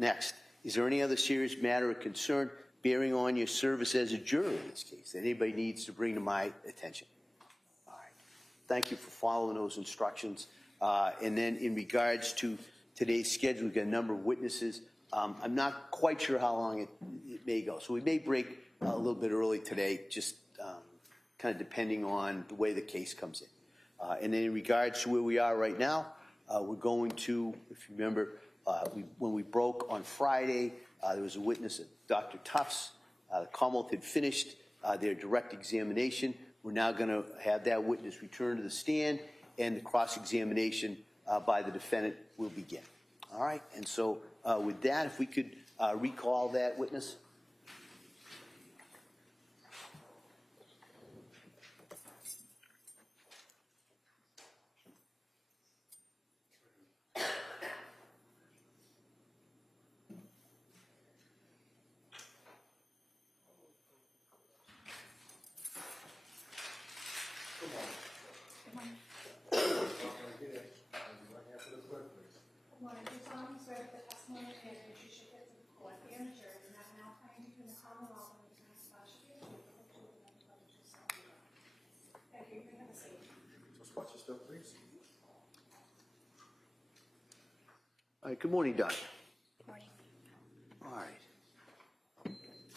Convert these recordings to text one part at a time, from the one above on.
Next, is there any other serious matter of concern bearing on your service as a juror in this case that anybody needs to bring to my attention? All right. Thank you for following those instructions. And then in regards to today's schedule, we've got a number of witnesses. I'm not quite sure how long it may go. So we may break a little bit early today, just kind of depending on the way the case comes in. And then in regards to where we are right now, we're going to, if you remember, when we broke on Friday, there was a witness at Dr. Tufts. The Commonwealth had finished their direct examination. We're now going to have that witness return to the stand, and the cross-examination by the defendant will begin. All right, and so with that, if we could recall that witness. All right, good morning, Doctor. Good morning. All right.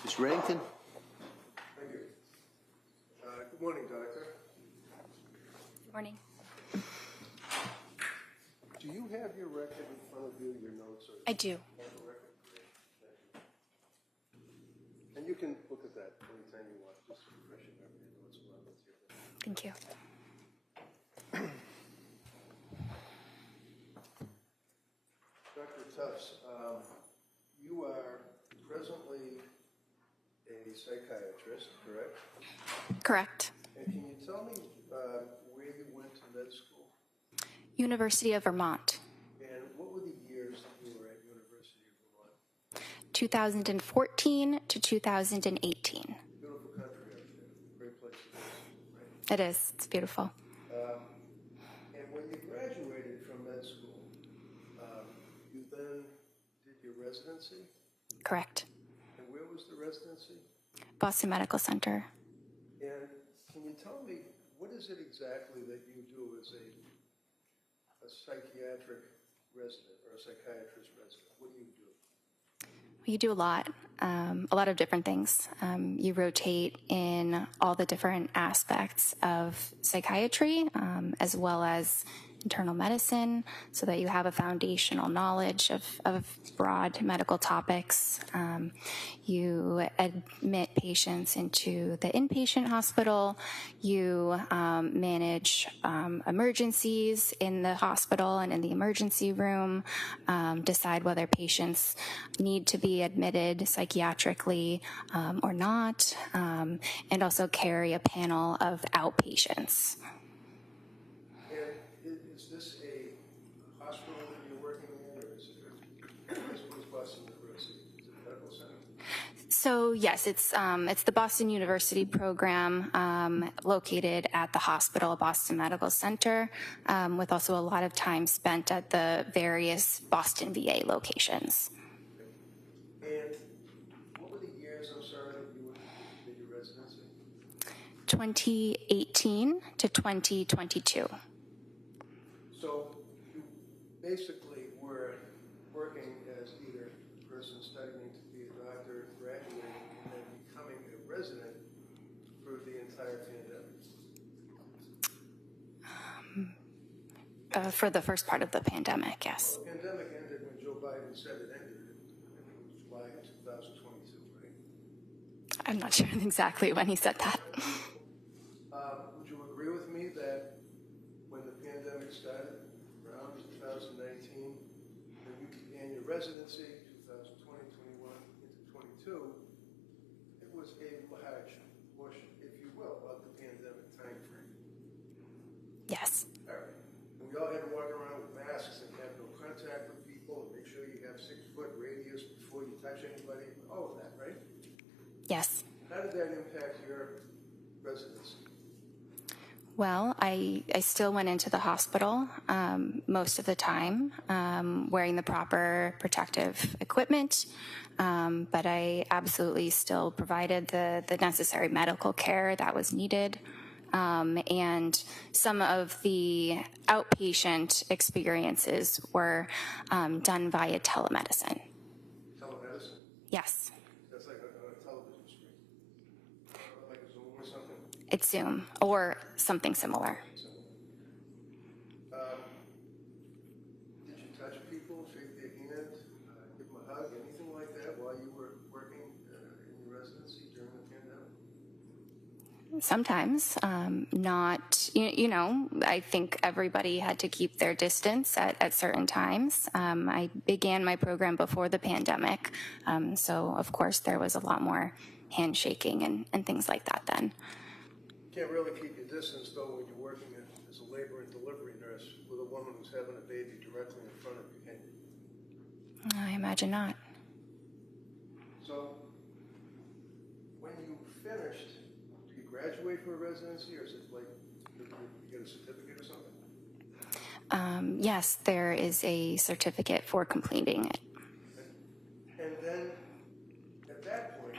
Ms. Reddington? Thank you. Good morning, Doctor. Good morning. Do you have your record in front of you, your notes? Or I do. And you can look at that anytime you want, just to refresh your memory. Notes about what's here. Thank you. Dr. Tufts, you are presently a psychiatrist, correct? Correct. And can you tell me where you went to med school? University of Vermont. And what were the years that you were at University of Vermont? 2014 to 2018. Beautiful country up there. Great place to visit, right? It is. It's beautiful. And when you graduated from med school, you then did your residency? Correct. And where was the residency? Boston Medical Center. And can you tell me, what is it exactly that you do as a psychiatric resident or a psychiatrist resident? What do you do? You do a lot of different things. You rotate in all the different aspects of psychiatry, as well as internal medicine, so that you have a foundational knowledge of broad medical topics. You admit patients into the inpatient hospital. You manage emergencies in the hospital and in the emergency room, decide whether patients need to be admitted psychiatrically or not, and also carry a panel of outpatients. Is this a hospital that you're working in, or is it Boston University? Is it a medical center? So yes, it's the Boston University program located at the hospital, Boston Medical Center, with also a lot of time spent at the various Boston VA locations. And what were the years, I'm sorry, that you did your residency? 2018 to 2022. So you basically were working as either a person studying to be a doctor, graduating, and then becoming a resident through the entire pandemic. For the first part of the pandemic, yes. Well, the pandemic ended when Joe Biden said it ended. I think it was July of 2022, right? I'm not sure exactly when he said that. Would you agree with me that when the pandemic started, around 2019, when you began your residency, 2020, 21, into 22, it was a large portion, if you will, of the pandemic time frame? Yes. All right. And we all had to walk around with masks and have no contact with people and make sure you have 6-foot radius before you touch anybody, all of that, right? Yes. How did that impact your residency? Well, I still went into the hospital most of the time, wearing the proper protective equipment, but I absolutely still provided the necessary medical care that was needed. And some of the outpatient experiences were done via telemedicine. Telemedicine? Yes, That's like on a television screen. Like a Zoom or something? it's Zoom or something similar. Did you touch people, shake their hand, give them a hug, anything like that while you were working in your residency during the pandemic? Sometimes, not, I think everybody had to keep their distance at certain times. I began my program before the pandemic, so of course there was a lot more handshaking and things like that then. You can't really keep your distance though when you're working as a labor and delivery nurse with a woman who's having a baby directly in front of you, can you? I imagine not. So, when you finished, do you graduate for a residency, or is it like you get a certificate or something? Yes, there is a certificate for completing it. And then, at that point,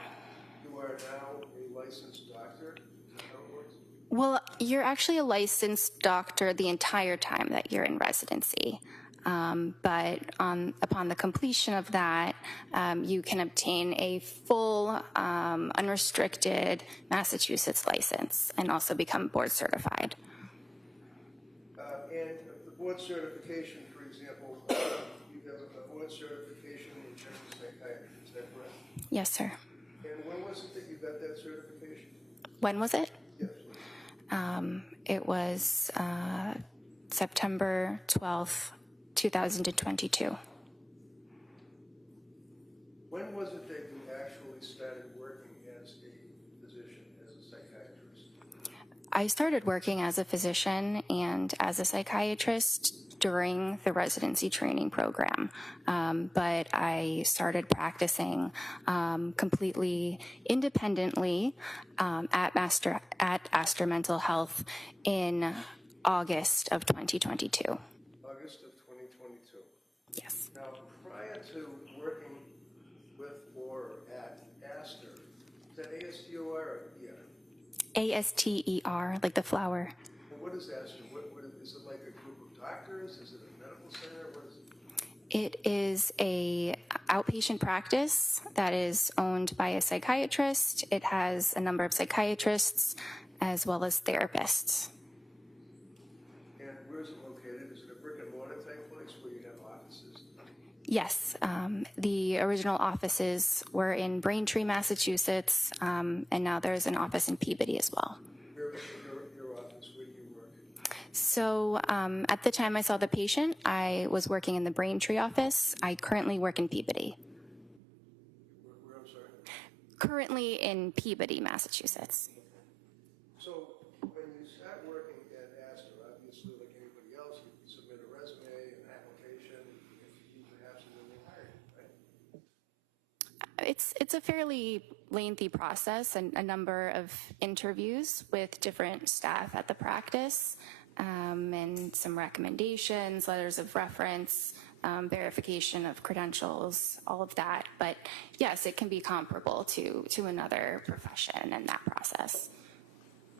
you are now a licensed doctor. Is that how it works? Well, you're actually a licensed doctor the entire time that you're in residency. But upon the completion of that, you can obtain a full, unrestricted Massachusetts license and also become board certified. And the board certification, for example, you have a board certification in general psychiatry, is that correct? Yes, sir. And when was it that you got that certification? When was it? Yes. It was September 12th, 2022. When was it that you actually started working as a physician, as a psychiatrist? I started working as a physician and as a psychiatrist during the residency training program, but I started practicing completely independently at Astor Mental Health in August of 2022. August of 2022. Yes. Now, prior to working with or at Astor, is that ASTOR or ER? ASTER, like the flower. And what is Astor? What is it like a group of doctors? Is it a medical center? What is it? It is a outpatient practice that is owned by a psychiatrist. It has a number of psychiatrists as well as therapists. And where is it located? Is it a brick and mortar type place where you have offices? Yes, the original offices were in Braintree, Massachusetts, and now there's an office in Peabody as well. Your office, where do you work? So at the time I saw the patient, I was working in the Braintree office. I currently work in Peabody. Where, I'm sorry? Currently in Peabody, Massachusetts. So when you start working at Astor, obviously like anybody else, you submit a resume, an application, if you perhaps, and then they hire you, right? It's a fairly lengthy process and a number of interviews with different staff at the practice, and some recommendations, letters of reference, verification of credentials, all of that. But yes, it can be comparable to another profession in that process.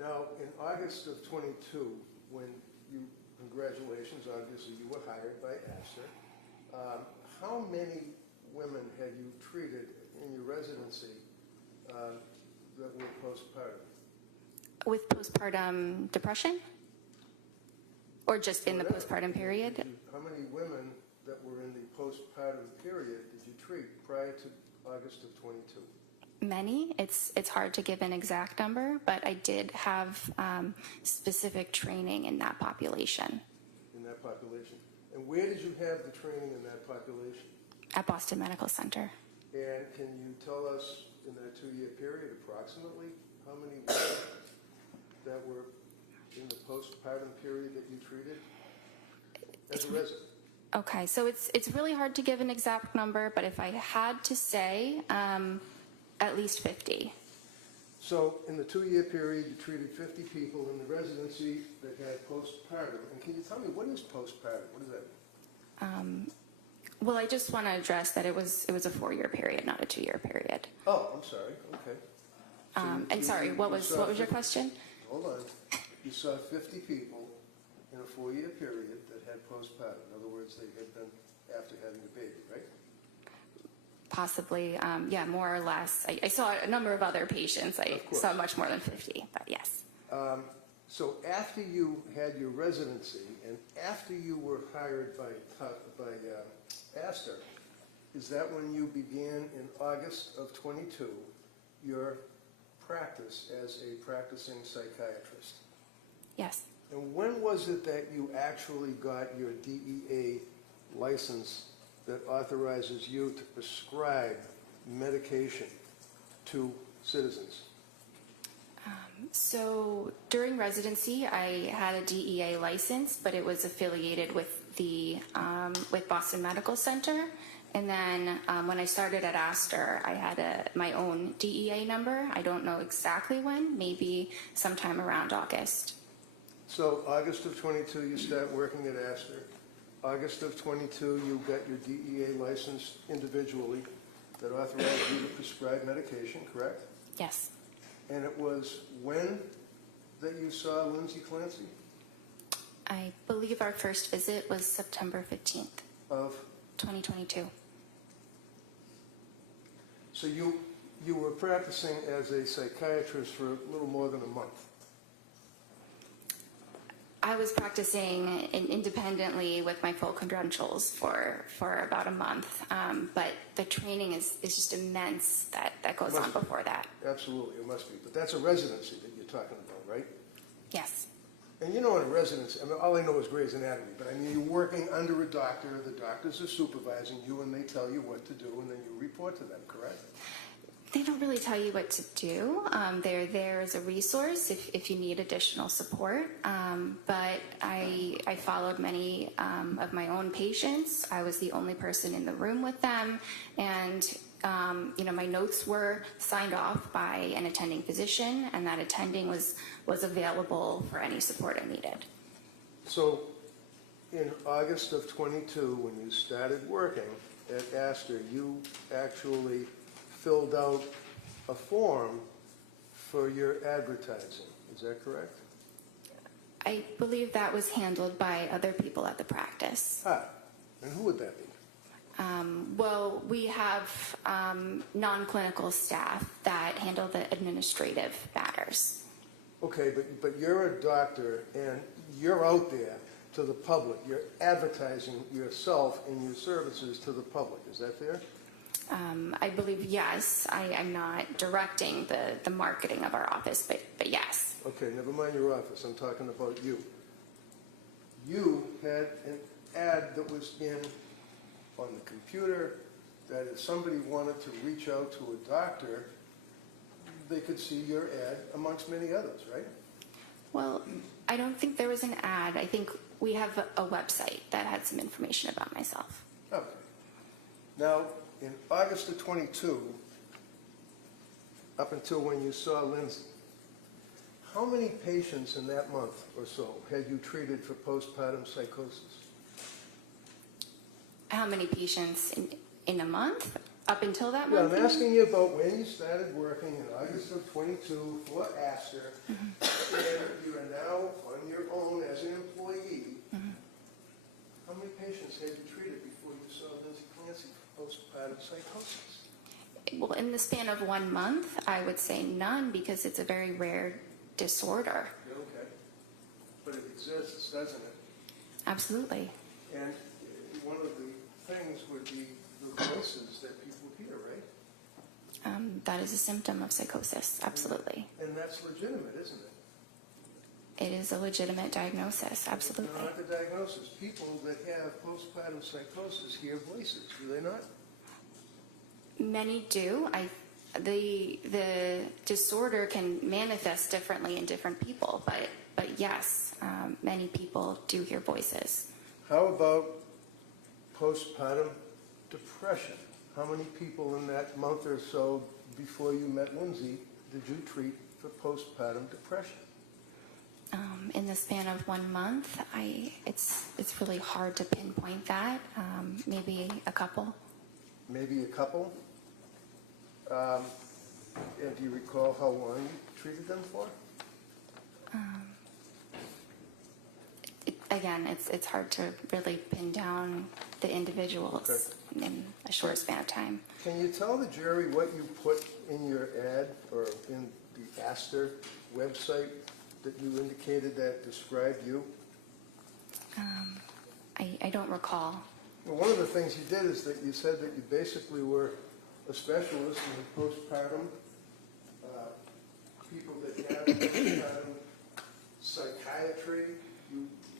Now, in August of 22, when you, congratulations, obviously you were hired by Astor, how many women had you treated in your residency that were postpartum? With postpartum depression? Or just in the postpartum period? How many women that were in the postpartum period did you treat prior to August of 22? Many. It's hard to give an exact number, but I did have specific training in that population. In that population. And where did you have the training in that population? At Boston Medical Center. And can you tell us in that 2-year period approximately how many women that were in the postpartum period that you treated as a resident? Okay, so it's really hard to give an exact number, but if I had to say, at least 50. So in the 2-year period, you treated 50 people in the residency that had postpartum. And can you tell me, what is postpartum? What does that mean? Well, I just want to address that it was a 4-year period, not a 2-year period. Oh, I'm sorry. Okay. So And sorry, what was your question? Hold on. You saw 50 people in a 4-year period that had postpartum. In other words, they had been after having a baby, right? Possibly, yeah, more or less. I saw a number of other patients. I Of course. saw much more than 50, but yes. So after you had your residency and after you were hired by Astor, is that when you began in August of 22 your practice as a practicing psychiatrist? Yes. And when was it that you actually got your DEA license that authorizes you to prescribe medication to citizens? So during residency, I had a DEA license, but it was affiliated with the with Boston Medical Center. And then when I started at Astor, I had my own DEA number. I don't know exactly when, maybe sometime around August. So August of 22, you start working at Astor. August of 22, you got your DEA license individually that authorized you to prescribe medication, correct? Yes. And it was when that you saw Lindsay Clancy? I believe our first visit was September 15th, Of 2022. So you were practicing as a psychiatrist for a little more than a month. I was practicing independently with my full credentials for about a month, but the training is just immense that goes on before that. Absolutely, it must be. But that's a residency that you're talking about, right? Yes. And you know in a residency, I mean, all I know is Grey's Anatomy, but I mean, you're working under a doctor, the doctors are supervising you, and they tell you what to do, and then you report to them, correct? They don't really tell you what to do. They're there as a resource if you need additional support. But I followed many of my own patients. I was the only person in the room with them. And, my notes were signed off by an attending physician, and that attending was available for any support I needed. So in August of 22, when you started working at Astor, you actually filled out a form for your advertising. Is that correct? I believe that was handled by other people at the practice. And who would that be? Well, we have non-clinical staff that handle the administrative matters. Okay, but you're a doctor and you're out there to the public. You're advertising yourself and your services to the public. Is that fair? I believe yes. I'm not directing the marketing of our office, but yes. Okay, never mind your office. I'm talking about you. You had an ad that was on the computer that if somebody wanted to reach out to a doctor, they could see your ad amongst many others, right? Well, I don't think there was an ad. I think we have a website that had some information about myself. Okay. Now, in August of 22, up until when you saw Lindsay, how many patients in that month or so had you treated for postpartum psychosis? How many patients in a month up until that Yeah, month? I'm asking you about when you started working in August of 22 for Astor, and you are now on your own as an employee. How many patients had you treated before you saw Lindsay Clancy for postpartum psychosis? Well, in the span of 1 month, I would say none because it's a very rare disorder. Okay. But it exists, doesn't it? Absolutely. And one of the things would be the voices that people hear, right? That is a symptom of psychosis. Absolutely. And that's legitimate, isn't it? It is a legitimate diagnosis. Absolutely. Not the diagnosis. People that have postpartum psychosis hear voices, do they not? Many do. The disorder can manifest differently in different people, but yes, many people do hear voices. How about postpartum depression? How many people in that month or so before you met Lindsay did you treat for postpartum depression? In the span of 1 month, it's really hard to pinpoint that. Maybe a couple. Maybe a couple? And do you recall how long you treated them for? Again, it's hard to really pin down the individuals in a short span of time. Can you tell the jury what you put in your ad or in the Astor website that you indicated that described you? I don't recall. Well, one of the things you did is that you said that you basically were a specialist in postpartum, people that have postpartum psychiatry.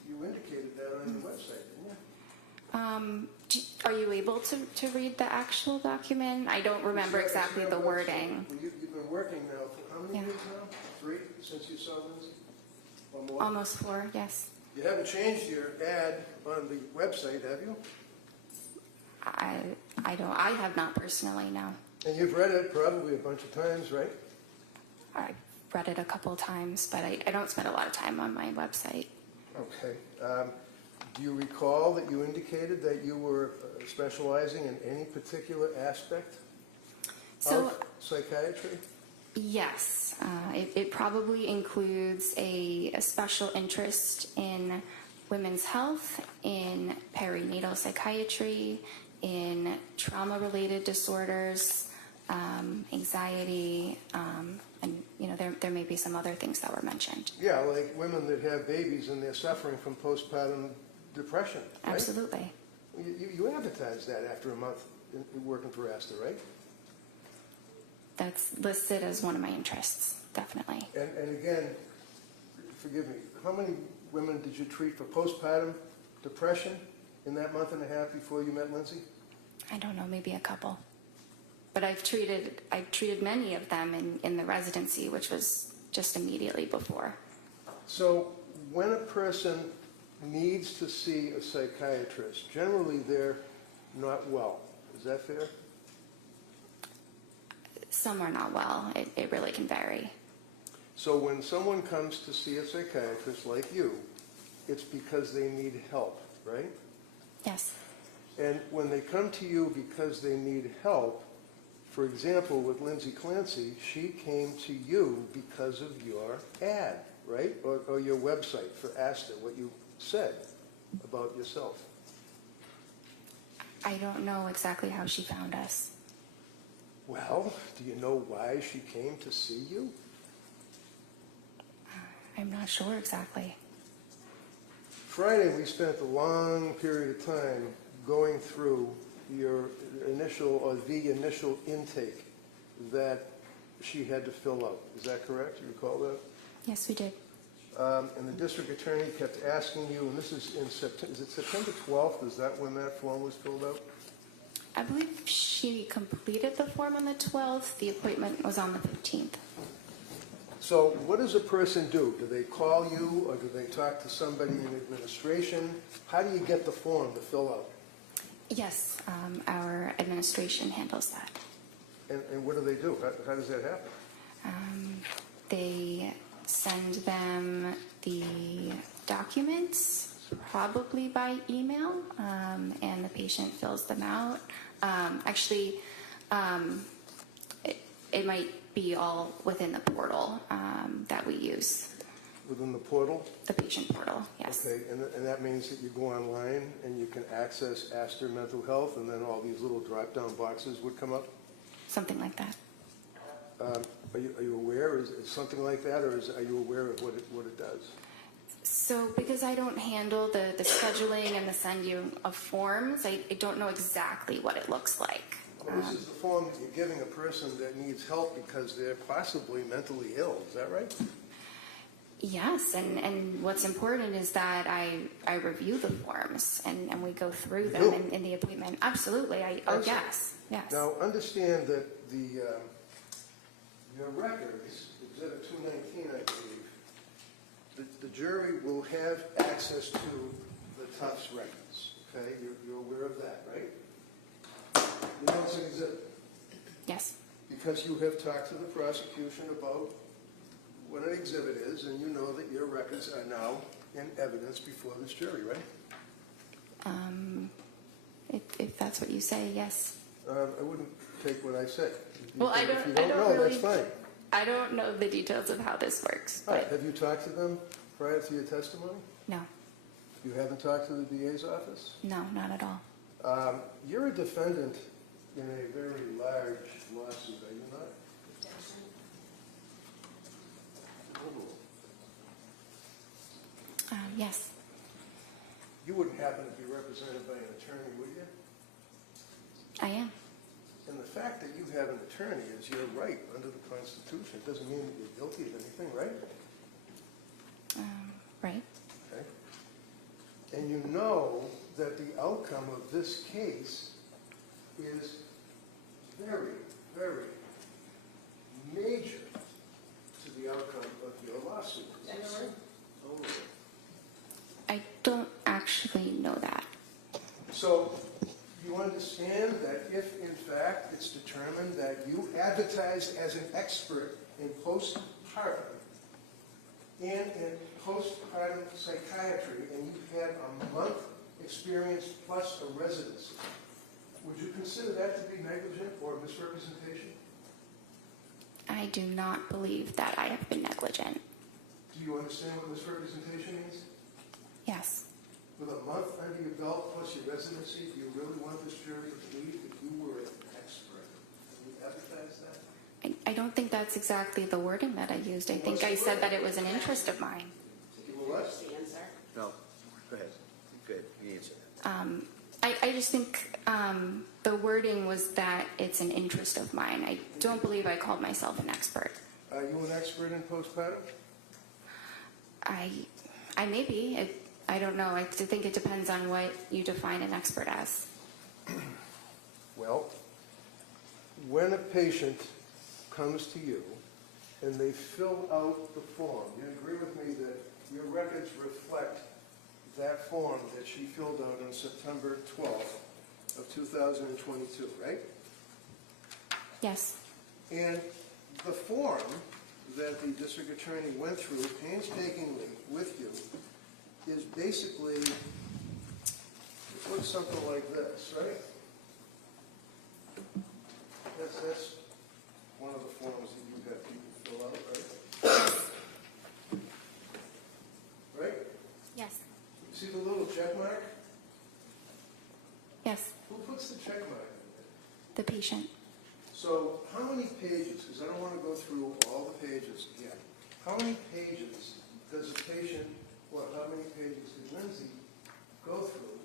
You indicated that on your website, didn't you? Are you able to read the actual document? I don't remember exactly the wording. Well, you've been working now for how many years now? 3 since you saw Lindsay? Or more? Almost 4, yes. You haven't changed your ad on the website, have you? I have not personally, no. And you've read it probably a bunch of times, right? I've read it a couple of times, but I don't spend a lot of time on my website. Okay. Do you recall that you indicated that you were specializing in any particular aspect of psychiatry? Yes. It probably includes a special interest in women's health, in perinatal psychiatry, in trauma-related disorders, anxiety, and there may be some other things that were mentioned. Yeah, like women that have babies and they're suffering from postpartum depression, right? Absolutely. You advertised that after a month working for Astor, right? That's listed as one of my interests, definitely. And again, forgive me, how many women did you treat for postpartum depression in that month and a half before you met Lindsay? I don't know, maybe a couple. But I've treated many of them in the residency, which was just immediately before. So when a person needs to see a psychiatrist, generally they're not well. Is that fair? Some are not well. It really can vary. So when someone comes to see a psychiatrist like you, it's because they need help, right? Yes. And when they come to you because they need help, for example, with Lindsay Clancy, she came to you because of your ad, right? Or your website for Astor, what you said about yourself. I don't know exactly how she found us. Well, do you know why she came to see you? I'm not sure exactly. Friday, we spent a long period of time going through your initial, or the initial intake that she had to fill out. Is that correct? You recall that? Yes, we did. And the district attorney kept asking you, and this is in September, is it September 12th? Is that when that form was filled out? I believe she completed the form on the 12th. The appointment was on the 15th. So what does a person do? Do they call you, or do they talk to somebody in administration? How do you get the form to fill out? Yes, our administration handles that. And what do they do? How does that happen? They send them the documents, probably by email, and the patient fills them out. Actually, it might be all within the portal that we use. Within the portal? The patient portal, yes. Okay, and that means that you go online and you can access Astor Mental Health, and then all these little drop-down boxes would come up? Something like that. Are you aware? Is something like that, or are you aware of what it does? So because I don't handle the scheduling and the sending of forms, I don't know exactly what it looks like. Well, this is the form that you're giving a person that needs help because they're possibly mentally ill. Is that right? Yes, and what's important is that I review the forms and we go through them in the appointment. Absolutely. Yes. Now, understand that your records, Exhibit 219, I believe, the jury will have access to the Tufts records. Okay, you're aware of that, right? You know it's an exhibit. Yes. Because because you have talked to the prosecution about what an exhibit is, and you know that your records are now in evidence before this jury, right? If that's what you say, yes. I wouldn't take what I say. Well, If you don't know, that's fine. I don't know the details of how this works. All right, have you talked to them prior to your testimony? No, You haven't talked to the DA's office? no, not at all. You're a defendant in a very large lawsuit, are you not? Yes, You wouldn't happen to be represented by an attorney, would you? I am. And the fact that you have an attorney is your right under the Constitution. It doesn't mean that you're guilty of anything, right? Right. Okay. And you know that the outcome of this case is very, very major to the outcome of your lawsuit. Is that right? I don't actually know that. So you understand that if, in fact, it's determined that you advertised as an expert in postpartum and in postpartum psychiatry, and you had a month experience plus a residency, would you consider that to be negligent or misrepresentation? I do not believe that I have been negligent. Do you understand what misrepresentation means? Yes. With a month under your belt plus your residency, do you really want this jury to believe that you were an expert? Can you advertise that? I don't think that's exactly the wording that I used. I think I said that it was an interest of mine. You were what? No, go ahead. Good, you answer that. I just think the wording was that it's an interest of mine. I don't believe I called myself an expert. Are you an expert in postpartum? I may be. I don't know. I think it depends on what you define an expert as. Well, when a patient comes to you and they fill out the form, you agree with me that your records reflect that form that she filled out on September 12th of 2022, right? Yes. And the form that the district attorney went through painstakingly with you is basically, it looks something like this, right? That's one of the forms that you have people fill out, right? Right? Yes. See the little check mark? Yes. Who puts the check mark in there? The patient. So how many pages, because I don't want to go through all the pages again, how many pages does a patient, or how many pages did Lindsay go through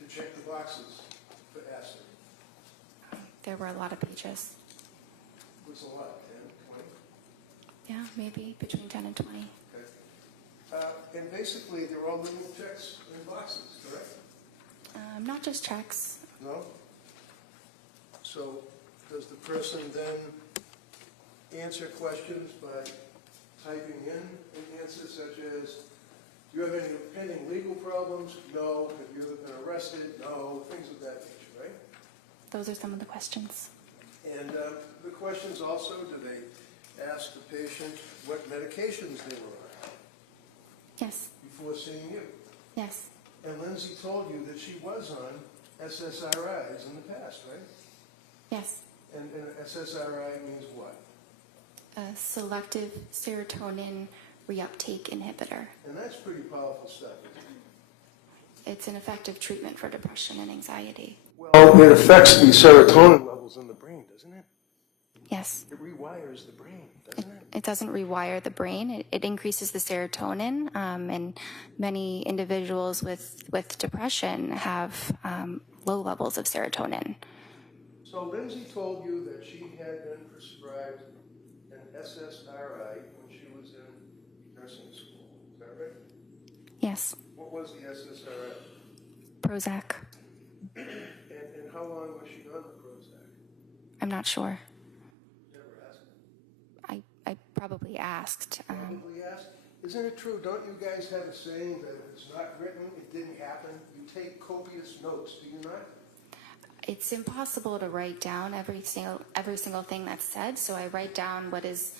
to check the boxes for acid? There were a lot of pages. What's a lot, 10, 20? Yeah, maybe between 10 and 20. Okay. And basically, they're all little checks in boxes, correct? Not just checks. No? So does the person then answer questions by typing in an answer such as, do you have any pending legal problems? No. Have you ever been arrested? No. Things of that nature, right? Those are some of the questions. And the questions also, do they ask the patient what medications they were on Yes. before seeing you? Yes. And Lindsay told you that she was on SSRIs in the past, right? Yes. And SSRI means what? A selective serotonin reuptake inhibitor. And that's pretty powerful stuff, isn't it? It's an effective treatment for depression and anxiety. Well, it affects the serotonin levels in the brain, doesn't it? Yes. It rewires the brain, doesn't it? It doesn't rewire the brain. It increases the serotonin, and many individuals with depression have low levels of serotonin. So Lindsay told you that she had been prescribed an SSRI when she was in nursing school. Is that right? Yes. What was the SSRI? Prozac. And how long was she on the Prozac? I'm not sure. Never asked. I probably asked. Probably asked. Isn't it true? Don't you guys have a saying that if it's not written, it didn't happen? You take copious notes, do you not? it's impossible to write down every single thing that's said, so I write down what is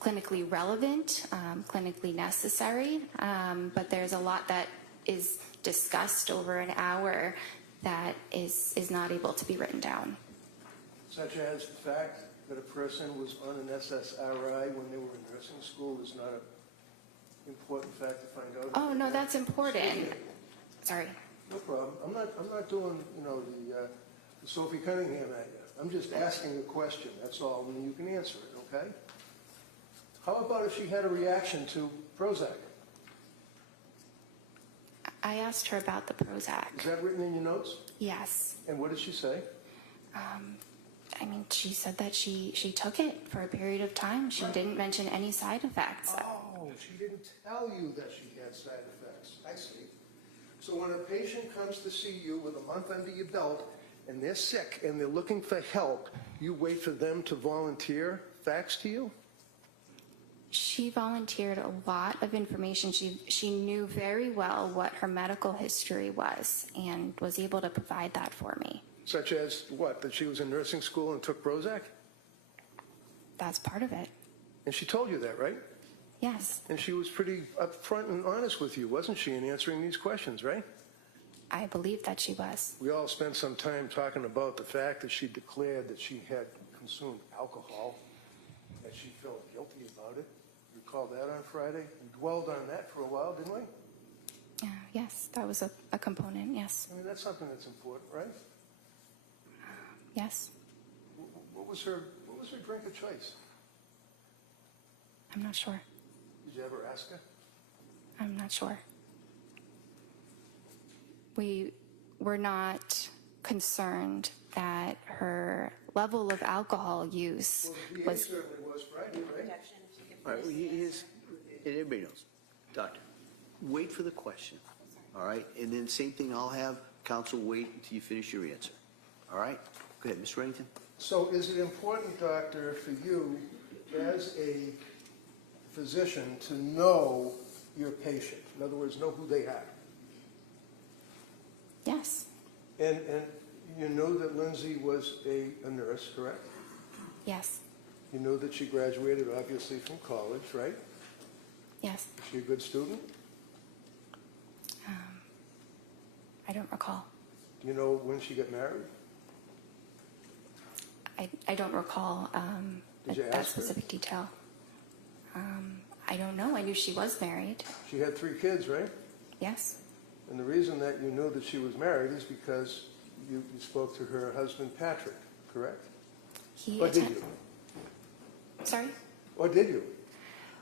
clinically relevant, clinically necessary, but there's a lot that is discussed over an hour that is not able to be written down. Such as the fact that a person was on an SSRI when they were in nursing school is not an important fact to find out. Oh, no, that's important. Sorry. No problem. I'm not doing, the Sophie Cunningham at you. I'm just asking a question, that's all, and you can answer it, okay? How about if she had a reaction to Prozac? I asked her about the Prozac. Is that written in your notes? Yes. And what did she say? I mean, she said that she took it for a period of time. She didn't mention any side effects. Oh, she didn't tell you that she had side effects. I see. So when a patient comes to see you with a month under your belt and they're sick and they're looking for help, you wait for them to volunteer facts to you? She volunteered a lot of information. She knew very well what her medical history was and was able to provide that for me. Such as what? That she was in nursing school and took Prozac? That's part of it. And she told you that, right? Yes. And she was pretty upfront and honest with you, wasn't she, in answering these questions, right? I believe that she was. We all spent some time talking about the fact that she declared that she had consumed alcohol, that she felt guilty about it. You recall that on Friday? We dwelled on that for a while, didn't we? Yes, that was a component, yes. I mean, that's something that's important, right? Yes. What was her drink of choice? I'm not sure. Did you ever ask her? I'm not sure. We were not concerned that her level of alcohol use Well, the DA certainly was Friday, right? All right, everybody knows. Doctor, wait for the question, all right? And then same thing, I'll have counsel wait until you finish your answer, all right? Go ahead, Mr. Remington. So is it important, doctor, for you as a physician to know your patient? In other words, know who they are? Yes. And you know that Lindsay was a nurse, correct? Yes. You know that she graduated, obviously, from college, right? Yes. Is she a good student? I don't recall. Do you know when she got married? I don't recall Did you that ask her? specific detail. I don't know. I knew she was married. She had 3 kids, right? Yes. And the reason that you knew that she was married is because you spoke to her husband, Patrick, correct? Or did you? Sorry? Or did you?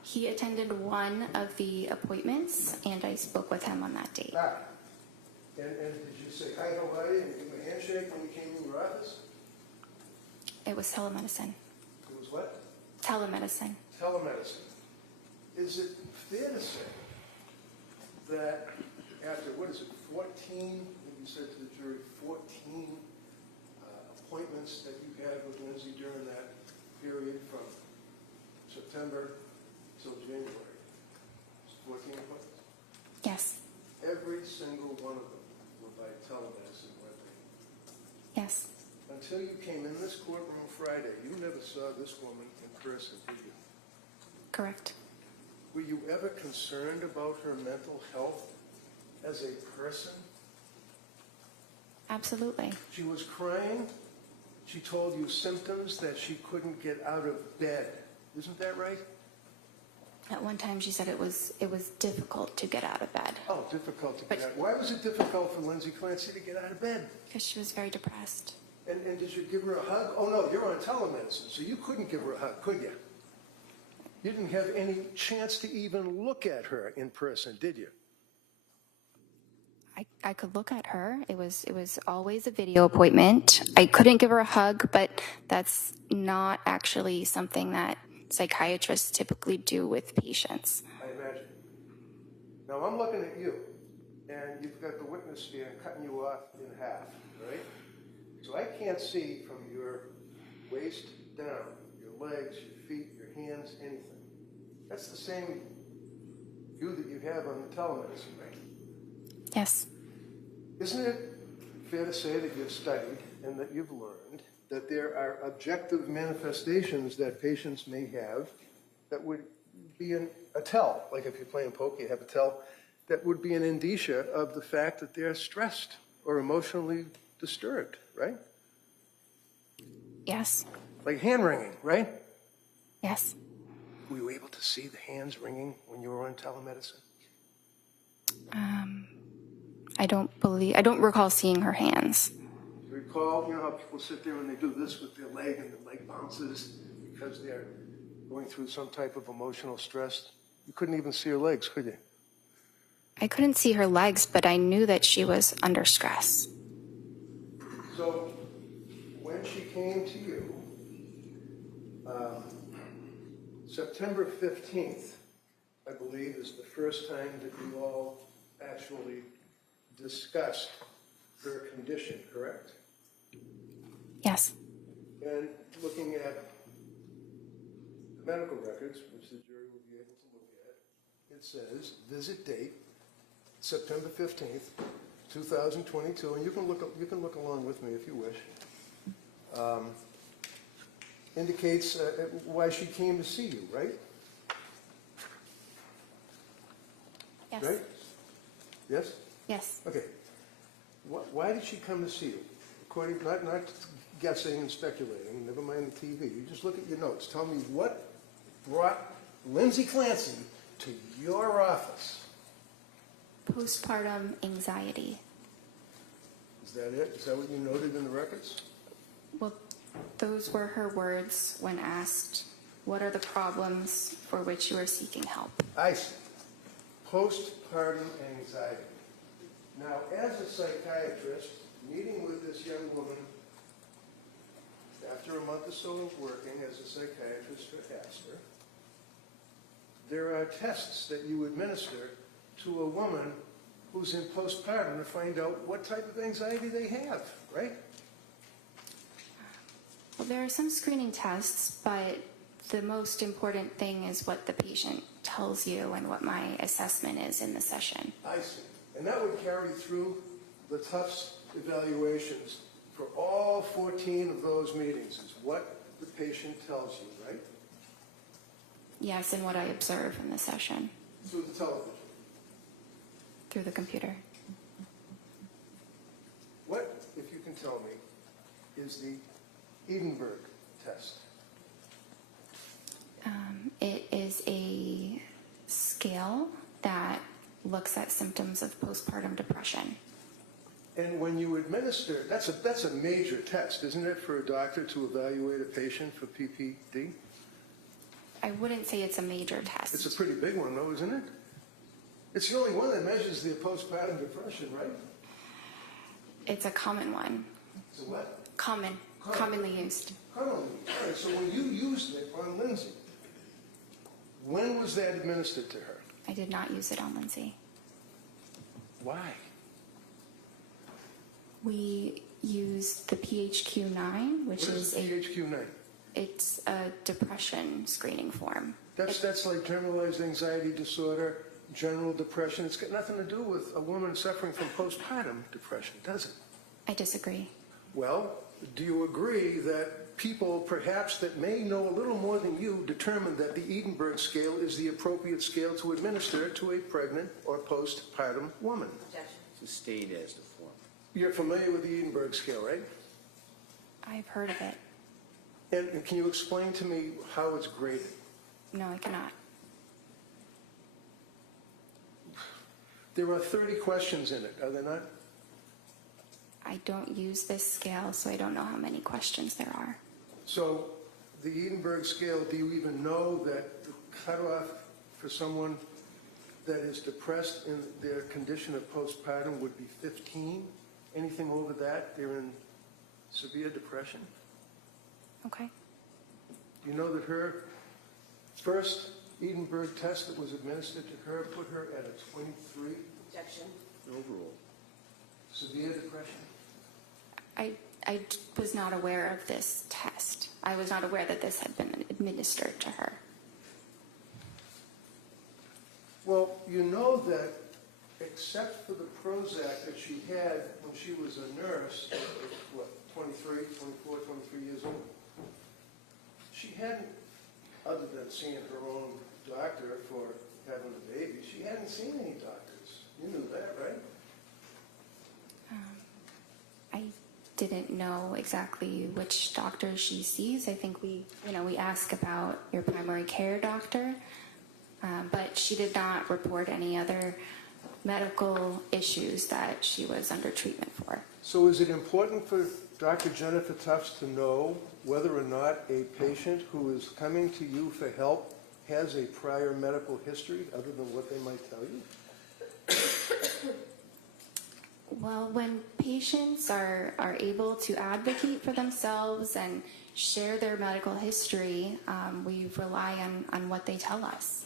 He attended one of the appointments, and I spoke with him on that date. Ah. And did you say, hi, how are you, and give him a handshake when you came in your office? It was telemedicine. It was what? Telemedicine. Telemedicine. Is it fair to say that after, 14, you said to the jury, 14 appointments that you had with Lindsay during that period from September till January? 14 appointments? Yes. Every single one of them were by telemedicine, weren't they? Yes. Until you came in this courtroom Friday, you never saw this woman in person, did you? Correct. Were you ever concerned about her mental health as a person? Absolutely. She was crying. She told you symptoms that she couldn't get out of bed. Isn't that right? At one time, she said it was difficult to get out of bed Oh, difficult to get out. Why was it difficult for Lindsay Clancy to get out of bed? because she was very depressed. And did you give her a hug? Oh, no, you're on telemedicine, so you couldn't give her a hug, could you? You didn't have any chance to even look at her in person, did you? I could look at her. It was always a video appointment. I couldn't give her a hug, but that's not actually something that psychiatrists typically do with patients. I imagine. Now, I'm looking at you, and you've got the witness stand cutting you off in half, right? So I can't see from your waist down, your legs, your feet, your hands, anything. That's the same view that you have on the telemedicine, right? Yes. Isn't it fair to say that you've studied and that you've learned that there are objective manifestations that patients may have that would be a tell, like if you're playing poker, you have a tell, that would be an indicia of the fact that they're stressed or emotionally disturbed, right? Yes. Like hand wringing, right? Yes. Were you able to see the hands wringing when you were on telemedicine? I don't recall seeing her hands. Do you recall, you know how people sit there and they do this with their leg and the leg bounces because they're going through some type of emotional stress? You couldn't even see her legs, could you? I couldn't see her legs, but I knew that she was under stress. So when she came to you, September 15th, I believe, is the first time that you all actually discussed her condition, correct? Yes. And looking at the medical records, which the jury will be able to look at, it says, visit date, September 15th, 2022, and you can look along with me if you wish. Indicates why she came to see you, right? Yes. Right? Yes? Yes. Okay. Why did she come to see you? According, not guessing and speculating, never mind the TV. You just look at your notes. Tell me what brought Lindsay Clancy to your office. Postpartum anxiety. Is that it? Is that what you noted in the records? Well, those were her words when asked, what are the problems for which you are seeking help? I see. Postpartum anxiety. Now, as a psychiatrist, meeting with this young woman after a month or so of working as a psychiatrist for Asper, there are tests that you administer to a woman who's in postpartum to find out what type of anxiety they have, right? Well, there are some screening tests, but the most important thing is what the patient tells you and what my assessment is in the session. I see. And that would carry through the Tufts evaluations for all 14 of those meetings, is what the patient tells you, right? Yes, and what I observe in the session Through the television. through the computer. What, if you can tell me, is the Edinburgh test? It is a scale that looks at symptoms of postpartum depression. And when you administer, that's a major test, isn't it, for a doctor to evaluate a patient for PPD? I wouldn't say it's a major test. It's a pretty big one, though, isn't it? It's the only one that measures the postpartum depression, right? It's a common one. It's a what? Commonly used. Commonly. All right, so when you used it on Lindsay, when was that administered to her? I did not use it on Lindsay. Why? We used the PHQ-9, which What is the PHQ-9? It's a depression screening form. That's like generalized anxiety disorder, general depression. It's got nothing to do with a woman suffering from postpartum depression, does it? I disagree. Well, do you agree that people perhaps that may know a little more than you determined that the Edinburgh scale is the appropriate scale to administer to a pregnant or postpartum woman? It's a state as the form. You're familiar with the Edinburgh scale, right? I've heard of it. And can you explain to me how it's graded? No, I cannot. There are 30 questions in it, are there not? I don't use this scale, so I don't know how many questions there are. So the Edinburgh scale, do you even know that the cutoff for someone that is depressed in their condition of postpartum would be 15? Anything over that, they're in severe depression? Okay. You know that her first Edinburgh test that was administered to her put her at a 23 Objection. Overruled. severe depression? I was not aware of this test. I was not aware that this had been administered to her. Well, you know that except for the Prozac that she had when she was a nurse, what, 23 years old, she hadn't, other than seeing her own doctor for having a baby, she hadn't seen any doctors. You knew that, right? I didn't know exactly which doctor she sees. I think we ask about your primary care doctor, but she did not report any other medical issues that she was under treatment for. So is it important for Dr. Jennifer Tufts to know whether or not a patient who is coming to you for help has a prior medical history other than what they might tell you? Well, when patients are able to advocate for themselves and share their medical history, we rely on what they tell us.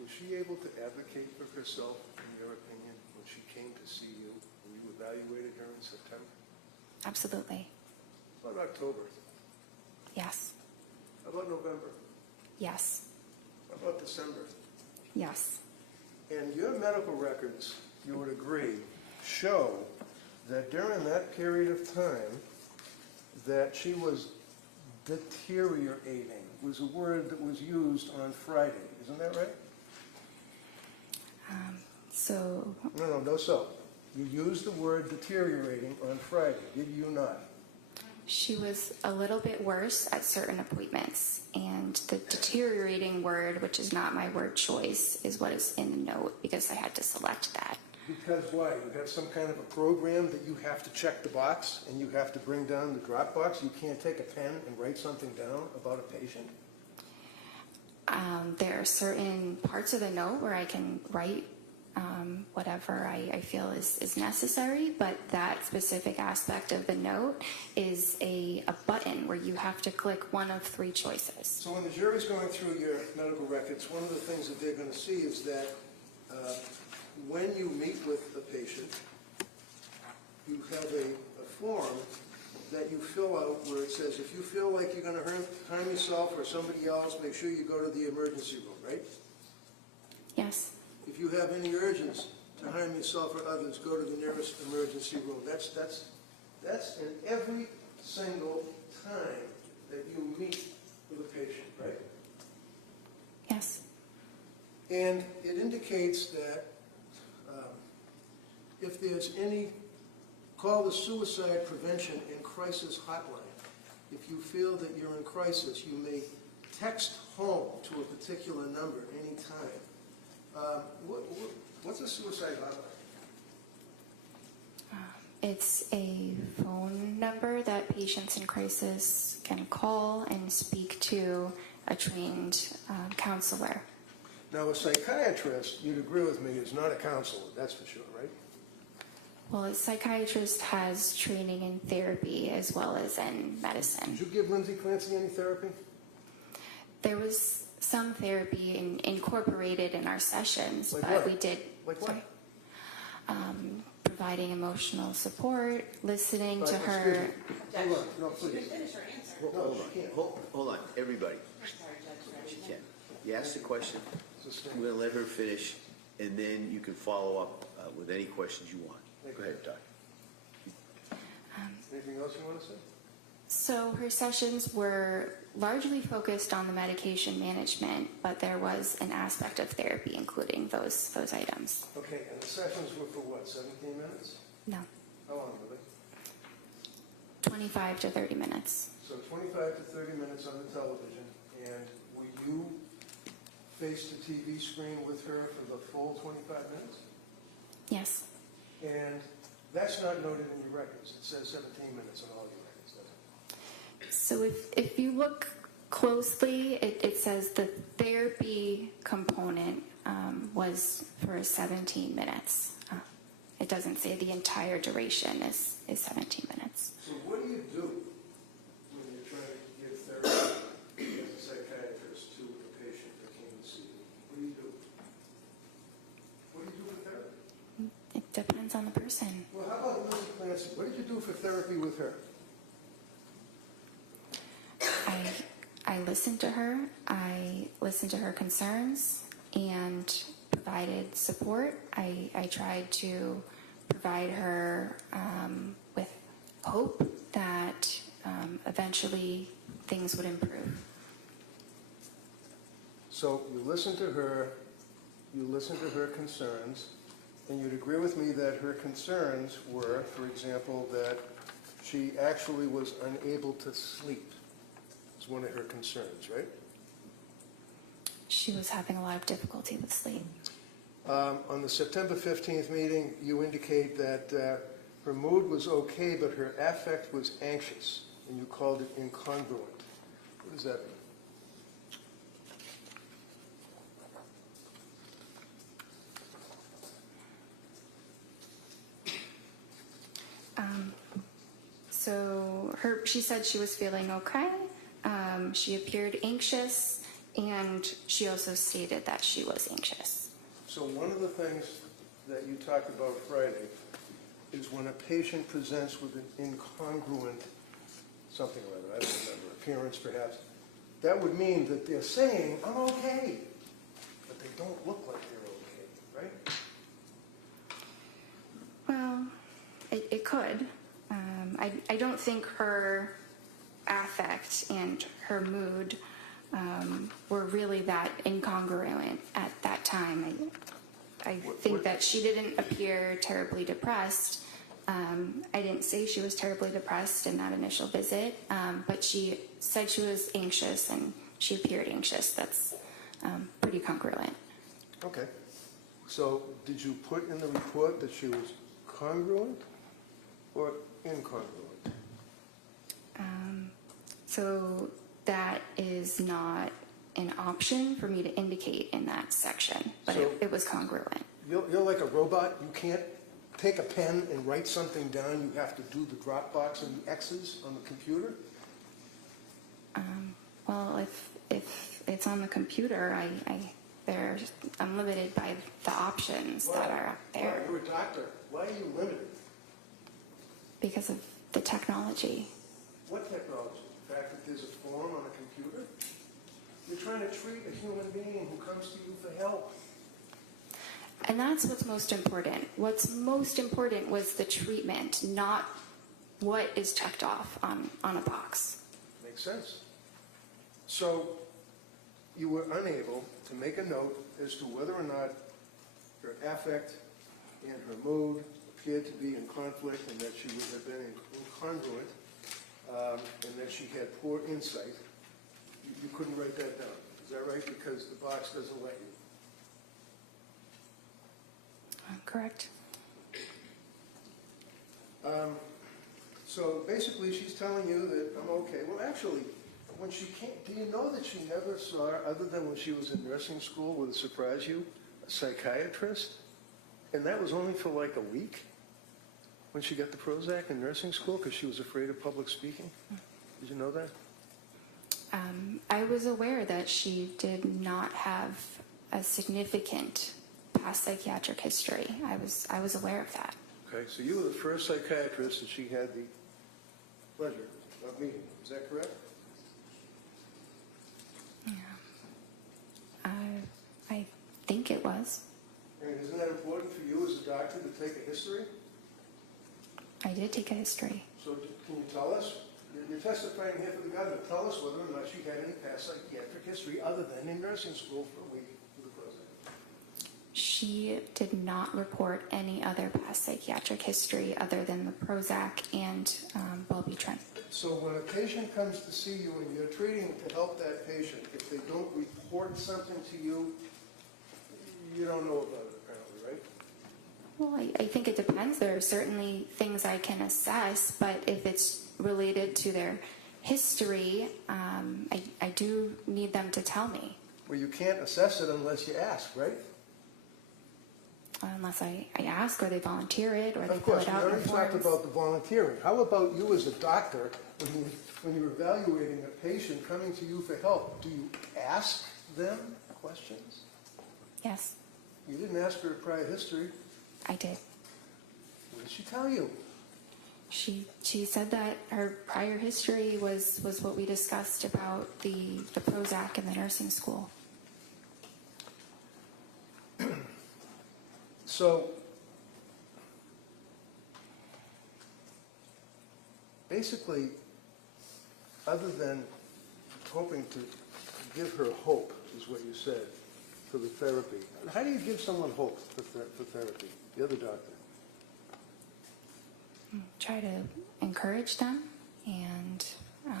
Was she able to advocate for herself, in your opinion, when she came to see you, when you evaluated her in September? Absolutely. How about October? Yes. How about November? Yes. How about December? Yes. And your medical records, you would agree, show that during that period of time that she was deteriorating, was a word that was used on Friday. Isn't that right? So No. You used the word deteriorating on Friday, did you not? she was a little bit worse at certain appointments, and the deteriorating word, which is not my word choice, is what is in the note because I had to select that. Because why? You got some kind of a program that you have to check the box and you have to bring down the drop box? You can't take a pen and write something down about a patient? There are certain parts of the note where I can write whatever I feel is necessary, but that specific aspect of the note is a button where you have to click one of three choices. So when the jury's going through your medical records, one of the things that they're going to see is that when you meet with a patient, you have a form that you fill out where it says, if you feel like you're going to harm yourself or somebody else, make sure you go to the emergency room, right? Yes. If you have any urges to harm yourself or others, go to the nearest emergency room. That's in every single time that you meet with a patient, right? Yes. And it indicates that if there's any, call the Suicide Prevention and Crisis Hotline. If you feel that you're in crisis, you may text home to a particular number anytime. What's a suicide hotline? It's a phone number that patients in crisis can call and speak to a trained counselor. Now, a psychiatrist, you'd agree with me, is not a counselor, that's for sure, right? Well, a psychiatrist has training in therapy as well as in medicine. Did you give Lindsay Clancy any therapy? There was some therapy incorporated in our sessions, Like but what? we did. Like what? Sorry. Providing emotional support, listening to Excuse her. me. Hold on, no, please. Finish her answer. No, she can't. Hold on, everybody. Sorry, Judge. She can. You ask the question, Sustain. we're gonna let her finish, and then you can follow up with any questions you want. Go ahead, Doc. Anything else you want to say? So her sessions were largely focused on the medication management, but there was an aspect of therapy including those items. Okay, and the sessions were for what, 17 minutes? No, How long were they? 25 to 30 minutes. So 25 to 30 minutes on the television, and were you face the TV screen with her for the full 25 minutes? Yes. And that's not noted in your records. It says 17 minutes on all your records, doesn't it? So if you look closely, it says the therapy component was for 17 minutes. It doesn't say the entire duration is 17 minutes. So what do you do when you're trying to give therapy as a psychiatrist to a patient that came to see you? What do you do? What do you do for therapy? It depends on the person. Well, how about Lindsay Clancy? What did you do for therapy with her? I listened to her. I listened to her concerns. and provided support. I tried to provide her with hope that eventually things would improve. So you listened to her concerns, and you'd agree with me that her concerns were, for example, that she actually was unable to sleep. It's one of her concerns, right? She was having a lot of difficulty with sleep. On the September 15th meeting, you indicate that her mood was okay, but her affect was anxious, and you called it incongruent. What does that mean? So she said she was feeling okay. She appeared anxious, and she also stated that she was anxious. So one of the things that you talked about Friday is when a patient presents with an incongruent something or other, I don't remember, appearance perhaps, that would mean that they're saying, I'm okay, but they don't look like they're okay, right? Well, it could. I don't think her affect and her mood were really that incongruent at that time. I think that she didn't appear terribly depressed. I didn't say she was terribly depressed in that initial visit, but she said she was anxious and she appeared anxious. That's pretty congruent. Okay. So did you put in the report that she was congruent or incongruent? So that is not an option for me to indicate in that section, but So- it was congruent. You're like a robot. You can't take a pen and write something down. You have to do the drop box and the X's on the computer. Well, if it's on the computer, I'm limited by the options that are up there You're a doctor. Why are you limited? because of the technology. What technology? The fact that there's a form on a computer? You're trying to treat a human being who comes to you for help. And that's what's most important. What's most important was the treatment, not what is checked off on a box. Makes sense. So you were unable to make a note as to whether or not her affect and her mood appeared to be in conflict and that she would have been incongruent and that she had poor insight. You couldn't write that down. Is that right? Because the box doesn't let you. Correct. So basically she's telling you that I'm okay. Well, actually, when she came, do you know that she never saw, other than when she was in nursing school, would it surprise you, a psychiatrist? And that was only for like a week when she got the Prozac in nursing school because she was afraid of public speaking? Did you know that? I was aware that she did not have a significant past psychiatric history. I was aware of that. Okay, so you were the first psychiatrist that she had the pleasure of meeting. Is that correct? Yeah. I think it was. And isn't that important for you as a doctor to take a history? I did take a history. So can you tell us? You're testifying here for the government. Tell us whether or not she had any past psychiatric history other than in nursing school for a week with the Prozac. She did not report any other past psychiatric history other than the Prozac and Wellbutrin. So when a patient comes to see you and you're treating to help that patient, if they don't report something to you, you don't know about it apparently, right? Well, I think it depends. There are certainly things I can assess, but if it's related to their history, I do need them to tell me. Well, you can't assess it unless you ask, right? Unless I ask or they volunteer it or they Of fill course, it we out in already talked forms. about the volunteering. How about you as a doctor, when you're evaluating a patient coming to you for help, do you ask them questions? Yes, You didn't ask her prior history. I did. What did she tell you? She said that her prior history was what we discussed about the Prozac in the nursing school. So, basically, other than hoping to give her hope, is what you said, for the therapy, how do you give someone hope for therapy, the other doctor? Try to encourage them and.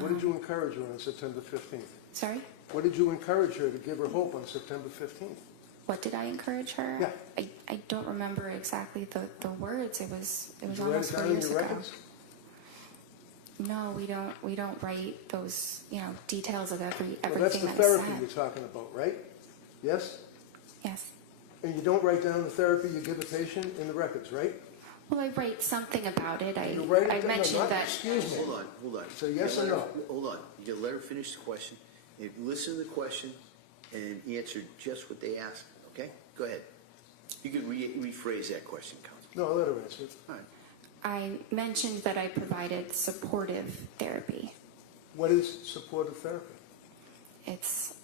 What did you encourage her on September 15th? Sorry? What did you encourage her to give her hope on September 15th? What did I encourage her? Yeah. I don't remember exactly the words. It was Did you write almost it 4 down in years your ago. records? No, we don't write those, details of Well, everything that's the that's therapy said. you're talking about, right? Yes? Yes. And you don't write down the therapy you give the patient in the records, right? Well, I write something about it. You write it I down. mentioned No, that. excuse me. Hold on. So yes You or let no? her- Hold on. You gotta let her finish the question. You listen to the question and answer just what they ask, okay? Go ahead. You could rephrase that question, Counsel. No, I'll let her answer it. All right. I mentioned that I provided supportive therapy. What is supportive therapy? It's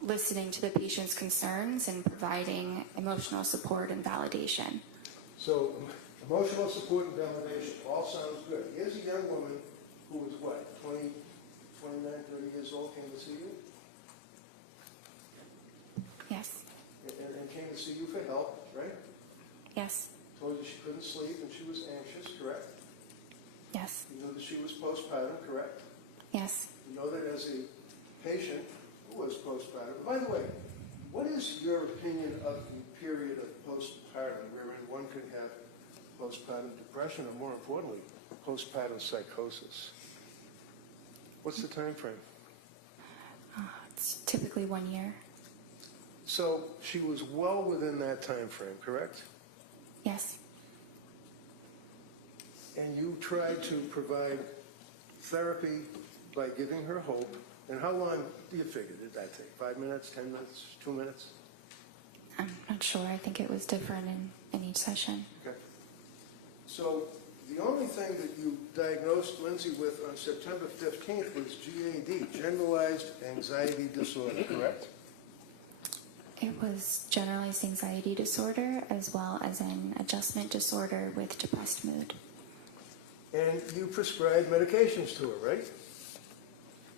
listening to the patient's concerns and providing emotional support and validation. So, emotional support and validation, all sounds good. Here's a young woman who was what, 20, 29, 30 years old, came to see you? Yes. And came to see you for help, right? Yes. Told you she couldn't sleep and she was anxious, correct? Yes. You know that she was postpartum, correct? Yes. You know that as a patient who was postpartum. By the way, what is your opinion of the period of postpartum wherein one could have postpartum depression or, more importantly, postpartum psychosis? What's the time frame? It's typically 1 year. So she was well within that time frame, correct? Yes. And you tried to provide therapy by giving her hope. And how long do you figure did that take? 5 minutes, 10 minutes, 2 minutes? I'm not sure. I think it was different in each session. Okay. So the only thing that you diagnosed Lindsay with on September 15th was GAD, Generalized Anxiety Disorder, correct? It was generalized anxiety disorder as well as an adjustment disorder with depressed mood. And you prescribed medications to her, right?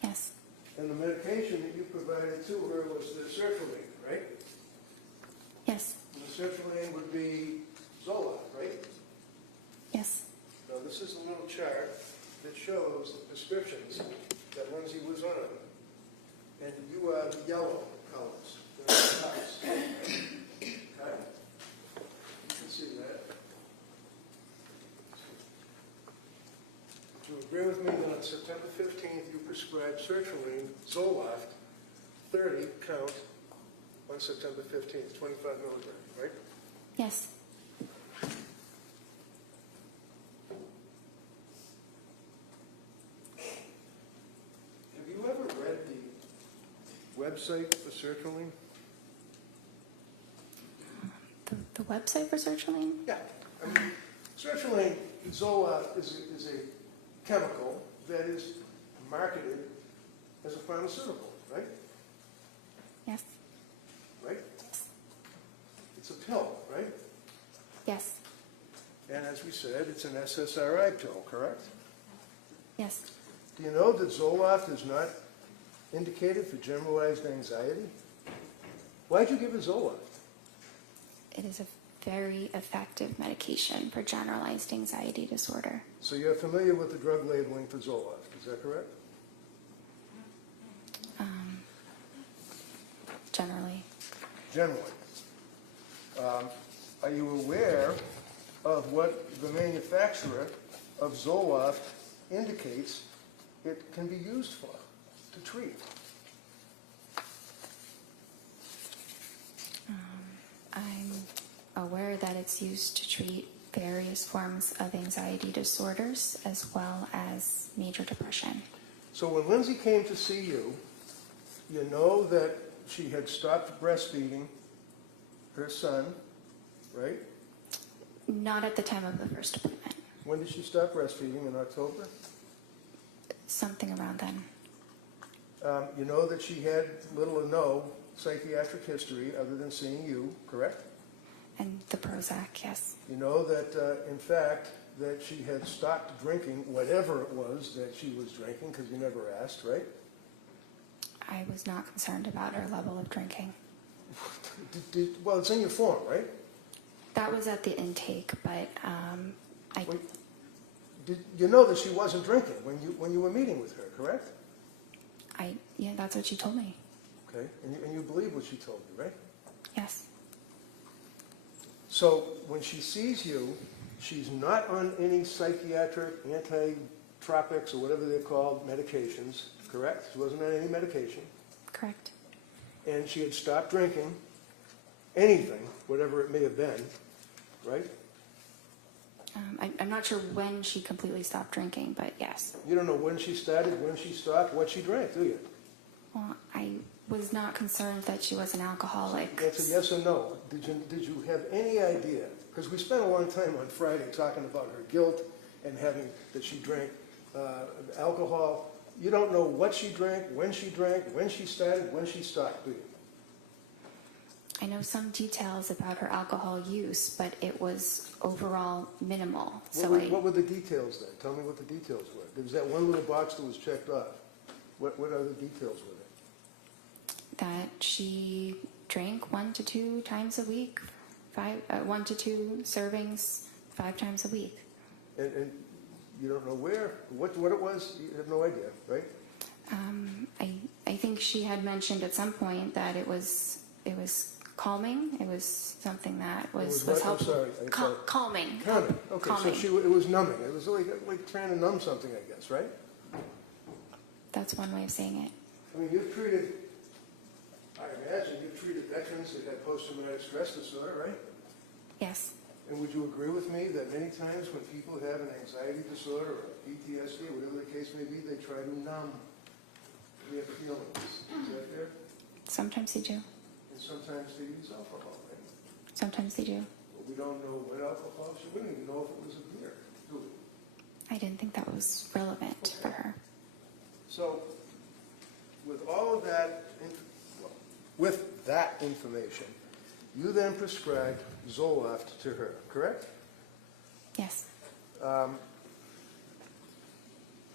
Yes. And the medication that you provided to her was the sertraline, right? Yes. And the sertraline would be Zoloft, right? Yes. Now, this is a little chart that shows the prescriptions that Lindsay was on. And you are the yellow colors. They're the tops. Okay? You can see that. Do you agree with me that on September 15th you prescribed sertraline, Zoloft, 30 count on September 15th, 25 milligrams, right? Yes. Have you ever read the website for sertraline? The website for sertraline? Yeah. I mean, sertraline, Zoloft, is a chemical that is marketed as a pharmaceutical, right? Yes. Right? It's a pill, right? Yes. And as we said, it's an SSRI pill, correct? Yes. Do you know that Zoloft is not indicated for generalized anxiety? Why'd you give her Zoloft? It is a very effective medication for generalized anxiety disorder. So you're familiar with the drug labeling for Zoloft, is that correct? Generally. Generally. Are you aware of what the manufacturer of Zoloft indicates it can be used for, to treat? I'm aware that it's used to treat various forms of anxiety disorders as well as major depression. So when Lindsay came to see you, you know that she had stopped breastfeeding her son, right? Not at the time of the first appointment. When did she stop breastfeeding? In October? Something around then. You know that she had little or no psychiatric history other than seeing you, correct? And the Prozac, yes. You know that, in fact, that she had stopped drinking whatever it was that she was drinking, because you never asked, right? I was not concerned about her level of drinking. Well, it's in your form, right? That was at the intake, but You know that she wasn't drinking when you were meeting with her, correct? yeah, that's what she told me. Okay, and you believe what she told you, right? Yes. So when she sees you, she's not on any psychiatric, anti-tropics, or whatever they're called, medications, correct? She wasn't on any medication. Correct. And she had stopped drinking anything, whatever it may have been, right? I'm not sure when she completely stopped drinking, but yes. You don't know when she started, when she stopped, what she drank, do you? Well, I was not concerned that she was an alcoholic. That's a yes or no. Did you have any idea? Because we spent a long time on Friday talking about her guilt and having that she drank alcohol. You don't know what she drank, when she started, when she stopped, do you? I know some details about her alcohol use, but it was overall minimal. What were the details then? Tell me what the details were. There was that one little box that was checked off. What other details were there? That she drank 1 to 2 times a week, 1 to 2 servings 5 times a week. And you don't know what it was? You have no idea, right? I think she had mentioned at some point that it was calming. It was something that was helpful. I'm sorry. Calming. Calming. Okay, Calming. so it was numbing. It was like trying to numb something, I guess, right? That's one way of saying it. I mean, I imagine you've treated veterans that had post-traumatic stress disorder, right? Yes. And would you agree with me that many times when people have an anxiety disorder or PTSD, or whatever the case may be, they try to numb their feelings? Is that fair? Sometimes they do. And sometimes they use alcohol, right? Sometimes they do. But we don't know what alcohol. We don't even know if it was a beer, do we? I didn't think that was relevant for her. So, with all of that, with that information, you then prescribed Zoloft to her, correct? Yes.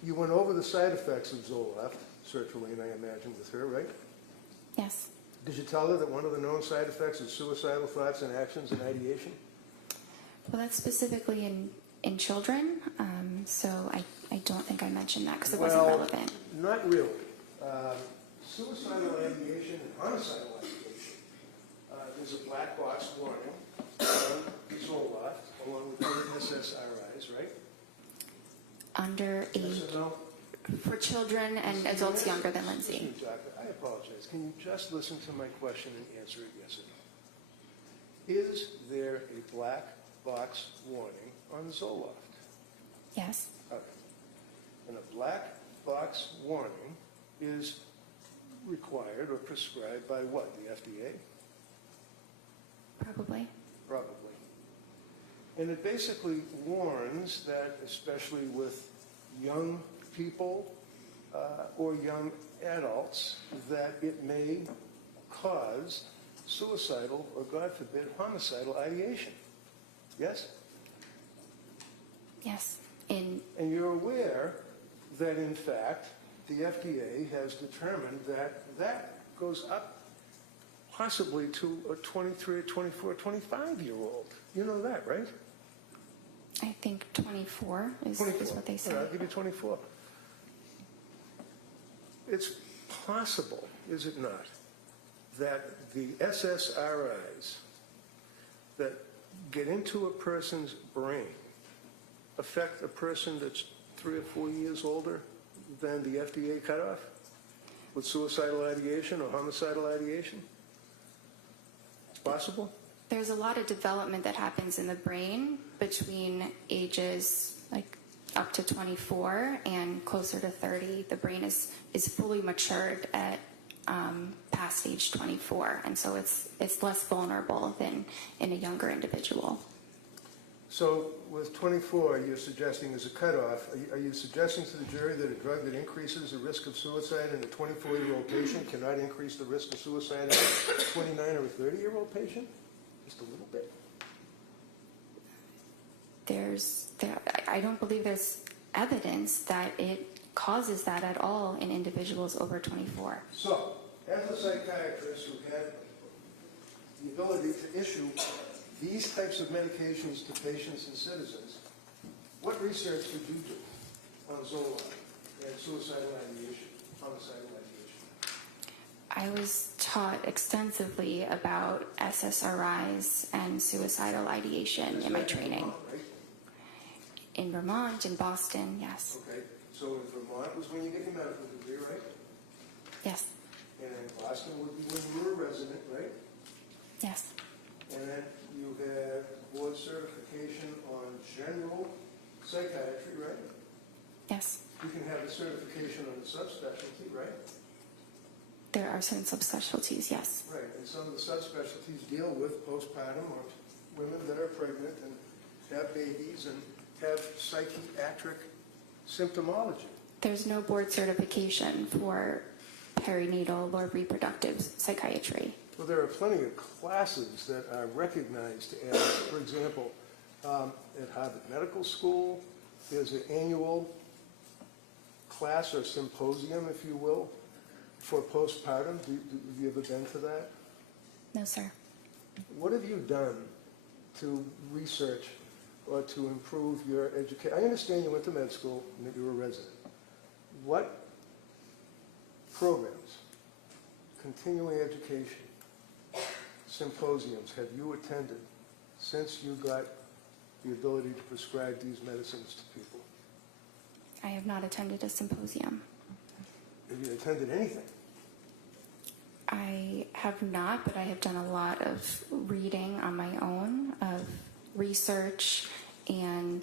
You went over the side effects of Zoloft, sertraline, I imagine, with her, right? Yes. Did you tell her that one of the known side effects is suicidal thoughts and actions and ideation? Well, that's specifically in children, so I don't think I mentioned that because it wasn't relevant. Not really. Suicidal ideation and homicidal ideation. There's a black box warning on Zoloft, along with other SSRIs, right? Under Yes age, or no? for children and adults younger than Lindsay. Excuse me, Doctor, I apologize. Can you just listen to my question and answer it yes or no? Is there a black box warning on Zoloft? Yes. Okay. And a black box warning is required or prescribed by what? The FDA? Probably. Probably. And it basically warns that, especially with young people or young adults, that it may cause suicidal or, God forbid, homicidal ideation. Yes? Yes. And you're aware that, in fact, the FDA has determined that that goes up possibly to a 23, 24, 25-year-old. You know that, right? I think 24 is 24. what they say. All right, I'll give you 24. It's possible, is it not, that the SSRIs that get into a person's brain affect a person that's 3 or 4 years older than the FDA cutoff with suicidal ideation or homicidal ideation? It's possible? There's a lot of development that happens in the brain between ages like up to 24 and closer to 30. The brain is fully matured at past age 24, and so it's less vulnerable than in a younger individual. So with 24, you're suggesting as a cutoff, are you suggesting to the jury that a drug that increases the risk of suicide in a 24-year-old patient cannot increase the risk of suicide in a 29 or a 30-year-old patient? Just a little bit. I don't believe there's evidence that it causes that at all in individuals over 24. So, as a psychiatrist who had the ability to issue these types of medications to patients and citizens, what research did you do on Zoloft and suicidal ideation, homicidal ideation? I was taught extensively about SSRIs and suicidal ideation in my training. Vermont, right? In Vermont, in Boston, yes. Okay, so in Vermont was when you get your medical degree, right? Yes, And in Boston would be when you were a resident, right? yes, And then you had board certification on general psychiatry, right? yes. You can have a certification on the subspecialty, right? There are certain subspecialties, yes. Right, and some of the subspecialties deal with postpartum or women that are pregnant and have babies and have psychiatric symptomology. There's no board certification for perinatal or reproductive psychiatry. Well, there are plenty of classes that are recognized as, for example, at Harvard Medical School, there's an annual class or symposium, if you will, for postpartum. Have you ever been to that? No, sir. What have you done to research or to improve your education? I understand you went to med school and that you were a resident. What programs, continuing education, symposiums have you attended since you got the ability to prescribe these medicines to people? I have not attended a symposium. Have you attended anything? I have not, but I have done a lot of reading on my own, of research and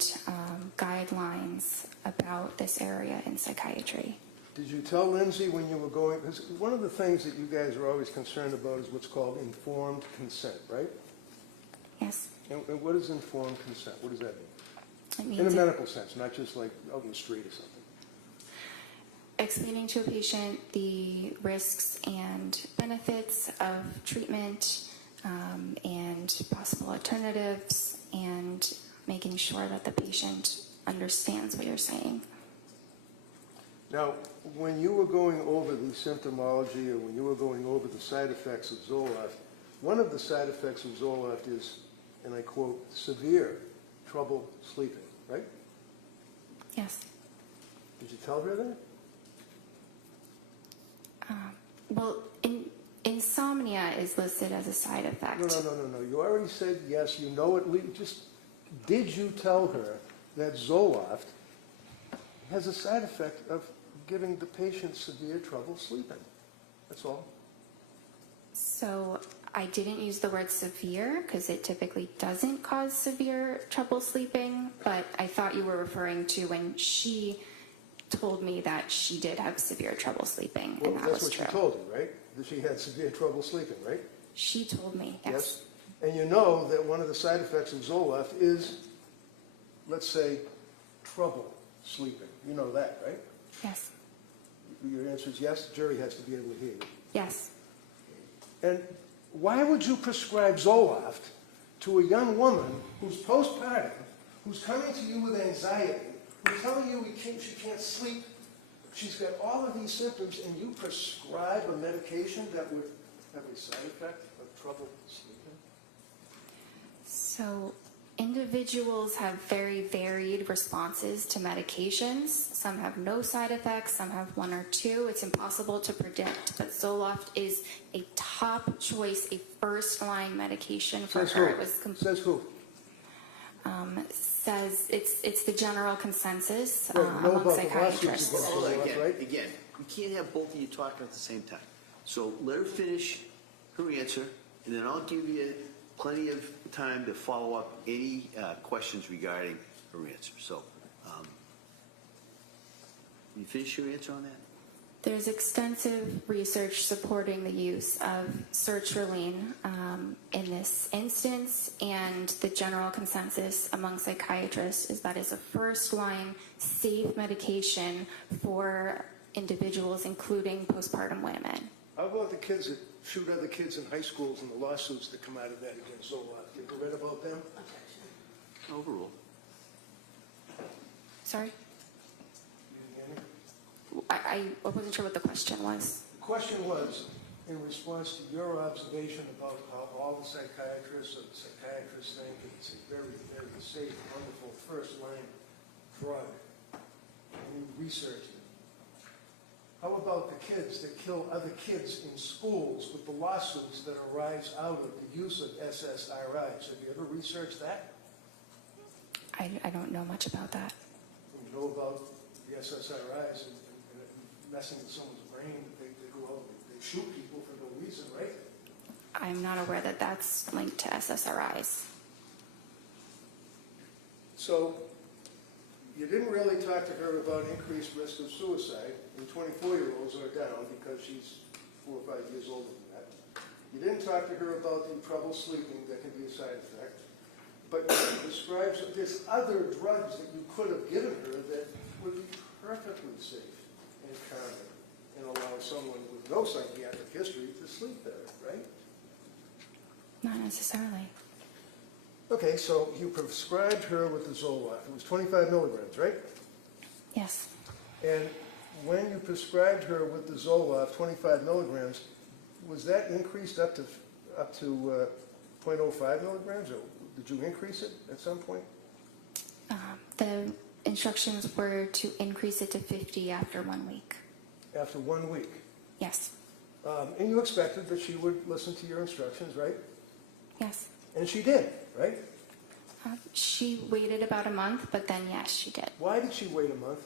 guidelines about this area in psychiatry. Did you tell Lindsay when you were going, because one of the things that you guys are always concerned about is what's called informed consent, right? Yes, And what is informed consent? What does that mean? it In a means medical sense, not just like out in the street or something. explaining to a patient the risks and benefits of treatment and possible alternatives, and making sure that the patient understands what you're saying. Now, when you were going over the symptomology or when you were going over the side effects of Zoloft, one of the side effects of Zoloft is, and I quote, severe trouble sleeping, right? Yes. Did you tell her that? Well, insomnia is listed as a side effect. No. You already said yes, you know it. Just, did you tell her that Zoloft has a side effect of giving the patient severe trouble sleeping? That's all. So I didn't use the word severe because it typically doesn't cause severe trouble sleeping, but I thought you were referring to when she told me that she did have severe trouble sleeping, Well, and that that's was what true. she told you, right? That she had severe trouble sleeping, right? She told me, yes. And you know that one of the side effects of Zoloft is, let's say, trouble sleeping. You know that, right? Yes. Your answer is yes. The jury has to be able to hear you. Yes. And why would you prescribe Zoloft to a young woman who's postpartum, who's coming to you with anxiety, who's telling you she can't sleep, she's got all of these symptoms, and you prescribe a medication that would have a side effect of trouble sleeping? So individuals have very varied responses to medications. Some have no side effects, some have one or two. It's impossible to predict, but Zoloft is a top choice, a first-line medication for Says her. who? It was Says who? says it's the general consensus Right, know among about the lawsuits psychiatrists. against Hold on, Zoloft, right? again, you can't have both of you talking at the same time. So let her finish her answer, and then I'll give you plenty of time to follow up any questions regarding her answer. So, you finish your answer on that? There's extensive research supporting the use of sertraline in this instance, and the general consensus among psychiatrists is that it's a first-line safe medication for individuals, including postpartum women. How about the kids that shoot other kids in high schools and the lawsuits that come out of that against Zoloft? You ever read about them? Overrule. Sorry? You didn't hear me? I wasn't sure what the question was. The question was, in response to your observation about how all the psychiatrists or the psychiatrists think it's a very, very safe, wonderful first-line drug, and you researched it. How about the kids that kill other kids in schools with the lawsuits that arise out of the use of SSRIs? Have you ever researched that? I don't know much about that. You know about the SSRIs and messing with someone's brain, that they go out and they shoot people for no reason, right? I'm not aware that that's linked to SSRIs. So you didn't really talk to her about increased risk of suicide in 24-year-olds or down because she's 4 or 5 years older than that. You didn't talk to her about the trouble sleeping that can be a side effect. But you described there's other drugs that you could have given her that would be perfectly safe and calming and allow someone with no psychiatric history to sleep better, right? Not necessarily. Okay, so you prescribed her with the Zoloft. It was 25 milligrams, right? Yes. And when you prescribed her with the Zoloft, 25 milligrams, was that increased up to 0.05 milligrams, or did you increase it at some point? The instructions were to increase it to 50 after 1 week. After 1 week. Yes. And you expected that she would listen to your instructions, right? Yes. And she did, right? She waited about a month, but then yes, she did. Why did she wait a month?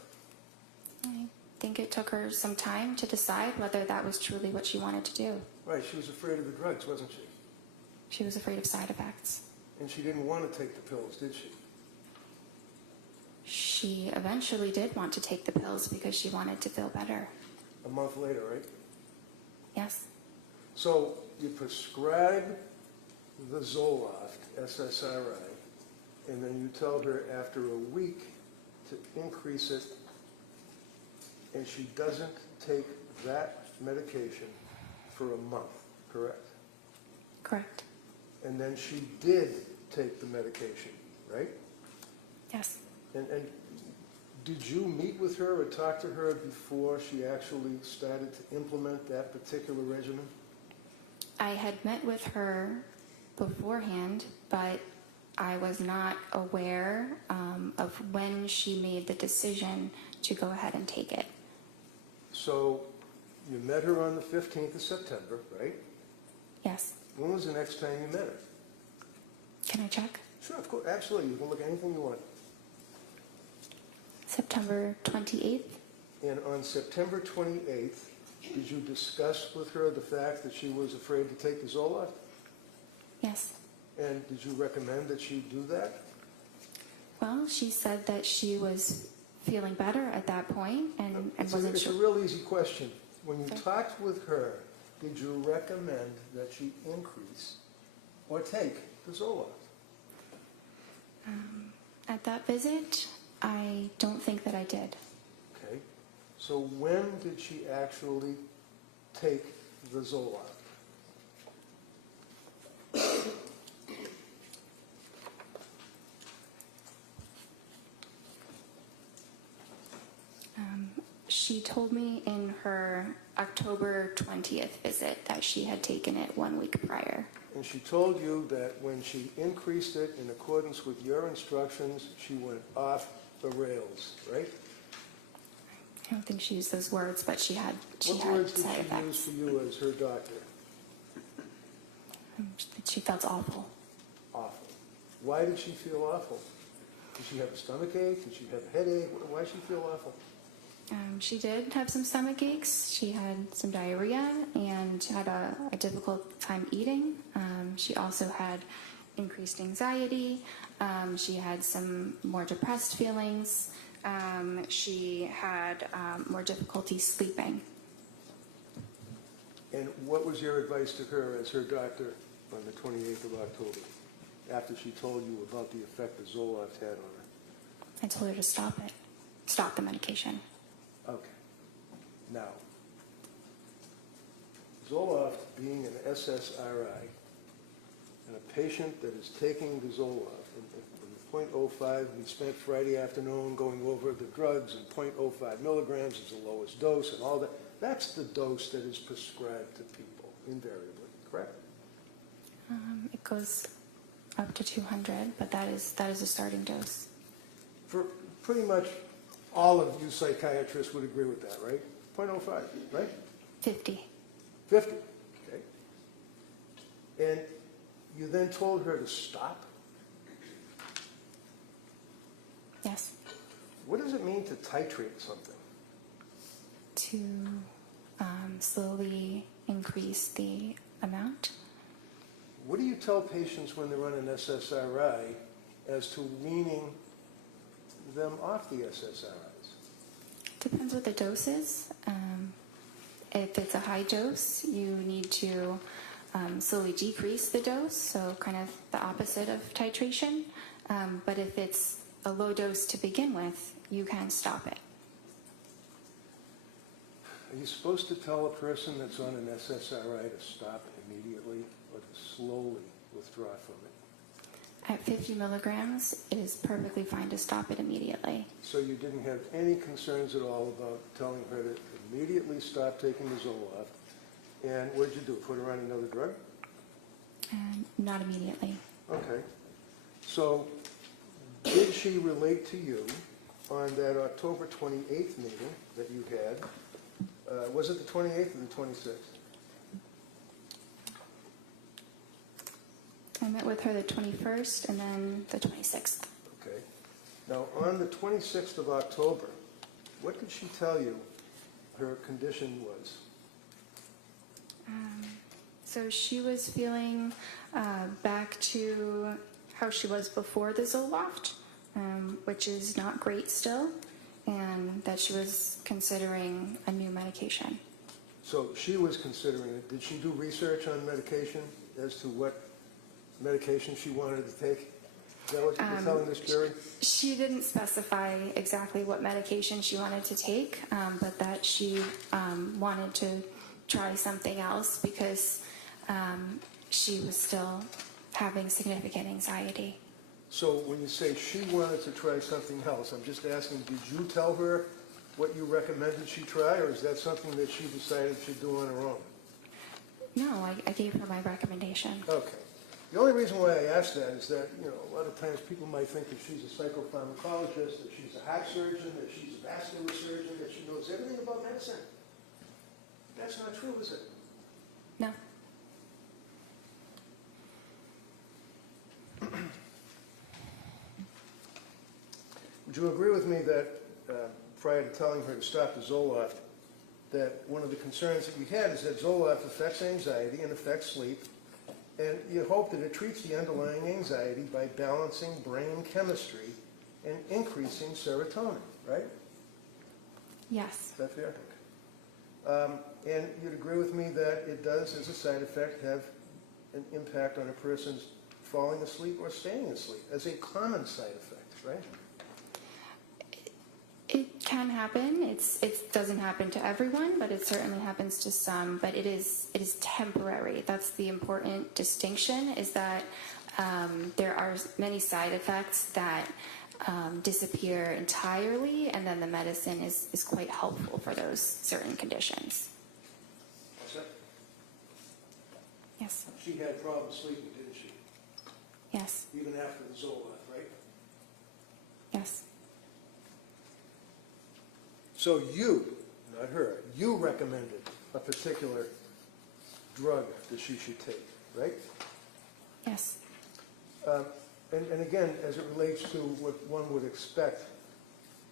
I think it took her some time to decide whether that was truly what she wanted to do. Right, she was afraid of the drugs, wasn't she? She was afraid of side effects. And she didn't want to take the pills, did she? She eventually did want to take the pills because she wanted to feel better. A month later, right? Yes. So you prescribe the Zoloft, SSRI, and then you tell her after a week to increase it, and she doesn't take that medication for a month, correct? Correct. And then she did take the medication, right? Yes. And did you meet with her or talk to her before she actually started to implement that particular regimen? I had met with her beforehand, but I was not aware of when she made the decision to go ahead and take it. So you met her on the 15th of September, right? Yes. When was the next time you met her? Can I check? Sure, of course, absolutely. You can look at anything you want. September 28th? And on September 28th, did you discuss with her the fact that she was afraid to take the Zoloft? Yes. And did you recommend that she do that? Well, she said that she was feeling better at that point and wasn't It's a sure. real easy question. When you talked with her, did you recommend that she increase or take the Zoloft? At that visit, I don't think that I did. Okay. So when did she actually take the Zoloft? She told me in her October 20th visit that she had taken it 1 week prior. And she told you that when she increased it in accordance with your instructions, she went off the rails, right? I don't think she used those words, but she had What words did side she use effects. for you as her doctor? She felt awful. Awful. Why did she feel awful? Did she have a stomach ache? Did she have a headache? Why did she feel awful? She did have some stomach aches. She had some diarrhea and had a difficult time eating. She also had increased anxiety. She had some more depressed feelings. She had more difficulty sleeping. And what was your advice to her as her doctor on the 28th of October, after she told you about the effect that Zoloft had on her? I told her to stop it, stop the medication. Okay. Now, Zoloft being an SSRI, and a patient that is taking the Zoloft, and .05. We spent Friday afternoon going over the drugs, and .05 milligrams is the lowest dose and all that. That's the dose that is prescribed to people invariably, correct? It goes up to 200, but that is a starting dose. For pretty much all of you psychiatrists would agree with that, right? .05, right? 50. 50, okay. And you then told her to stop? Yes. What does it mean to titrate something? To slowly increase the amount. What do you tell patients when they're on an SSRI as to weaning them off the SSRIs? Depends what the dose is. If it's a high dose, you need to slowly decrease the dose, so kind of the opposite of titration. But if it's a low dose to begin with, you can stop it. Are you supposed to tell a person that's on an SSRI to stop immediately or to slowly withdraw from it? At 50 milligrams, it is perfectly fine to stop it immediately. So you didn't have any concerns at all about telling her to immediately stop taking the Zoloft. And what did you do, put her on another drug? And not immediately. Okay. So did she relate to you on that October 28th meeting that you had? Was it the 28th or the 26th? I met with her the 21st and then the 26th. Okay. Now, on the 26th of October, what did she tell you her condition was? So she was feeling back to how she was before the Zoloft, which is not great still, and that she was considering a new medication. So she was considering it. Did she do research on medication as to what medication she wanted to take? Is that what you're telling this jury? She didn't specify exactly what medication she wanted to take, but that she wanted to try something else because she was still having significant anxiety. So when you say she wanted to try something else, I'm just asking, did you tell her what you recommended she try, or is that something that she decided she'd do on her own? No, I gave her my recommendation. Okay. The only reason why I ask that is that, you know, a lot of times people might think that she's a psychopharmacologist, that she's a heart surgeon, that she's a vascular surgeon, that she knows everything about medicine. That's not true, is it? No. Would you agree with me that prior to telling her to stop the Zoloft, that one of the concerns that you had is that Zoloft affects anxiety and affects sleep, and you hope that it treats the underlying anxiety by balancing brain chemistry and increasing serotonin, right? Yes. Is that fair? And you'd agree with me that it does, as a side effect, have an impact on a person's falling asleep or staying asleep as a common side effect, right? It can happen. It doesn't happen to everyone, but it certainly happens to some. But it is temporary. That's the important distinction, is that there are many side effects that disappear entirely, and then the medicine is quite helpful for those certain conditions. What's that? Yes. She had problems sleeping, didn't she? Yes. Even after the Zoloft, right? Yes. So you, not her, you recommended a particular drug that she should take, right? Yes. And again, as it relates to what one would expect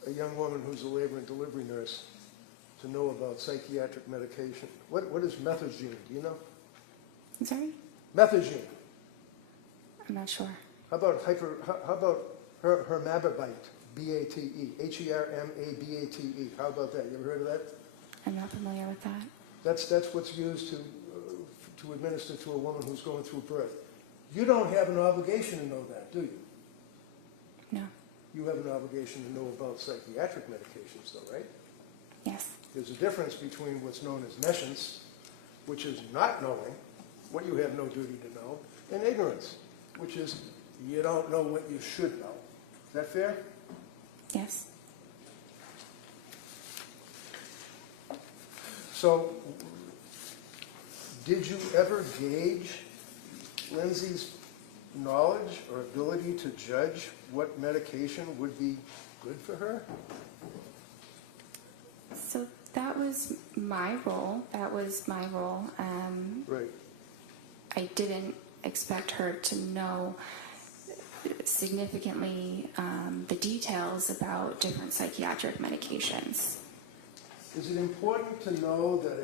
a young woman who's a labor and delivery nurse to know about psychiatric medication, what is methazine? Do you know? I'm sorry? Methazine. I'm not sure. How about hermababate? B-A-T-E, H-E-R-M-A-B-A-T-E. How about that? You ever heard of that? I'm not familiar with that. That's what's used to administer to a woman who's going through birth. You don't have an obligation to know that, do you? No. You have an obligation to know about psychiatric medications, though, right? Yes. There's a difference between what's known as nescience, which is not knowing what you have no duty to know, and ignorance, which is you don't know what you should know. Is that fair? Yes. So, did you ever gauge Lindsay's knowledge or ability to judge what medication would be good for her? So that was my role. Right. I didn't expect her to know significantly the details about different psychiatric medications. Is it important to know that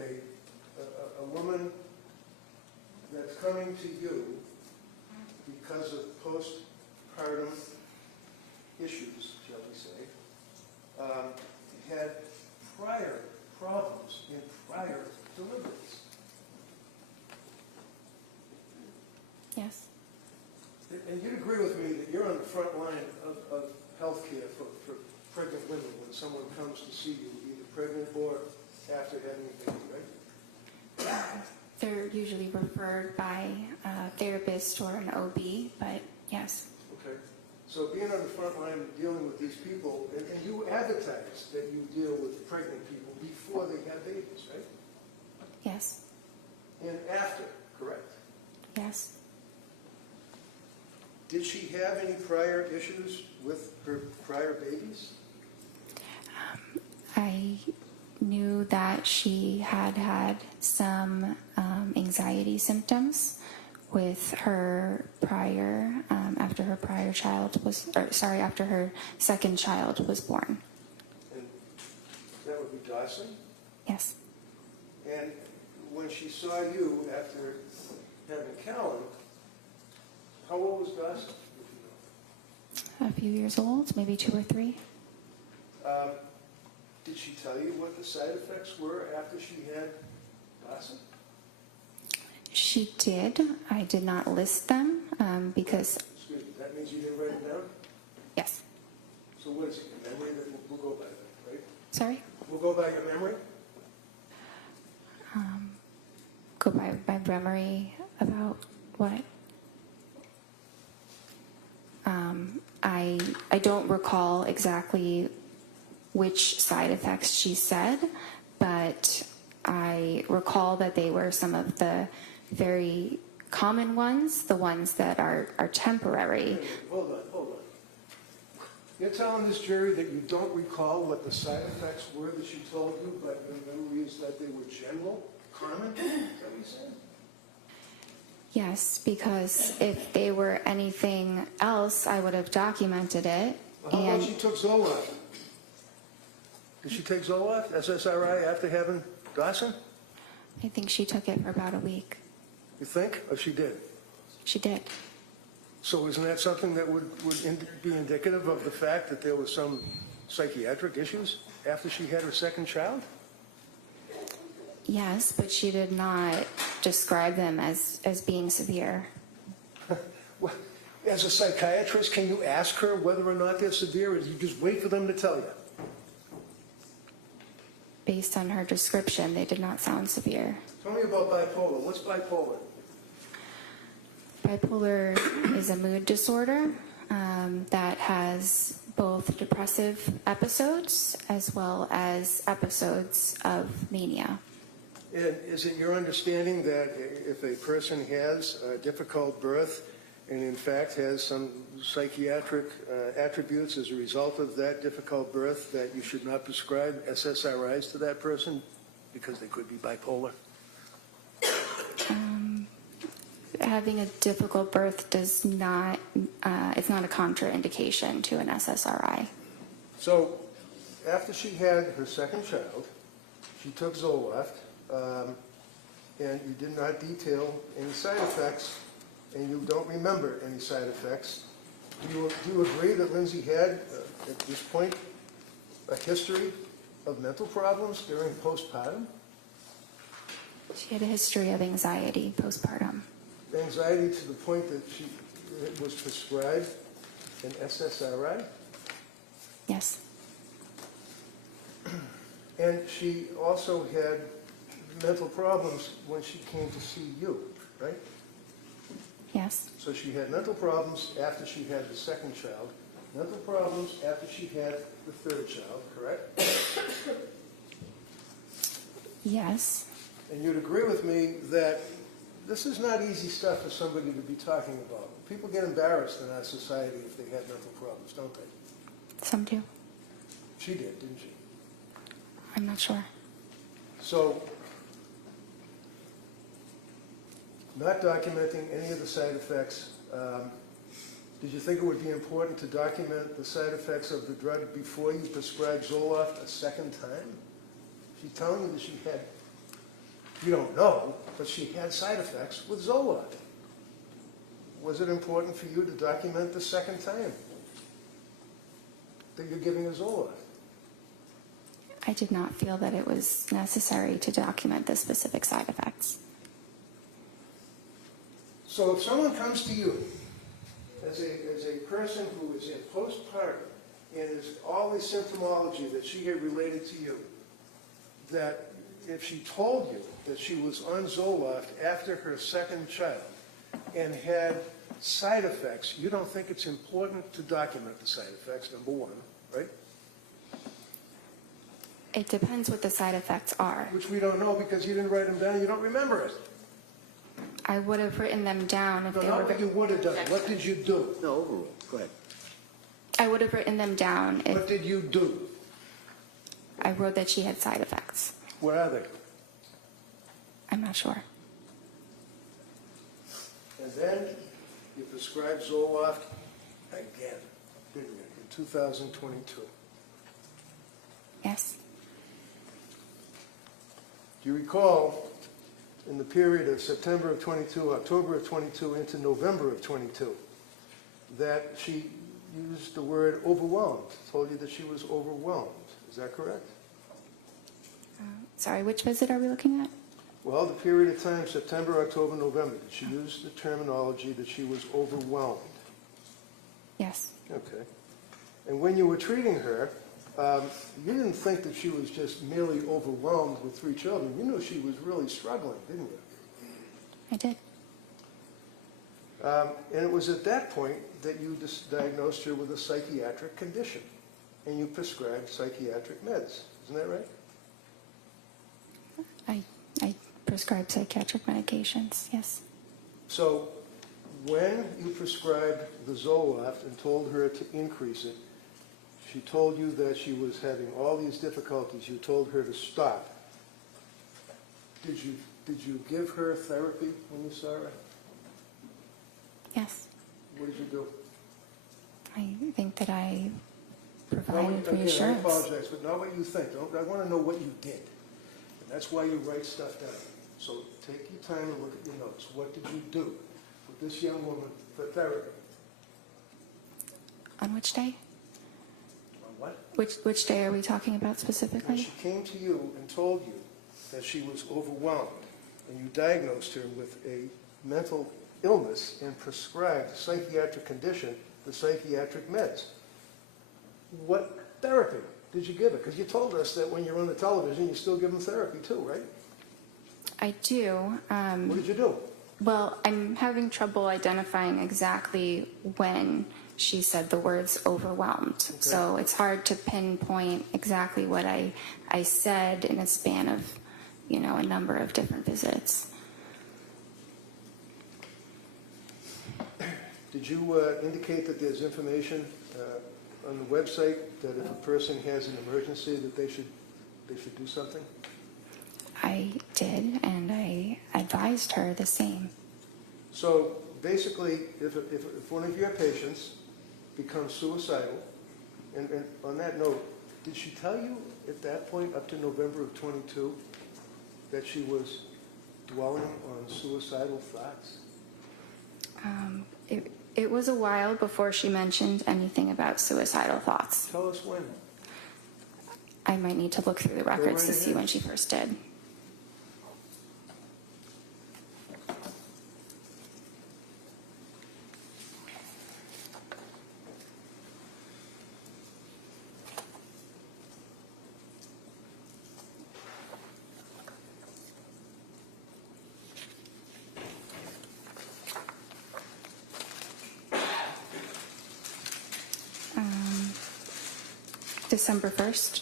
a woman that's coming to you because of postpartum issues, shall we say, had prior problems in prior deliveries? Yes. And you'd agree with me that you're on the front line of healthcare for pregnant women when someone comes to see you, either pregnant or after having a baby, right? They're usually referred by a therapist or an OB, but yes. Okay. So being on the front line and dealing with these people, and you advertise that you deal with pregnant people before they have babies, right? Yes. And after, correct? Yes. Did she have any prior issues with her prior babies? I knew that she had had some anxiety symptoms with her prior, after her after her second child was born. And that would be Dawson? Yes. And when she saw you after having Callan, how old was Dawson, if you know? A few years old, maybe 2 or 3. Did she tell you what the side effects were after she had Dawson? She did. I did not list them because, Excuse me, that means you didn't write them down? yes. So what is it, your memory that we'll go by that, right? Sorry? We'll go by your memory? Go by my memory about what? I don't recall exactly which side effects she said, but I recall that they were some of the very common ones, the ones that are temporary. Hold on. You're telling this jury that you don't recall what the side effects were that she told you, but your memory is that they were general, common? Is that what you're saying? Yes, because if they were anything else, I would have documented it. Well, how about she took Zoloft? Did she take Zoloft, SSRI, after having Dawson? I think she took it for about a week. You think? Or she did? She did. So isn't that something that would be indicative of the fact that there was some psychiatric issues after she had her second child? Yes, but she did not describe them as being severe. Well, as a psychiatrist, can you ask her whether or not they're severe, or do you just wait for them to tell you? Based on her description, they did not sound severe. Tell me about bipolar. What's bipolar? Bipolar is a mood disorder that has both depressive episodes as well as episodes of mania. And is it your understanding that if a person has a difficult birth and in fact has some psychiatric attributes as a result of that difficult birth, that you should not prescribe SSRIs to that person because they could be bipolar? Having a difficult birth does not, it's not a contraindication to an SSRI. So after she had her second child, she took Zoloft, and you did not detail any side effects, and you don't remember any side effects. Do you agree that Lindsay had, at this point, a history of mental problems during postpartum? She had a history of anxiety postpartum. Anxiety to the point that she was prescribed an SSRI? Yes. And she also had mental problems when she came to see you, right? Yes. So she had mental problems after she had the second child, mental problems after she had the third child, correct? Yes. And you'd agree with me that this is not easy stuff for somebody to be talking about. People get embarrassed in our society if they have mental problems, don't they? Some do. She did, didn't she? I'm not sure. So, not documenting any of the side effects, did you think it would be important to document the side effects of the drug before you prescribed Zoloft a second time? She's telling you that she had, you don't know, but she had side effects with Zoloft. Was it important for you to document the second time that you're giving her Zoloft? I did not feel that it was necessary to document the specific side effects. So if someone comes to you as a person who is in postpartum and is all the symptomology that she had related to you, that if she told you that she was on Zoloft after her second child and had side effects, you don't think it's important to document the side effects, number one, right? It depends what the side effects are. Which we don't know because you didn't write them down, you don't remember it. I would have written them down if No, they not were. what you would have done. What did you do? No, overrule. Go ahead. I would have written them down if What did you do? I wrote that she had side effects. Where are they? I'm not sure. And then you prescribed Zoloft again, didn't you, in 2022? Yes. Do you recall in the period of September of 22, October of 22, into November of 22, that she used the word overwhelmed, told you that she was overwhelmed? Is that correct? Sorry, which visit are we looking at? Well, the period of time, September, October, November, did she use the terminology that she was overwhelmed? Yes. Okay. And when you were treating her, you didn't think that she was just merely overwhelmed with 3 children. You knew she was really struggling, didn't you? I did. And it was at that point that you diagnosed her with a psychiatric condition, and you prescribed psychiatric meds. Isn't that right? I prescribe psychiatric medications, yes. So when you prescribed the Zoloft and told her to increase it, she told you that she was having all these difficulties. You told her to stop. Did you give her therapy when you saw her? Yes. What did you do? I think that I provided Again, I reassurance. apologize, but not what you think. I want to know what you did. And that's why you write stuff down. So take your time and look at your notes. What did you do with this young woman for therapy? On which day? On what? Which day are we talking about When specifically? she came to you and told you that she was overwhelmed, and you diagnosed her with a mental illness and prescribed a psychiatric condition, the psychiatric meds. What therapy did you give her? Because you told us that when you're on the television, you still give them therapy too, right? I do. What did you do? Well, I'm having trouble identifying exactly when she said the words overwhelmed. So it's hard to pinpoint exactly what I said in a span of, a number of different visits. Did you indicate that there's information on the website that if a person has an emergency that they should do something? I did, and I advised her the same. So basically, if one of your patients becomes suicidal, and on that note, did she tell you at that point, up to November of 22, that she was dwelling on suicidal thoughts? It was a while before she mentioned anything about suicidal thoughts. Tell us when. I might need to look through the records right to see ahead. when she first did. December 1st.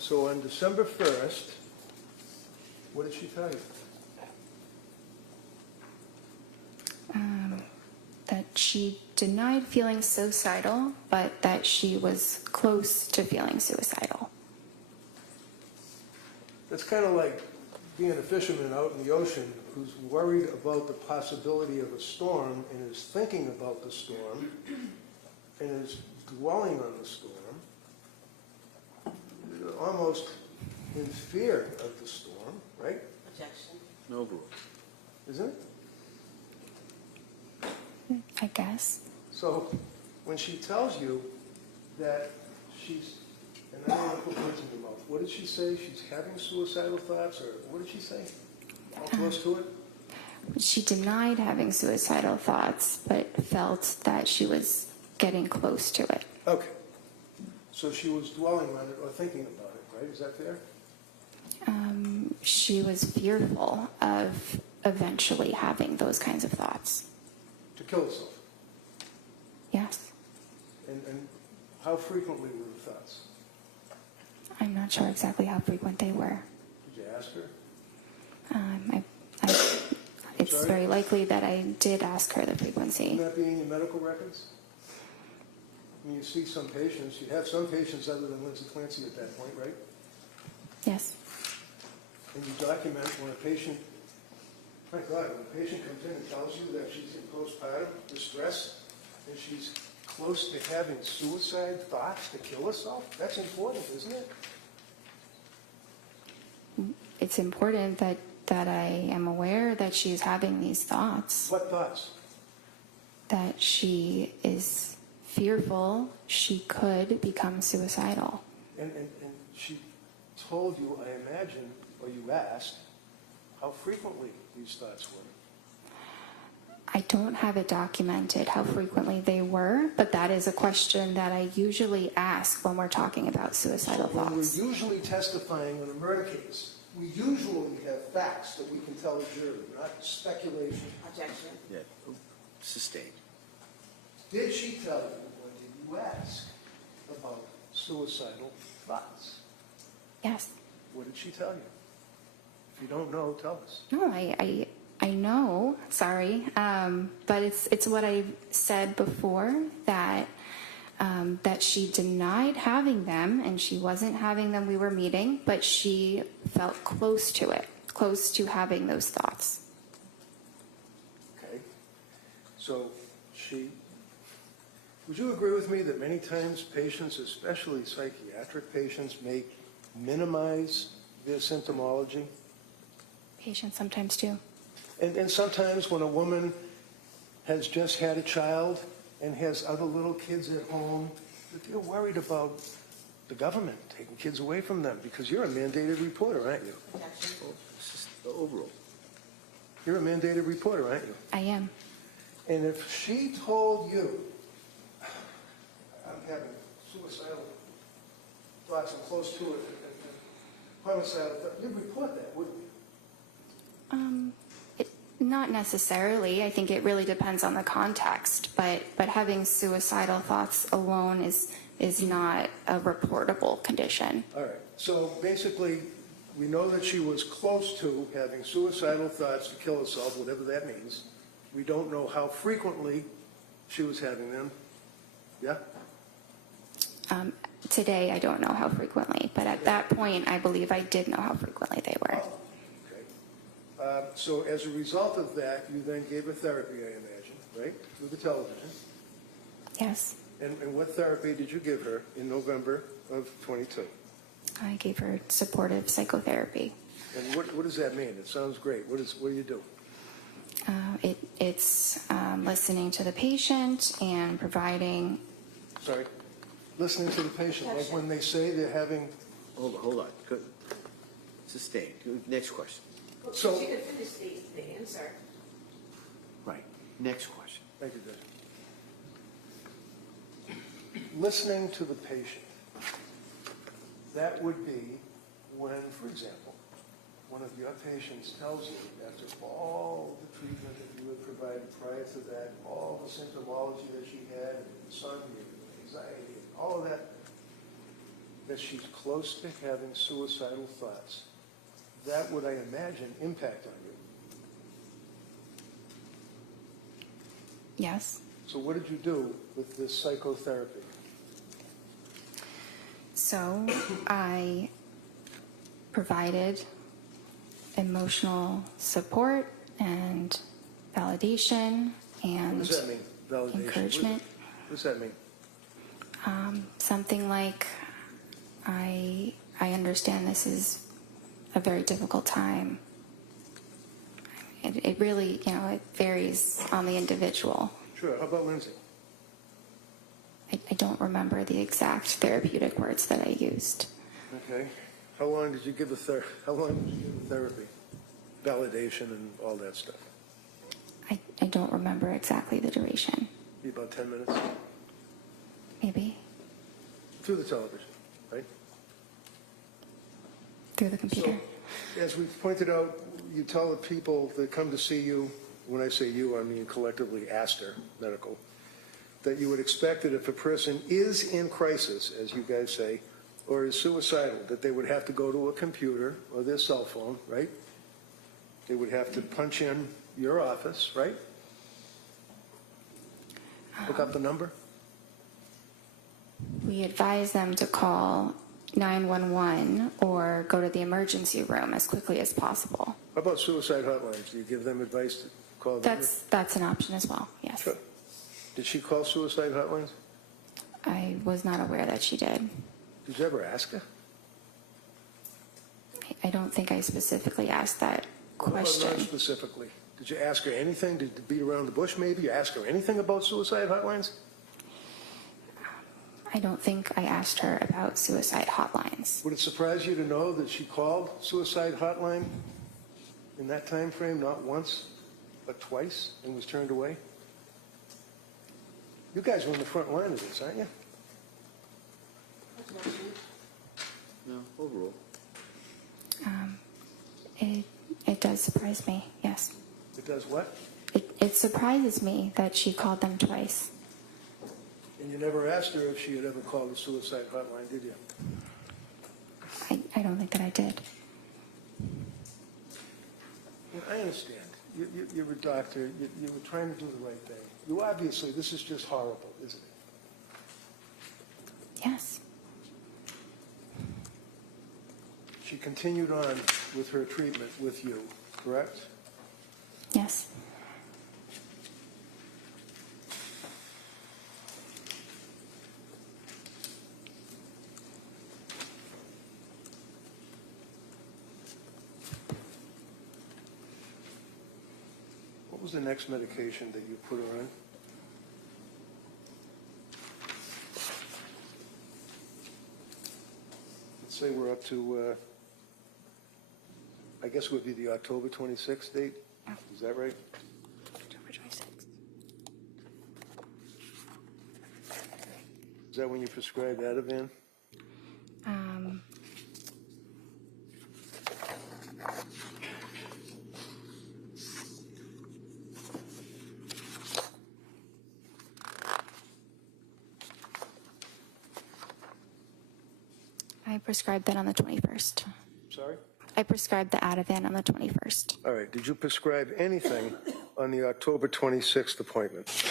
So on December 1st, what did she tell you? That she denied feeling suicidal, but that she was close to feeling suicidal. That's kind of like being a fisherman out in the ocean who's worried about the possibility of a storm and is thinking about the storm and is dwelling on the storm, almost in fear of the storm, right? Objection. No rule. Isn't it? I guess. So when she tells you that she's, and I don't want to put words in your mouth, what did she say? She's having suicidal thoughts, or what did she say? How close to it? She denied having suicidal thoughts, but felt that she was getting close to it. Okay. So she was dwelling on it or thinking about it, right? Is that fair? She was fearful of eventually having those kinds of thoughts. To kill herself. Yes. And how frequently were the thoughts? I'm not sure exactly how frequent they were. Did you ask her? It's Sorry? very likely that I did ask her the frequency. Wouldn't that be in your medical records? When you see some patients, you have some patients other than Lindsay Clancy at that point, right? Yes. And you document when a patient, my God, when a patient comes in and tells you that she's in postpartum distress and she's close to having suicide thoughts to kill herself, that's important, isn't it? It's important that I am aware that she's having these thoughts, What thoughts? that she is fearful she could become suicidal. And she told you, I imagine, or you asked, how frequently these thoughts were. I don't have it documented how frequently they were, but that is a question that I usually ask when we're talking about suicidal When we're thoughts. usually testifying on a murder case, we usually have facts that we can tell the jury, not speculation. Objection. Yeah. Sustained. Did she tell you, or did you ask about suicidal thoughts? Yes. What did she tell you? If you don't know, tell us. No, I know, sorry, but it's what I said before, that she denied having them, and she wasn't having them. We were meeting, but she felt close to it, close to having those thoughts. Okay. So would you agree with me that many times patients, especially psychiatric patients, may minimize their symptomology? Patients sometimes do. And sometimes when a woman has just had a child and has other little kids at home, they're worried about the government taking kids away from them, because you're a mandated reporter, aren't you? Objection. It's just the overall. You're a mandated reporter, aren't you? I am. And if she told you, I'm having suicidal thoughts, I'm close to it, and homicidal thoughts, you'd report that, wouldn't you? Not necessarily. I think it really depends on the context, but having suicidal thoughts alone is not a reportable condition. All right. So basically, we know that she was close to having suicidal thoughts to kill herself, whatever that means. We don't know how frequently she was having them. Yeah? Today, I don't know how frequently, but at that point, I believe I did know how frequently they were. Okay. So as a result of that, you then gave her therapy, I imagine, right? Through the television. Yes. And what therapy did you give her in November of 22? I gave her supportive psychotherapy. And what does that mean? It sounds great. What do you do? It's listening to the patient and providing. Sorry? Listening to the patient, like when they say they're having... Hold on. Good. Sustained. Next question. So... She could finish the answer. Right. Next question. Thank you, Judge. Listening to the patient, that would be when, for example, one of your patients tells you, after all the treatment that you had provided prior to that, all the symptomology that she had, insomnia, anxiety, all of that, that she's close to having suicidal thoughts, that would, I imagine, impact on you. Yes. So what did you do with this psychotherapy? So I provided emotional support and validation and What does that mean, validation? encouragement. What does that mean? Something like, I understand this is a very difficult time. It really, it varies on the individual. Sure, how about Lindsay? I don't remember the exact therapeutic words that I used. Okay. How long did you give the therapy? Validation and all that stuff? I don't remember exactly the duration. Be about 10 minutes? Maybe. Through the television, right? Through the computer. So, as we've pointed out, you tell the people that come to see you, when I say you, I mean collectively Astor Medical, that you would expect that if a person is in crisis, as you guys say, or is suicidal, that they would have to go to a computer or their cell phone, right? They would have to punch in your office, right? Look up the number. We advise them to call 911 or go to the emergency room as quickly as possible. How about suicide hotlines? Do you give them advice to call them? That's an option as well, yes. Sure. Did she call suicide hotlines? I was not aware that she did. Did you ever ask her? I don't think I specifically asked that What about question. not specifically? Did you ask her anything? Did you beat around the bush maybe? You ask her anything about suicide hotlines? I don't think I asked her about suicide hotlines. Would it surprise you to know that she called suicide hotline in that time frame, not once, but twice, and was turned away? You guys were in the front line of this, aren't you? No, overall. It does surprise me, yes. It does what? It surprises me that she called them twice. And you never asked her if she had ever called the suicide hotline, did you? I don't think that I did. I understand. You're a doctor. You were trying to do the right thing. You obviously, this is just horrible, isn't it? Yes. She continued on with her treatment with you, correct? Yes. What was the next medication that you put her on? Let's say we're up to, I guess it would be the October 26th date? Is that right? October 26th. Is that when you prescribed Ativan? I prescribed that on the 21st. Sorry? I prescribed the Ativan on the 21st. All right. Did you prescribe anything on the October 26th appointment?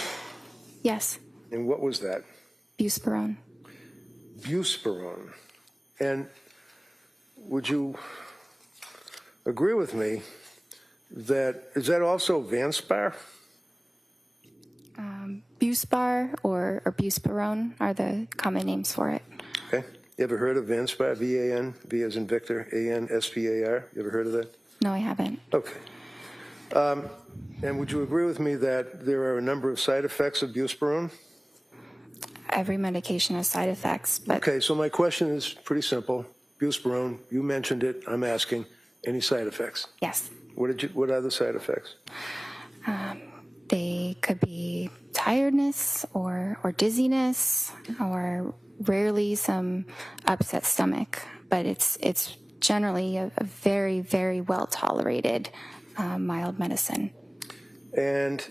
Yes. And what was that? Buspirone. Buspirone. And would you agree with me that, is that also Vanspar? Buspar or Buspirone are the common names for it. Okay. You ever heard of Vanspar? V-A-N, V as in Victor, A-N-S-P-A-R? You ever heard of that? No, I haven't. Okay. And would you agree with me that there are a number of side effects of Buspirone? Every medication has side effects, but Okay, so my question is pretty simple. Buspirone, you mentioned it. I'm asking, any side effects? yes, What are the side effects? they could be tiredness or dizziness or rarely some upset stomach, but it's generally a very, very well tolerated mild medicine. And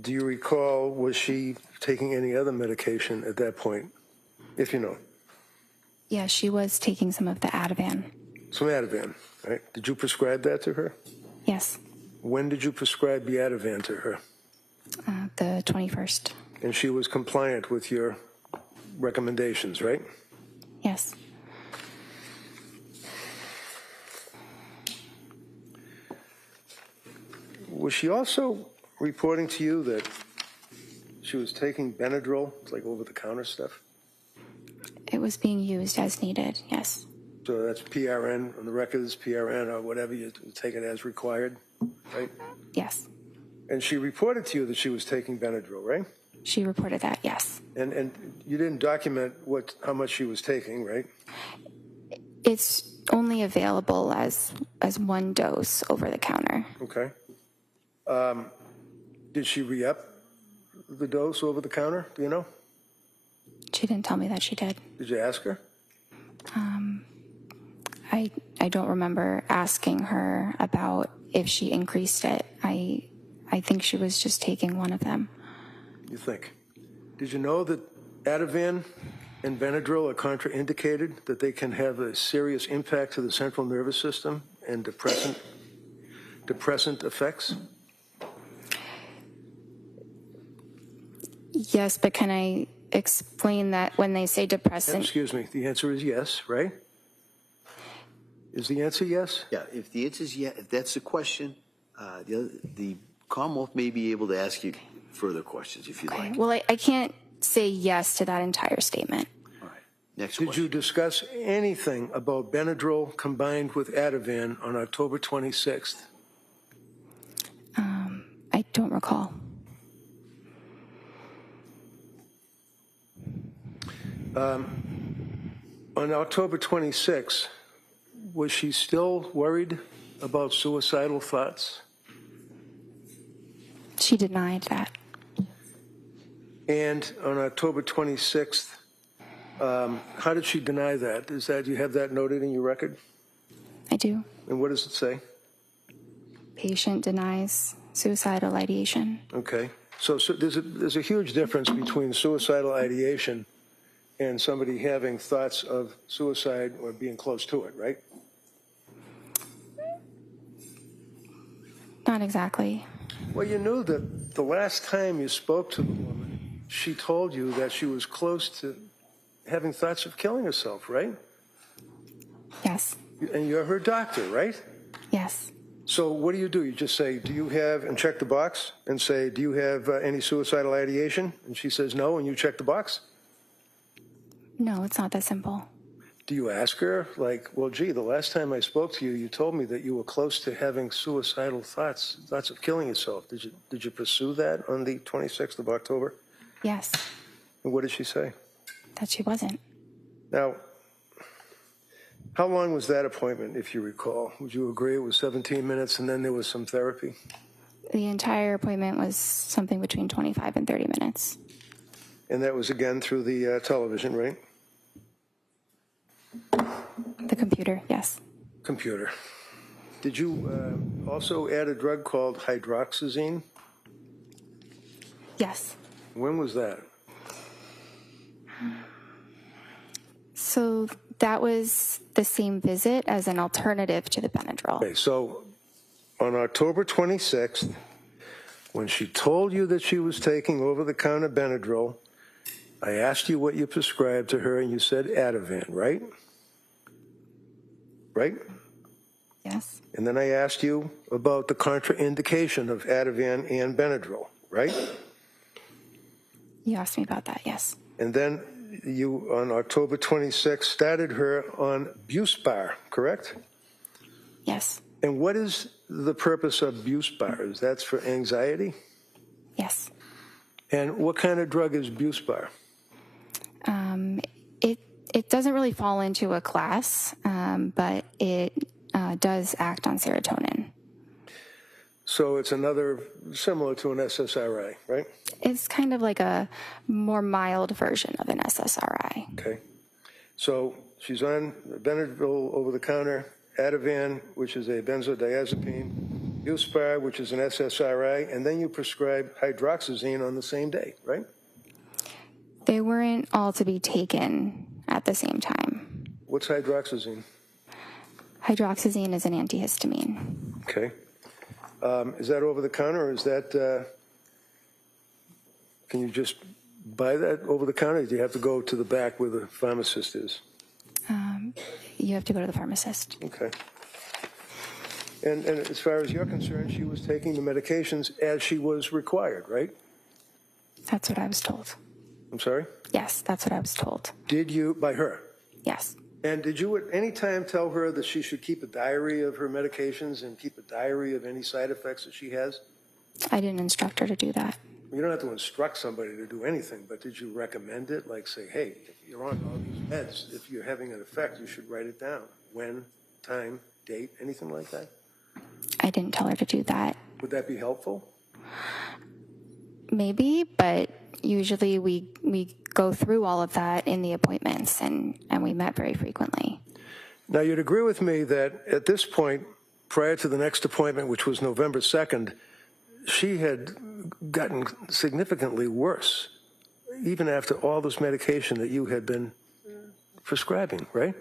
do you recall, was she taking any other medication at that point, if you know? Yeah, she was taking some of the Ativan. Some Ativan, right? Did you prescribe that to her? Yes, When did you prescribe the Ativan to her? the 21st. And she was compliant with your recommendations, right? Yes. Was she also reporting to you that she was taking Benadryl, like over-the-counter stuff? It was being used as needed, yes. So that's PRN, on the records, PRN, or whatever, you take it as required, right? Yes. And she reported to you that she was taking Benadryl, right? She reported that, yes. And you didn't document how much she was taking, right? It's only available as one dose over the counter. Okay. Did she re-up the dose over the counter? Do you know? She didn't tell me that she did. Did you ask her? I don't remember asking her about if she increased it. I think she was just taking one of them. You think? Did you know that Ativan and Benadryl are contraindicated, that they can have a serious impact to the central nervous system and depressant effects? Yes, but can I explain that when they say depressant? Excuse me, the answer is yes, right? Is the answer yes? Yeah, if the answer is yes, if that's the question, the Commonwealth may be able to ask you further questions if you'd like. Well, I can't say yes to that entire statement. All right, next Did question. you discuss anything about Benadryl combined with Ativan on October 26th? I don't recall. On October 26th, was she still worried about suicidal thoughts? She denied that. And on October 26th, how did she deny that? Is that, you have that noted in your record? I do. And what does it say? Patient denies suicidal ideation. Okay. So there's a huge difference between suicidal ideation and somebody having thoughts of suicide or being close to it, right? Not exactly. Well, you knew that the last time you spoke to the woman, she told you that she was close to having thoughts of killing herself, right? Yes. And you're her doctor, right? Yes. So what do? You just say, do you have, and check the box and say, do you have any suicidal ideation? And she says no, and you check the box? No, it's not that simple. Do you ask her, like, well, gee, the last time I spoke to you, you told me that you were close to having suicidal thoughts of killing yourself. Did you pursue that on the 26th of October? Yes. And what did she say? That she wasn't. Now, how long was that appointment, if you recall? Would you agree it was 17 minutes and then there was some therapy? The entire appointment was something between 25 and 30 minutes. And that was again through the television, right? The computer, yes. Computer. Did you also add a drug called hydroxyzine? Yes. When was that? So that was the same visit as an alternative to the Benadryl. Okay, so on October 26th, when she told you that she was taking over-the-counter Benadryl, I asked you what you prescribed to her, and you said Ativan, right? Right? Yes. And then I asked you about the contraindication of Ativan and Benadryl, right? You asked me about that, yes. And then you, on October 26th, started her on Buspar, correct? Yes. And what is the purpose of Buspar? Is that for anxiety? Yes. And what kind of drug is Buspar? It doesn't really fall into a class, but it does act on serotonin. So it's another, similar to an SSRI, right? It's kind of like a more mild version of an SSRI. Okay. So she's on Benadryl over-the-counter, Ativan, which is a benzodiazepine, Buspar, which is an SSRI, and then you prescribe hydroxyzine on the same day, right? They weren't all to be taken at the same time. What's hydroxyzine? Hydroxyzine is an antihistamine. Okay. Is that over the counter, or is that, can you just buy that over the counter, or do you have to go to the back where the pharmacist is? You have to go to the pharmacist. Okay. And as far as you're concerned, she was taking the medications as she was required, right? That's what I was told. I'm sorry? Yes, that's what I was told. Did you, by her? Yes. And did you at any time tell her that she should keep a diary of her medications and keep a diary of any side effects that she has? I didn't instruct her to do that. You don't have to instruct somebody to do anything, but did you recommend it? Like say, hey, if you're on all these meds, if you're having an effect, you should write it down. When, time, date, anything like that? I didn't tell her to do that. Would that be helpful? Maybe, but usually we go through all of that in the appointments, and we met very frequently. Now, you'd agree with me that at this point, prior to the next appointment, which was November 2nd, she had gotten significantly worse, even after all this medication that you had been prescribing, right?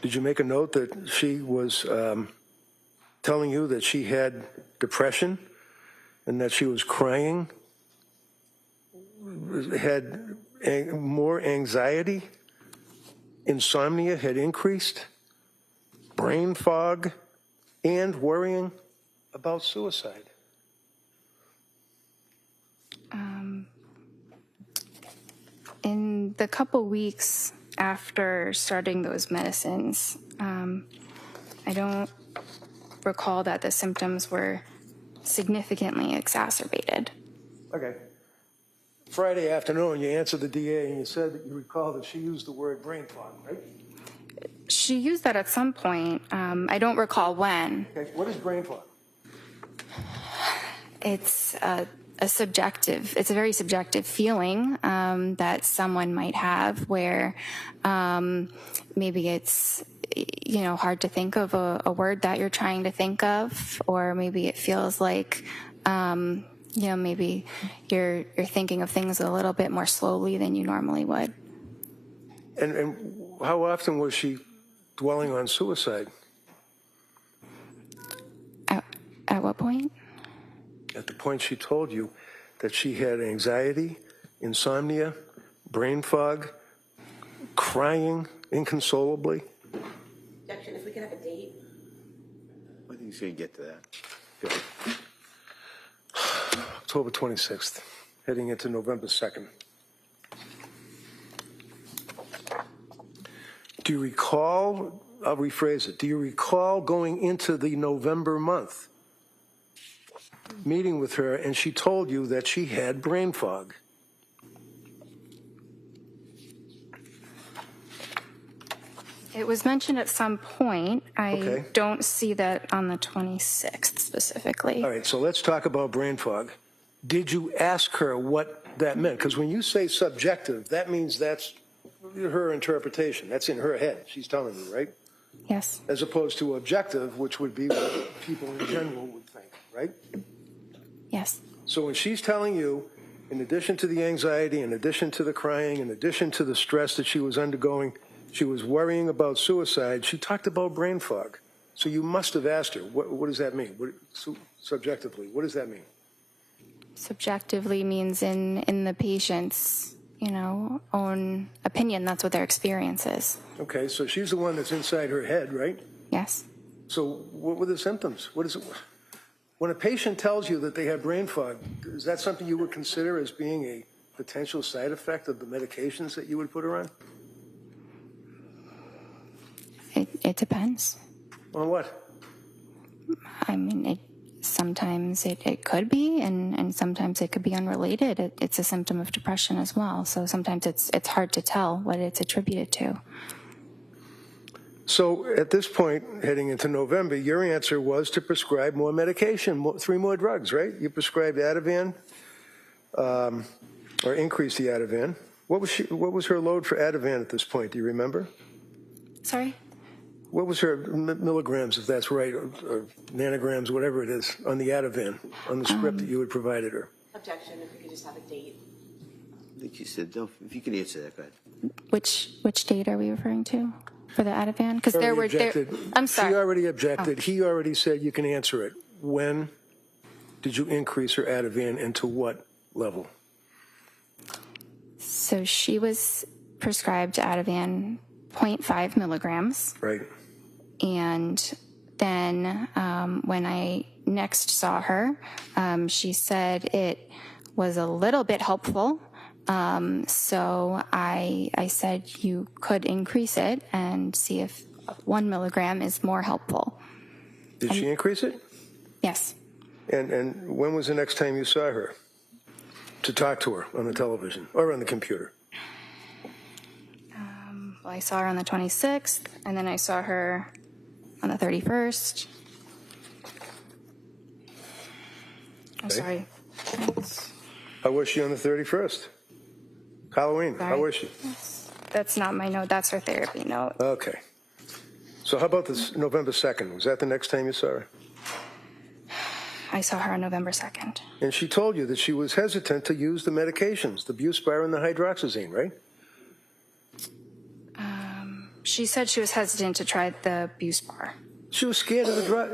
Did you make a note that she was telling you that she had depression and that she was crying, had more anxiety, insomnia had increased, brain fog, and worrying about suicide? In the couple weeks after starting those medicines, I don't recall that the symptoms were significantly exacerbated. Okay. Friday afternoon, you answered the DA and you said that you recall that she used the word brain fog, right? She used that at some point. I don't recall when. Okay. What is brain fog? It's a very subjective feeling that someone might have where maybe it's, hard to think of a word that you're trying to think of, or maybe it feels like, maybe you're thinking of things a little bit more slowly than you normally would. And how often was she dwelling on suicide? At what point? At the point she told you that she had anxiety, insomnia, brain fog, crying inconsolably. Objection, if we could have a date. I think he's going to get to that. Go ahead. October 26th, heading into November 2nd. Do you recall, I'll rephrase it, do you recall going into the November month, meeting with her, and she told you that she had brain fog? It was mentioned at some point. Okay. I don't see that on the 26th specifically. All right, so let's talk about brain fog. Did you ask her what that meant? Because when you say subjective, that means that's her interpretation. That's in her head. She's telling you, right? Yes. As opposed to objective, which would be what people in general would think, right? Yes. So when she's telling you, in addition to the anxiety, in addition to the crying, in addition to the stress that she was undergoing, she was worrying about suicide, she talked about brain fog. So you must have asked her, what does that mean? Subjectively, what does that mean? Subjectively means in the patient's, own opinion, that's what their experience is. Okay, so she's the one that's inside her head, right? Yes. So what were the symptoms? What is it? When a patient tells you that they have brain fog, is that something you would consider as being a potential side effect of the medications that you would put her on? It depends. On what? I mean, sometimes it could be, and sometimes it could be unrelated. It's a symptom of depression as well. So sometimes it's hard to tell what it's attributed to. So at this point, heading into November, your answer was to prescribe more medication, 3 more drugs, right? You prescribed Ativan, or increased the Ativan. What was her load for Ativan at this point? Do you remember? Sorry? What was her milligrams, if that's right, or nanograms, whatever it is, on the Ativan, on the script that you had provided her? Objection, if we could just have a date. I think you said, no, if you can answer that, go ahead. Which date are we referring to for the Ativan? Because there were there. I'm sorry. She already objected. He already said you can answer it. When did you increase her Ativan and to what level? So she was prescribed Ativan 0.5 milligrams. Right. And then when I next saw her, she said it was a little bit helpful. So I said you could increase it and see if 1 milligram is more helpful. Did she increase it? Yes. And when was the next time you saw her to talk to her on the television or on the computer? Well, I saw her on the 26th, and then I saw her on the 31st. I'm sorry. How was she on the 31st? Halloween. Sorry. How was she? That's not my note. That's her therapy note. Okay. So how about this November 2nd? Was that the next time you saw her? I saw her on November 2nd. And she told you that she was hesitant to use the medications, the Buspar and the hydroxyzine, right? She said she was hesitant to try the Buspar. She was scared of the drug.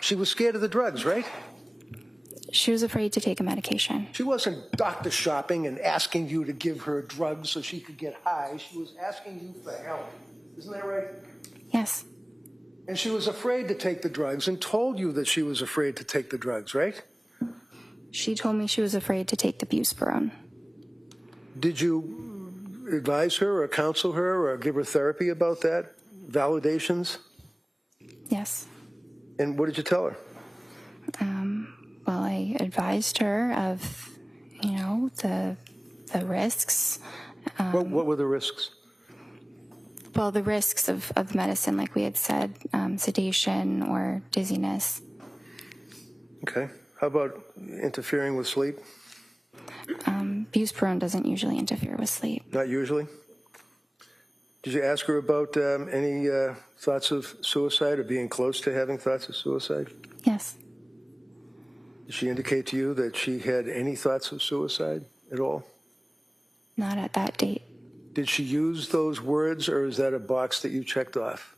She was scared of the drugs, right? She was afraid to take a medication. She wasn't doctor shopping and asking you to give her drugs so she could get high. She was asking you for help. Isn't that right? Yes. And she was afraid to take the drugs and told you that she was afraid to take the drugs, right? She told me she was afraid to take the Buspirone. Did you advise her or counsel her or give her therapy about that? Validations? Yes. And what did you tell her? Well, I advised her of, the risks. What were the risks? Well, the risks of medicine, like we had said, sedation or dizziness. Okay. How about interfering with sleep? Buspirone doesn't usually interfere with sleep. Not usually? Did you ask her about any thoughts of suicide or being close to having thoughts of suicide? Yes. Did she indicate to you that she had any thoughts of suicide at all? Not at that date. Did she use those words, or is that a box that you checked off?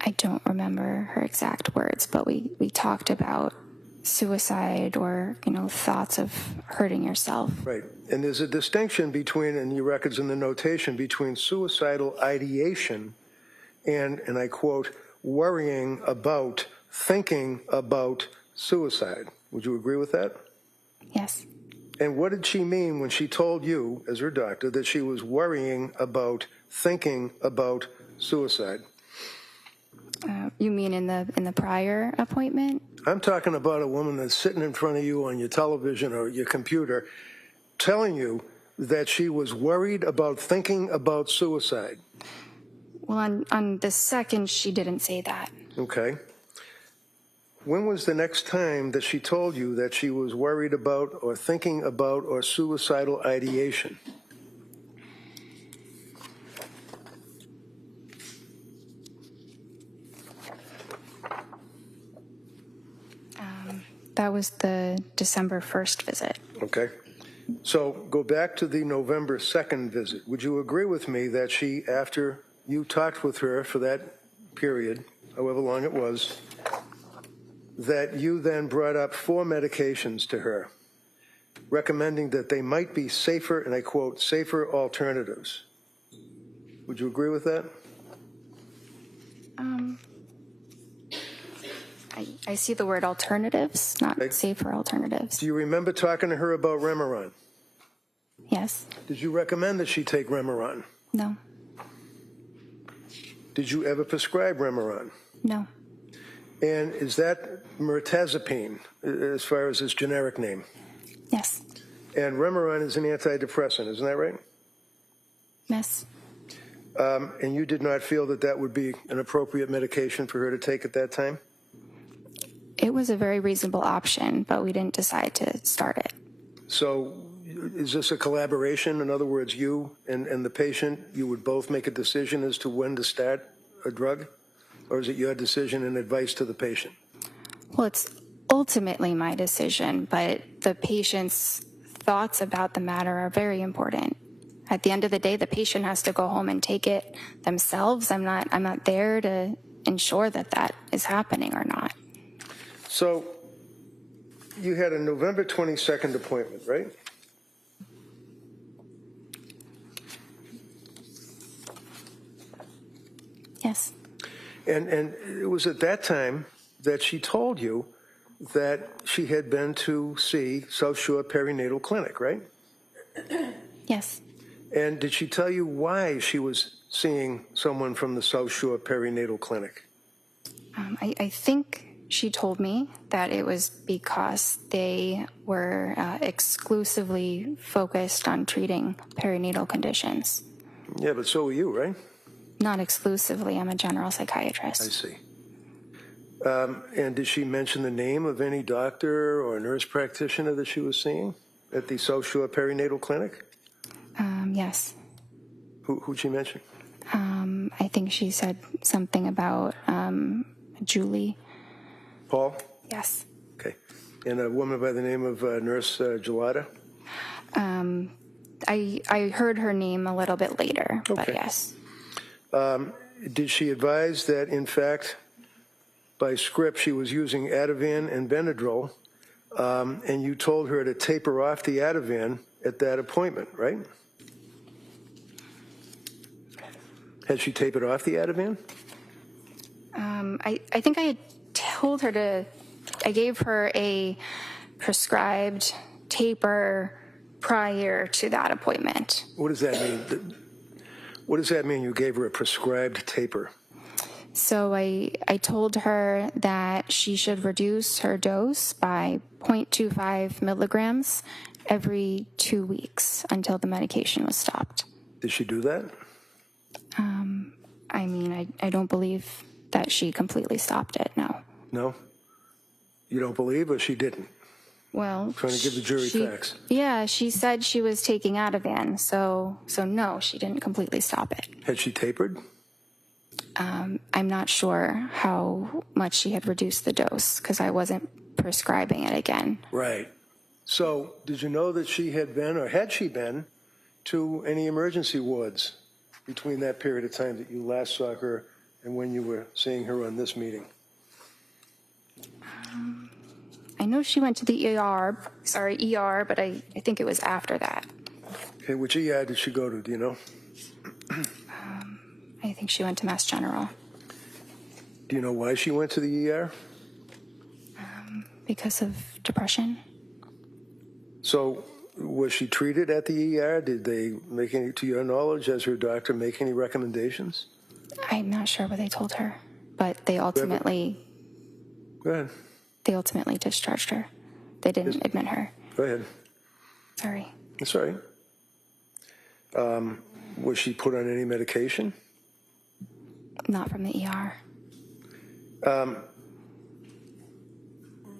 I don't remember her exact words, but we talked about suicide or, thoughts of hurting yourself. Right. And there's a distinction between, in your records and the notation, between suicidal ideation and I quote, worrying about, thinking about suicide. Would you agree with that? Yes. And what did she mean when she told you, as her doctor, that she was worrying about, thinking about suicide? You mean in the prior appointment? I'm talking about a woman that's sitting in front of you on your television or your computer telling you that she was worried about thinking about suicide. Well, on the 2nd, she didn't say that. Okay. When was the next time that she told you that she was worried about or thinking about or suicidal ideation? That was the December 1st visit. Okay. So go back to the November 2nd visit. Would you agree with me that she, after you talked with her for that period, however long it was, that you then brought up 4 medications to her, recommending that they might be safer, and I quote, safer alternatives? Would you agree with that? I see the word alternatives, not Okay. safer alternatives. Do you remember talking to her about Remeron? Yes. Did you recommend that she take Remeron? No. Did you ever prescribe Remeron? No. And is that mirtazapine, as far as its generic name? Yes. And Remeron is an antidepressant, isn't that right? Yes. And you did not feel that that would be an appropriate medication for her to take at that time? It was a very reasonable option, but we didn't decide to start it. So is this a collaboration? In other words, you and the patient, you would both make a decision as to when to start a drug? Or is it your decision and advice to the patient? Well, it's ultimately my decision, but the patient's thoughts about the matter are very important. At the end of the day, the patient has to go home and take it themselves. I'm not there to ensure that that is happening or not. So you had a November 22nd appointment, right? Yes. And it was at that time that she told you that she had been to see South Shore Perinatal Clinic, right? Yes. And did she tell you why she was seeing someone from the South Shore Perinatal Clinic? I think she told me that it was because they were exclusively focused on treating perinatal conditions. Yeah, but so were you, right? Not exclusively. I'm a general psychiatrist. I see. And did she mention the name of any doctor or nurse practitioner that she was seeing at the South Shore Perinatal Clinic? Yes. Who'd she mention? I think she said something about Julie. Paul? Yes. Okay. And a woman by the name of Nurse Gelada? I heard her name a little bit later, but Okay. yes. Did she advise that, in fact, by script, she was using Ativan and Benadryl, and you told her to taper off the Ativan at that appointment, right? Had she tapered off the Ativan? I think I had told her I gave her a prescribed taper prior to that appointment. What does that mean? What does that mean, you gave her a prescribed taper? So I told her that she should reduce her dose by 0.25 milligrams every 2 weeks until the medication was stopped. Did she do that? I mean, I don't believe that she completely stopped it, no. No? You don't believe, or she didn't? Well, Trying to give the jury facts. Yeah, she said she was taking Ativan, so no, she didn't completely stop it. Had she tapered? I'm not sure how much she had reduced the dose because I wasn't prescribing it again. Right. So did you know that she had been, or had she been, to any emergency wards between that period of time that you last saw her and when you were seeing her on this meeting? I know she went to the ER, but I think it was after that. Okay, which ER did she go to, do you know? I think she went to Mass General. Do you know why she went to the ER? Because of depression. So was she treated at the ER? Did they make any, to your knowledge, as her doctor, make any recommendations? I'm not sure what they told her, but they ultimately Go ahead. Discharged her. They didn't admit her. Go ahead. Sorry. That's all right. Was she put on any medication? Not from the ER.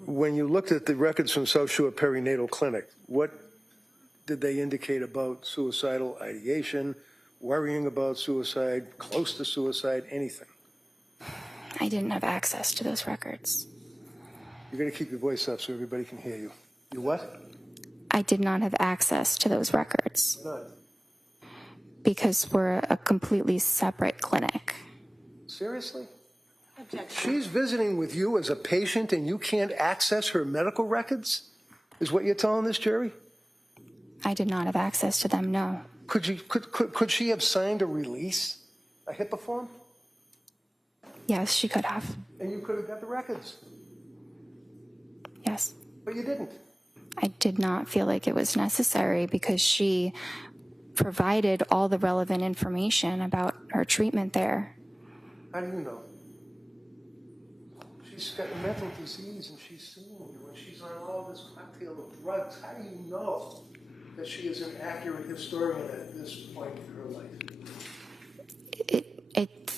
When you looked at the records from South Shore Perinatal Clinic, what did they indicate about suicidal ideation, worrying about suicide, close to suicide, anything? I didn't have access to those records. You're going to keep your voice up so everybody can hear you. You what? I did not have access to those records. None. Because we're a completely separate clinic. Seriously? Objection. She's visiting with you as a patient and you can't access her medical records? Is what you're telling this jury? I did not have access to them, no. Could she have signed a release, a HIPAA form? Yes, she could have. And you could have got the records, Yes. but you didn't. I did not feel like it was necessary because she provided all the relevant information about her treatment there. How do you know? She's got mental disease and she's suing you and she's on all this cocktail of drugs. How do you know that she is an accurate historian at this point in her life?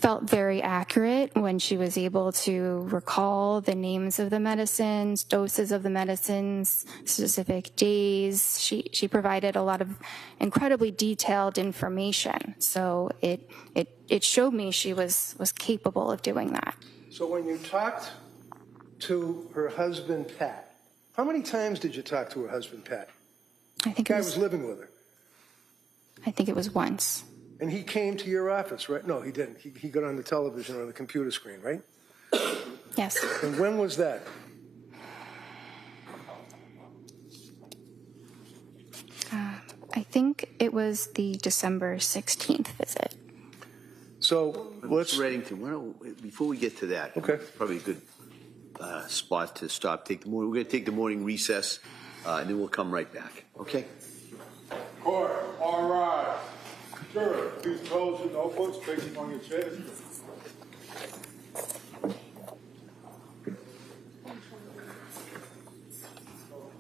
felt very accurate when she was able to recall the names of the medicines, doses of the medicines, specific days. She provided a lot of incredibly detailed information. So it showed me she was capable of doing that. So when you talked to her husband, Pat, how many times did you talk to her husband, Pat? I think The guy was living with her. I think it was once. And he came to your office, right? No, he didn't. He got on the television or the computer screen, right? Yes. And when was that? I think it was the December 16th visit. So let's. Mr. Reddington, before we get to that, Okay. probably a good spot to stop. We're going to take the morning recess, and then we'll come right back. Okay? Court, all rise. Juror, please close your notebooks facing on your chairs.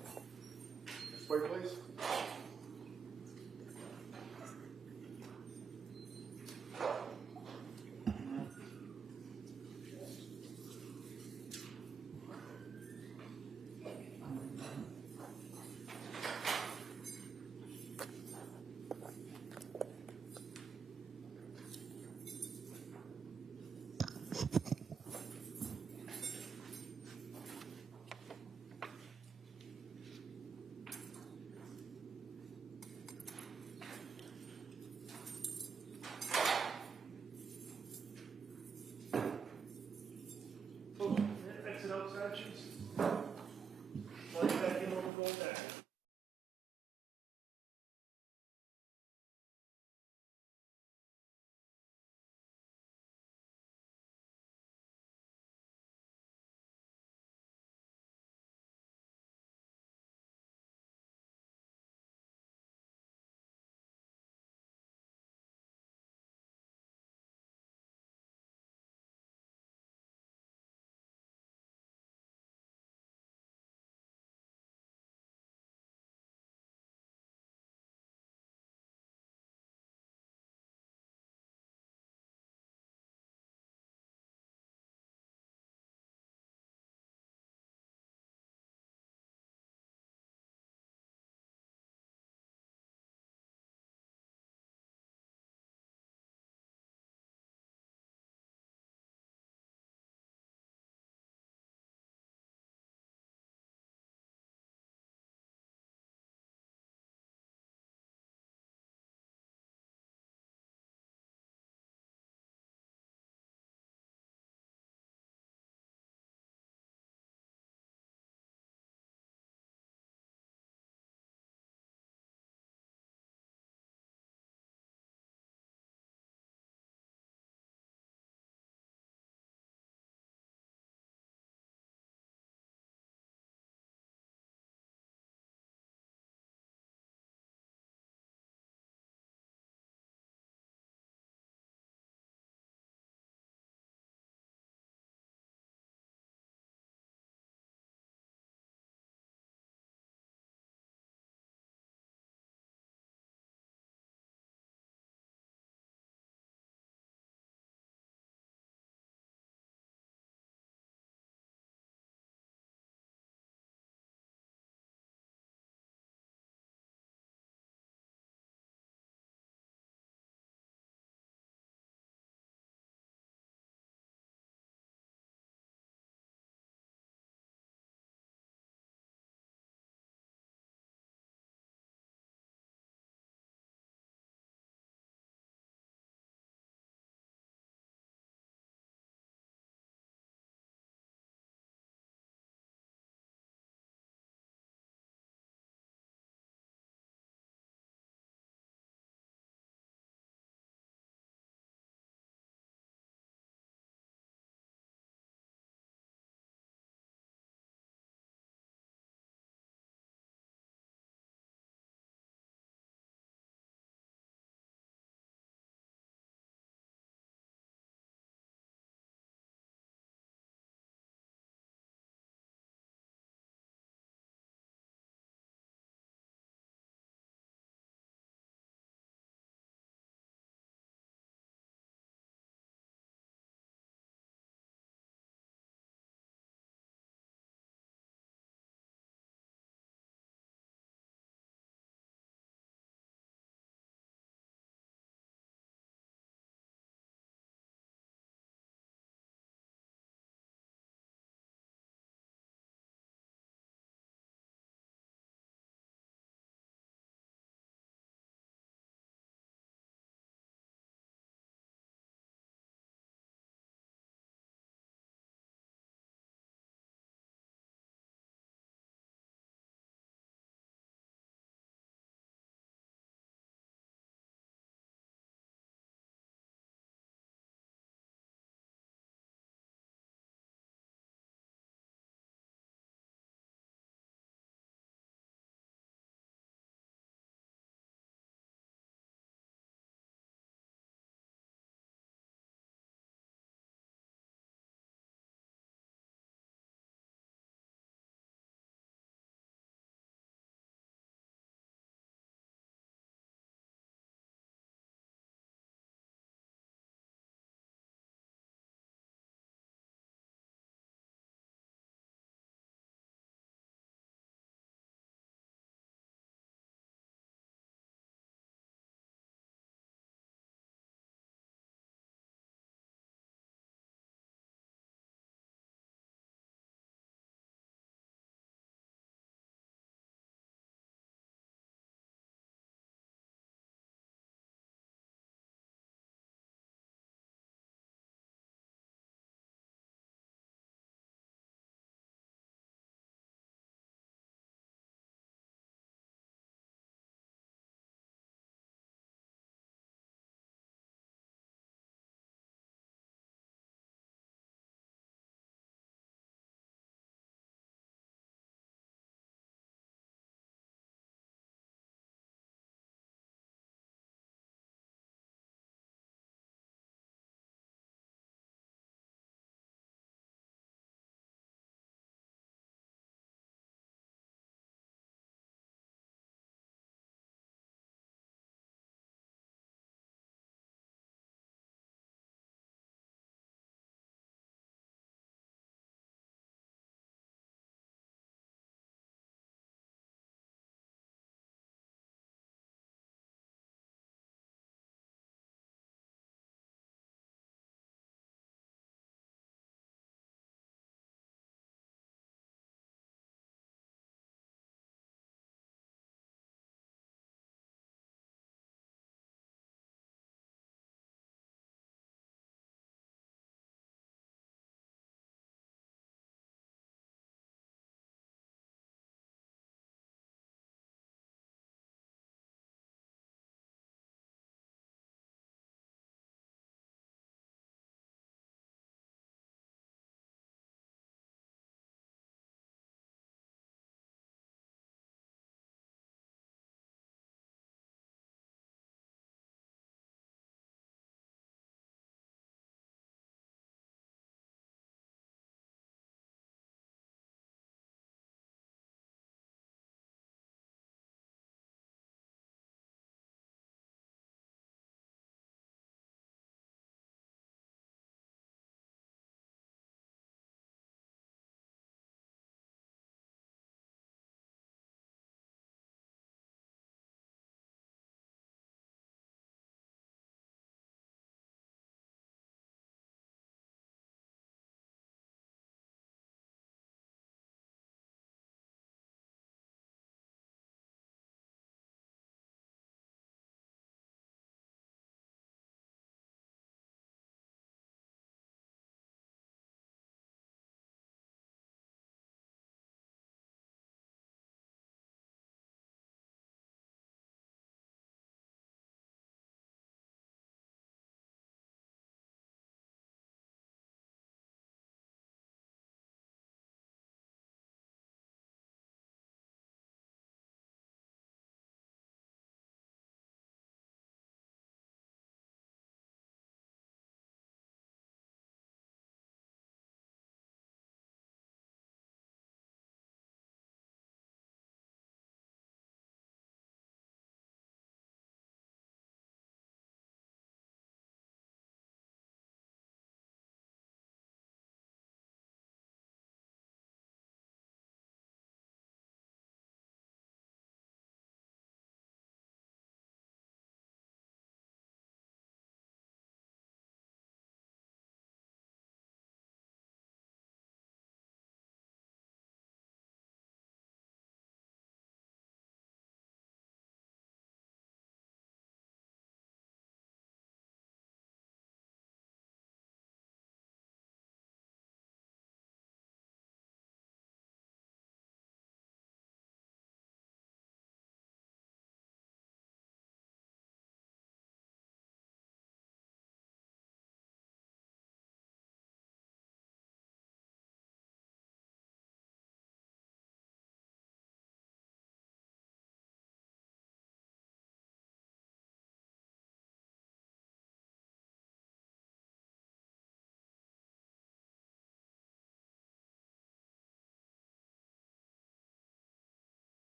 This way, please.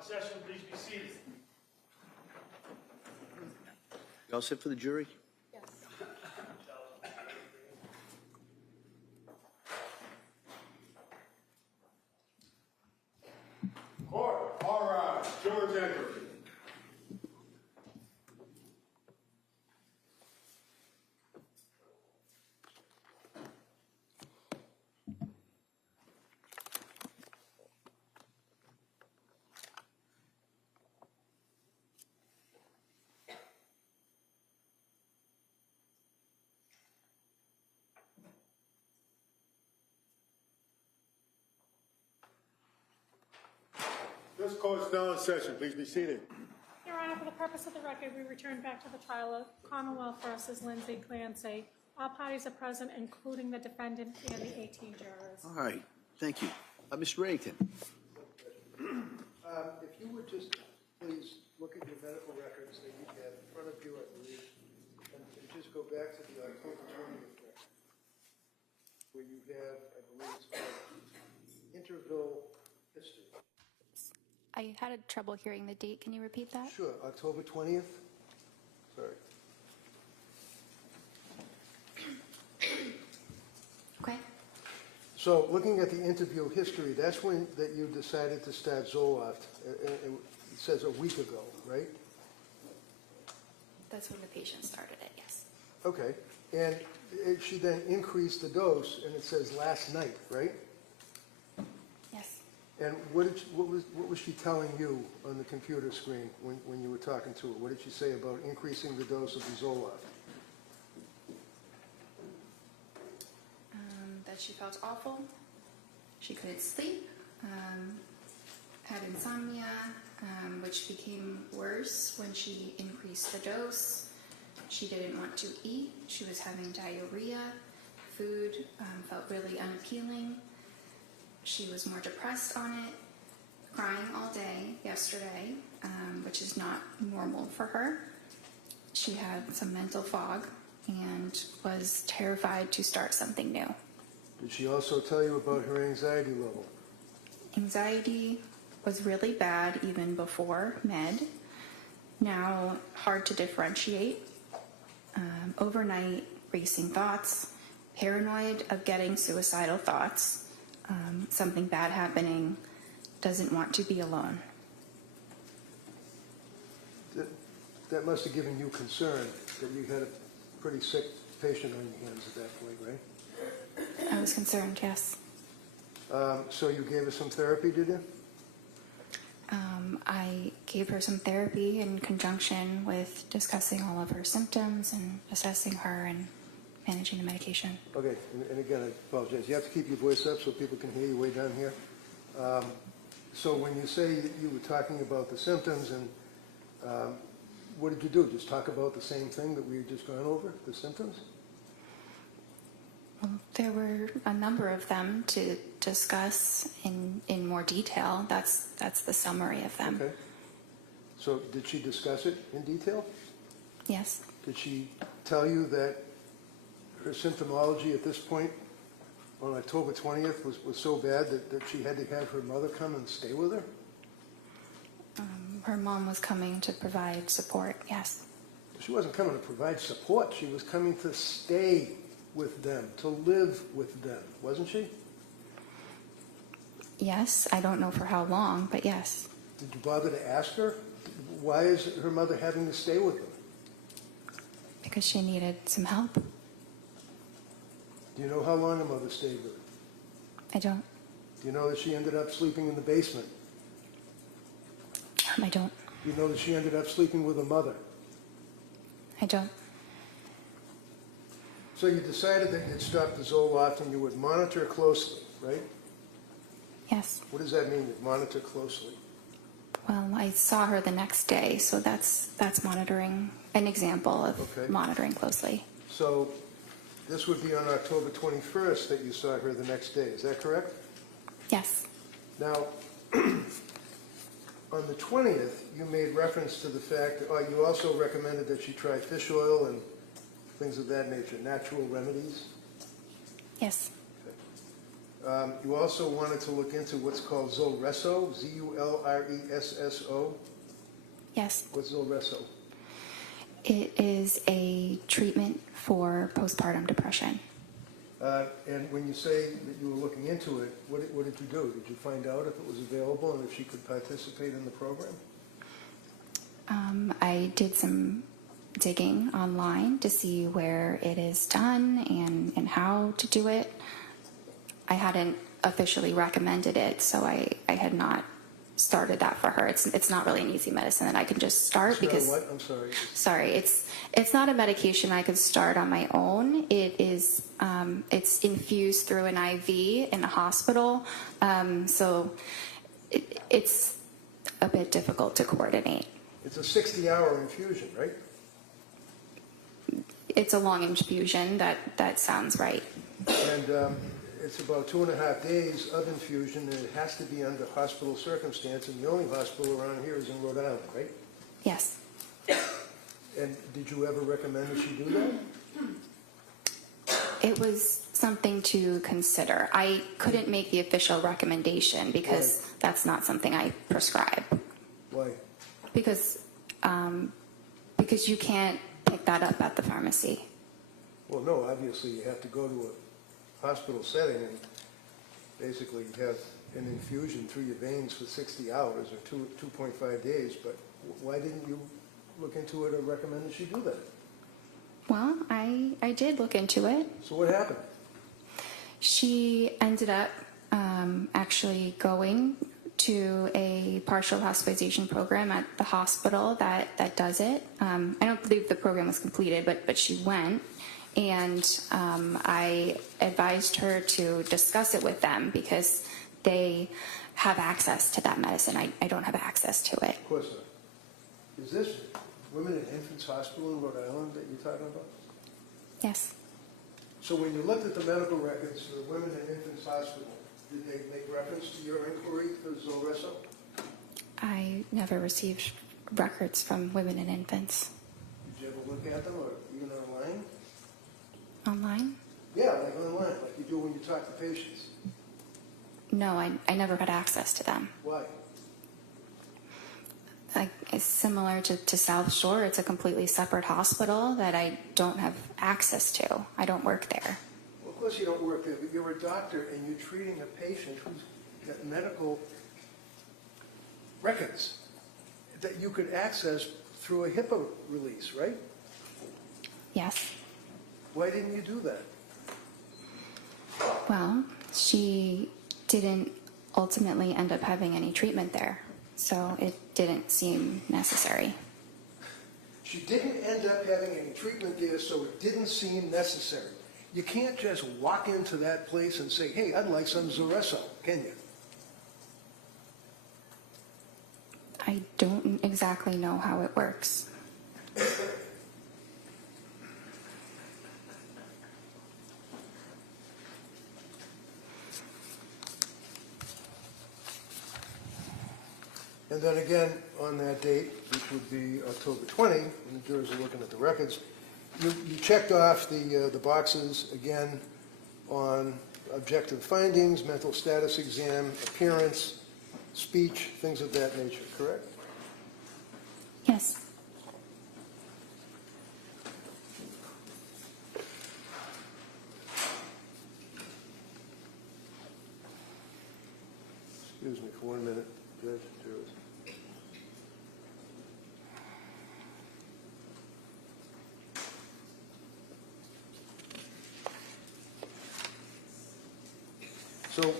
in session. Please be seated. You all set for the jury? Court, all rise. Jurors enter. This court is now in session. Please be seated. Your Honor, for the purpose of the record, we return back to the trial of Commonwealth versus Lindsay Clancy. All parties are present, including the defendant and the 18 jurors. All right, thank you. Mr. Reddington. If you would just please look at your medical records that you have in front of you, I believe, and just go back to the October 20th record, where you have, I believe it's called interval history. I had trouble hearing the date. Can you repeat that? Sure, October 20th? Sorry. Okay. So looking at the interview history, that's when that you decided to start Zoloft. It says a week ago, right? That's when the patient started it, yes. Okay. And she then increased the dose, and it says last night, right? Yes. And what was she telling you on the computer screen when you were talking to her? What did she say about increasing the dose of the Zoloft? That she felt awful. She couldn't sleep. Had insomnia, which became worse when she increased the dose. She didn't want to eat. She was having diarrhea. Food felt really unappealing. She was more depressed on it, crying all day yesterday, which is not normal for her. She had some mental fog and was terrified to start something new. Did she also tell you about her anxiety level? Anxiety was really bad even before med. Now hard to differentiate. Overnight racing thoughts, paranoid of getting suicidal thoughts, something bad happening, doesn't want to be alone. That must have given you concern that you had a pretty sick patient on your hands at that point, right? I was concerned, yes. So you gave her some therapy, did you? I gave her some therapy in conjunction with discussing all of her symptoms and assessing her and managing the medication. Okay, and again, I apologize. You have to keep your voice up so people can hear you way down here. So when you say you were talking about the symptoms, and what did you do? Just talk about the same thing that we've just gone over, the symptoms? Well, there were a number of them to discuss in more detail. That's the summary of them. Okay. So did she discuss it in detail? Yes. Did she tell you that her symptomology at this point on October 20th was so bad that she had to have her mother come and stay with her? Her mom was coming to provide support, yes. She wasn't coming to provide support. She was coming to stay with them, to live with them, wasn't she? Yes, I don't know for how long, but yes. Did you bother to ask her? Why is her mother having to stay with them? Because she needed some help. Do you know how long the mother stayed with her? I don't. Do you know that she ended up sleeping in the basement? I don't. Do you know that she ended up sleeping with her mother? I don't. So you decided that you'd stop the Zoloft and you would monitor closely, right? Yes. What does that mean, that monitor closely? Well, I saw her the next day, so that's monitoring, an example of Okay. monitoring closely. So this would be on October 21st that you saw her the next day, is that correct? Yes. Now, on the 20th, you made reference to the fact that you also recommended that she try fish oil and things of that nature, natural remedies. Yes. You also wanted to look into what's called Zulresso, Zulresso. Yes, What's Zulresso? it is a treatment for postpartum depression. And when you say that you were looking into it, what did you do? Did you find out if it was available and if she could participate in the program? I did some digging online to see where it is done and how to do it. I hadn't officially recommended it, so I had not started that for her. It's not really an easy medicine that I can just start It's not because what? I'm sorry. sorry, it's not a medication I could start on my own. It is it's infused through an IV in a hospital, so it's a bit difficult to coordinate. It's a 60-hour infusion, right? It's a long infusion. That sounds right. And it's about 2.5 days of infusion, and it has to be under hospital circumstance, and the only hospital around here is in Rhode Island, right? Yes. And did you ever recommend that she do that? It was something to consider. I couldn't make the official recommendation because that's not something I prescribe. Why? Because you can't pick that up at the pharmacy. Well, no, obviously you have to go to a hospital setting and basically have an infusion through your veins for 60 hours or 2.5 days, but why didn't you look into it or recommend that she do that? Well, I did look into it. So what happened? She ended up actually going to a partial hospitalization program at the hospital that does it. I don't believe the program was completed, but she went. And I advised her to discuss it with them because they have access to that medicine. I don't have access to it. Of course not. Is this Women and Infants Hospital in Rhode Island that you're talking about? Yes. So when you looked at the medical records for the Women and Infants Hospital, did they make reference to your inquiry for Zulresso? I never received records from women and infants. Did you ever look at them or even online? Online? Yeah, like online, like you do when you talk to patients. No, I never had access to them. Why? It's similar to South Shore. It's a completely separate hospital that I don't have access to. I don't work there. Well, of course you don't work there, but you're a doctor and you're treating a patient who's got medical records that you could access through a HIPAA release, right? Yes. Why didn't you do that? Well, she didn't ultimately end up having any treatment there, so it didn't seem necessary. She didn't end up having any treatment there, so it didn't seem necessary. You can't just walk into that place and say, hey, I'd like some Zulresso, can you? I don't exactly know how it works. And then again, on that date, which would be October 20, when the jurors are looking at the records, you checked off the boxes again on objective findings, mental status exam, appearance, speech, things of that nature, correct? Yes. Excuse me for 1 minute, Judge, jurors. So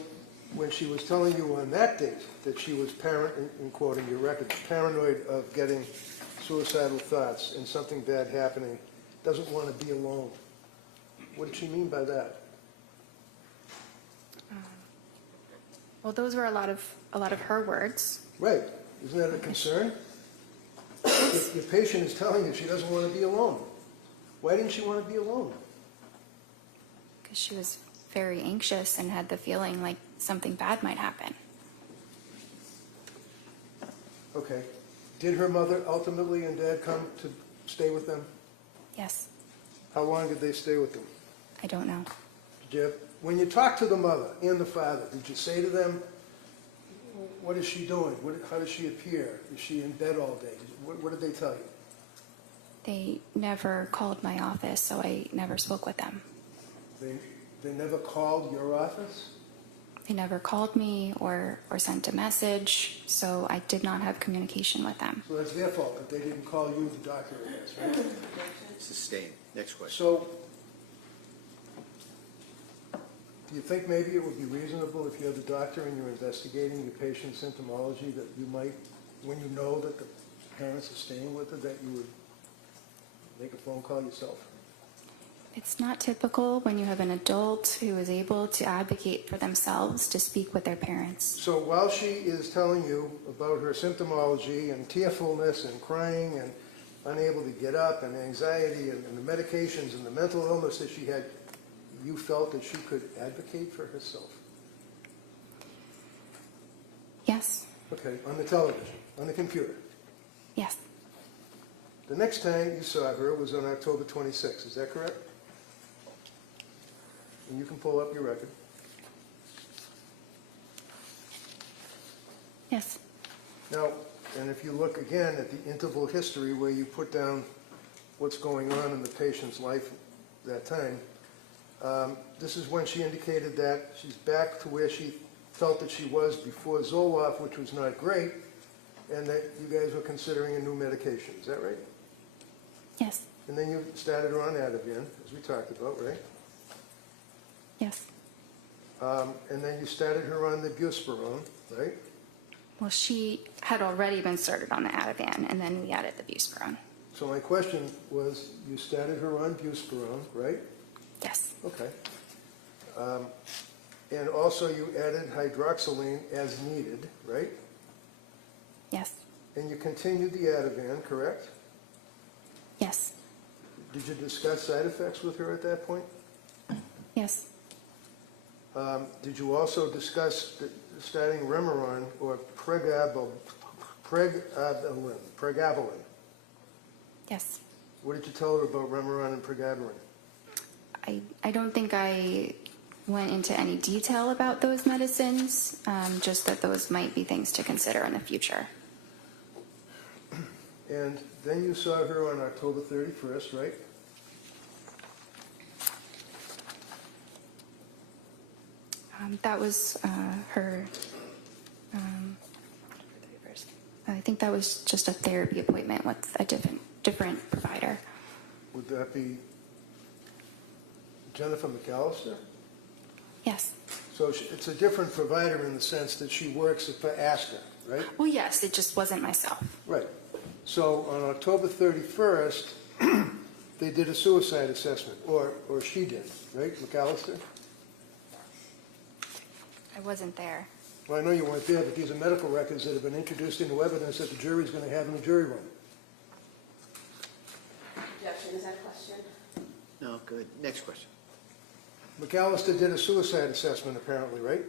when she was telling you on that date that she was in quoting your record, paranoid of getting suicidal thoughts and something bad happening, doesn't want to be alone, what did she mean by that? Well, those were a lot of her words. Right. Isn't that a concern? Your patient is telling you she doesn't want to be alone. Why didn't she want to be alone? Because she was very anxious and had the feeling like something bad might happen. Okay. Did her mother ultimately and dad come to stay with them? Yes. How long did they stay with them? I don't know. Jeff, when you talked to the mother and the father, did you say to them, what is she doing? How does she appear? Is she in bed all day? What did they tell you? They never called my office, so I never spoke with them. They never called your office? They never called me or sent a message, so I did not have communication with them. So that's their fault, that they didn't call you, the doctor, I guess, right? Sustained. Next question. So, do you think maybe it would be reasonable if you're the doctor and you're investigating your patient's symptomology that you might, when you know that the parents are staying with her, that you would make a phone call yourself? It's not typical when you have an adult who is able to advocate for themselves to speak with their parents. So while she is telling you about her symptomology and tearfulness and crying and unable to get up and anxiety and the medications and the mental illness that she had, you felt that she could advocate for herself? Yes. Okay, on the television, on the computer. Yes. The next time you saw her was on October 26th, is that correct? And you can pull up your record. Yes. Now, and if you look again at the interval history where you put down what's going on in the patient's life that time, this is when she indicated that she's back to where she felt that she was before Zoloft, which was not great, and that you guys were considering a new medication. Is that right? Yes. And then you started her on Ativan, as we talked about, right? Yes. And then you started her on the buspirone, right? Well, she had already been started on the Ativan, and then we added the buspirone. So my question was, you started her on buspirone, right? Yes. Okay. And also you added hydroxyline as needed, right? Yes. And you continued the Ativan, correct? Yes. Did you discuss side effects with her at that point? Yes. Did you also discuss starting Remeron or pregabalin? Yes. What did you tell her about Remeron and pregabalin? I don't think I went into any detail about those medicines, just that those might be things to consider in the future. And then you saw her on October 31st, right? That was her, I think that was just a therapy appointment with a different provider. Would that be Jennifer McAllister? Yes. So it's a different provider in the sense that she works for Astor, right? Well, yes, it just wasn't myself. Right. So on October 31st, they did a suicide assessment, or she did, right, McAllister? I wasn't there. Well, I know you weren't there, but these are medical records that have been introduced into evidence that the jury's going to have in the jury room. Objection, is that a question? No, good. Next question. McAllister did a suicide assessment, apparently, right?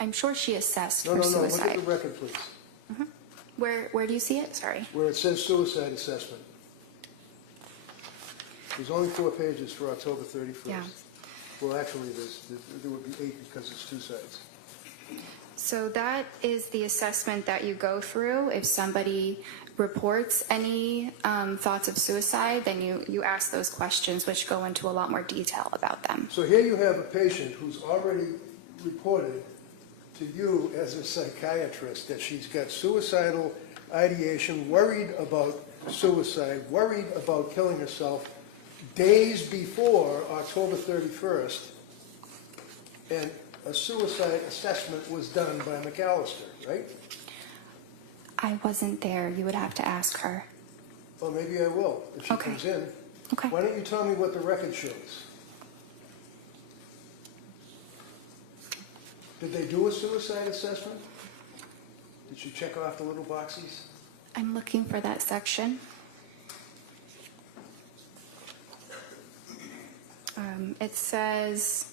I'm sure she assessed No, for no, no. Look suicide. at the record, please. Where do you see it? Sorry. Where it says suicide assessment. There's only 4 pages for October 31st. Yeah. Well, actually, there would be 8 because it's 2 sides. So that is the assessment that you go through. If somebody reports any thoughts of suicide, then you ask those questions, which go into a lot more detail about them. So here you have a patient who's already reported to you as a psychiatrist that she's got suicidal ideation, worried about suicide, worried about killing herself days before October 31st, and a suicide assessment was done by McAllister, right? I wasn't there. You would have to ask her. Well, maybe I will, if she Okay. comes in. Okay. Why don't you tell me what the record shows? Did they do a suicide assessment? Did she check off the little boxes? I'm looking for that section. It says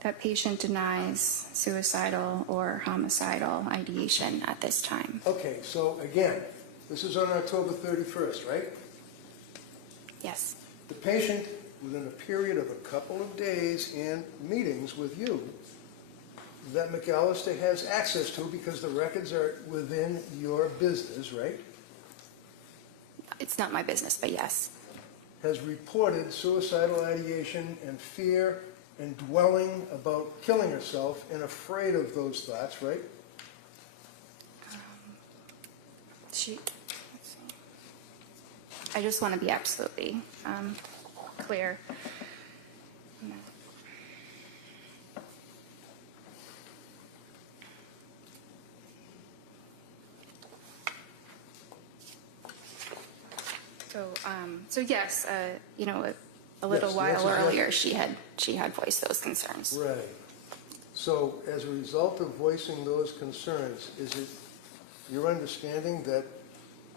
that patient denies suicidal or homicidal ideation at this time. Okay, so again, this is on October 31st, right? Yes. The patient, within a period of a couple of days and meetings with you, that McAllister has access to because the records are within your business, right? It's not my business, but yes. Has reported suicidal ideation and fear and dwelling about killing herself and afraid of those thoughts, right? Let's see. I just want to be absolutely clear. So yes, a little Yes, the while answer is yes. earlier, she had voiced those concerns. Right. So as a result of voicing those concerns, is it your understanding that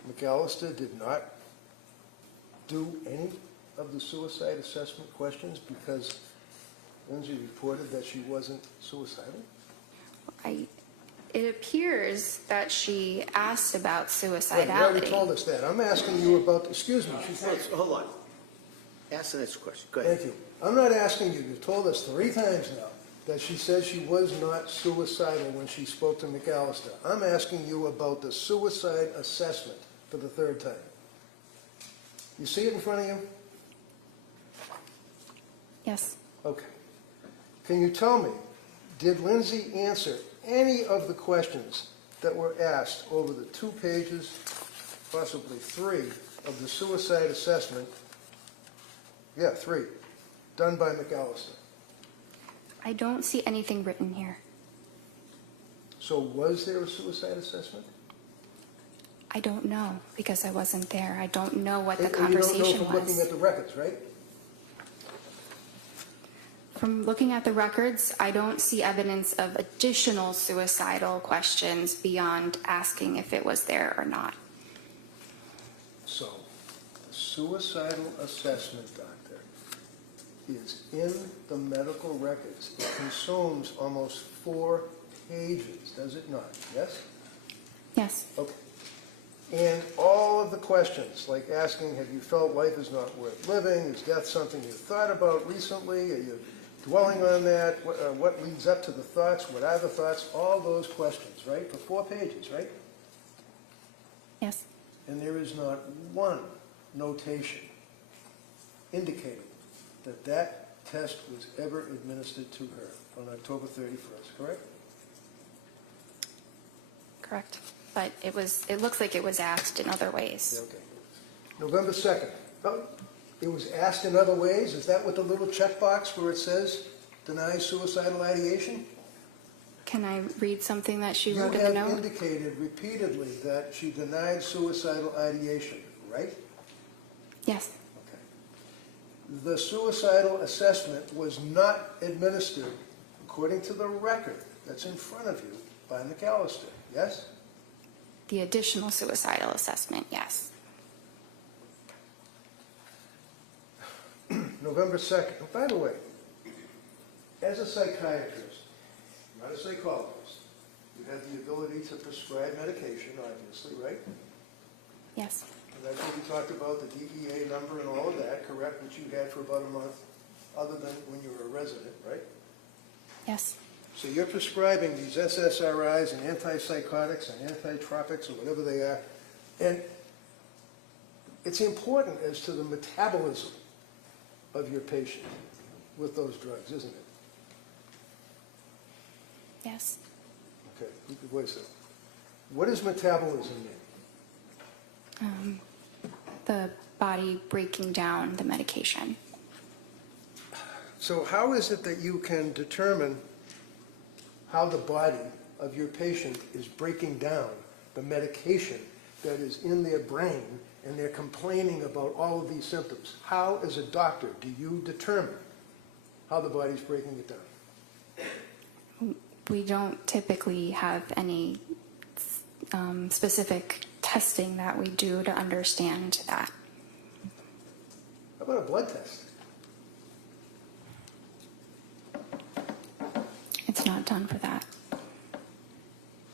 McAllister did not do any of the suicide assessment questions because Lindsay reported that she wasn't suicidal? It appears that she asked about Right, suicidality. you already told us that. I'm asking you about, excuse me, Hold on. Ask the next question. Go ahead. thank you. I'm not asking you, you've told us 3 times now that she said she was not suicidal when she spoke to McAllister. I'm asking you about the suicide assessment for the 3rd time. You see it in front of you? Yes. Okay. Can you tell me, did Lindsay answer any of the questions that were asked over the 2 pages, possibly 3, of the suicide assessment? Yeah, 3, done by McAllister. I don't see anything written here. So was there a suicide assessment? I don't know because I wasn't there. I don't know what the And conversation you don't know from looking was. at the records, right? From looking at the records, I don't see evidence of additional suicidal questions beyond asking if it was there or not. So, the suicidal assessment, doctor, is in the medical records. It consumes almost 4 pages, does it not? Yes? Yes. Okay. And all of the questions, like asking, have you felt life is not worth living? Is death something you thought about recently? Are you dwelling on that? What leads up to the thoughts? What are the thoughts? All those questions, right? For 4 pages, right? Yes. And there is not one notation indicating that that test was ever administered to her on October 31st, correct? Correct. But it looks like it was asked in other ways. Yeah, okay. November 2nd. Oh, it was asked in other ways? Is that what the little checkbox where it says deny suicidal ideation? Can I read something that she You wrote in the have note? indicated repeatedly that she denied suicidal ideation, right? Yes. Okay. The suicidal assessment was not administered, according to the record that's in front of you, by McAllister, yes? The additional suicidal assessment, yes. November 2nd. Oh, by the way, as a psychiatrist, not a psychologist, you have the ability to prescribe medication, obviously, right? Yes. And that's what we talked about, the DEA number and all of that, correct, which you had for about a month, other than when you were a resident, right? Yes. So you're prescribing these SSRIs and antipsychotics and antitropics or whatever they are, and it's important as to the metabolism of your patient with those drugs, isn't it? Yes. Okay, you can voice it. What does metabolism mean? The body breaking down the medication. So how is it that you can determine how the body of your patient is breaking down the medication that is in their brain and they're complaining about all of these symptoms? How, as a doctor, do you determine how the body's breaking it down? We don't typically have any specific testing that we do to understand that. How about a blood test? It's not done for that.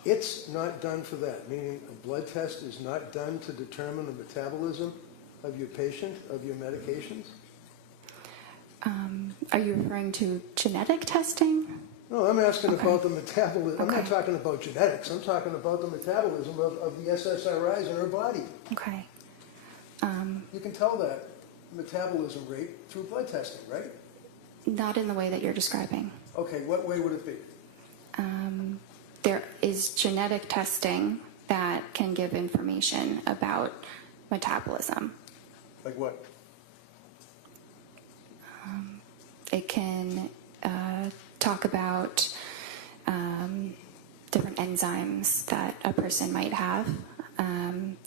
It's not done for that, meaning a blood test is not done to determine the metabolism of your patient, of your medications? Are you referring to genetic testing? No, I'm asking Okay. about the metabolism. I'm not Okay. talking about genetics. I'm talking about the metabolism of the SSRIs in her body. Okay. You can tell that metabolism rate through blood testing, right? Not in the way that you're describing. Okay, what way would it be? There is genetic testing that can give information about metabolism. Like what? It can talk about different enzymes that a person might have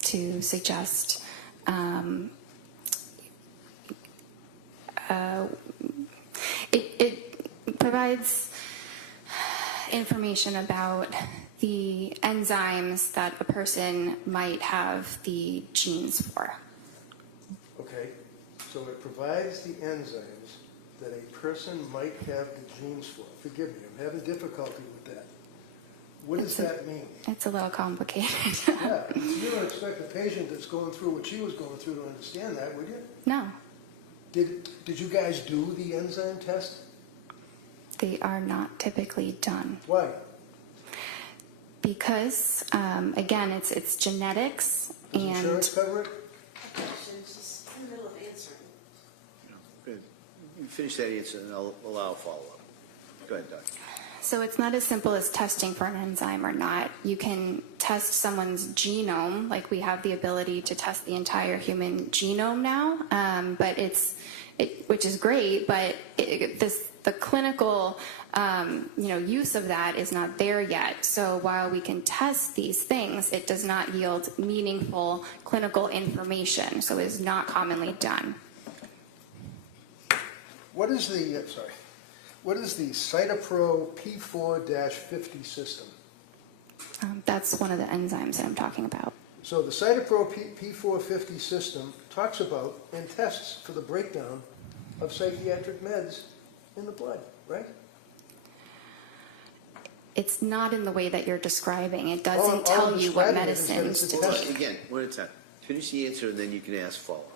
to suggest it provides information about the enzymes that a person might have the genes for. Okay, so it provides the enzymes that a person might have the genes for. Forgive me, I'm having difficulty with that. What does that mean? It's a little complicated. Yeah, you don't expect a patient that's going through what she was going through to understand that, would you? No, Did you guys do the enzyme test? they are not typically done. Why? Because, again, it's genetics Does and insurance cover it? Question, just in the middle of answering. Good. You finish that answer, and I'll allow a follow-up. Go ahead, Doc. so it's not as simple as testing for an enzyme or not. You can test someone's genome, like we have the ability to test the entire human genome now, but which is great, but the clinical use of that is not there yet. So while we can test these things, it does not yield meaningful clinical information, so it is not commonly done. What is the Cytopro P4-50 system? That's one of the enzymes that I'm talking about. So the Cytopro P450 system talks about and tests for the breakdown of psychiatric meds in the blood, right? It's not in the way that you're describing. It All doesn't I'm tell you what describing is that medicines it's a to test. take. Again, one at a time. Finish the answer, and then you can ask follow-up.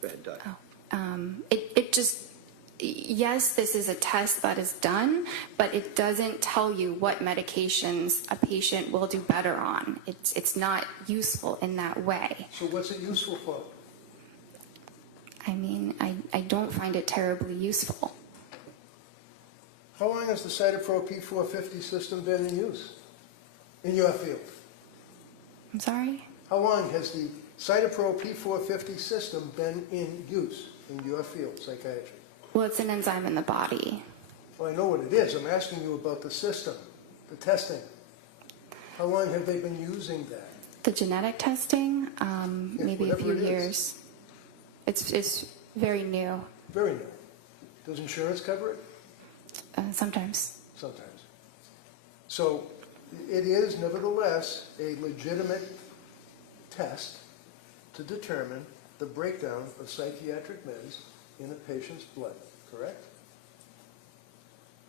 Go ahead, Doc. It just, yes, this is a test that is done, but it doesn't tell you what medications a patient will do better on. It's not useful in that way. So what's it useful for? I mean, I don't find it terribly useful. How long has the Cytopro P450 system been in use in your field? I'm sorry? How long has the Cytopro P450 system been in use in your field, psychiatry? Well, it's an enzyme in the body. Well, I know what it is. I'm asking you about the system, the testing. How long have they been using that? The genetic testing, maybe a whatever few it is. years. It's very new, Very new. Does insurance cover it? sometimes. Sometimes. So it is nevertheless a legitimate test to determine the breakdown of psychiatric meds in a patient's blood, correct?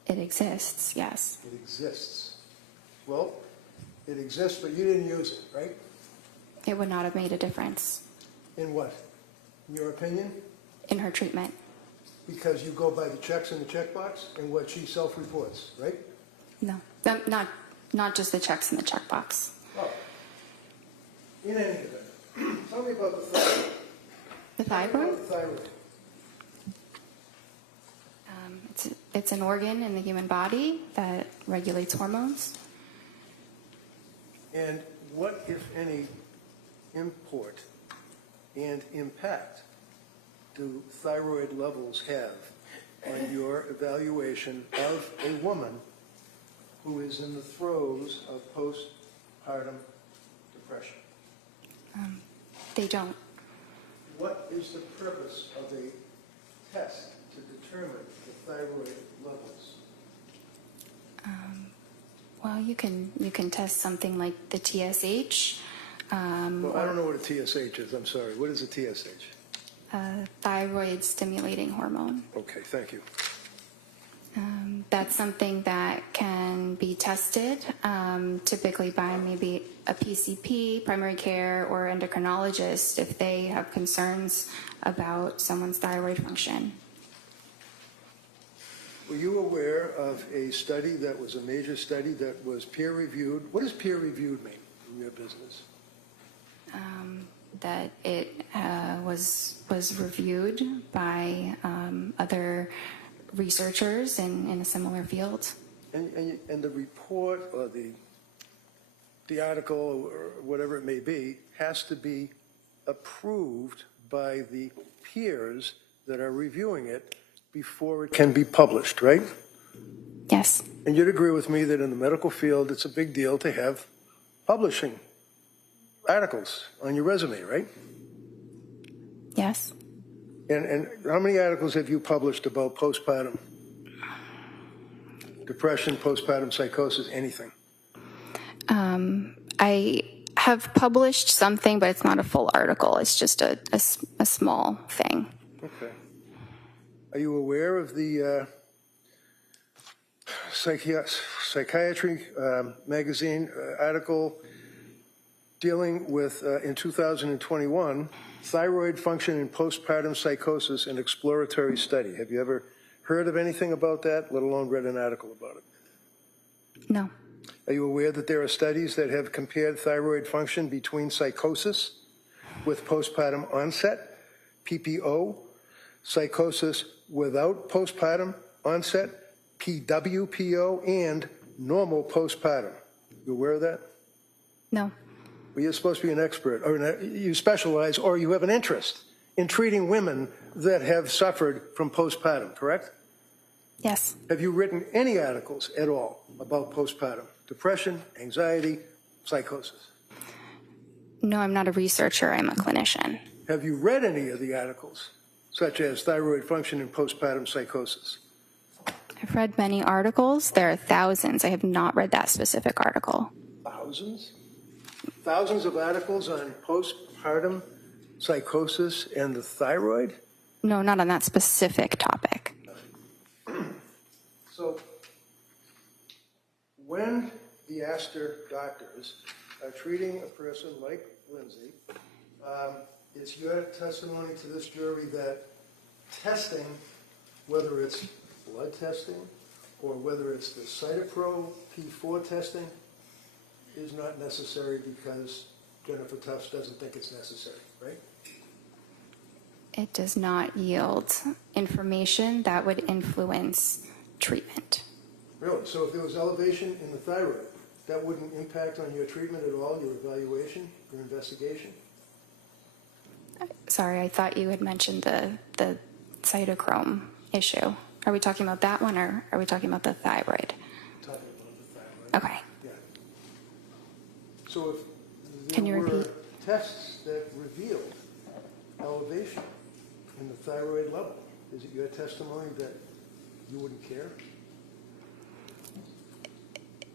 It exists, yes. It exists. Well, it exists, but you didn't use it, right? It would not have made a difference In what? In your opinion? in her treatment. Because you go by the checks in the checkbox and what she self-reports, right? No, not just the checks in the checkbox. Oh. In any event, tell me about the thyroid. The Tell me thyroid, about the thyroid. it's an organ in the human body that regulates hormones. And what, if any, import and impact do thyroid levels have on your evaluation of a woman who is in the throes of postpartum depression? They don't. What is the purpose of a test to determine the thyroid levels? Well, you can test something like the TSH, Well, I don't know what a TSH is. I'm sorry. What is a TSH? thyroid stimulating hormone. Okay, thank you. That's something that can be tested, typically by maybe a PCP, primary care, or endocrinologist if they have concerns about someone's thyroid function. Were you aware of a study that was a major study that was peer-reviewed? What does peer-reviewed mean in your business? That it was reviewed by other researchers in a similar field. And the report or the article or whatever it may be has to be approved by the peers that are reviewing it before it can be published, right? Yes. And you'd agree with me that in the medical field, it's a big deal to have publishing articles on your resume, right? Yes. And how many articles have you published about postpartum depression, postpartum psychosis, anything? I have published something, but it's not a full article. It's just a small thing. Okay. Are you aware of the psychiatry magazine article dealing with, in 2021, thyroid function in postpartum psychosis, an exploratory study? Have you ever heard of anything about that, let alone read an article about it? No. Are you aware that there are studies that have compared thyroid function between psychosis with postpartum onset, PPO, psychosis without postpartum onset, PWPO, and normal postpartum? You aware of that? No. Well, you're supposed to be an expert, or you specialize, or you have an interest in treating women that have suffered from postpartum, correct? Yes. Have you written any articles at all about postpartum depression, anxiety, psychosis? No, I'm not a researcher. I'm a clinician. Have you read any of the articles, such as thyroid function in postpartum psychosis? I've read many articles. There are thousands. I have not read that specific article. Thousands? Thousands of articles on postpartum psychosis and the thyroid? No, not on that specific topic. So, when the Astor doctors are treating a person like Lindsay, it's your testimony to this jury that testing, whether it's blood testing or whether it's the Cytopro P4 testing, is not necessary because Jennifer Tufts doesn't think it's necessary, right? It does not yield information that would influence treatment. Really? So if there was elevation in the thyroid, that wouldn't impact on your treatment at all, your evaluation, your investigation? Sorry, I thought you had mentioned the cytochrome issue. Are we talking about that one, or are we talking about the thyroid? Talking about the thyroid. Okay. Yeah. So if Can you there were repeat? tests that revealed elevation in the thyroid level, is it your testimony that you wouldn't care?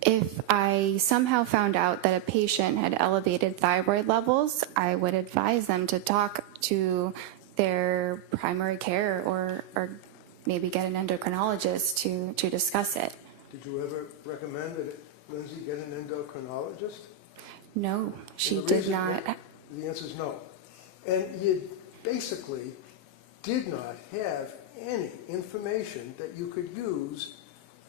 If I somehow found out that a patient had elevated thyroid levels, I would advise them to talk to their primary care or maybe get an endocrinologist to discuss it. Did you ever recommend that Lindsay get an endocrinologist? No, she And the did reason- not. The answer is no. And you basically did not have any information that you could use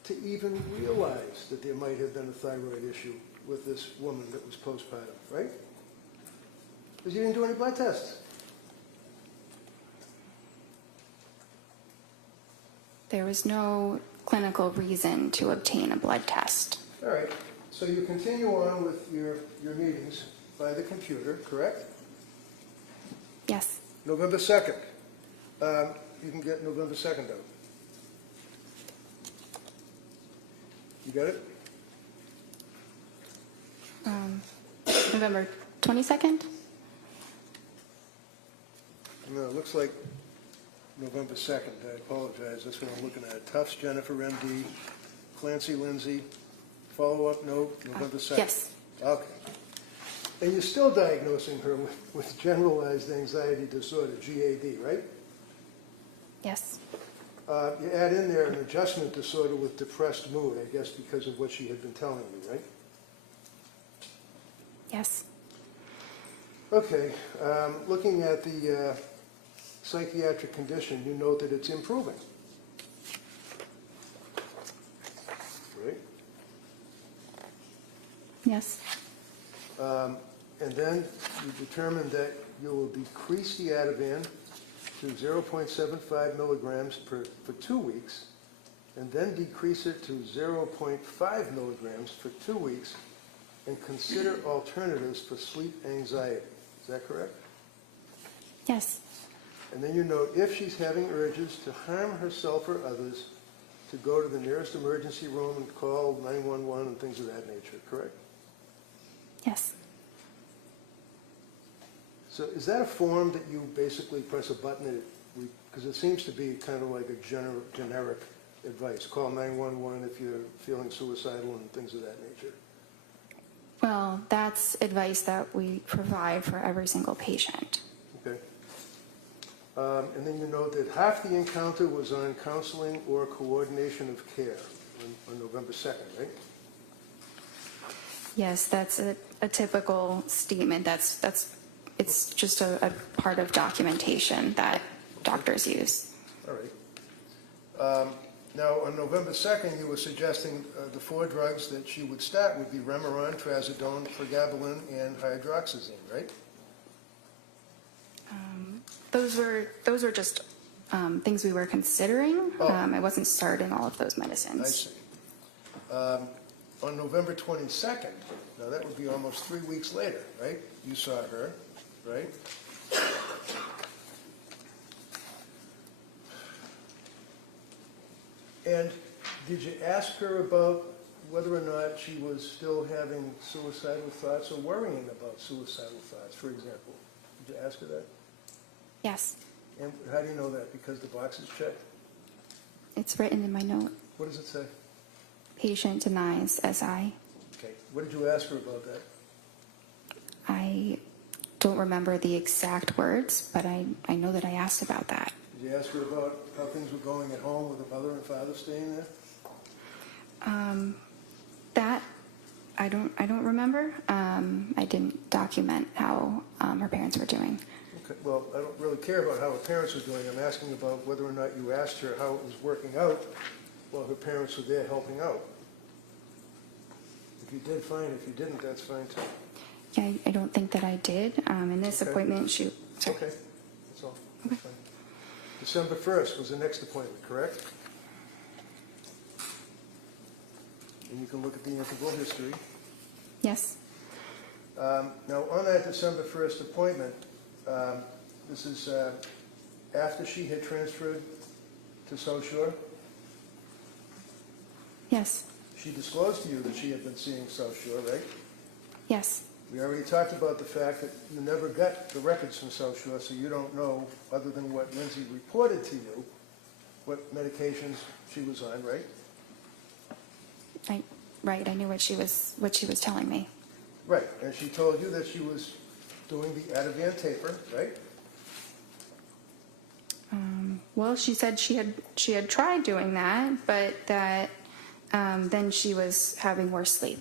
to even realize that there might have been a thyroid issue with this woman that was postpartum, right? Because you didn't do any blood tests. There was no clinical reason to obtain a blood test. All right, so you continue on with your meetings by the computer, correct? Yes. November 2nd. You can get November 2nd out. You got it? November 22nd? No, it looks like November 2nd. I apologize. That's what I'm looking at. Tufts, Jennifer, MD, Clancy, Lindsay. Follow-up note, November 2nd. Yes. Okay. And you're still diagnosing her with generalized anxiety disorder, GAD, right? Yes. You add in there an adjustment disorder with depressed mood, I guess because of what she had been telling you, right? Yes. Okay, looking at the psychiatric condition, you note that it's improving. Right? Yes. And then you determine that you will decrease the Ativan to 0.75 milligrams for 2 weeks, and then decrease it to 0.5 milligrams for 2 weeks, and consider alternatives for sleep anxiety. Is that correct? Yes. And then you note if she's having urges to harm herself or others, to go to the nearest emergency room and call 911 and things of that nature, correct? Yes. So is that a form that you basically press a button and because it seems to be kind of like a generic advice. Call 911 if you're feeling suicidal and things of that nature. Well, that's advice that we provide for every single patient. Okay. And then you note that half the encounter was on counseling or coordination of care on November 2nd, right? Yes, that's a typical statement. It's just a part of documentation that doctors use. All right. Now, on November 2nd, you were suggesting the 4 drugs that she would start would be Remeron, Trazodone, Pregabalin, and hydroxyzine, right? Those were just things we were considering. Oh. I wasn't starting all of those I medicines. see. On November 22nd, now that would be almost 3 weeks later, right? You saw her, right? And did you ask her about whether or not she was still having suicidal thoughts or worrying about suicidal thoughts, for example? Did you ask her that? Yes, And how do you know that? Because the box is checked? it's written in my note. What does it say? Patient denies SI. Okay. What did you ask her about that? I don't remember the exact words, but I know that I asked about that. Did you ask her about how things were going at home with the mother and father staying there? That I don't remember. I didn't document how her parents were doing. Okay. Well, I don't really care about how her parents were doing. I'm asking about whether or not you asked her how it was working out while her parents were there helping out. If you did, fine. If you didn't, that's fine too. Yeah, I don't think that I did. In this Okay. appointment, sorry. Okay. That's all. That's fine. December 1st was the next appointment, correct? And you can look at the interval history. Yes. Now, on that December 1st appointment, this is after she had transferred to South Shore. Yes. She disclosed to you that she had been seeing South Shore, right? Yes. We already talked about the fact that you never got the records from South Shore, so you don't know, other than what Lindsay reported to you, what medications she was on, right? Right. I knew what she was telling me. Right, and she told you that she was doing the Ativan taper, right? Well, she said she had tried doing that, but that then she was having worse sleep.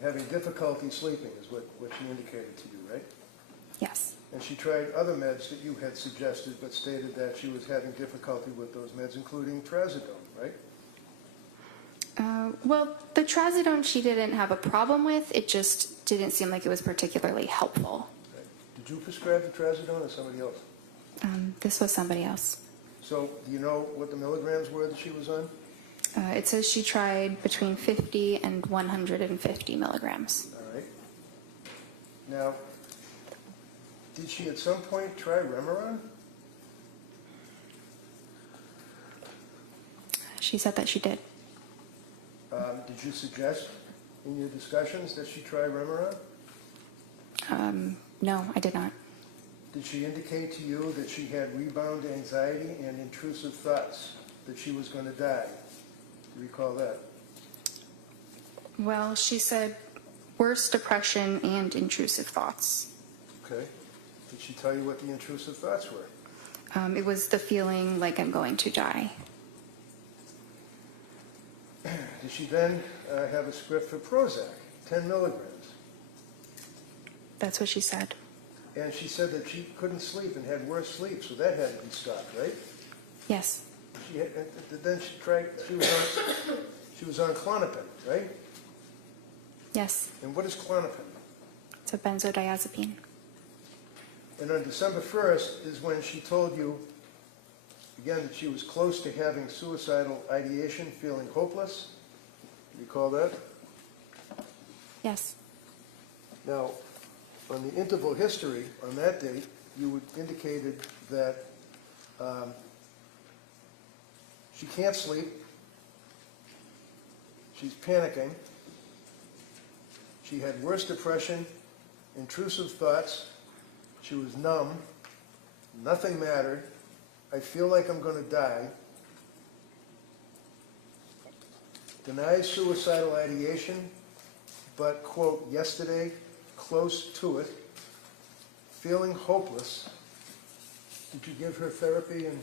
Having difficulty sleeping is what she indicated to you, right? Yes. And she tried other meds that you had suggested, but stated that she was having difficulty with those meds, including Trazodone, right? Well, the Trazodone she didn't have a problem with. It just didn't seem like it was particularly helpful. Okay. Did you prescribe the Trazodone or somebody else? This was somebody else. So do you know what the milligrams were that she was on? It says she tried between 50 and 150 milligrams. All right. Now, did she at some point try Remeron? She said that she did. Did you suggest in your discussions that she try Remeron? No, I did not. Did she indicate to you that she had rebound anxiety and intrusive thoughts, that she was going to die? Do you recall that? Well, she said worse depression and intrusive thoughts. Okay. Did she tell you what the intrusive thoughts were? It was the feeling like I'm going to die. Did she then have a script for Prozac, 10 milligrams? That's what she said. And she said that she couldn't sleep and had worse sleep, so that had to be stopped, right? Yes. Then she was on Klonopin, right? Yes. And what is Klonopin? It's a benzodiazepine. And on December 1st is when she told you, again, that she was close to having suicidal ideation, feeling hopeless. You recall that? Yes. Now, on the interval history, on that date, you indicated that she can't sleep, she's panicking, she had worse depression, intrusive thoughts, she was numb, nothing mattered, I feel like I'm going to die, denies suicidal ideation, but, quote, yesterday, close to it, feeling hopeless. Did you give her therapy and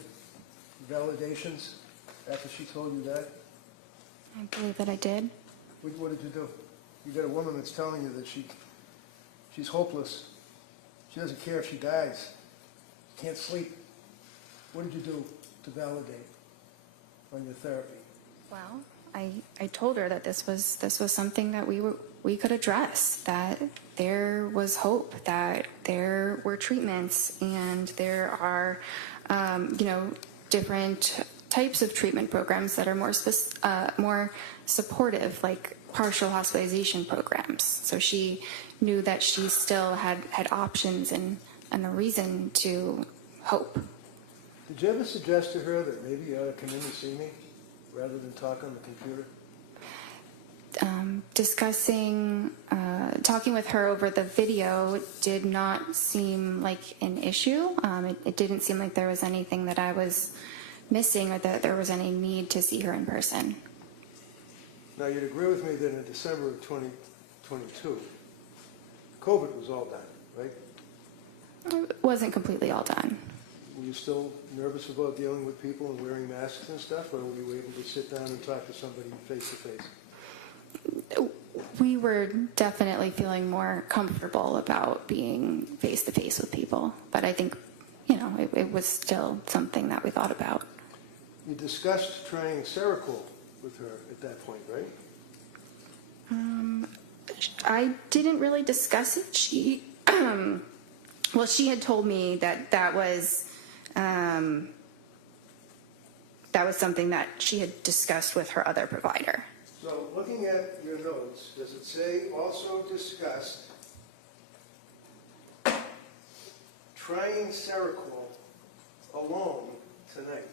validations after she told you that? I believe that I did. What did you do? You got a woman that's telling you that she's hopeless. She doesn't care if she dies. Can't sleep. What did you do to validate on your therapy? Well, I told her that this was something that we could address, that there was hope, that there were treatments, and there are different types of treatment programs that are more supportive, like partial hospitalization programs. So she knew that she still had options and a reason to hope. Did you ever suggest to her that maybe you ought to come in and see me rather than talk on the computer? Talking with her over the video did not seem like an issue. It didn't seem like there was anything that I was missing or that there was any need to see her in person. Now, you'd agree with me that in December of 2022, COVID was all done, right? It wasn't completely all done. Were you still nervous about dealing with people and wearing masks and stuff, or were you able to sit down and talk to somebody face to face? We were definitely feeling more comfortable about being face to face with people, but I think, it was still something that we thought about. You discussed trying Seroquel with her at that point, right? I didn't really discuss it. She had told me that was something that she had discussed with her other provider. So looking at your notes, does it say also discussed trying Seroquel alone tonight?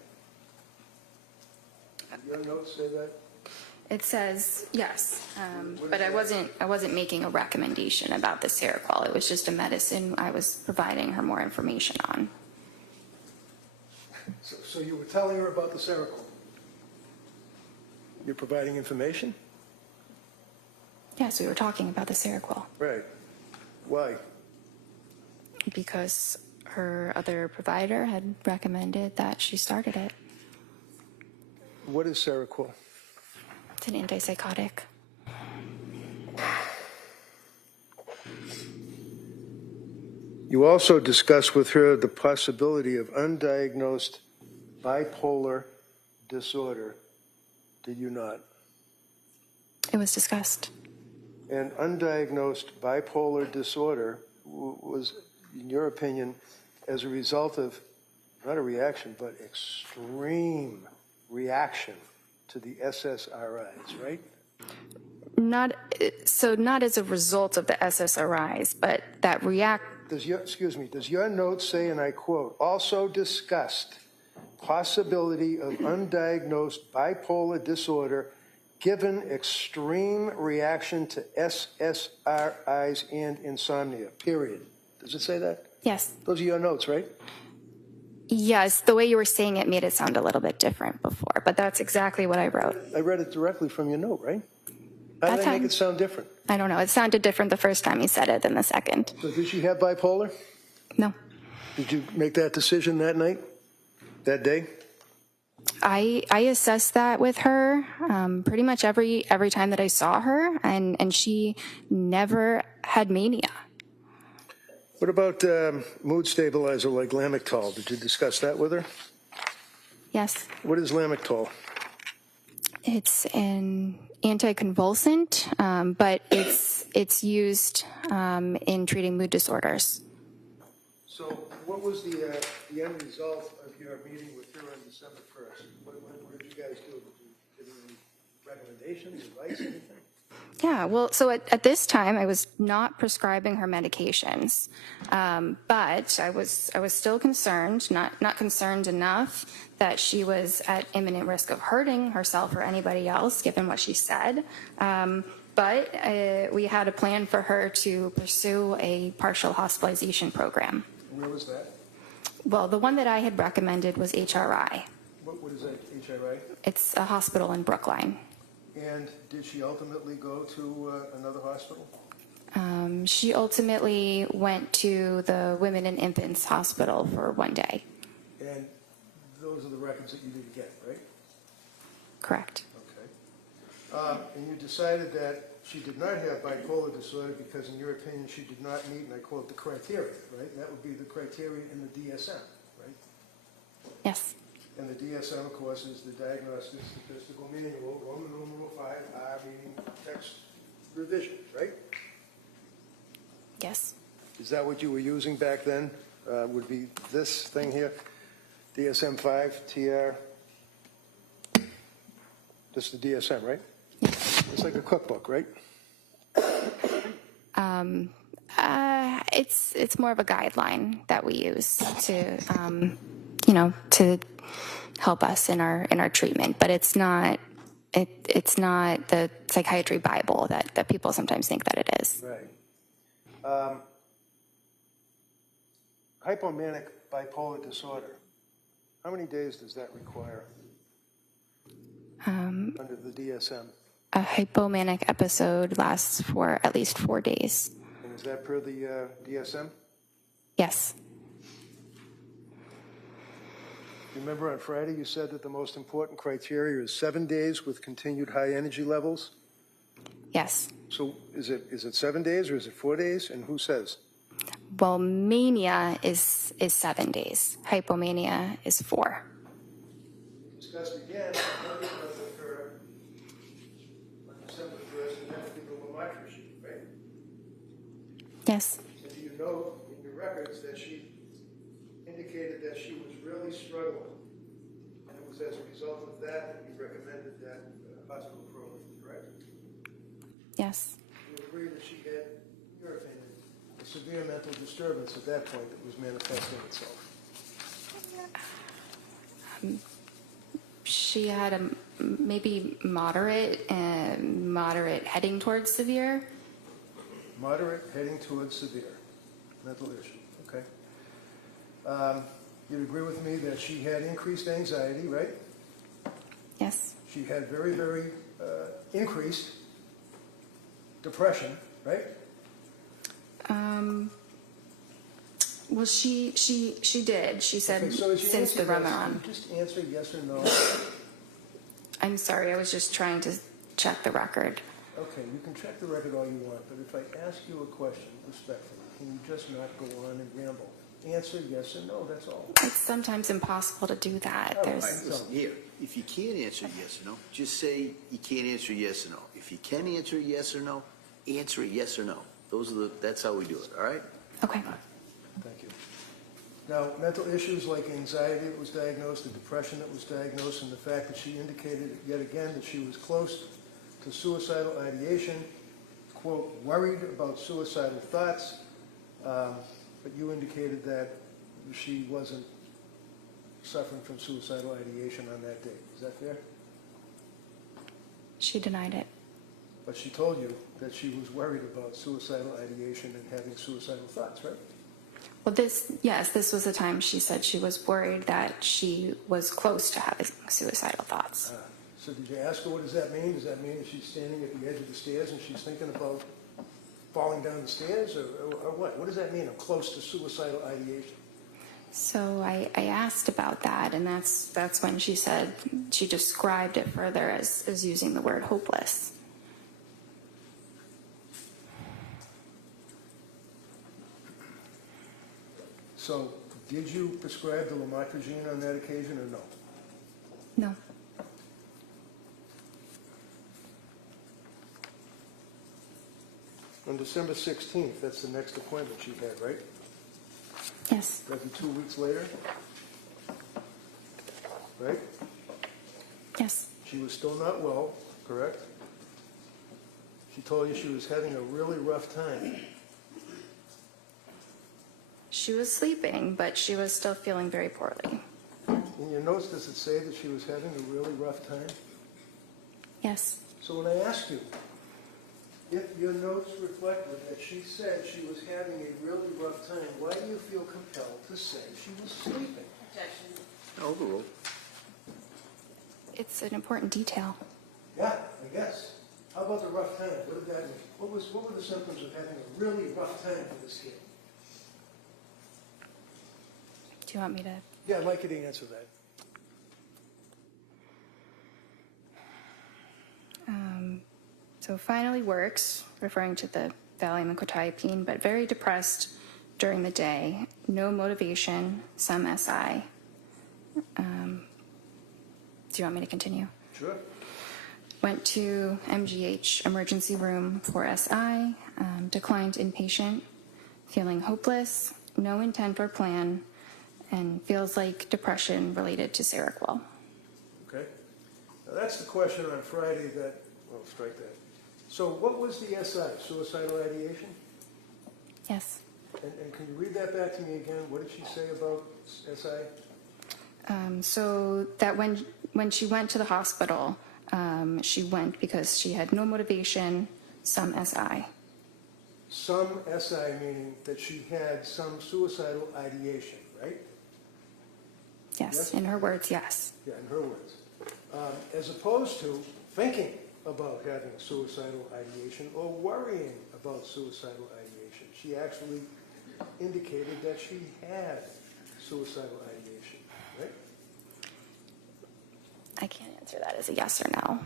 Did your notes say that? It says yes, but I wasn't making a recommendation about the Seroquel. It was just a medicine I was providing her more information on. So you were telling her about the Seroquel? You're providing information? Yes, we were talking about the Seroquel. Right. Why? Because her other provider had recommended that she started it. What is Seroquel? It's an antipsychotic. You also discussed with her the possibility of undiagnosed bipolar disorder, did you not? It was discussed. And undiagnosed bipolar disorder was, in your opinion, as a result of, not a reaction, but extreme reaction to the SSRIs, right? Not as a result of the SSRIs, but that Does your note say, and I quote, also discussed possibility of undiagnosed bipolar disorder given extreme reaction to SSRIs and insomnia, period. Does it say that? Yes. Those are your notes, right? Yes, the way you were saying it made it sound a little bit different before, but that's exactly what I wrote. I read it directly from your note, right? How did I make it sound different? I don't know. It sounded different the first time you said it than the second. So did she have bipolar? No. Did you make that decision that night? that day? I assessed that with her pretty much every time that I saw her, and she never had mania. What about mood stabilizer like Lamictal? Did you discuss that with her? Yes, What is Lamictal? it's an anticonvulsant, but it's used in treating mood disorders. So what was the end result of your meeting with her on December 1st? What did you guys do? Did you give her any recommendations, advice, anything? Yeah, well, so at this time, I was not prescribing her medications, but I was still concerned, not concerned enough that she was at imminent risk of hurting herself or anybody else, given what she said. But we had a plan for her to pursue a partial hospitalization program. Where was that? Well, the one that I had recommended was HRI. What is that, HRI? It's a hospital in Brookline. And did she ultimately go to another hospital? She ultimately went to the Women and Infants Hospital for one day. And those are the records that you didn't get, right? Correct. Okay. And you decided that she did not have bipolar disorder because, in your opinion, she did not meet, and I quote, the criteria, right? That would be the criteria in the DSM, right? Yes. And the DSM, of course, is the Diagnostic Statistical Manual, Roman numeral 5R, meaning text revision, right? Yes. Is that what you were using back then? Would be this thing here, DSM-5, TR? This is the DSM, right? It's like a cookbook, right? It's more of a guideline that we use to, to help us in our treatment, but it's not the psychiatry Bible that people sometimes think that it is. Right. Hypomanic bipolar disorder. How many days does that require under the DSM? A hypomanic episode lasts for at least 4 days. And is that per the DSM? Yes. Remember on Friday you said that the most important criteria is 7 days with continued high energy levels? Yes. So is it 7 days or is it 4 days? And who says? Well, mania is 7 days. Hypomania is 4. Discussed again with her on December 1st, and that would be the Lamictal sheet, right? Yes. And do you know in your records that she indicated that she was really struggling, and it was as a result of that you recommended that hospital program, correct? Yes. You agree that she had, in your opinion, a severe mental disturbance at that point that was manifesting itself? She had a maybe moderate heading towards severe. Moderate heading towards severe mental issue, okay. You'd agree with me that she had increased anxiety, right? Yes. She had very, very increased depression, right? Well, she did. She said Okay, so as you since the answer this, Ramadan. just answer yes or no. I'm sorry. I was just trying to check the record. Okay, you can check the record all you want, but if I ask you a question respectfully, can you just not go on and ramble? Answer yes or no, that's all. It's sometimes impossible to do that. Oh, There's Listen, here, if you can't answer yes or no, just say you can't answer yes or no. If you can answer yes or no, answer yes or no. That's how we do it, all right? okay. Thank you. Now, mental issues like anxiety that was diagnosed, the depression that was diagnosed, and the fact that she indicated yet again that she was close to suicidal ideation, quote, worried about suicidal thoughts, but you indicated that she wasn't suffering from suicidal ideation on that day. Is that fair? She denied it. But she told you that she was worried about suicidal ideation and having suicidal thoughts, right? Well, this was the time she said she was worried that she was close to having suicidal thoughts. So did you ask her what does that mean? Does that mean that she's standing at the edge of the stairs and she's thinking about falling down the stairs, or what? What does that mean? I'm close to suicidal ideation. So I asked about that, and that's when she said she described it further as using the word hopeless. So, did you prescribe the lamotrigine on that occasion or no? No. On December 16th, that's the next appointment she had, right? Yes. That'd be 2 weeks later? Right? Yes. She was still not well, correct? She told you she was having a really rough time. She was sleeping, but she was still feeling very poorly. In your notes, does it say that she was having a really rough time? Yes. So when I asked you, if your notes reflected that she said she was having a really rough time, why do you feel compelled to say she was sleeping? Objection. Overruled. It's an important detail. Yeah, I guess. How about the rough time? What did that mean? What were the symptoms of having a really rough time for this kid? Do you want me to? Yeah, I'd like you to answer that. So finally works, referring to the Valium and quetiapine, but very depressed during the day. No motivation, some SI. Do you want me to continue? Sure. Went to MGH emergency room for SI, declined inpatient, feeling hopeless, no intent or plan, and feels like depression related to Seroquel. Okay. Now that's the question on Friday that, well, strike that. So what was the SI, suicidal ideation? Yes. And can you read that back to me again? What did she say about SI? So that when she went to the hospital, she went because she had no motivation, some SI. Some SI meaning that she had some suicidal ideation, right? Yes, Yes? in her words, yes. Yeah, in her words. As opposed to thinking about having suicidal ideation or worrying about suicidal ideation. She actually indicated that she had suicidal ideation, right? I can't answer that as a yes or no.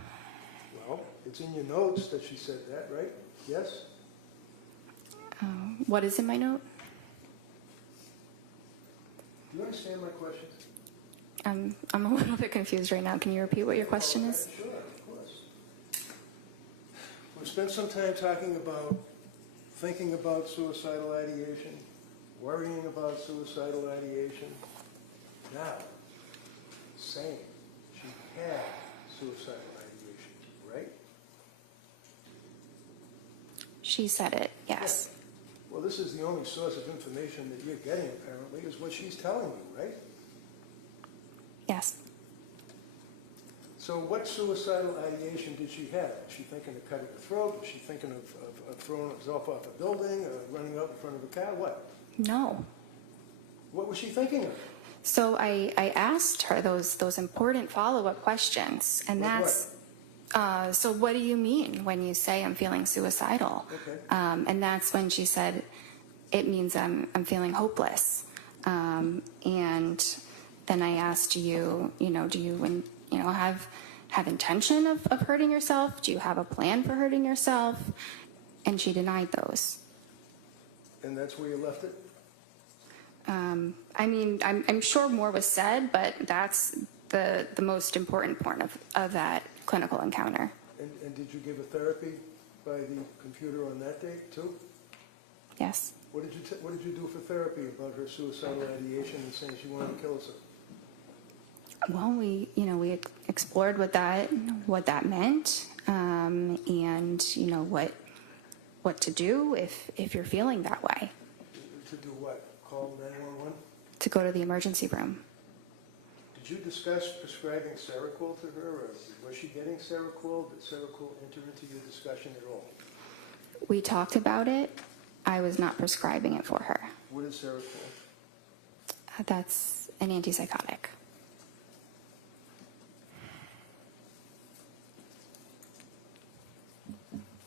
Well, it's in your notes that she said that, right? Yes? What is in my note? Do you understand my question? I'm a little bit confused right now. Can you repeat what your question is? Sure, of course. We've spent some time talking about thinking about suicidal ideation, worrying about suicidal ideation. Now, saying she had suicidal ideation, right? She said it, yes. Well, this is the only source of information that you're getting, apparently, is what she's telling you, right? Yes. So what suicidal ideation did she have? Was she thinking of cutting her throat? Was she thinking of throwing herself off a building, or running out in front of a car? What? No. What was she thinking of? So I asked her those important follow-up questions, and Like that's, so what do you mean when you say I'm feeling suicidal? Okay. And that's when she said, it means I'm feeling hopeless. And then I asked do you have intention of hurting yourself? Do you have a plan for hurting yourself? And she denied those. And that's where you left it? I mean, I'm sure more was said, but that's the most important part of that clinical encounter. And did you give a therapy by the computer on that date, too? Yes. What did you do for therapy about her suicidal ideation and saying she wanted to kill herself? Well, we explored what that meant, and what to do if you're feeling that way. To do what? Call 911? To go to the emergency room. Did you discuss prescribing Seroquel to her, or was she getting Seroquel? Did Seroquel enter into your discussion at all? We talked about it. I was not prescribing it for her. What is Seroquel? That's an antipsychotic.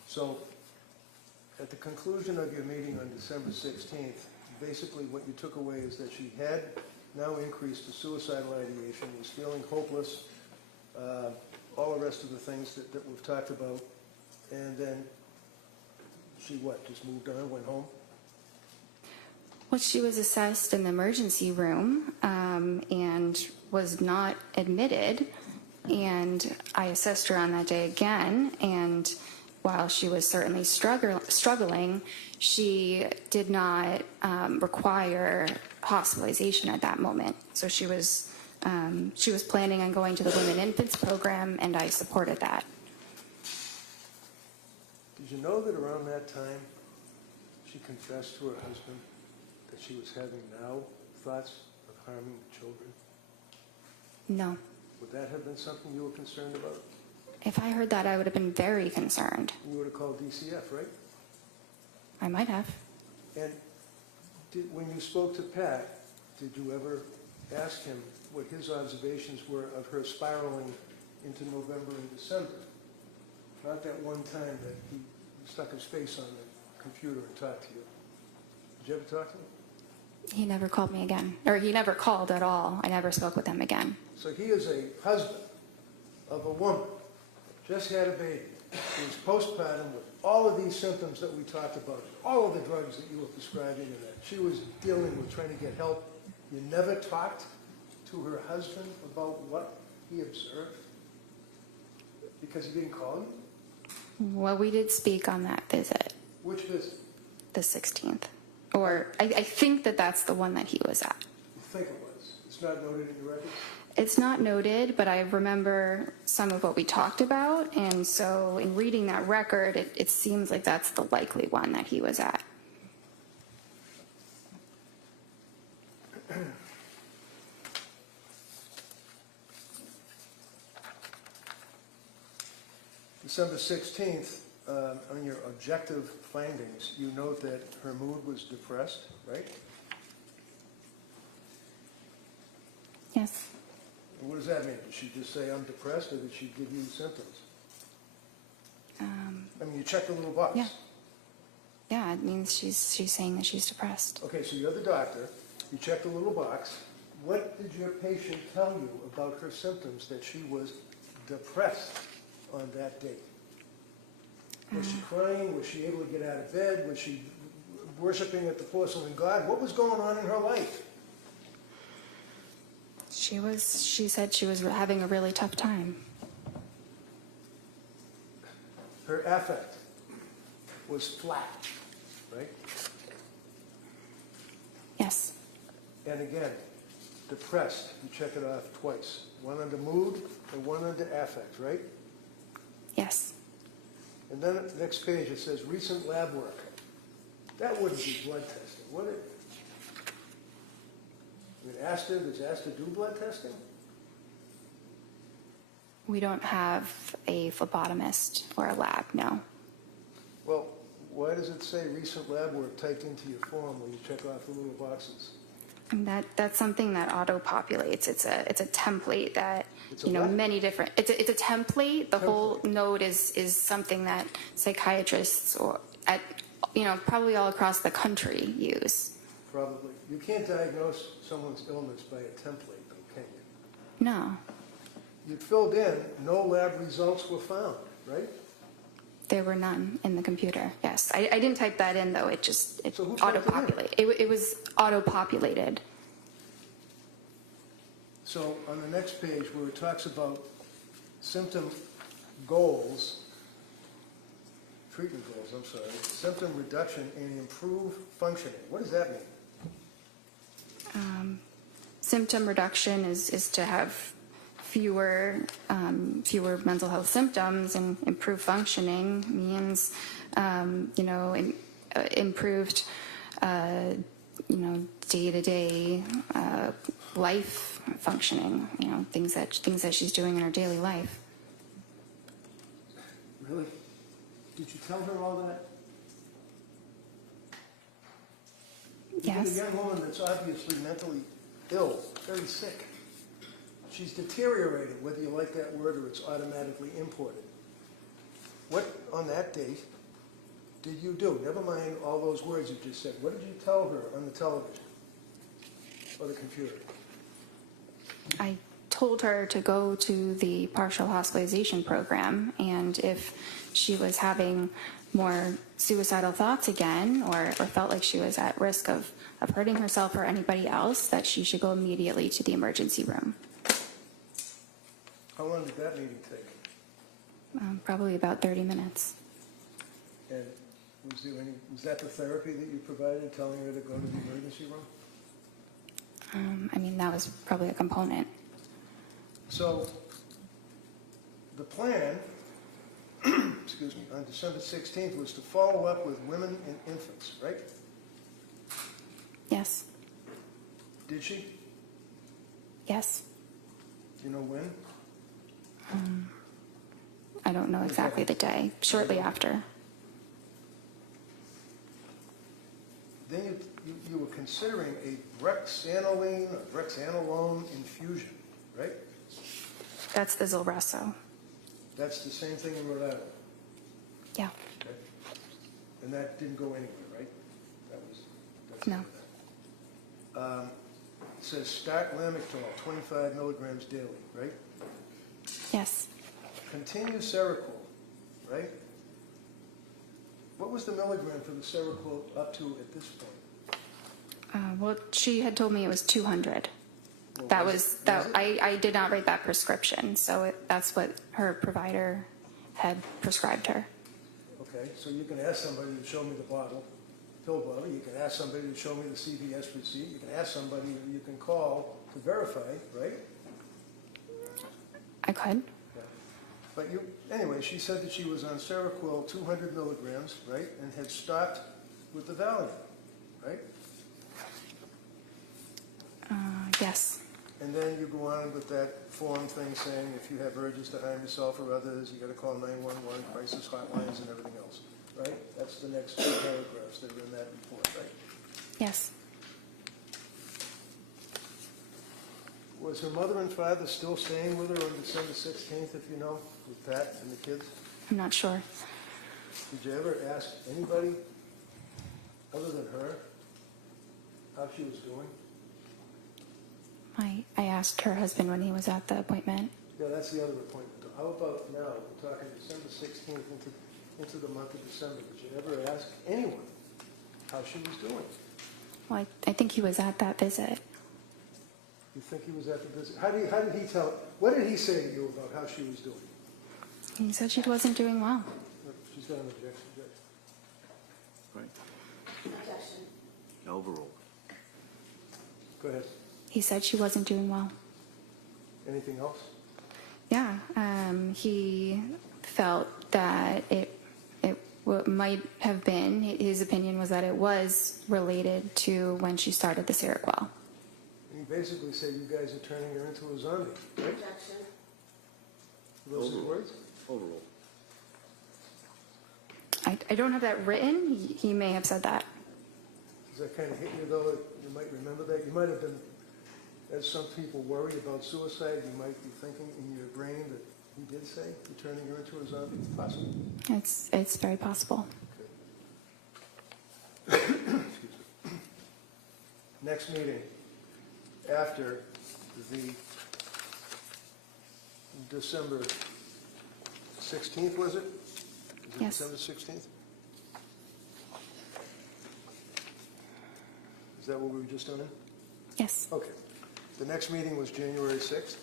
So, at the conclusion of your meeting on December 16th, basically what you took away is that she had now increased to suicidal ideation, was feeling hopeless, all the rest of the things that we've talked about, and then she what, just moved on, went home? Well, she was assessed in the emergency room and was not admitted. And I assessed her on that day again. And while she was certainly struggling, she did not require hospitalization at that moment. So she was planning on going to the Women and Infants program, and I supported that. Did you know that around that time she confessed to her husband that she was having now thoughts of harming the children? No. Would that have been something you were concerned about? If I heard that, I would have been very concerned. You would have called DCF, right? I might have. And when you spoke to Pat, did you ever ask him what his observations were of her spiraling into November and December? Not that one time that he stuck his face on the computer and talked to you. Did you ever talk to him? He never called me again. Or he never called at all. I never spoke with him again. So he is a husband of a woman, just had a baby, who is postpartum with all of these symptoms that we talked about, all of the drugs that you were prescribing and that she was dealing with, trying to get help. You never talked to her husband about what he observed? Because he didn't call you? Well, we did speak on that visit, Which visit? the 16th. Or I think that's the one that he was at. You think it was? It's not noted in your record? It's not noted, but I remember some of what we talked about, and so in reading that record, it seems like that's the likely one that he was at. December 16th, on your objective findings, you note that her mood was depressed, right? Yes. And what does that mean? Did she just say, I'm depressed, or did she give you symptoms? I mean, you checked the little box. Yeah. Yeah, it means she's saying that she's depressed. Okay, so you're the doctor. You checked the little box. What did your patient tell you about her symptoms that she was depressed on that date? Was she crying? Was she able to get out of bed? Was she worshiping at the porcelain god? What was going on in her life? She said she was having a really tough time. Her affect was flat, right? Yes. And again, depressed. You check it off twice. One under mood and one under affect, right? Yes. And then at the next page it says recent lab work. That wouldn't be blood testing, would it? Does ASTA do blood testing? We don't have a phlebotomist or a lab, no. Well, why does it say recent lab work typed into your form when you check off the little boxes? And that's something that auto-populates. It's a template that, It's a what? many different, it's a template. The whole note is something that psychiatrists or probably all across the country use. Probably. You can't diagnose someone's illness by a template, though, can you? No, You filled in, no lab results were found, right? there were none in the computer. Yes, I didn't type that in though. It So who typed it in? auto-populated. It was auto-populated. So on the next page where it talks about symptom goals, treatment goals, I'm sorry, symptom reduction and improve functioning. What does that mean? Symptom reduction is to have fewer mental health symptoms, and improved functioning means improved day-to-day life functioning, things that she's doing in her daily life. Really? Did you tell her all that? You get Yes. a young woman that's obviously mentally ill, very sick. She's deteriorated, whether you like that word or it's automatically imported. What, on that date, did you do? Never mind all those words you just said. What did you tell her on the television or the computer? I told her to go to the partial hospitalization program, and if she was having more suicidal thoughts again or felt like she was at risk of hurting herself or anybody else, that she should go immediately to the emergency room. How long did that meeting take? Probably about 30 minutes. And was that the therapy that you provided, telling her to go to the emergency room? I mean, that was probably a component. So the plan, excuse me, on December 16th was to follow up with women and infants, right? Yes. Did she? Yes. Do you know when? I don't know exactly the day. Shortly after. Then you were considering a brexanolone infusion, right? That's the Zulresso. That's the same thing in Rhode Island. Yeah. Okay. And that didn't go anywhere, right? That's No. It says start Lamictal, 25 milligrams daily, right? Yes. Continue Seroquel, right? What was the milligram for the Seroquel up to at this point? Well, she had told me it was 200. Well, That was was it- that. was it? I did not write that prescription, so that's what her provider had prescribed her. Okay, so you can ask somebody to show me the pill bottle. You can ask somebody to show me the CVS receipt. You can ask somebody that you can call to verify, right? I could. Yeah. But anyway, she said that she was on Seroquel 200 milligrams, right, and had stopped with the Valium, right? Yes. And then you go on with that form thing saying if you have urges to harm yourself or others, you got to call 911, crisis hotlines, and everything else, right? That's the next two paragraphs that are in that report, right? Yes. Was her mother and father still staying with her on December 16th, if you know, with Pat and the kids? I'm not sure. Did you ever ask anybody other than her how she was doing? I asked her husband when he was at the appointment. Yeah, that's the other appointment. How about now? We're talking December 16th into the month of December. Did you ever ask anyone how she was doing? Well, I think he was at that visit. You think he was at the visit? How did he tell? What did he say to you about how she was doing? He said she wasn't doing well. She's got an objection, Judge. Right. Objection. Overruled. Go ahead. He said she wasn't doing well. Anything else? Yeah. He felt that it might have been, his opinion was that it was related to when she started the Seroquel. He basically said you guys are turning her into a zombie, right? Objection. Those are the words? Overruled. I don't have that written. He may have said that. Does that kind of hit you, though? You might remember that. You might have been, as some people worry about suicide, you might be thinking in your brain that he did say you're turning her into a zombie. Possible. It's very possible. Excuse me. Next meeting after the December 16th, was it? Is it Yes. December 16th? Is that what we were just on? Yes. Okay. The next meeting was January 6th?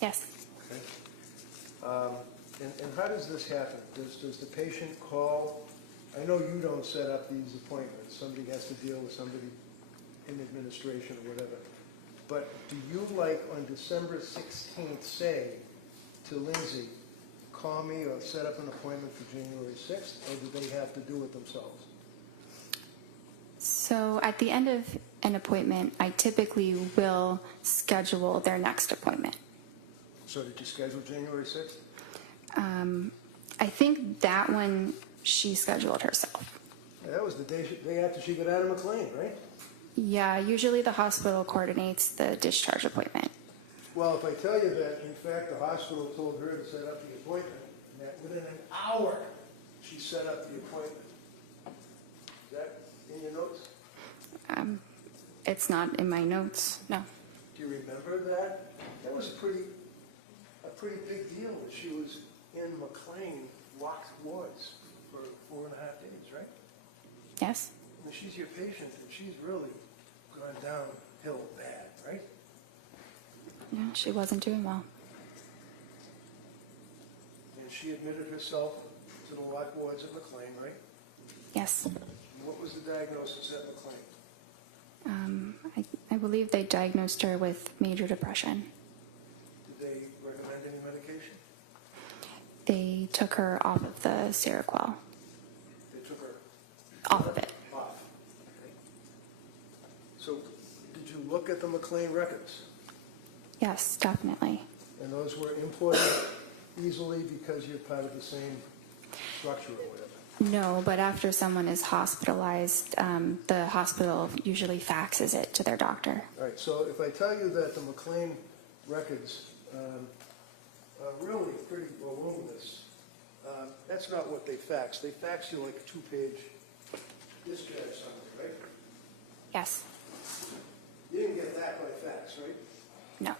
Yes. Okay. And how does this happen? Does the patient call? I know you don't set up these appointments. Somebody has to deal with somebody in administration or whatever. But do you, like on December 16th, say to Lindsay, call me or set up an appointment for January 6th, or do they have to do it themselves? So at the end of an appointment, I typically will schedule their next appointment. So did you schedule January 6th? I think that one she scheduled herself. Yeah, that was the day after she got out of McLean, right? Yeah, usually the hospital coordinates the discharge appointment. Well, if I tell you that, in fact, the hospital told her to set up the appointment, and that within an hour She set up the appointment. Is that in your notes? It's not in my notes, no. Do you remember that? That was a pretty big deal that she was in McLean locked wards for 4.5 days, right? Yes? I mean, she's your patient, and she's really gone downhill bad, right? Yeah, she wasn't doing well. And she admitted herself to the locked wards at McLean, right? Yes. And what was the diagnosis at McLean? I believe they diagnosed her with major depression. Did they recommend any medication? They took her off of the Seroquel. They took her Off of it. off. Okay. So, did you look at the McLean records? Yes, definitely. And those were imported easily because you're part of the same structure or whatever? No, but after someone is hospitalized, the hospital usually faxes it to their doctor. All right, so if I tell you that the McLean records are really pretty voluminous, that's not what they fax. They fax you like a 2-page discharge summary, right? Yes. You didn't get that by fax, right? No.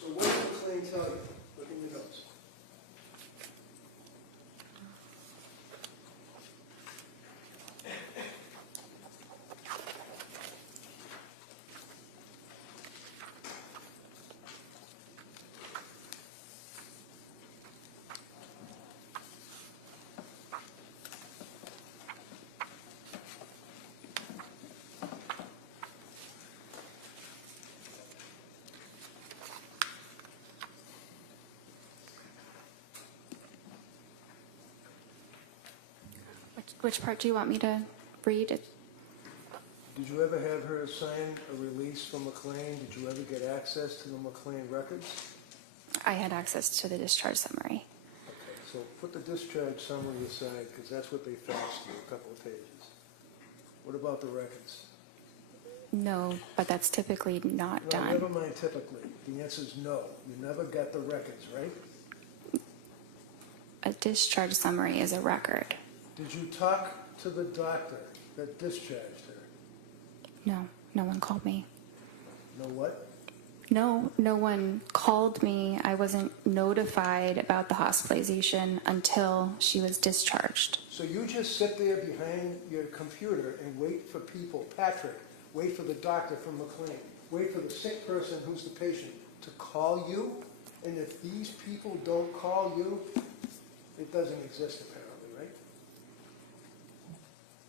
So what did McLean tell you? Look in your notes. Which part do you want me to read? Did you ever have her sign a release from McLean? Did you ever get access to the McLean records? I had access to the discharge summary. Okay, so put the discharge summary aside, because that's what they faxed you, a couple of pages. What about the records? No, but that's typically not No, done. never mind typically. The answer is no. You never got the records, right? A discharge summary is a record. Did you talk to the doctor that discharged her? No, no one called me. Know what? No one called me. I wasn't notified about the hospitalization until she was discharged. So you just sit there behind your computer and wait for people, Patrick, wait for the doctor from McLean, wait for the sick person who's the patient to call you? And if these people don't call you, it doesn't exist apparently, right?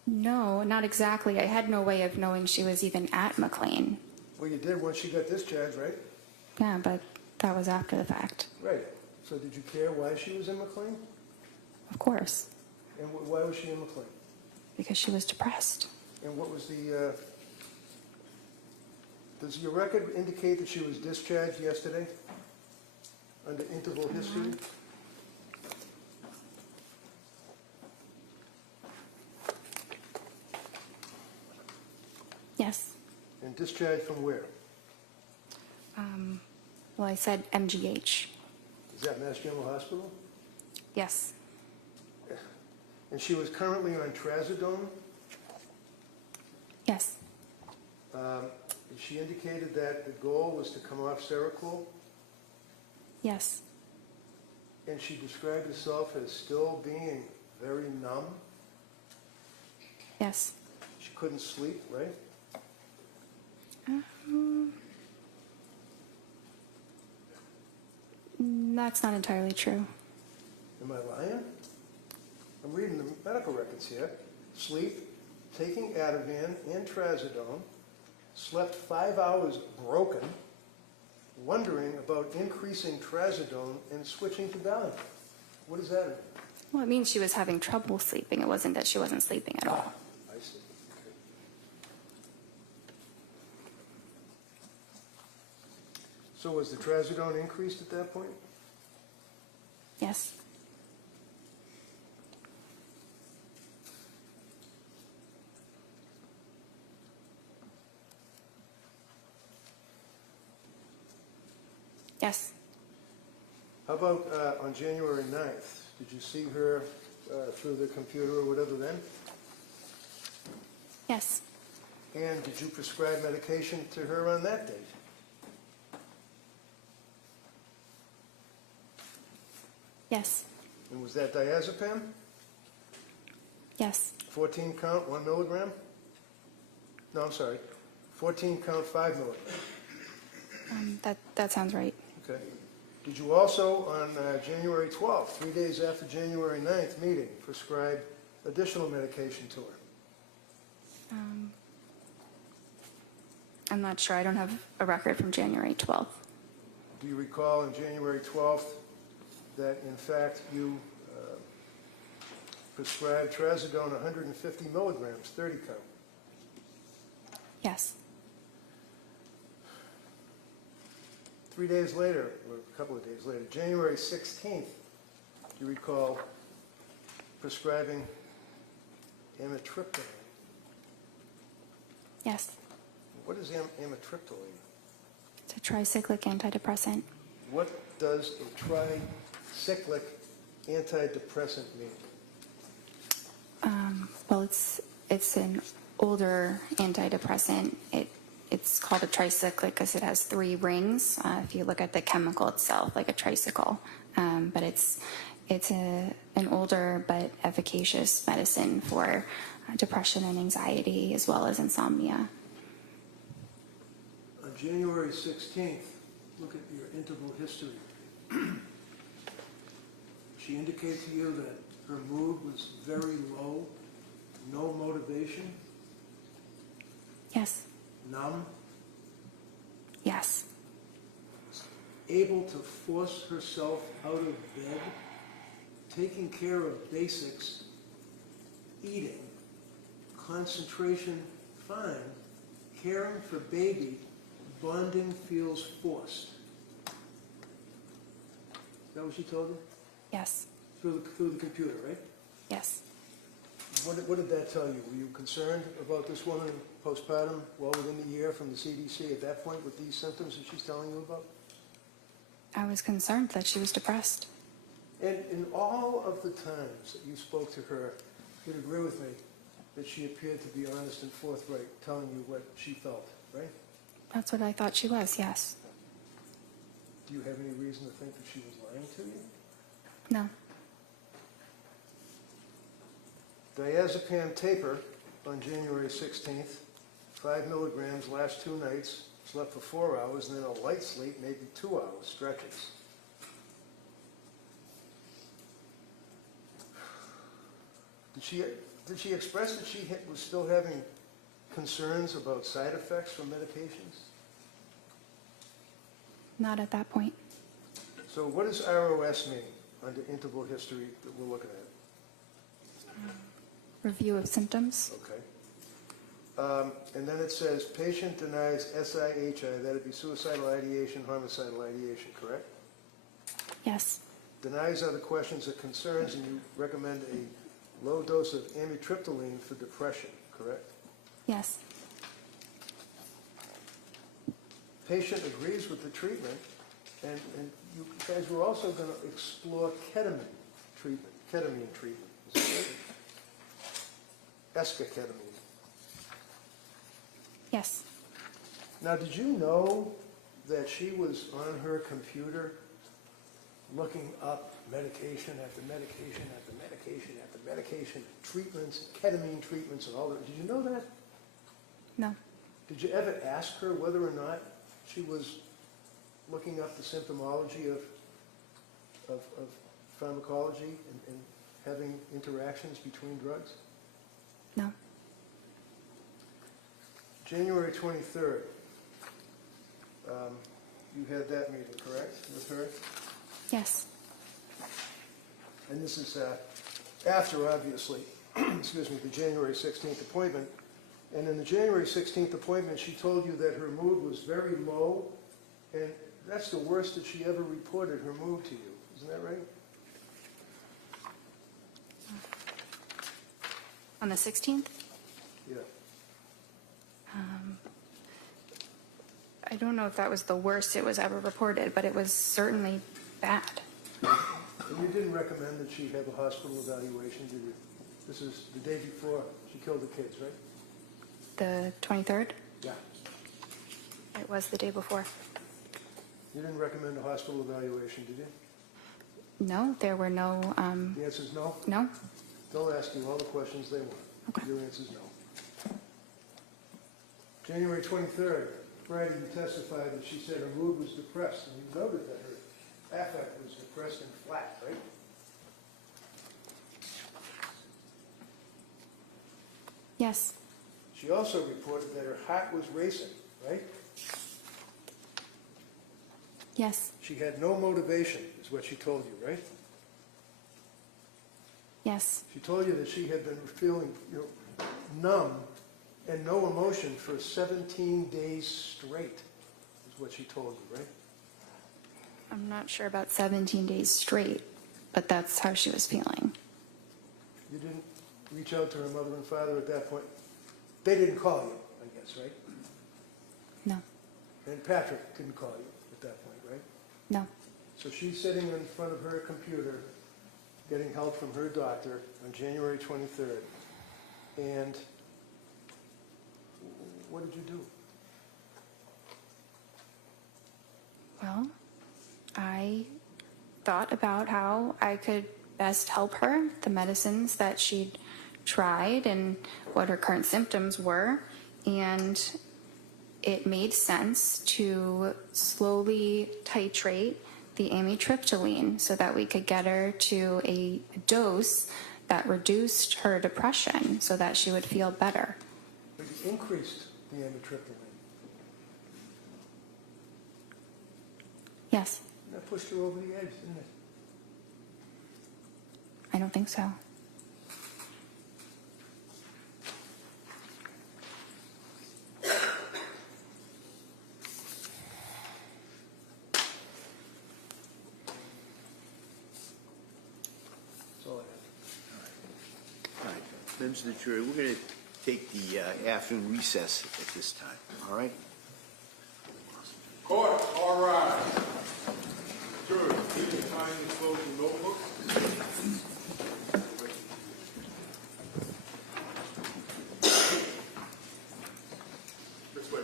No, not exactly. I had no way of knowing she was even at McLean. Well, you did once she got discharged, right? Yeah, but that was after the fact. Right. So did you care why she was in McLean? Of course, And why was she in McLean? because she was depressed. And what was the, does your record indicate that she was discharged yesterday under interval history? Yes. And discharged from where? Well, I said MGH. Is that Mass General Hospital? Yes. And she was currently on trazodone? Yes. She indicated that the goal was to come off Seroquel, Yes. and she described herself as still being very numb. Yes. She couldn't sleep, right? That's not entirely true. Am I lying? I'm reading the medical records here. Sleep, taking Ativan and trazodone, slept 5 hours broken, wondering about increasing trazodone and switching to Valium. What does that mean? Well, it means she was having trouble sleeping. It wasn't that she wasn't sleeping at all. I see. Okay. So was the trazodone increased at that point? Yes. Yes. How about on January 9th? Did you see her through the computer or whatever then? Yes. And did you prescribe medication to her on that date? Yes. And was that diazepam? Yes. 14 count, 1 milligram? No, I'm sorry. 14 count, 5 milligrams. That sounds right. Okay. Did you also, on January 12th, 3 days after January 9th meeting, prescribe additional medication to her? I'm not sure. I don't have a record from January 12th. Do you recall on January 12th that, in fact, you prescribed trazodone 150 milligrams, 30 count? Yes. 3 days later, or a couple of days later, January 16th, do you recall prescribing amitriptyline? Yes. What is amitriptyline? It's a tricyclic antidepressant. What does a tricyclic antidepressant mean? Well, it's an older antidepressant. It's called a tricyclic because it has 3 rings. If you look at the chemical itself, like a tricycle, but it's an older but efficacious medicine for depression and anxiety as well as insomnia. On January 16th, look at your interval history. She indicated to you that her mood was very low, no motivation, Yes. numb, Yes. able to force herself out of bed, taking care of basics, eating, concentration fine, caring for baby, bonding feels forced. Is that what she told you? Yes. Through the computer, right? Yes. What did that tell you? Were you concerned about this woman postpartum well within the year from the CDC at that point with these symptoms that she's telling you about? I was concerned that she was depressed. And in all of the times that you spoke to her, you'd agree with me that she appeared to be honest and forthright, telling you what she felt, right? That's what I thought she was, yes. Do you have any reason to think that she was lying to you? No. Diazepam taper on January 16th, 5 milligrams last 2 nights, slept for 4 hours, and then a light sleep, maybe 2 hours, stretches. Did she express that she was still having concerns about side effects from medications? Not at that point. So what does ROS mean under interval history that we're looking at? Review of symptoms. Okay. And then it says patient denies SIHI, that'd be suicidal ideation, homicidal ideation, correct? Yes. Denies other questions or concerns, and you recommend a low dose of amitriptyline for depression, correct? Yes. Patient agrees with the treatment, and you guys were also going to explore ketamine treatment. Is that right? Esketamine. Yes. Now, did you know that she was on her computer looking up medication after medication after medication after medication, treatments, ketamine treatments, and all that? Did you know that? No. Did you ever ask her whether or not she was looking up the symptomology of pharmacology and having interactions between drugs? No. January 23rd, you had that meeting, correct, with her? Yes. And this is after, obviously, excuse me, the January 16th appointment. And in the January 16th appointment, she told you that her mood was very low, and that's the worst that she ever reported her mood to you. Isn't that right? On the 16th? Yeah. I don't know if that was the worst it was ever reported, but it was certainly bad. And you didn't recommend that she have a hospital evaluation, did you? This is the day before she killed the kids, right? The 23rd? Yeah. It was the day before. You didn't recommend a hospital evaluation, did you? No, there were no, The answer is no? no? They'll ask you all the questions they want. Okay. Your answer is no. January 23rd, Friday, you testified that she said her mood was depressed, and you noted that her affect was depressed and flat, right? Yes. She also reported that her heart was racing, right? Yes. She had no motivation, is what she told you, right? Yes. She told you that she had been feeling, numb and no emotion for 17 days straight, is what she told you, right? I'm not sure about 17 days straight, but that's how she was feeling. You didn't reach out to her mother and father at that point? They didn't call you, I guess, right? No. And Patrick didn't call you at that point, right? No. So she's sitting in front of her computer, getting help from her doctor on January 23rd. And what did you do? Well, I thought about how I could best help her, the medicines that she'd tried and what her current symptoms were, and it made sense to slowly titrate the amitriptyline so that we could get her to a dose that reduced her depression so that she would feel better. But you increased the amitriptyline. Yes. And that pushed her over the edge, didn't it? I don't think so. That's all I have. All right, members of the jury, we're going to take the afternoon recess at this time, all right? Court, all rise. Jurors, please sign your closing notebook. This way.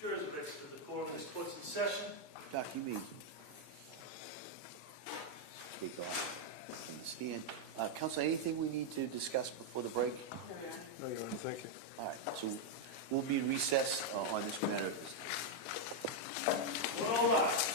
Jurors are next to the court. This court's in session. Doc, you may take off from the stand. Counsel, anything we need to discuss before the break? No, Your Honor, thank you. All right, so we'll be in recess on this matter. All rise.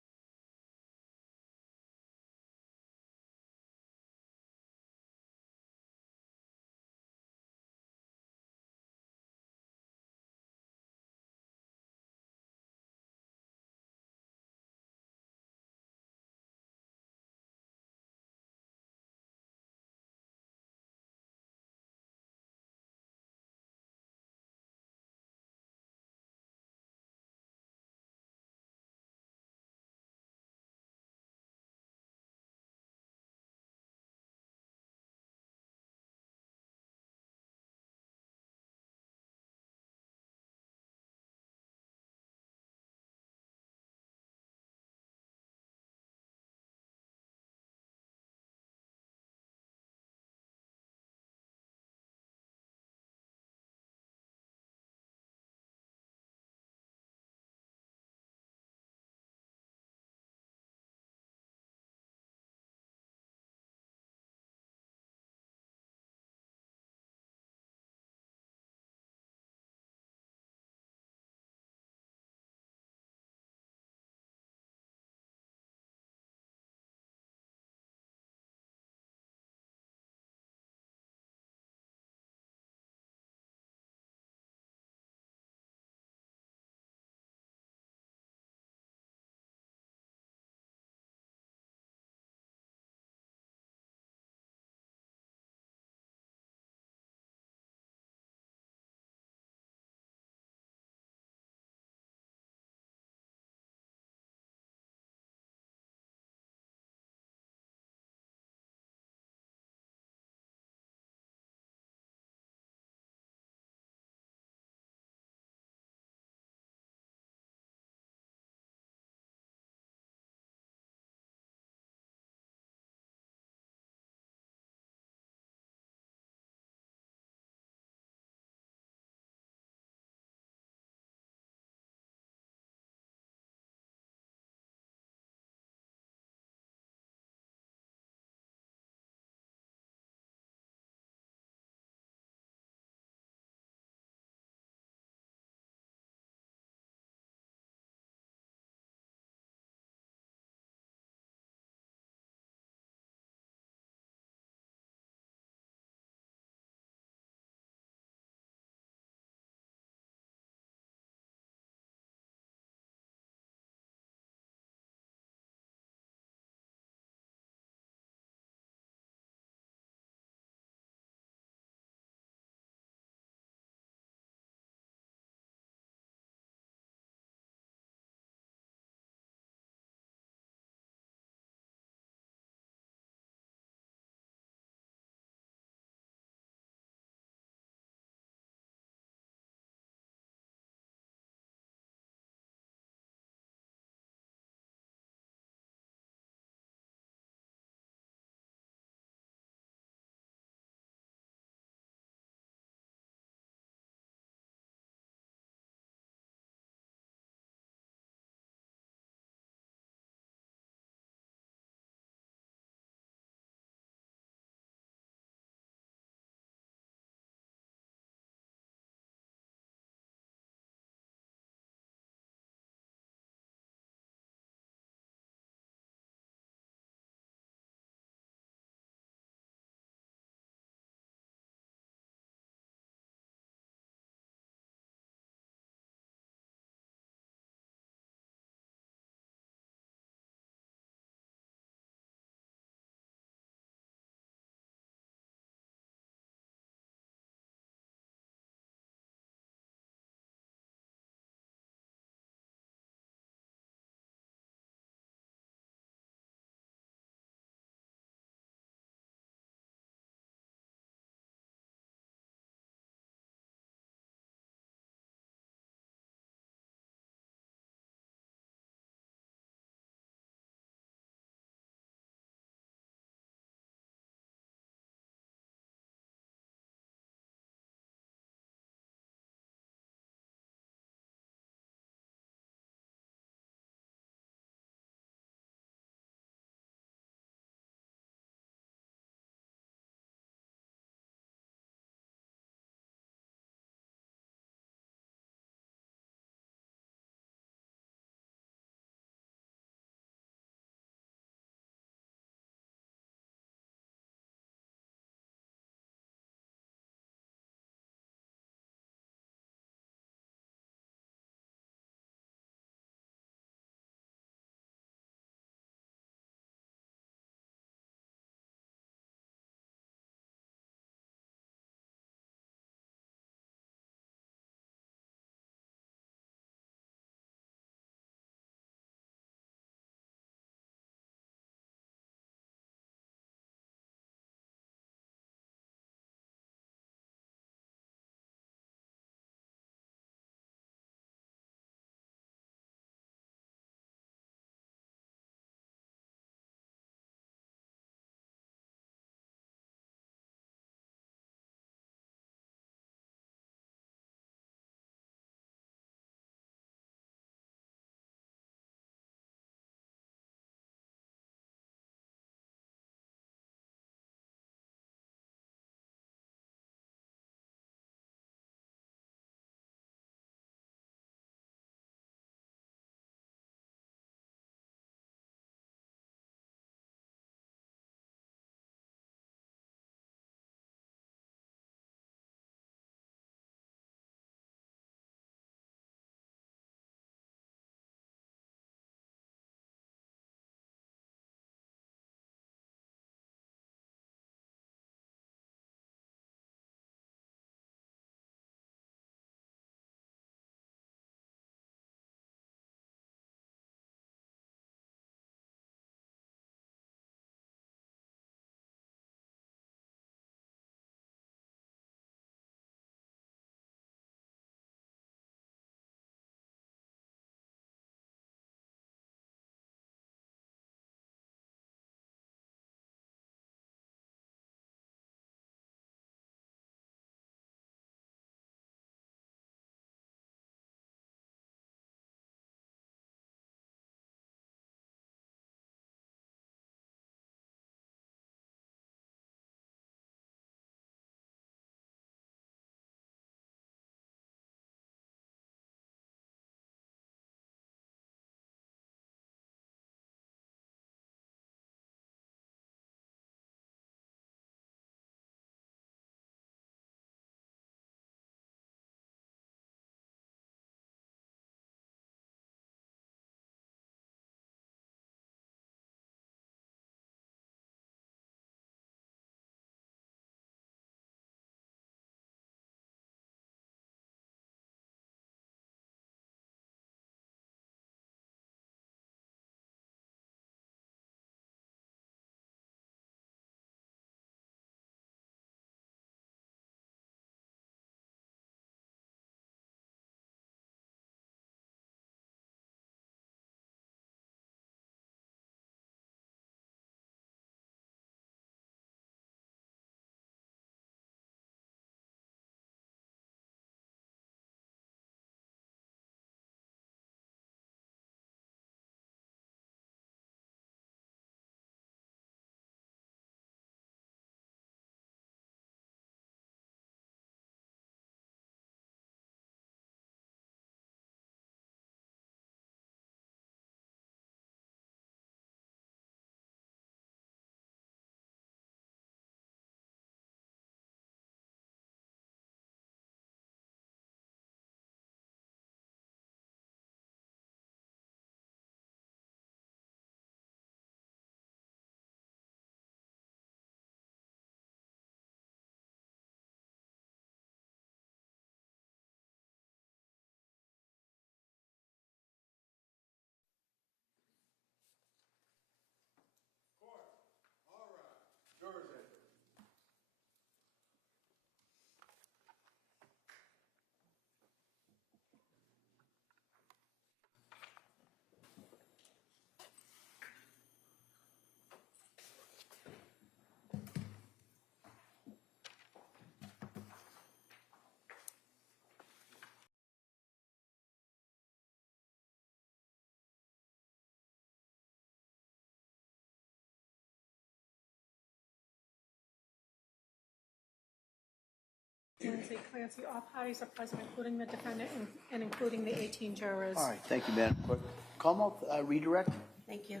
Lindsay Clancy. All parties are present, including the defendant and including the 18 jurors. All right, thank you, Madam Clerk. Commonwealth, redirect. Thank you.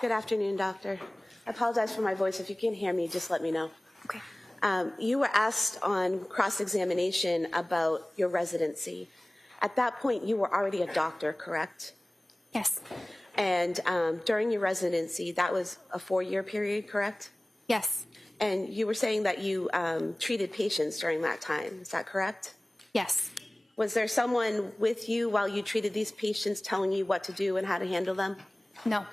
Good afternoon, Doctor. I apologize for my voice. If you can't hear me, just let me know. Okay. You were asked on cross-examination about your residency. At that point, you were already a doctor, correct? Yes. And during your residency, that was a 4-year period, correct? Yes. And you were saying that you treated patients during that time. Is that correct? Yes. Was there someone with you while you treated these patients telling you what to do and how to handle them? No.